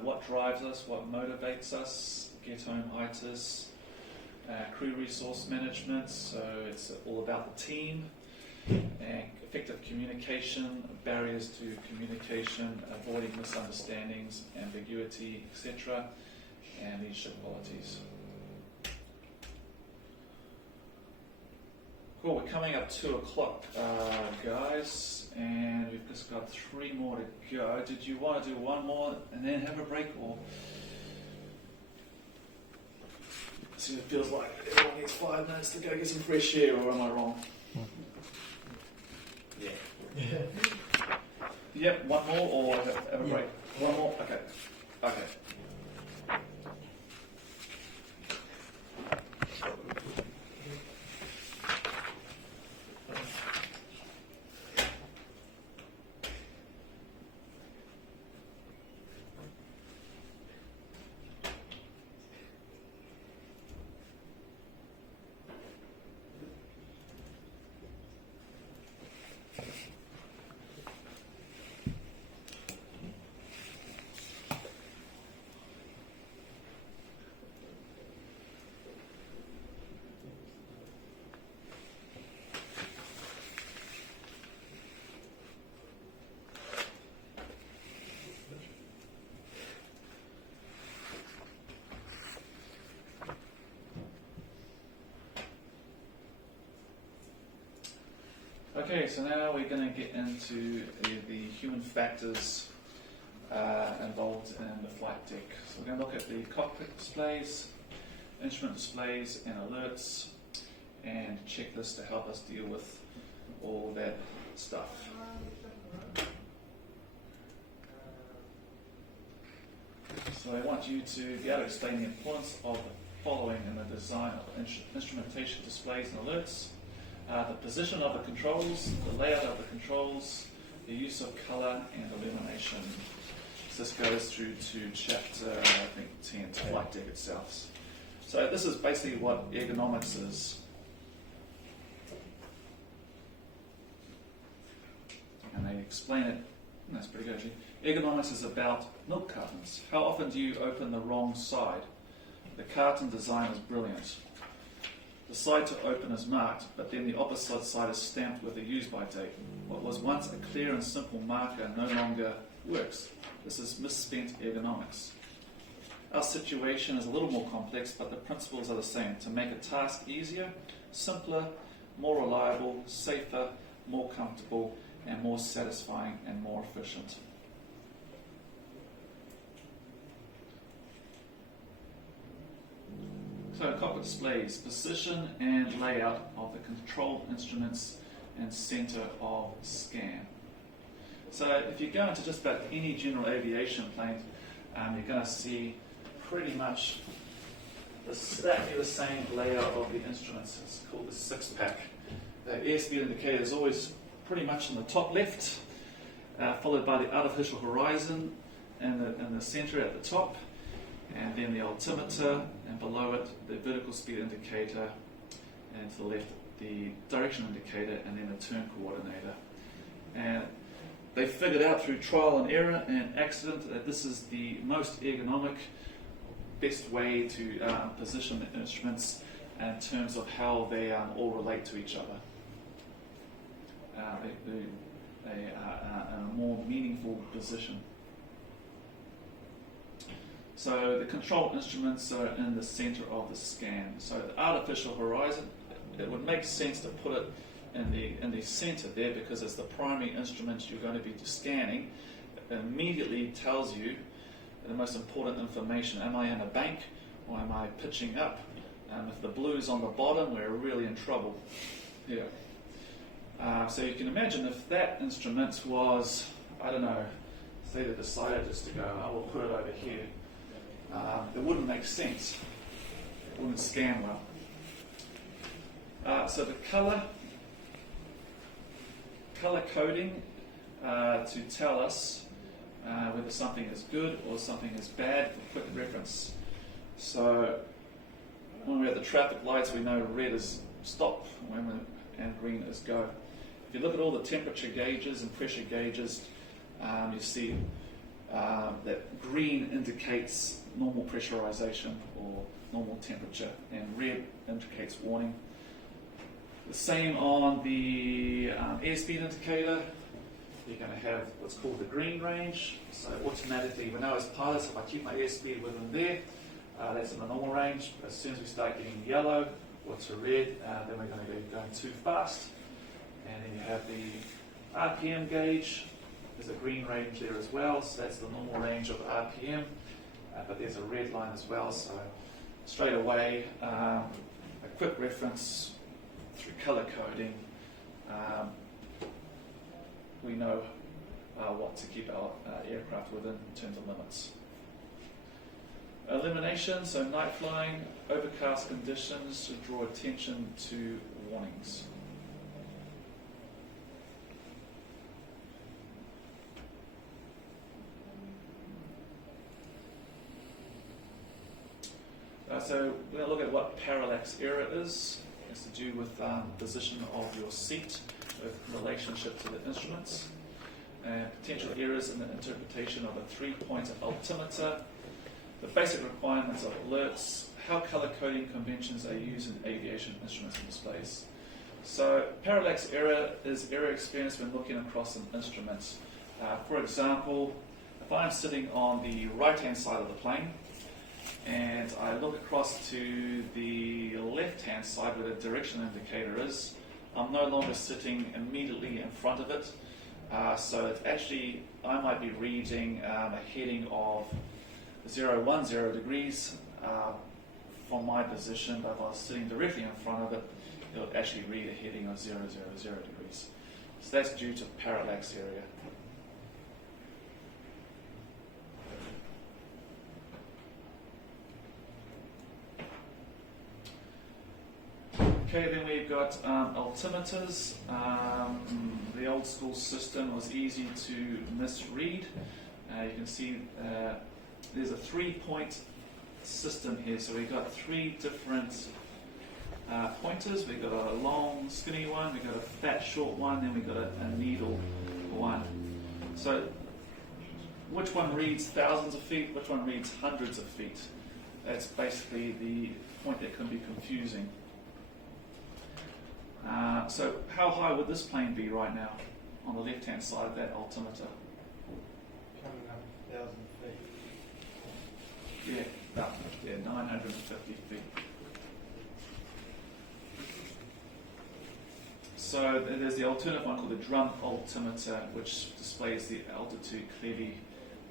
what drives us, what motivates us, get-home-itis, crew resource management, so it's all about the team, and effective communication, barriers to communication, avoiding misunderstandings, ambiguity, etc., and leadership qualities. Cool, we're coming up 2 o'clock, guys, and we've just got 3 more to go. Did you want to do one more and then have a break, or so it feels like everyone needs 5 minutes to go get some fresh air, or am I wrong? Yeah. Yep, one more, or have a break? One more? Okay. Okay. Okay, so now we're going to get into the human factors involved in the flight deck. So we're going to look at the cockpit displays, instrument displays and alerts, and checklists to help us deal with all that stuff. So I want you to be able to explain the importance of the following in the design of instrumentation displays and alerts. The position of the controls, the layout of the controls, the use of colour and illumination. So this goes through to chapter, I think, 10, flight deck itself. So this is basically what ergonomics is. And they explain it, that's pretty good actually. Ergonomics is about milk cartons. How often do you open the wrong side? The carton design is brilliant. The side to open is marked, but then the opposite side is stamped with a use-by date. What was once a clear and simple marker no longer works. This is misspent ergonomics. Our situation is a little more complex, but the principles are the same. To make a task easier, simpler, more reliable, safer, more comfortable, and more satisfying and more efficient. So cockpit displays, position and layout of the control instruments and center of scan. So if you go into just about any general aviation plane, you're going to see pretty much exactly the same layout of the instruments. It's called the six-pack. The airspeed indicator is always pretty much in the top left, followed by the artificial horizon in the center at the top, and then the altimeter, and below it the vertical speed indicator, and to the left the direction indicator, and then the turn coordinator. And they figured out through trial and error and accident that this is the most ergonomic, best way to position the instruments in terms of how they all relate to each other. They are in a more meaningful position. So the control instruments are in the center of the scan. So the artificial horizon, it would make sense to put it in the center there because it's the primary instrument you're going to be scanning. It immediately tells you the most important information. Am I in a bank or am I pitching up? If the blue's on the bottom, we're really in trouble. Yeah. So you can imagine if that instrument was, I don't know, say they decided just to go, I will put it over here. It wouldn't make sense. It wouldn't scan well. So the color coding to tell us whether something is good or something is bad for quick reference. So when we're at the traffic lights, we know red is stop and green is go. If you look at all the temperature gauges and pressure gauges, you see that green indicates normal pressurization or normal temperature, and red indicates warning. The same on the airspeed indicator. You're going to have what's called the green range. So automatically, we know as pilots, if I keep my airspeed within there, that's in the normal range. But as soon as we start getting yellow or to red, then we're going to be going too fast. And then you have the RPM gauge. There's a green range there as well, so that's the normal range of RPM. But there's a red line as well, so straight away, a quick reference through color coding, we know what to keep our aircraft within in terms of limits. Illumination, so night flying, overcast conditions should draw attention to warnings. So we're going to look at what parallax error is. It's to do with position of your seat with relationship to the instruments. Potential errors in the interpretation of a three-point altimeter. The basic requirements of alerts. How color coding conventions are used in aviation instruments and displays. So parallax error is error experienced when looking across an instrument. For example, if I'm sitting on the right-hand side of the plane, and I look across to the left-hand side where the direction indicator is, I'm no longer sitting immediately in front of it. So it's actually, I might be reading a heading of 010 degrees from my position, but if I was sitting directly in front of it, it would actually read a heading of 000 degrees. So that's due to parallax area. Okay, then we've got altimeters. The old school system was easy to misread. You can see there's a 3-point system here. So we've got 3 different pointers. We've got a long, skinny one, we've got a fat, short one, then we've got a needle one. So which one reads thousands of feet, which one reads hundreds of feet? That's basically the point that can be confusing. So how high would this plane be right now on the left-hand side of that altimeter? Coming up 1,000 feet. Yeah, about 950 feet. So there's the alternative one called the drum altimeter, which displays the altitude clearly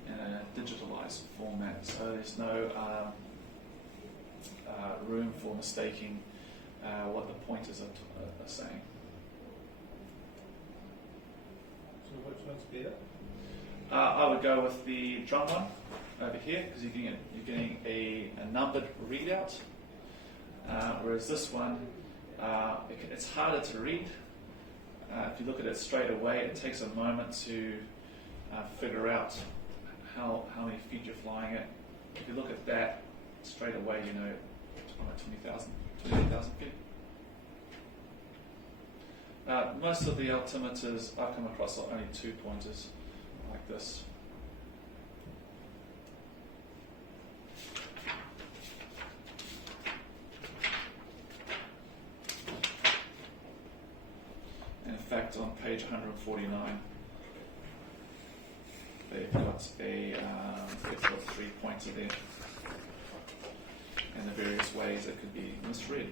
in a digitalized format. So there's no room for mistaking what the pointers are saying. So which one's better? I would go with the drum one over here because you're getting a numbered readout, whereas this one it's harder to read. If you look at it straight away, it takes a moment to figure out how many feet you're flying at. If you look at that straight away, you know 28,000 feet. Most of the altimeters I've come across are only 2 pointers like this. And in fact, on page 149, they've got a 3-pointer there, and the various ways it could be misread.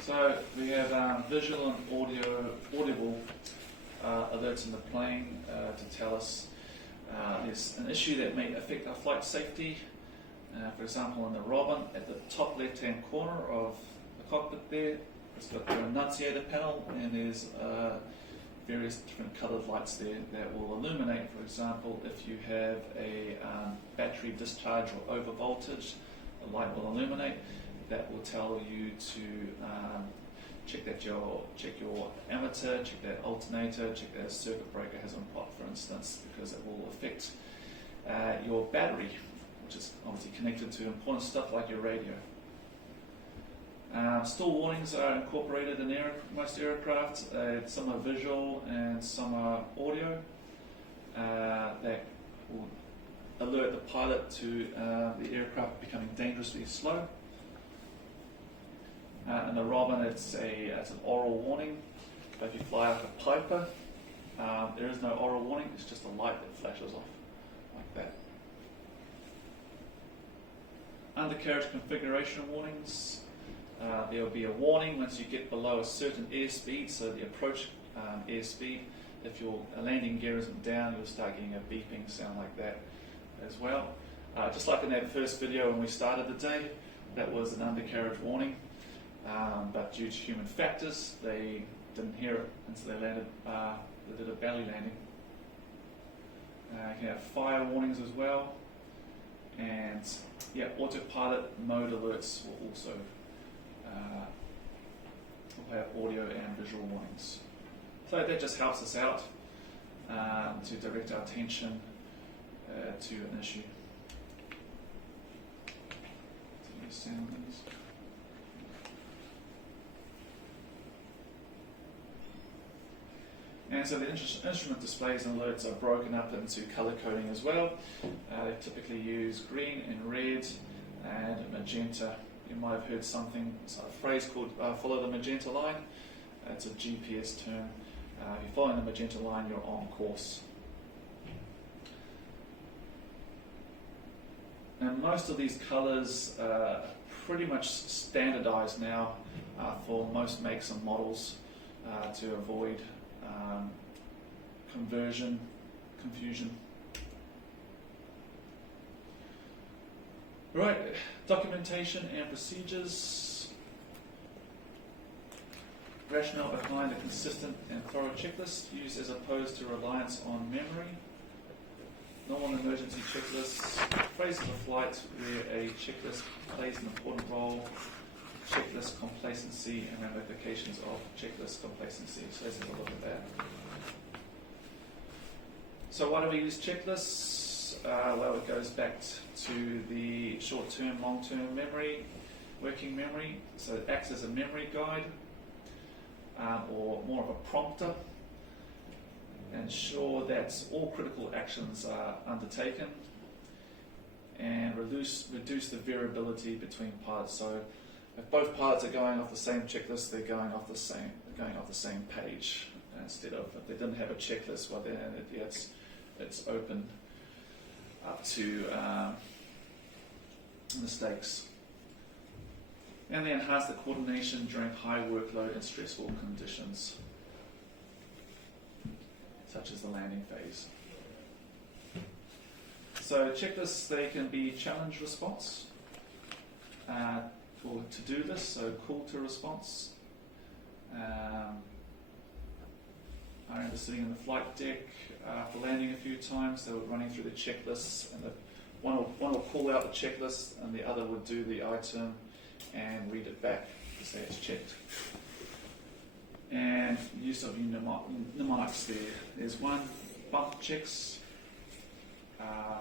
So we have visual and audible alerts in the plane to tell us there's an issue that may affect our flight safety. For example, in the Robin, at the top left-hand corner of the cockpit there, it's got the annunciator panel, and there's various different coloured lights there that will illuminate. For example, if you have a battery discharge or over voltage, the light will illuminate. That will tell you to check your ammeter, check that alternator, check that a circuit breaker hasn't popped, for instance, because it will affect your battery, which is obviously connected to important stuff like your radio. Stall warnings are incorporated in most aircraft. Some are visual and some are audio. That will alert the pilot to the aircraft becoming dangerously slow. In the Robin, it's an oral warning. But if you fly like a Piper, there is no oral warning. It's just a light that flashes off like that. Undercarriage configuration warnings. There will be a warning once you get below a certain airspeed, so the approach airspeed. If your landing gear isn't down, you'll start getting a beeping sound like that as well. Just like in that first video when we started the day, that was an undercarriage warning. But due to human factors, they didn't hear it until they landed. They did a belly landing. You can have fire warnings as well, and autopilot mode alerts will also have audio and visual warnings. So that just helps us out to direct our attention to an issue. Sounds. And so the instrument displays and alerts are broken up into color coding as well. They typically use green and red and magenta. You might have heard a phrase called follow the magenta line. It's a GPS term. If you're following the magenta line, you're on course. And most of these colours are pretty much standardized now for most makes and models to avoid confusion. Right, documentation and procedures. Rationale behind a consistent and thorough checklist used as opposed to reliance on memory. Normal emergency checklists. Phases of flight where a checklist plays an important role. Checklist complacency and ramifications of checklist complacency. So let's have a look at that. So why do we use checklists? Well, it goes back to the short-term, long-term memory, working memory. So it acts as a memory guide or more of a prompter. Ensure that all critical actions are undertaken and reduce the variability between pilots. So if both pilots are going off the same checklist, they're going off the same page instead of if they didn't have a checklist. Well, then it's open up to mistakes. And they enhance the coordination during high workload and stressful conditions, such as the landing phase. So checklists, they can be challenge response for to-do list, so call to response. I remember sitting in the flight deck after landing a few times. They were running through the checklists, and one will call out the checklist, and the other would do the item and read it back to say it's checked. And use of mnemonics there. There's one, bump checks.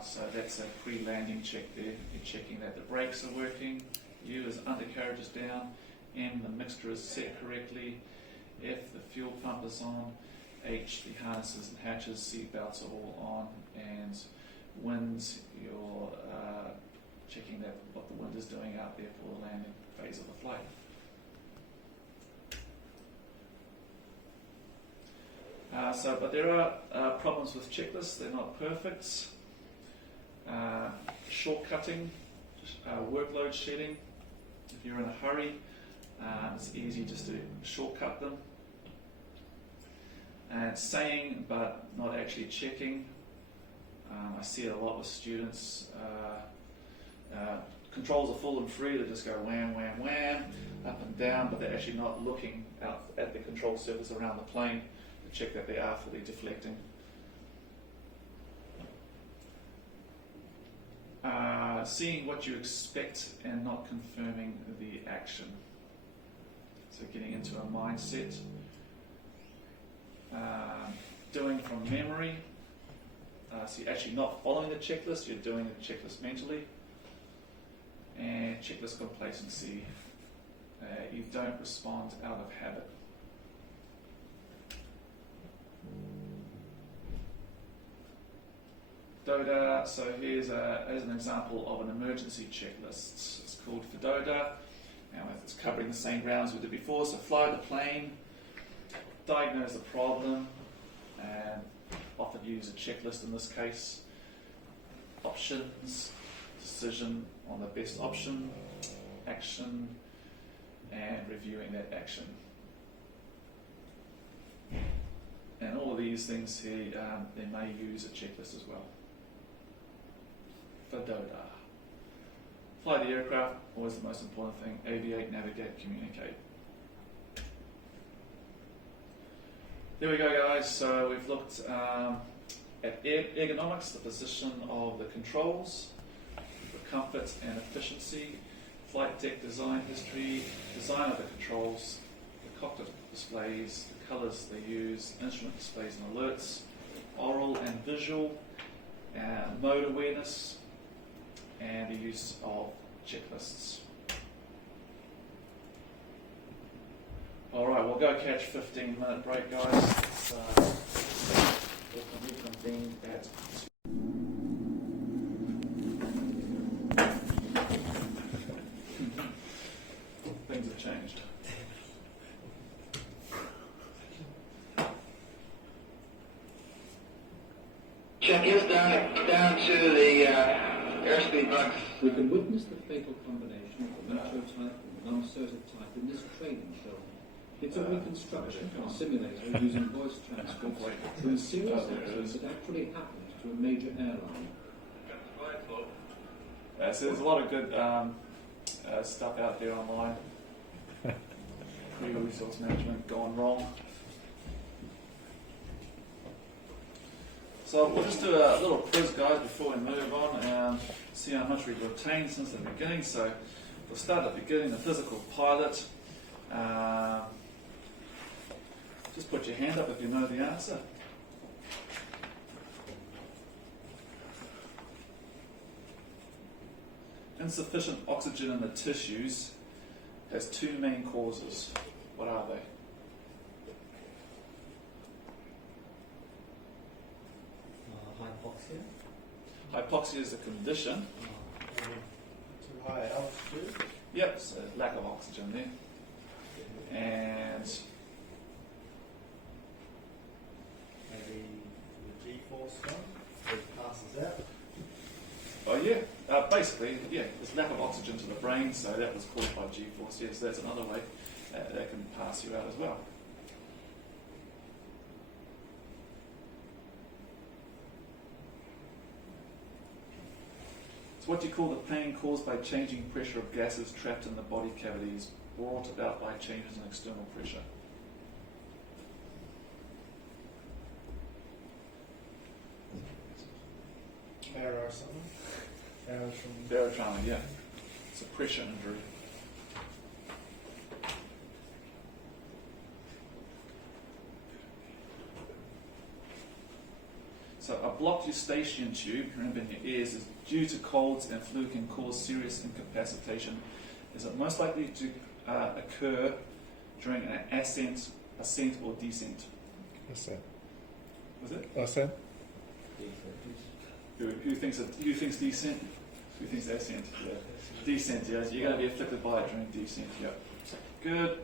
So that's a pre-landing check there. You're checking that the brakes are working. U is undercarriage is down. M, the mixture is set correctly. F, the fuel pump is on. H, the harnesses and hatches, seat belts are all on. And wind, you're checking that what the wind is doing out there for the landing phase of the flight. But there are problems with checklists. They're not perfect. Shortcutting, workload shedding. If you're in a hurry, it's easy just to shortcut them. And saying but not actually checking. I see it a lot with students. Controls are full and free. They just go wham, wham, wham, up and down, but they're actually not looking out at the control surface around the plane to check that they are fully deflecting. Seeing what you expect and not confirming the action. So getting into a mindset. Doing from memory. So you're actually not following the checklist, you're doing the checklist mentally. And checklist complacency. You don't respond out of habit. FDODA, so here's an example of an emergency checklist. It's called FDODA, and it's covering the same grounds we did before. So fly the plane, diagnose the problem, and often use a checklist in this case. Options, decision on the best option, action, and reviewing that action. And all of these things here, they may use a checklist as well. FDODA. Fly the aircraft, always the most important thing. Aviate, navigate, communicate. There we go, guys. So we've looked at ergonomics, the position of the controls, the comfort and efficiency, flight deck design history, design of the controls, the cockpit displays, the colours they use, instrument displays and alerts, oral and visual, mode awareness, and the use of checklists. Alright, we'll go catch 15-minute break, guys. We'll reconvene at things have changed. down to the airspeed bugs. We can witness the fatal combination of the meteorotype and the non-certotype in this training film. It's a reconstruction from a simulator using voice transcripts from a series of accidents that actually happened to a major airline. So there's a lot of good stuff out there online. Resource management gone wrong. So we'll just do a little quiz, guys, before we move on and see how much we've retained since the beginning. So we'll start at the beginning, the physical pilot. Just put your hand up if you know the answer. Insufficient oxygen in the tissues has two main causes. What are they? Hypoxia. Hypoxia is a condition. Too high altitude. Yep, so lack of oxygen there. And Maybe the G-force one, it passes out. oh yeah, basically, yeah, there's lack of oxygen to the brain, so that was caused by G-force. Yes, that's another way that can pass you out as well. So what do you call the pain caused by changing pressure of gases trapped in the body cavities, brought about by changes in external pressure? Barrow or something. Barrow from Barotrauma, yeah. It's a pressure injury. So a blocked eustachian tube, remember in your ears, is due to colds and flu can cause serious incapacitation. Is it most likely to occur during an ascent or descent? Ascent. Was it? Ascent? Who thinks descent? Who thinks ascent? Yeah. Descent, yes. You're going to be afflicted by it during descent, yeah. Good.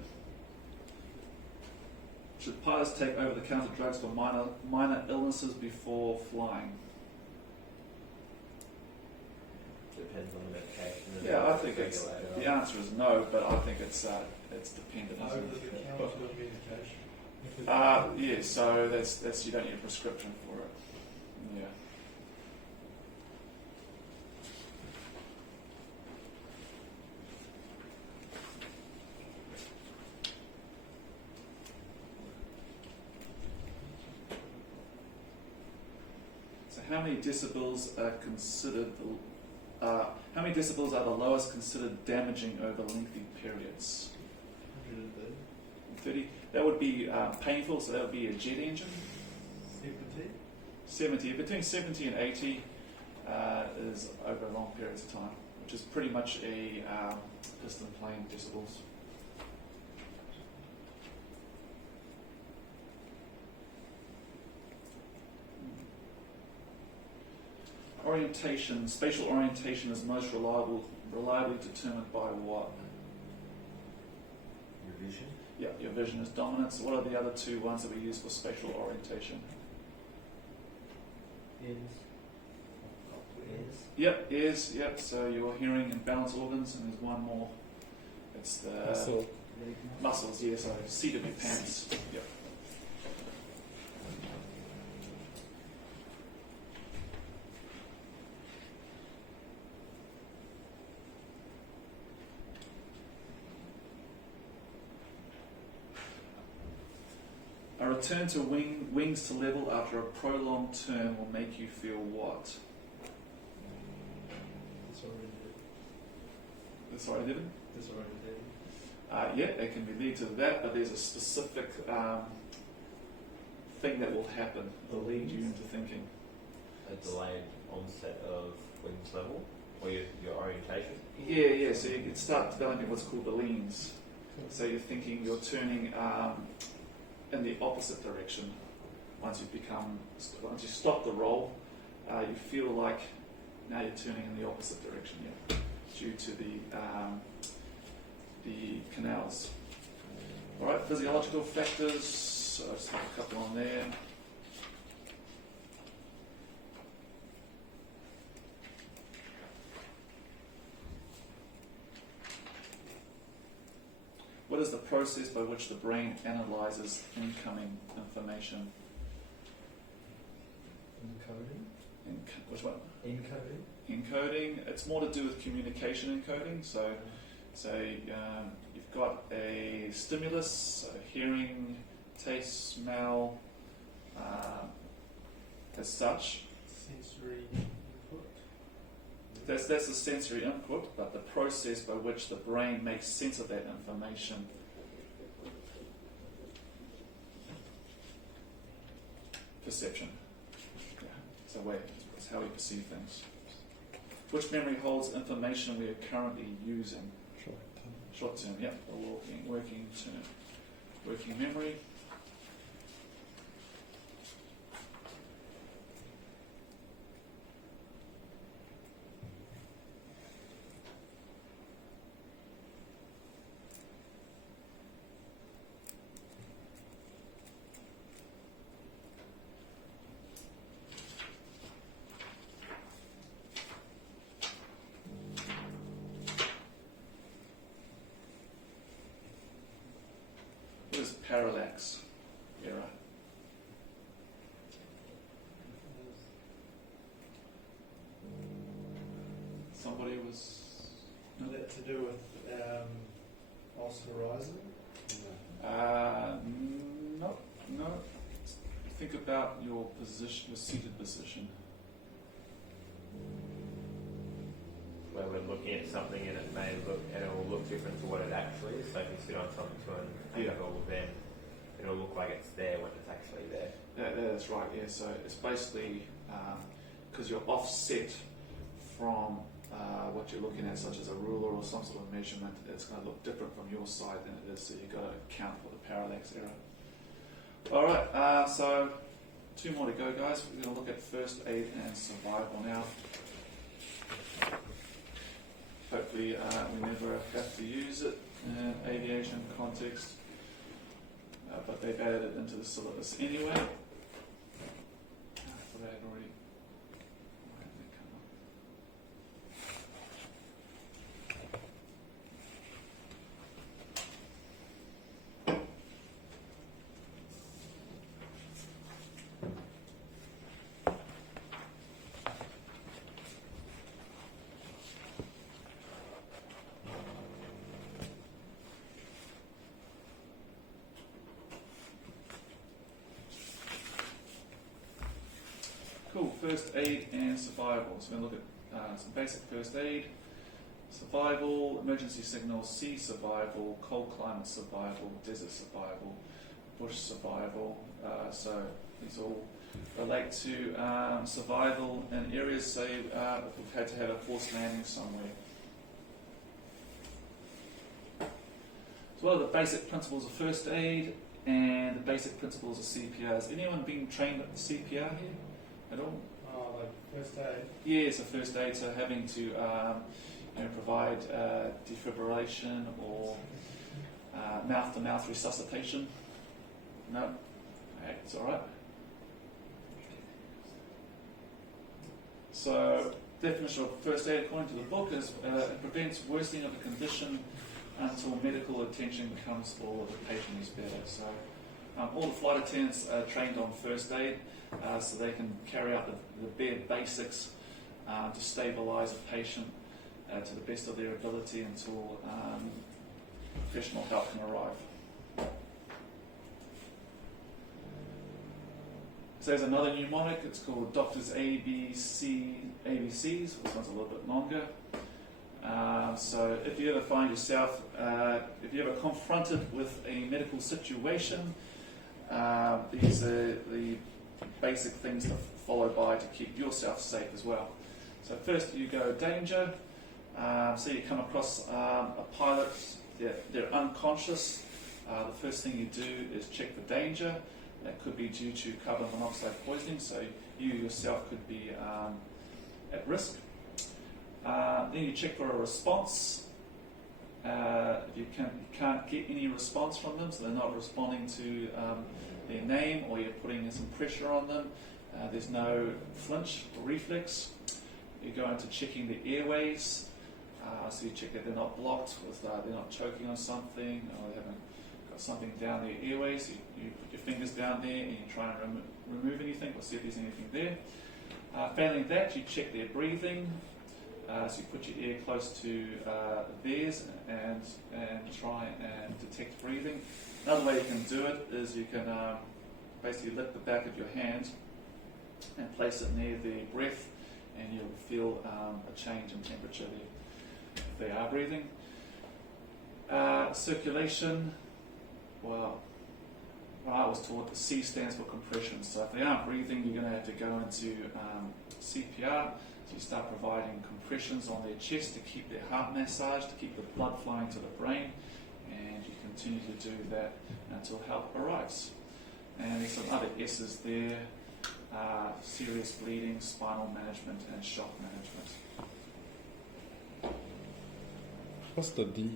Should pilots take over-the-counter drugs for minor illnesses before flying? Depends on the medication. Yeah, I think it's, the answer is no, but I think it's dependent. over-the-counter medication. Yeah, so that's you don't need a prescription for it. Yeah. So how many decibels are considered? How many decibels are the lowest considered damaging over lengthy periods? 130. That would be painful, so that would be a jet engine. 70. Between 70 and 80 is over long periods of time, which is pretty much a piston plane decibels. Orientation, spatial orientation is most reliably determined by what? Your vision. Yeah, your vision is dominant. So what are the other two ones that we use for spatial orientation? Yep, ears, yep. So your hearing and balance organs, and there's one more. It's the muscles, yeah, so seat of your pants. Yep. A return to wings to level after a prolonged turn will make you feel what? Disoriented. Yeah, it can be lead to that, but there's a specific thing that will happen that will lead you into thinking. A delayed onset of wings level, or your orientation? Yeah, so you can start developing what's called the leans. So you're thinking you're turning in the opposite direction. Once you stop the roll, you feel like now you're turning in the opposite direction, yeah, due to the canals. All right, physiological factors. So I'll just have a couple on there. is the process by which the brain analyzes incoming information? Encoding. Which one? Encoding. Encoding. It's more to do with communication encoding. So you've got a stimulus, so hearing, taste, smell, as such. Sensory input. That's the sensory input, but the process by which the brain makes sense of that information. Perception. Yeah. It's how we perceive things. Which memory holds information we are currently using? Short term, yeah. Working memory. What is parallax error? Somebody was... Is that to do with loss horizon? No. Think about your position, your seated position. Where we're looking at something and it will look different to what it actually is. So if you sit on something to an angle, then it'll look like it's there when it's actually there. That's right, yeah. So it's basically because you're offset from what you're looking at, such as a ruler or some sort of measurement, it's going to look different from your side than it is, so you've got to account for the parallax error. Alright, so 2 more to go, guys. We're going to look at first aid and survival now. Hopefully we never have to use it in an aviation context, but they've added it into the syllabus anyway. I thought I had already... Why didn't it come up? Cool, first aid and survival. So we're going to look at some basic first aid, survival, emergency signals, sea survival, cold climate survival, desert survival, bush survival. So these all relate to survival in areas, say, if we've had to have a forced landing somewhere. So what are the basic principles of first aid and the basic principles of CPR? Has anyone been trained at the CPR here? At all? Oh, like first aid? Yeah, so first aid, so having to provide defibrillation or mouth-to-mouth resuscitation. No? Okay, it's alright. So, definition of first aid according to the book is it prevents worsening of the condition until medical attention comes or the patient is better. So all the flight attendants are trained on first aid, so they can carry out the bare basics to stabilise a patient to the best of their ability until professional help can arrive. So there's another mnemonic, it's called Doctor's ABCs, this one's a little bit longer. So if you ever find yourself, if you're ever confronted with a medical situation, these are the basic things to follow by to keep yourself safe as well. So first you go danger, so you come across a pilot, they're unconscious. The first thing you do is check for danger. That could be due to carbon monoxide poisoning, so you yourself could be at risk. Then you check for a response. If you can't get any response from them, so they're not responding to their name, or you're putting some pressure on them, there's no flinch or reflex. You go into checking the airways. So you check that they're not blocked, with they're not choking on something, or they haven't got something down their airways. You put your fingers down there and you try and remove anything or see if there's anything there. Failing that, you check their breathing. So you put your ear close to theirs and try and detect breathing. Another way you can do it is you can basically lift the back of your hand and place it near the breath, and you'll feel a change in temperature there if they are breathing. Circulation, well, I was taught the C stands for compression. So if they aren't breathing, you're going to have to go into CPR. So you start providing compressions on their chest to keep their heart massaged, to keep the blood flowing to the brain, and you continue to do that until help arrives. And there's some other S's there: serious bleeding, spinal management, and shock management. What's the D?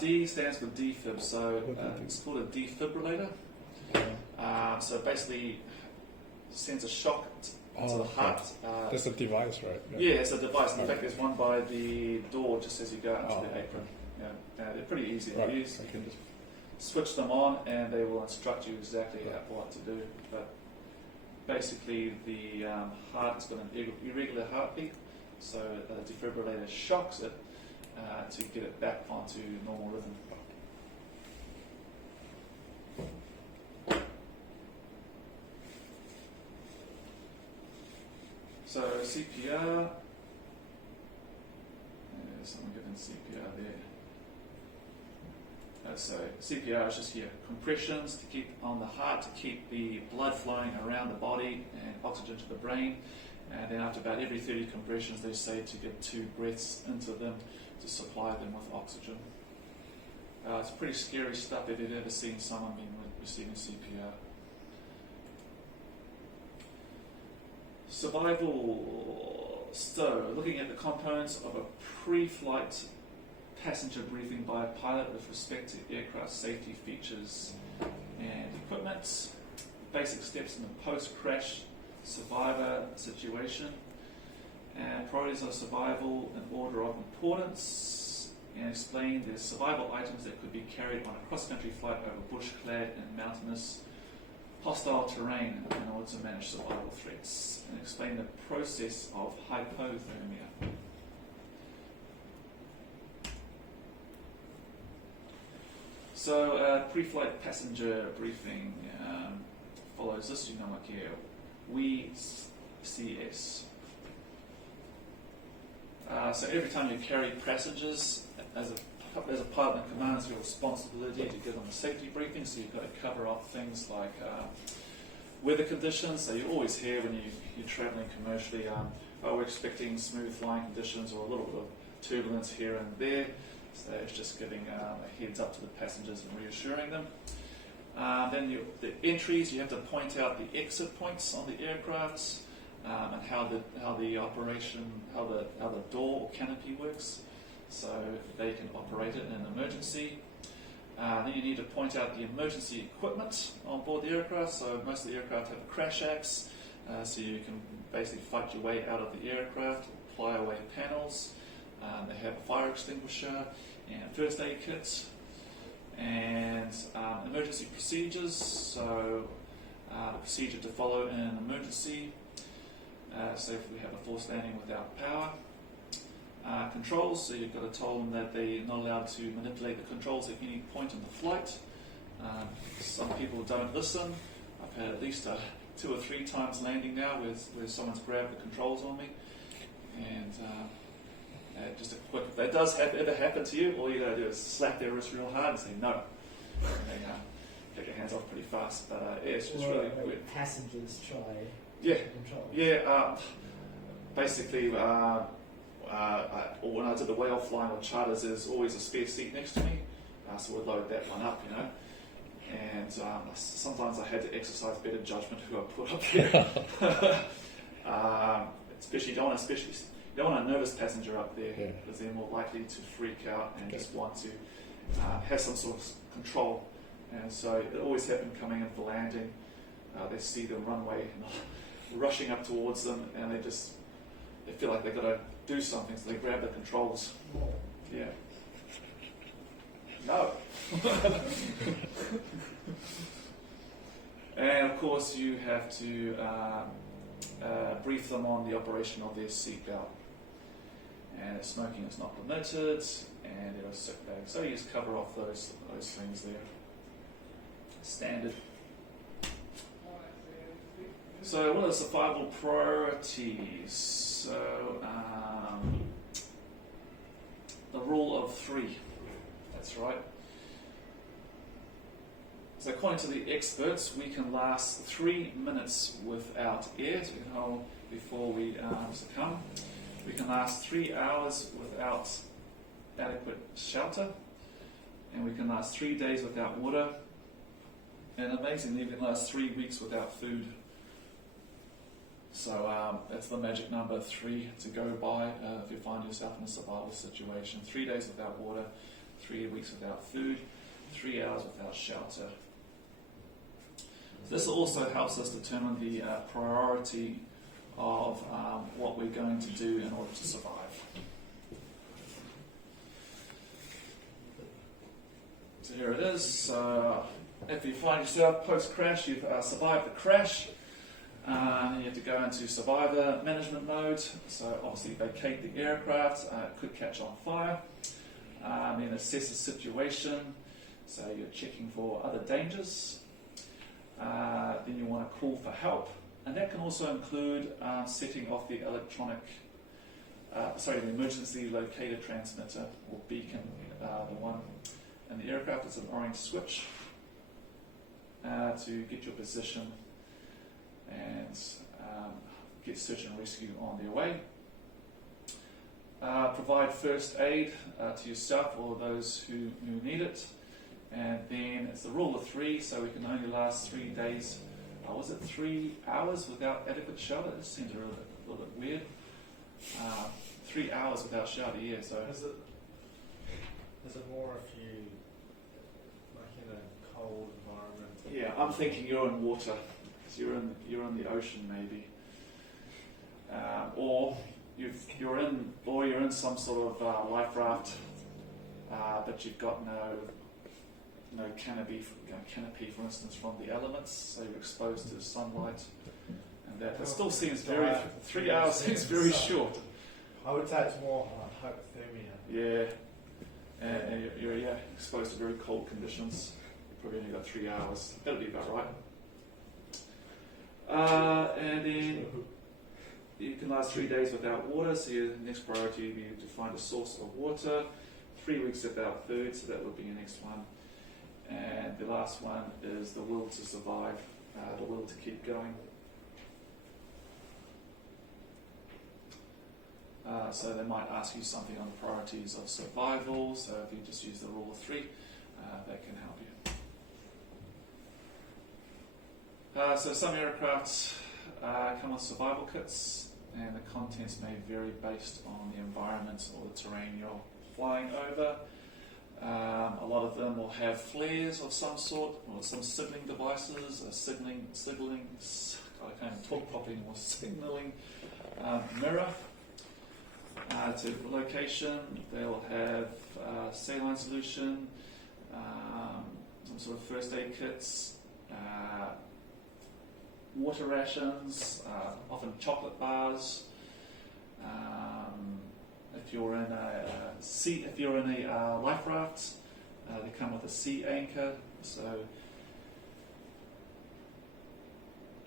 D stands for defib, so it's called a defibrillator. So basically sends a shock to the heart. That's a device, right? Yeah, it's a device. In fact, there's one by the door just as you go out into the apron. They're pretty easy to use. You can just switch them on and they will instruct you exactly what to do. But basically the heart has got an irregular heartbeat, so the defibrillator shocks it to get it back onto normal rhythm. So CPR, someone giving CPR there. So CPR is just here, compressions to keep on the heart, to keep the blood flowing around the body and oxygen to the brain. And then after about every 30 compressions, they say to get 2 breaths into them to supply them with oxygen. It's pretty scary stuff if you've ever seen someone receiving CPR. Survival. So, looking at the components of a pre-flight passenger briefing by a pilot with respect to aircraft safety features and equipment, basic steps in the post-crash survivor situation, and priorities of survival in order of importance, and explain the survival items that could be carried on a cross-country flight over bush-clad and mountainous hostile terrain in order to manage survival threats, and explain the process of hypothermia. So, pre-flight passenger briefing follows this. You know what here? CS. So every time you carry passengers, as a pilot and commander, it's your responsibility to give them a safety briefing. So you've got to cover off things like weather conditions. So you always hear when you're travelling commercially, we're expecting smooth flying conditions or a little bit of turbulence here and there. So it's just giving a heads up to the passengers and reassuring them. Then the entries, you have to point out the exit points on the aircraft and how the door or canopy works, so they can operate it in an emergency. Then you need to point out the emergency equipment on board the aircraft. So most of the aircraft have a crash axe, so you can basically fight your way out of the aircraft, ply away panels. They have a fire extinguisher and first aid kits. And emergency procedures, so the procedure to follow in an emergency, say if we have a forced landing without power. Controls, so you've got to tell them that they're not allowed to manipulate the controls at any point in the flight. Some people don't listen. I've had at least 2 or 3 times landing now where someone's grabbed the controls on me. And just a quick, if that does ever happen to you, all you got to do is slap their wrist real hard and say no. And they get your hands off pretty fast. But it's just really weird. Passengers try. Control. Basically, when I did the whale flying with charters, there's always a spare seat next to me, so we'd load that one up, And sometimes I had to exercise better judgment who I put up there. Especially, you don't want a nervous passenger up there because they're more likely to freak out and just want to have some sort of control. And so it always happened coming in for landing. They see the runway rushing up towards them, and they feel like they've got to do something, so they grab the controls. Yeah. No. And of course, you have to brief them on the operation of their seatbelt. And smoking is not permitted, and there are sick bags. So you just cover off those things there. Standard. So what are survival priorities? So the rule of 3. That's right. So according to the experts, we can last 3 minutes without air, so we can hold before we succumb. We can last 3 hours without adequate shelter, and we can last 3 days without water, and amazingly, we can last 3 weeks without food. So that's the magic number 3 to go by if you find yourself in a survival situation. 3 days without water, 3 weeks without food, 3 hours without shelter. This also helps us determine the priority of what we're going to do in order to survive. So here it is. If you find yourself post-crash, you've survived the crash, you have to go into survivor management mode. So obviously vacate the aircraft, it could catch on fire. Then assess the situation, so you're checking for other dangers. Then you want to call for help, and that can also include setting off the the emergency locator transmitter or beacon, the one in the aircraft. It's an orange switch to get your position and get search and rescue on their way. Provide first aid to yourself or those who need it. And then it's the rule of 3, so we can only last 3 days. Was it 3 hours without adequate shelter? This seems a little bit weird. 3 hours without shelter, yeah. So is it more if you like in a cold environment? Yeah, I'm thinking you're in water. So you're in the ocean maybe, or you're in some sort of life raft, but you've got no canopy, for instance, from the elements, so you're exposed to sunlight, and that. It still seems 3 hours seems very short. I would say it's more hypothermia. Yeah, and you're exposed to very cold conditions. You probably only got 3 hours. That'll be about right. And then you can last 3 days without water, so your next priority would be to find a source of water. 3 weeks without food, so that would be your next one. And the last one is the will to survive, the will to keep going. So they might ask you something on the priorities of survival, so if you just use the rule of 3, that can help you. So some aircraft come with survival kits, and the contents may vary based on the environment or the terrain you're flying over. A lot of them will have flares of some sort, or some signaling devices, signaling, I can't even talk properly anymore, signaling mirror to location. They'll have saline solution, some sort of first aid kits, water rations, often chocolate bars. If you're in a life raft, they come with a sea anchor,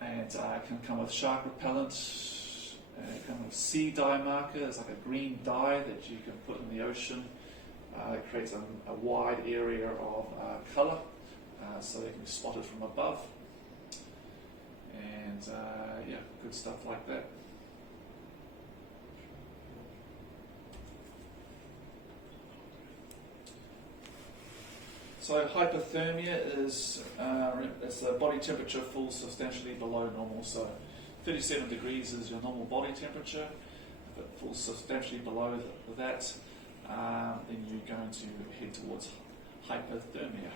and can come with shark repellent. Come with sea dye marker. It's like a green dye that you can put in the ocean. It creates a wide area of colour, so they can be spotted from above. And good stuff like that. So hypothermia is it's the body temperature falls substantially below normal. So 37 degrees is your normal body temperature. If it falls substantially below that, then you're going to head towards hypothermia,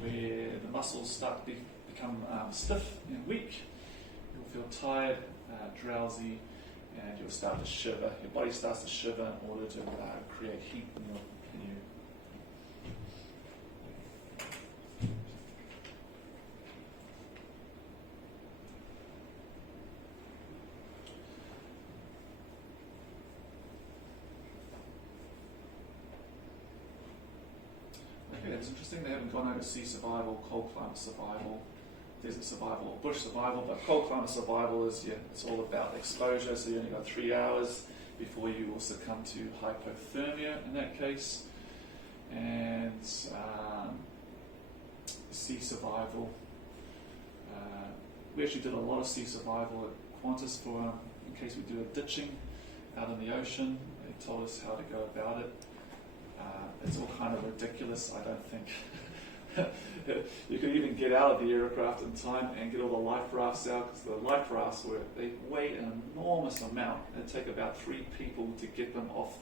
where the muscles start to become stiff and weak. You'll feel tired, drowsy, and you'll start to shiver. Your body starts to shiver in order to create heat in you. Okay, it's interesting they haven't gone over sea survival, cold climate survival, desert survival, or bush survival, but cold climate survival is, it's all about exposure, so you only got 3 hours before you will succumb to hypothermia in that case. And sea survival, we actually did a lot of sea survival at Qantas for, in case we do a ditching out in the ocean. They told us how to go about it. It's all kind of ridiculous. I don't think you could even get out of the aircraft in time and get all the life rafts out, because the life rafts they weigh an enormous amount. It'd take about 3 people to get them off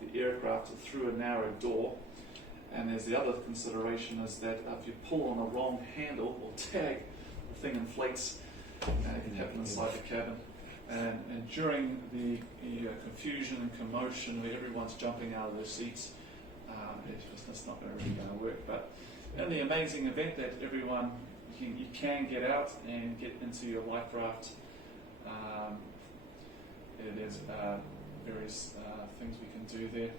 the aircraft through a narrow door. And there's the other consideration is that if you pull on the wrong handle or tag, the thing inflates, and it can happen inside the cabin. And during the confusion and commotion where everyone's jumping out of their seats, it's not really going to work. But in the amazing event that everyone, you can get out and get into your life raft, there's various things we can do there.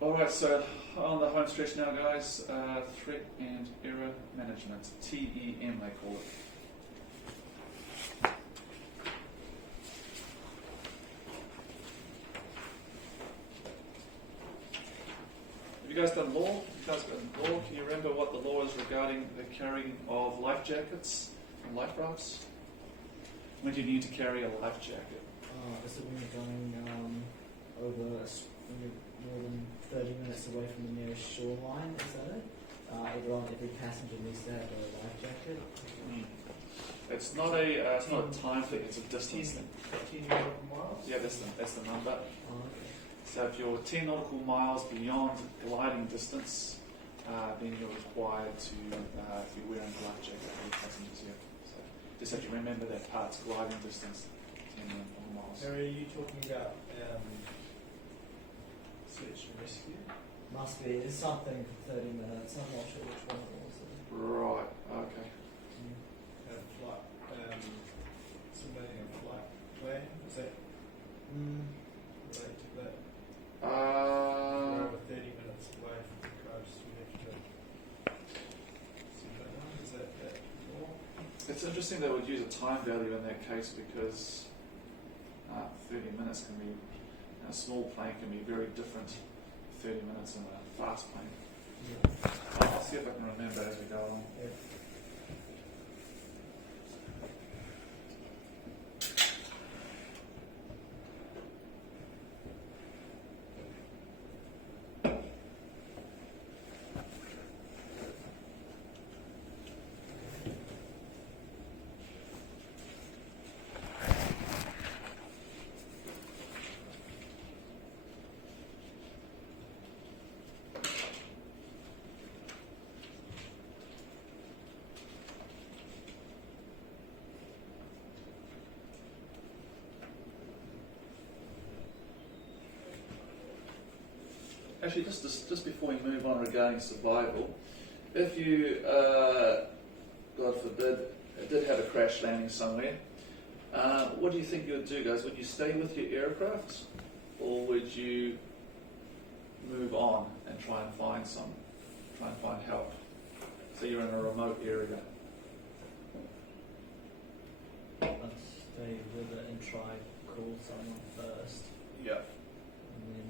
Alright, so on the home stretch now, guys, threat and error management, TEM they call it. Have you guys done law? Can you remember what the law is regarding the carrying of life jackets and life rafts? When do you need to carry a life jacket? Is it when you're going over when you're more than 30 minutes away from the nearest shoreline? Is that it? Every passenger needs to have a life jacket. It's not a time thing. It's a distance thing. 10 nautical miles? Yeah, that's the number. Oh, okay. So if you're 10 nautical miles beyond gliding distance, then you're required to be wearing a life jacket for your passengers here. So just have to remember that part's gliding distance, 10 nautical miles. Harry, are you talking about search and rescue? Must be. It's something for 30 minutes. I'm not sure which one it was. Right, okay. Flight, simulating a flight plan, is that related to that? We're over 30 minutes away from the coast, we have to simulate one, is that law? It's interesting they would use a time value in that case, because 30 minutes can be, in a small plane can be very different 30 minutes in a fast plane. Yeah. I'll see if I can remember as we go along. Yeah. Actually, just before we move on regarding survival, if you, God forbid, did have a crash landing somewhere, what do you think you would do, guys? Would you stay with your aircraft, or would you move on and try and find help? So you're in a remote area. I'd stay with it and try to call someone first. Yeah. And then,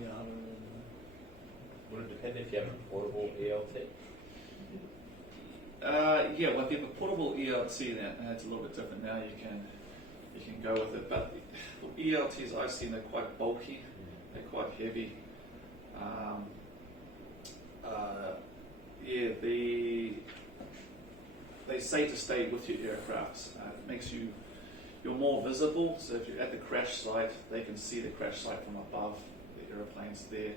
I don't really know. Would it depend if you have a portable ELT? Yeah, well, if you have a portable ELT, then it's a little bit different now. You can go with it, but ELTs I've seen, they're quite bulky, they're quite heavy. They say to stay with your aircraft. It makes you're more visible. So if you're at the crash site, they can see the crash site from above. The airplane's there,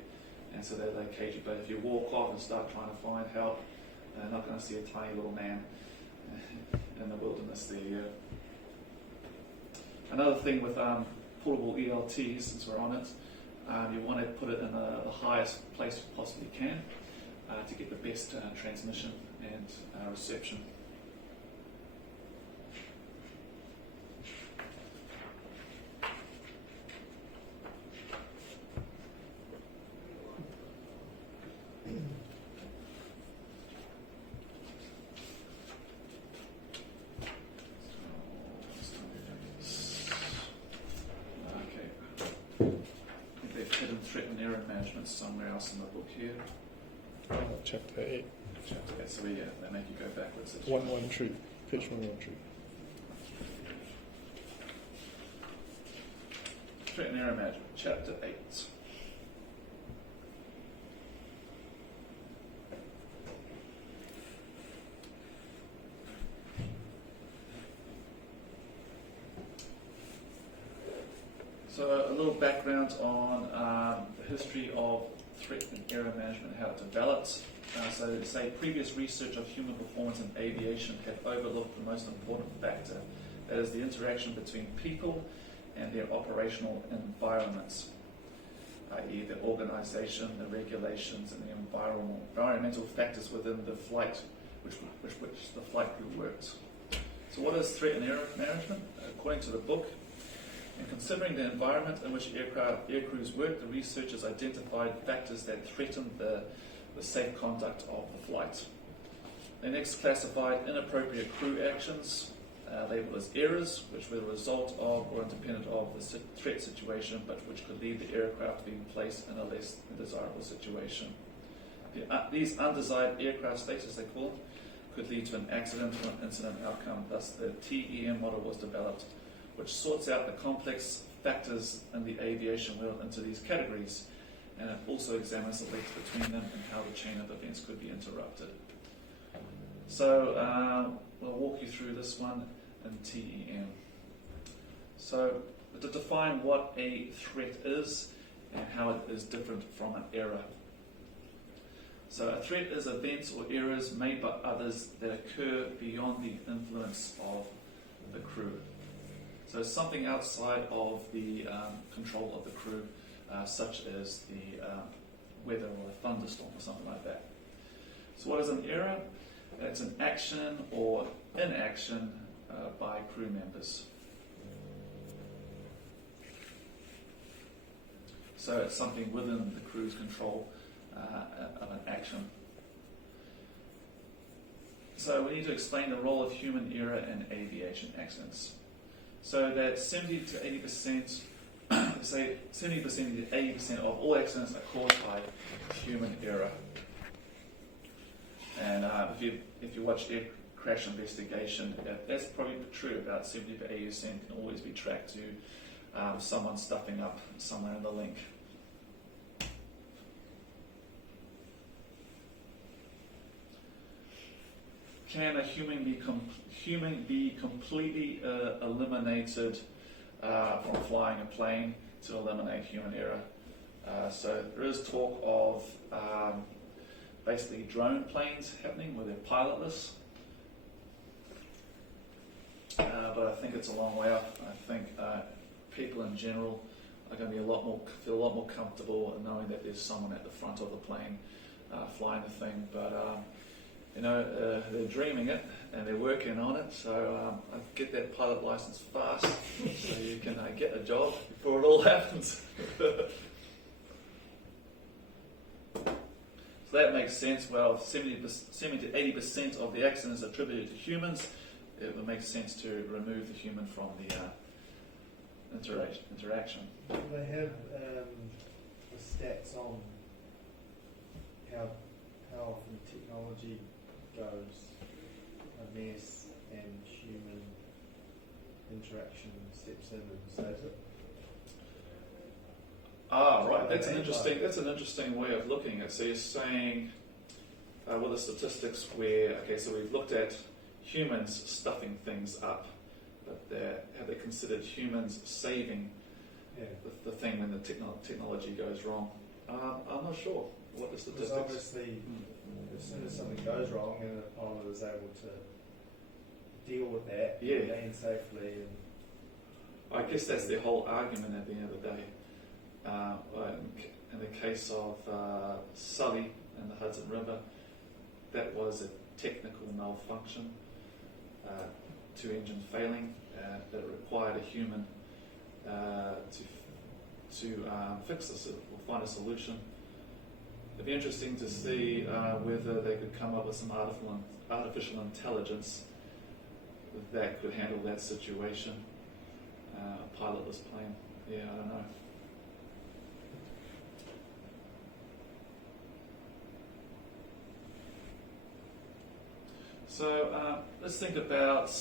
and so they locate you. But if you walk off and start trying to find help, Not going to see a tiny little man in the wilderness there. Another thing with portable ELTs, since we're on it, you want to put it in the highest place you possibly can to get the best transmission and reception. Threat and error management somewhere else in the book here. Chapter 8. Chapter 8, so yeah, they make you go backwards. 113, page 113. Threat and error management, chapter 8. So a little background on the history of threat and error management, how it developed. So they say previous research of human performance in aviation had overlooked the most important factor, that is the interaction between people and their operational environments, i.e. the organization, the regulations, and the environmental factors within the flight, which the flight crew worked. So what is threat and error management? According to the book, in considering the environment in which aircrews work, the researchers identified factors that threatened the safe conduct of the flight. They next classified inappropriate crew actions, labeled as errors, which were the result of or independent of the threat situation, but which could lead the aircraft being placed in a less desirable situation. These undesired aircraft states, as they call them, could lead to an accident or an incident outcome. Thus, the TEM model was developed, which sorts out the complex factors in the aviation world into these categories, and it also examines the links between them and how the chain of events could be interrupted. So we'll walk you through this one in TEM. So to define what a threat is and how it is different from an error. So a threat is events or errors made by others that occur beyond the influence of the crew. So something outside of the control of the crew, such as the weather or a thunderstorm or something like that. So what is an error? It's an action or inaction by crew members. So it's something within the crew's control of an action. So we need to explain the role of human error in aviation accidents. So that 70 to 80%, say 70% to 80% of all accidents are caused by human error. And if you watch air crash investigation, that's probably true. About 70 to 80% can always be tracked to someone stuffing up somewhere in the link. Can a human be completely eliminated from flying a plane to eliminate human error? So there is talk of basically drone planes happening where they're pilotless, but I think it's a long way off. I think people in general are going to be feel a lot more comfortable in knowing that there's someone at the front of the plane flying the thing, but they're dreaming it and they're working on it, so get that pilot license fast so you can get a job before it all happens. So that makes sense. Well, 70 to 80% of the accidents are attributed to humans. It would make sense to remove the human from the interaction. They have the stats on how often technology goes amiss and human interaction steps in and saves it. Right. That's an interesting way of looking at it. So you're saying, the statistics where, so we've looked at humans stuffing things up, but have they considered humans saving the thing when the technology goes wrong? I'm not sure. what the Because statistics? obviously, as soon as something goes wrong and the pilot is able to deal with that, Yeah. land safely, and I guess that's their whole argument at the end of the day. In the case of Sully and the Hudson River, that was a technical malfunction, two engines failing, that required a human to fix this or find a solution. It'd be interesting to see whether they could come up with some artificial intelligence that could handle that situation. A pilotless plane. Yeah, I don't know. So let's think about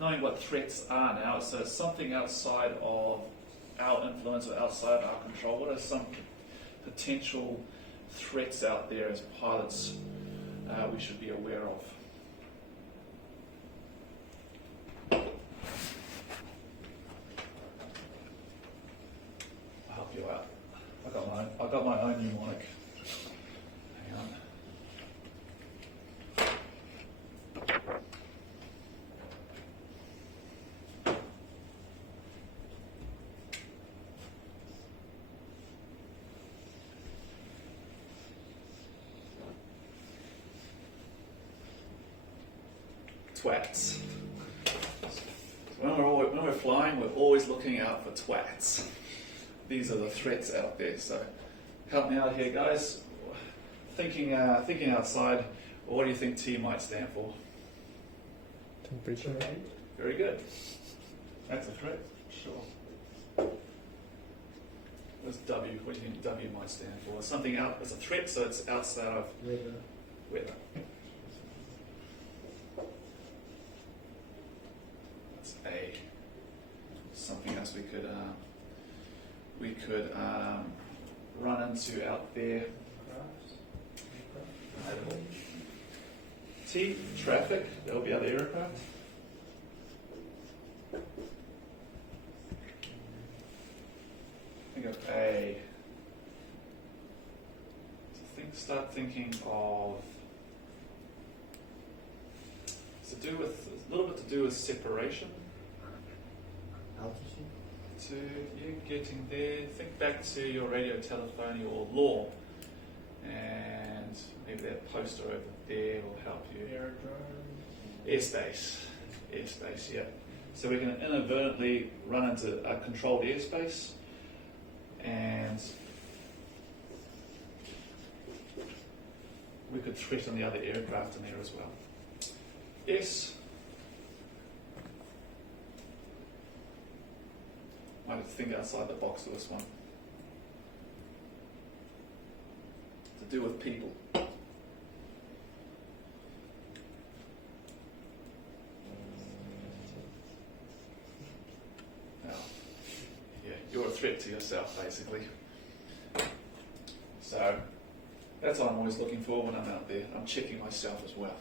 knowing what threats are now. So it's something outside of our influence or outside our control. What are some potential threats out there as pilots we should be aware of? I'll help you out. I got my own mnemonic. Hang on. Twats. So when we're flying, we're always looking out for twats. These are the threats out there. So help me out here, guys. Thinking outside. What do you think T might stand for? Temperature. Very good. That's a threat. Sure. What's W? What do you think W might stand for? Something out. It's a threat, so it's outside of weather. That's A. Something else we could run into out there. T, traffic. There'll be other aircraft. Think of A. Start thinking of. It's a little bit to do with separation. Altitude. To you getting there, think back to your radiotelephony or law, and maybe that poster over there will help you. Airspace, yeah. So we can inadvertently run into a controlled airspace, and we could threaten the other aircraft in there as well. S. Might have to think outside the box for this one. To do with people. Now, yeah, you're a threat to yourself, basically. So, that's what I'm always looking for when I'm out there. I'm checking myself as well.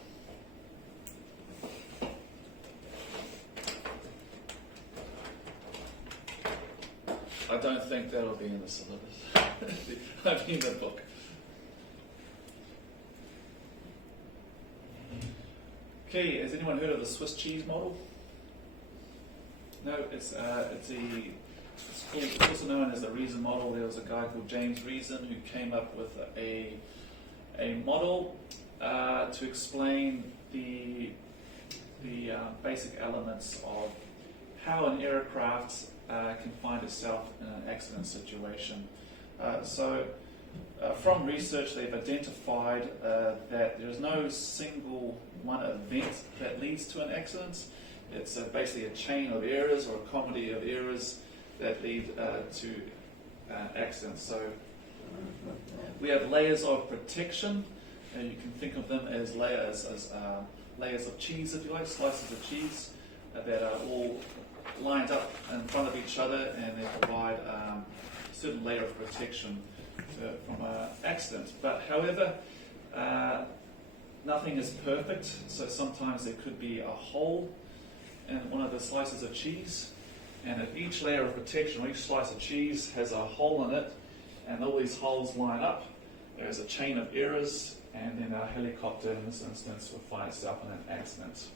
I don't think that'll be in the syllabus. I mean the book. Okay, has anyone heard of the Swiss cheese model? No, it's also known as the Reason model. There was a guy called James Reason who came up with a model to explain the basic elements of how an aircraft can find itself in an accident situation. From research, they've identified that there's no single one event that leads to an accident. It's basically a chain of errors or a comedy of errors that lead to accidents. So we have layers of protection. You can think of them as layers of cheese, if you like, slices of cheese that are all lined up in front of each other, and they provide a certain layer of protection from an accident. But however, nothing is perfect, so sometimes there could be a hole in one of the slices of cheese, and if each layer of protection, or each slice of cheese has a hole in it, and all these holes line up. There's a chain of errors, and then our helicopter in this instance will find itself in an accident.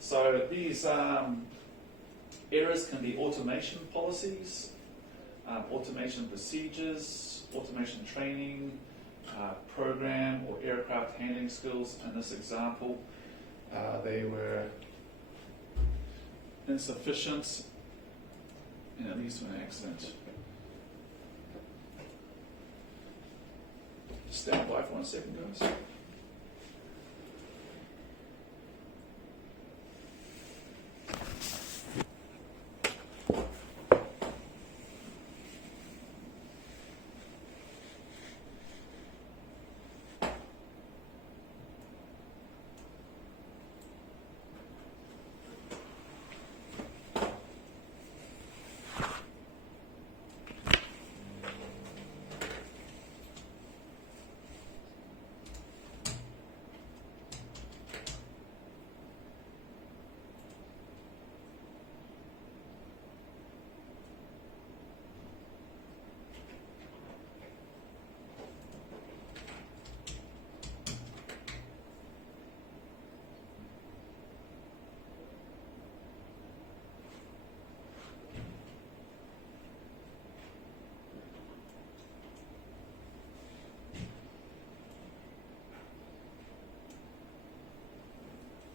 So these errors can be automation policies, automation procedures, automation training, program or aircraft handling skills. In this example, they were insufficient and it leads to an accident. Stand by for 1 second, guys.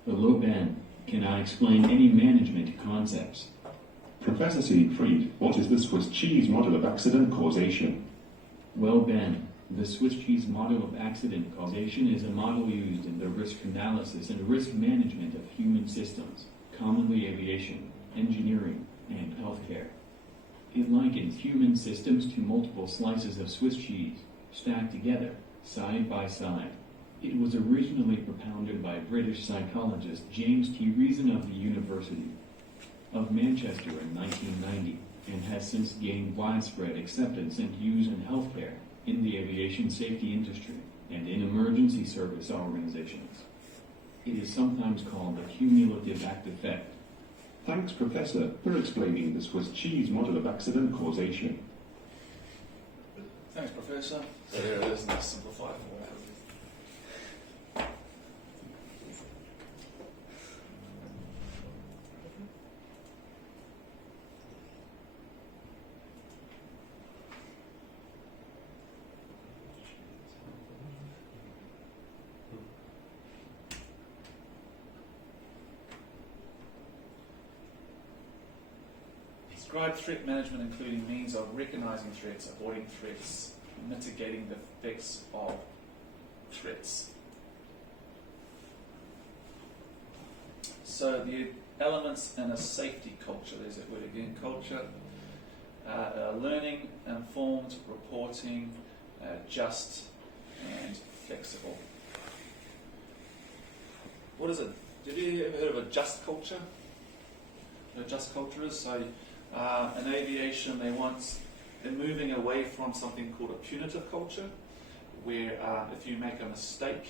Hello, Ben. Can I explain any management concepts? Professor Siegfried, what is the Swiss cheese model of accident causation? Well, Ben, the Swiss cheese model of accident causation is a model used in the risk analysis and risk management of human systems, commonly aviation, engineering, and healthcare. It likens human systems to multiple slices of Swiss cheese, stacked together, side by side. It was originally propounded by British psychologist James T. Reason of the University of Manchester in 1990 and has since gained widespread acceptance and use in healthcare, in the aviation safety industry, and in emergency service organizations. It is sometimes called the cumulative act effect. Thanks, Professor, for explaining the Swiss cheese model of accident causation. Thanks, Professor. So there it is in a simplified form. Describe threat management including means of recognizing threats, avoiding threats, mitigating the effects of threats. So the elements in a safety culture, there's that word again, culture, learning, informed, reporting, just, and flexible. What is it? Have you ever heard of a just culture? What a just culture is? So in aviation, they're moving away from something called a punitive culture, where if you make a mistake,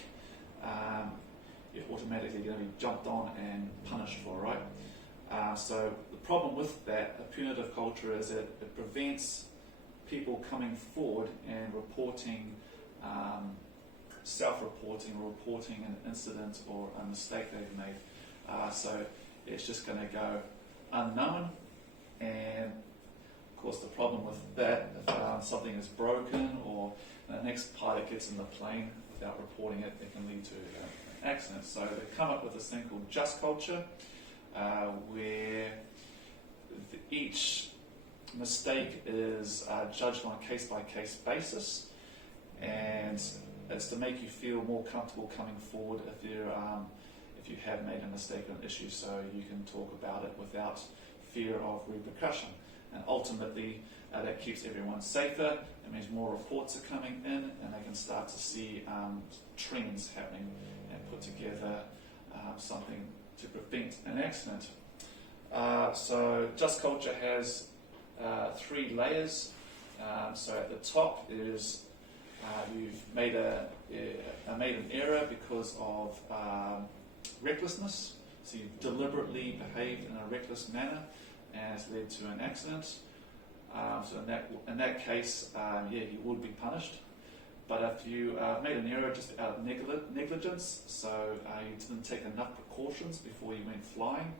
you're automatically going to be jumped on and punished for, right? So the problem with that, a punitive culture, is that it prevents people coming forward and reporting, self-reporting or reporting an incident or a mistake they've made. So it's just going to go unknown. And of course the problem with that, if something is broken or the next pilot gets in the plane without reporting it, it can lead to an accident. So they come up with this thing called just culture, where each mistake is judged on a case-by-case basis, and it's to make you feel more comfortable coming forward if you have made a mistake or an issue, so you can talk about it without fear of repercussion. And ultimately, that keeps everyone safer. It means more reports are coming in, and they can start to see trends happening and put together something to prevent an accident. So just culture has 3 layers. So at the top is you've made an error because of recklessness. So you've deliberately behaved in a reckless manner and it's led to an accident. So in that case, yeah, you would be punished. But if you made an error just out of negligence, so you didn't take enough precautions before you went flying,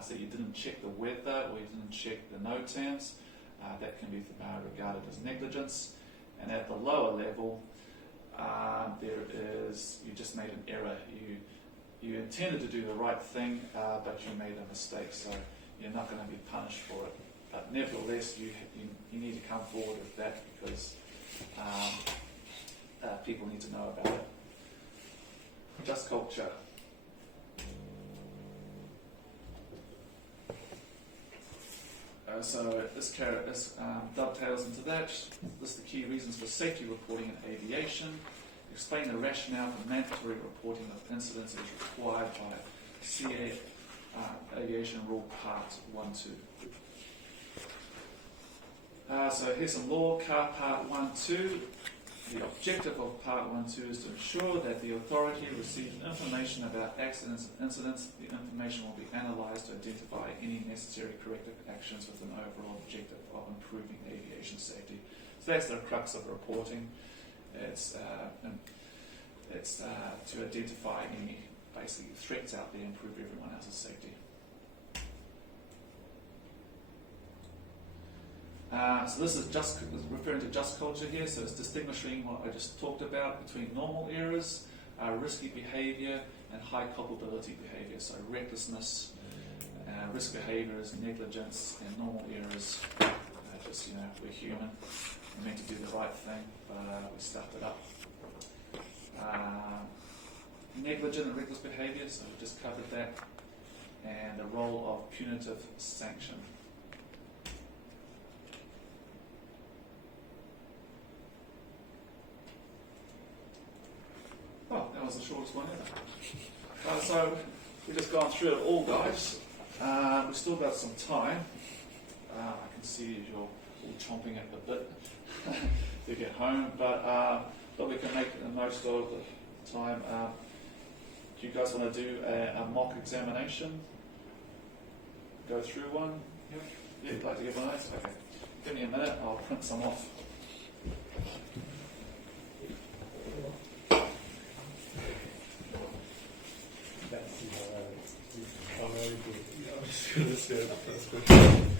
so you didn't check the weather or you didn't check the NOTAMs, that can be regarded as negligence. And at the lower level, there is, you just made an error. You intended to do the right thing, but you made a mistake, so you're not going to be punished for it. But nevertheless, you need to come forward with that because people need to know about it. Just culture. So this dovetails into that. List the key reasons for safety reporting in aviation. Explain the rationale for mandatory reporting of incidents as required by CA Aviation Rule Part 1.2. So here's some law, Car Part 1.2. The objective of Part 1.2 is to ensure that the authority receives information about accidents and incidents. The information will be analysed to identify any necessary corrective actions with an overall objective of improving aviation safety. So that's the crux of reporting. It's to identify any basically threats out there, improve everyone else's safety. So this is just referring to just culture here, so it's distinguishing what I just talked about between normal errors, risky behaviour, and high culpability behaviour. So recklessness, risk behaviour is negligence, and normal errors, just, we're human, we're meant to do the right thing, but we stuffed it up. Negligent and reckless behaviour, so we just covered that, and the role of punitive sanction. Well, that was the shortest one ever. So we've just gone through it all, guys. We've still got some time. I can see you're all chomping at the bit to get home, but we can make the most of the time. Do you guys want to do a mock examination? Go through one? Yep. Yeah, you'd like to give one of those? Okay. Give me a minute, I'll print some off. I'm very good. I was just going to say the first question.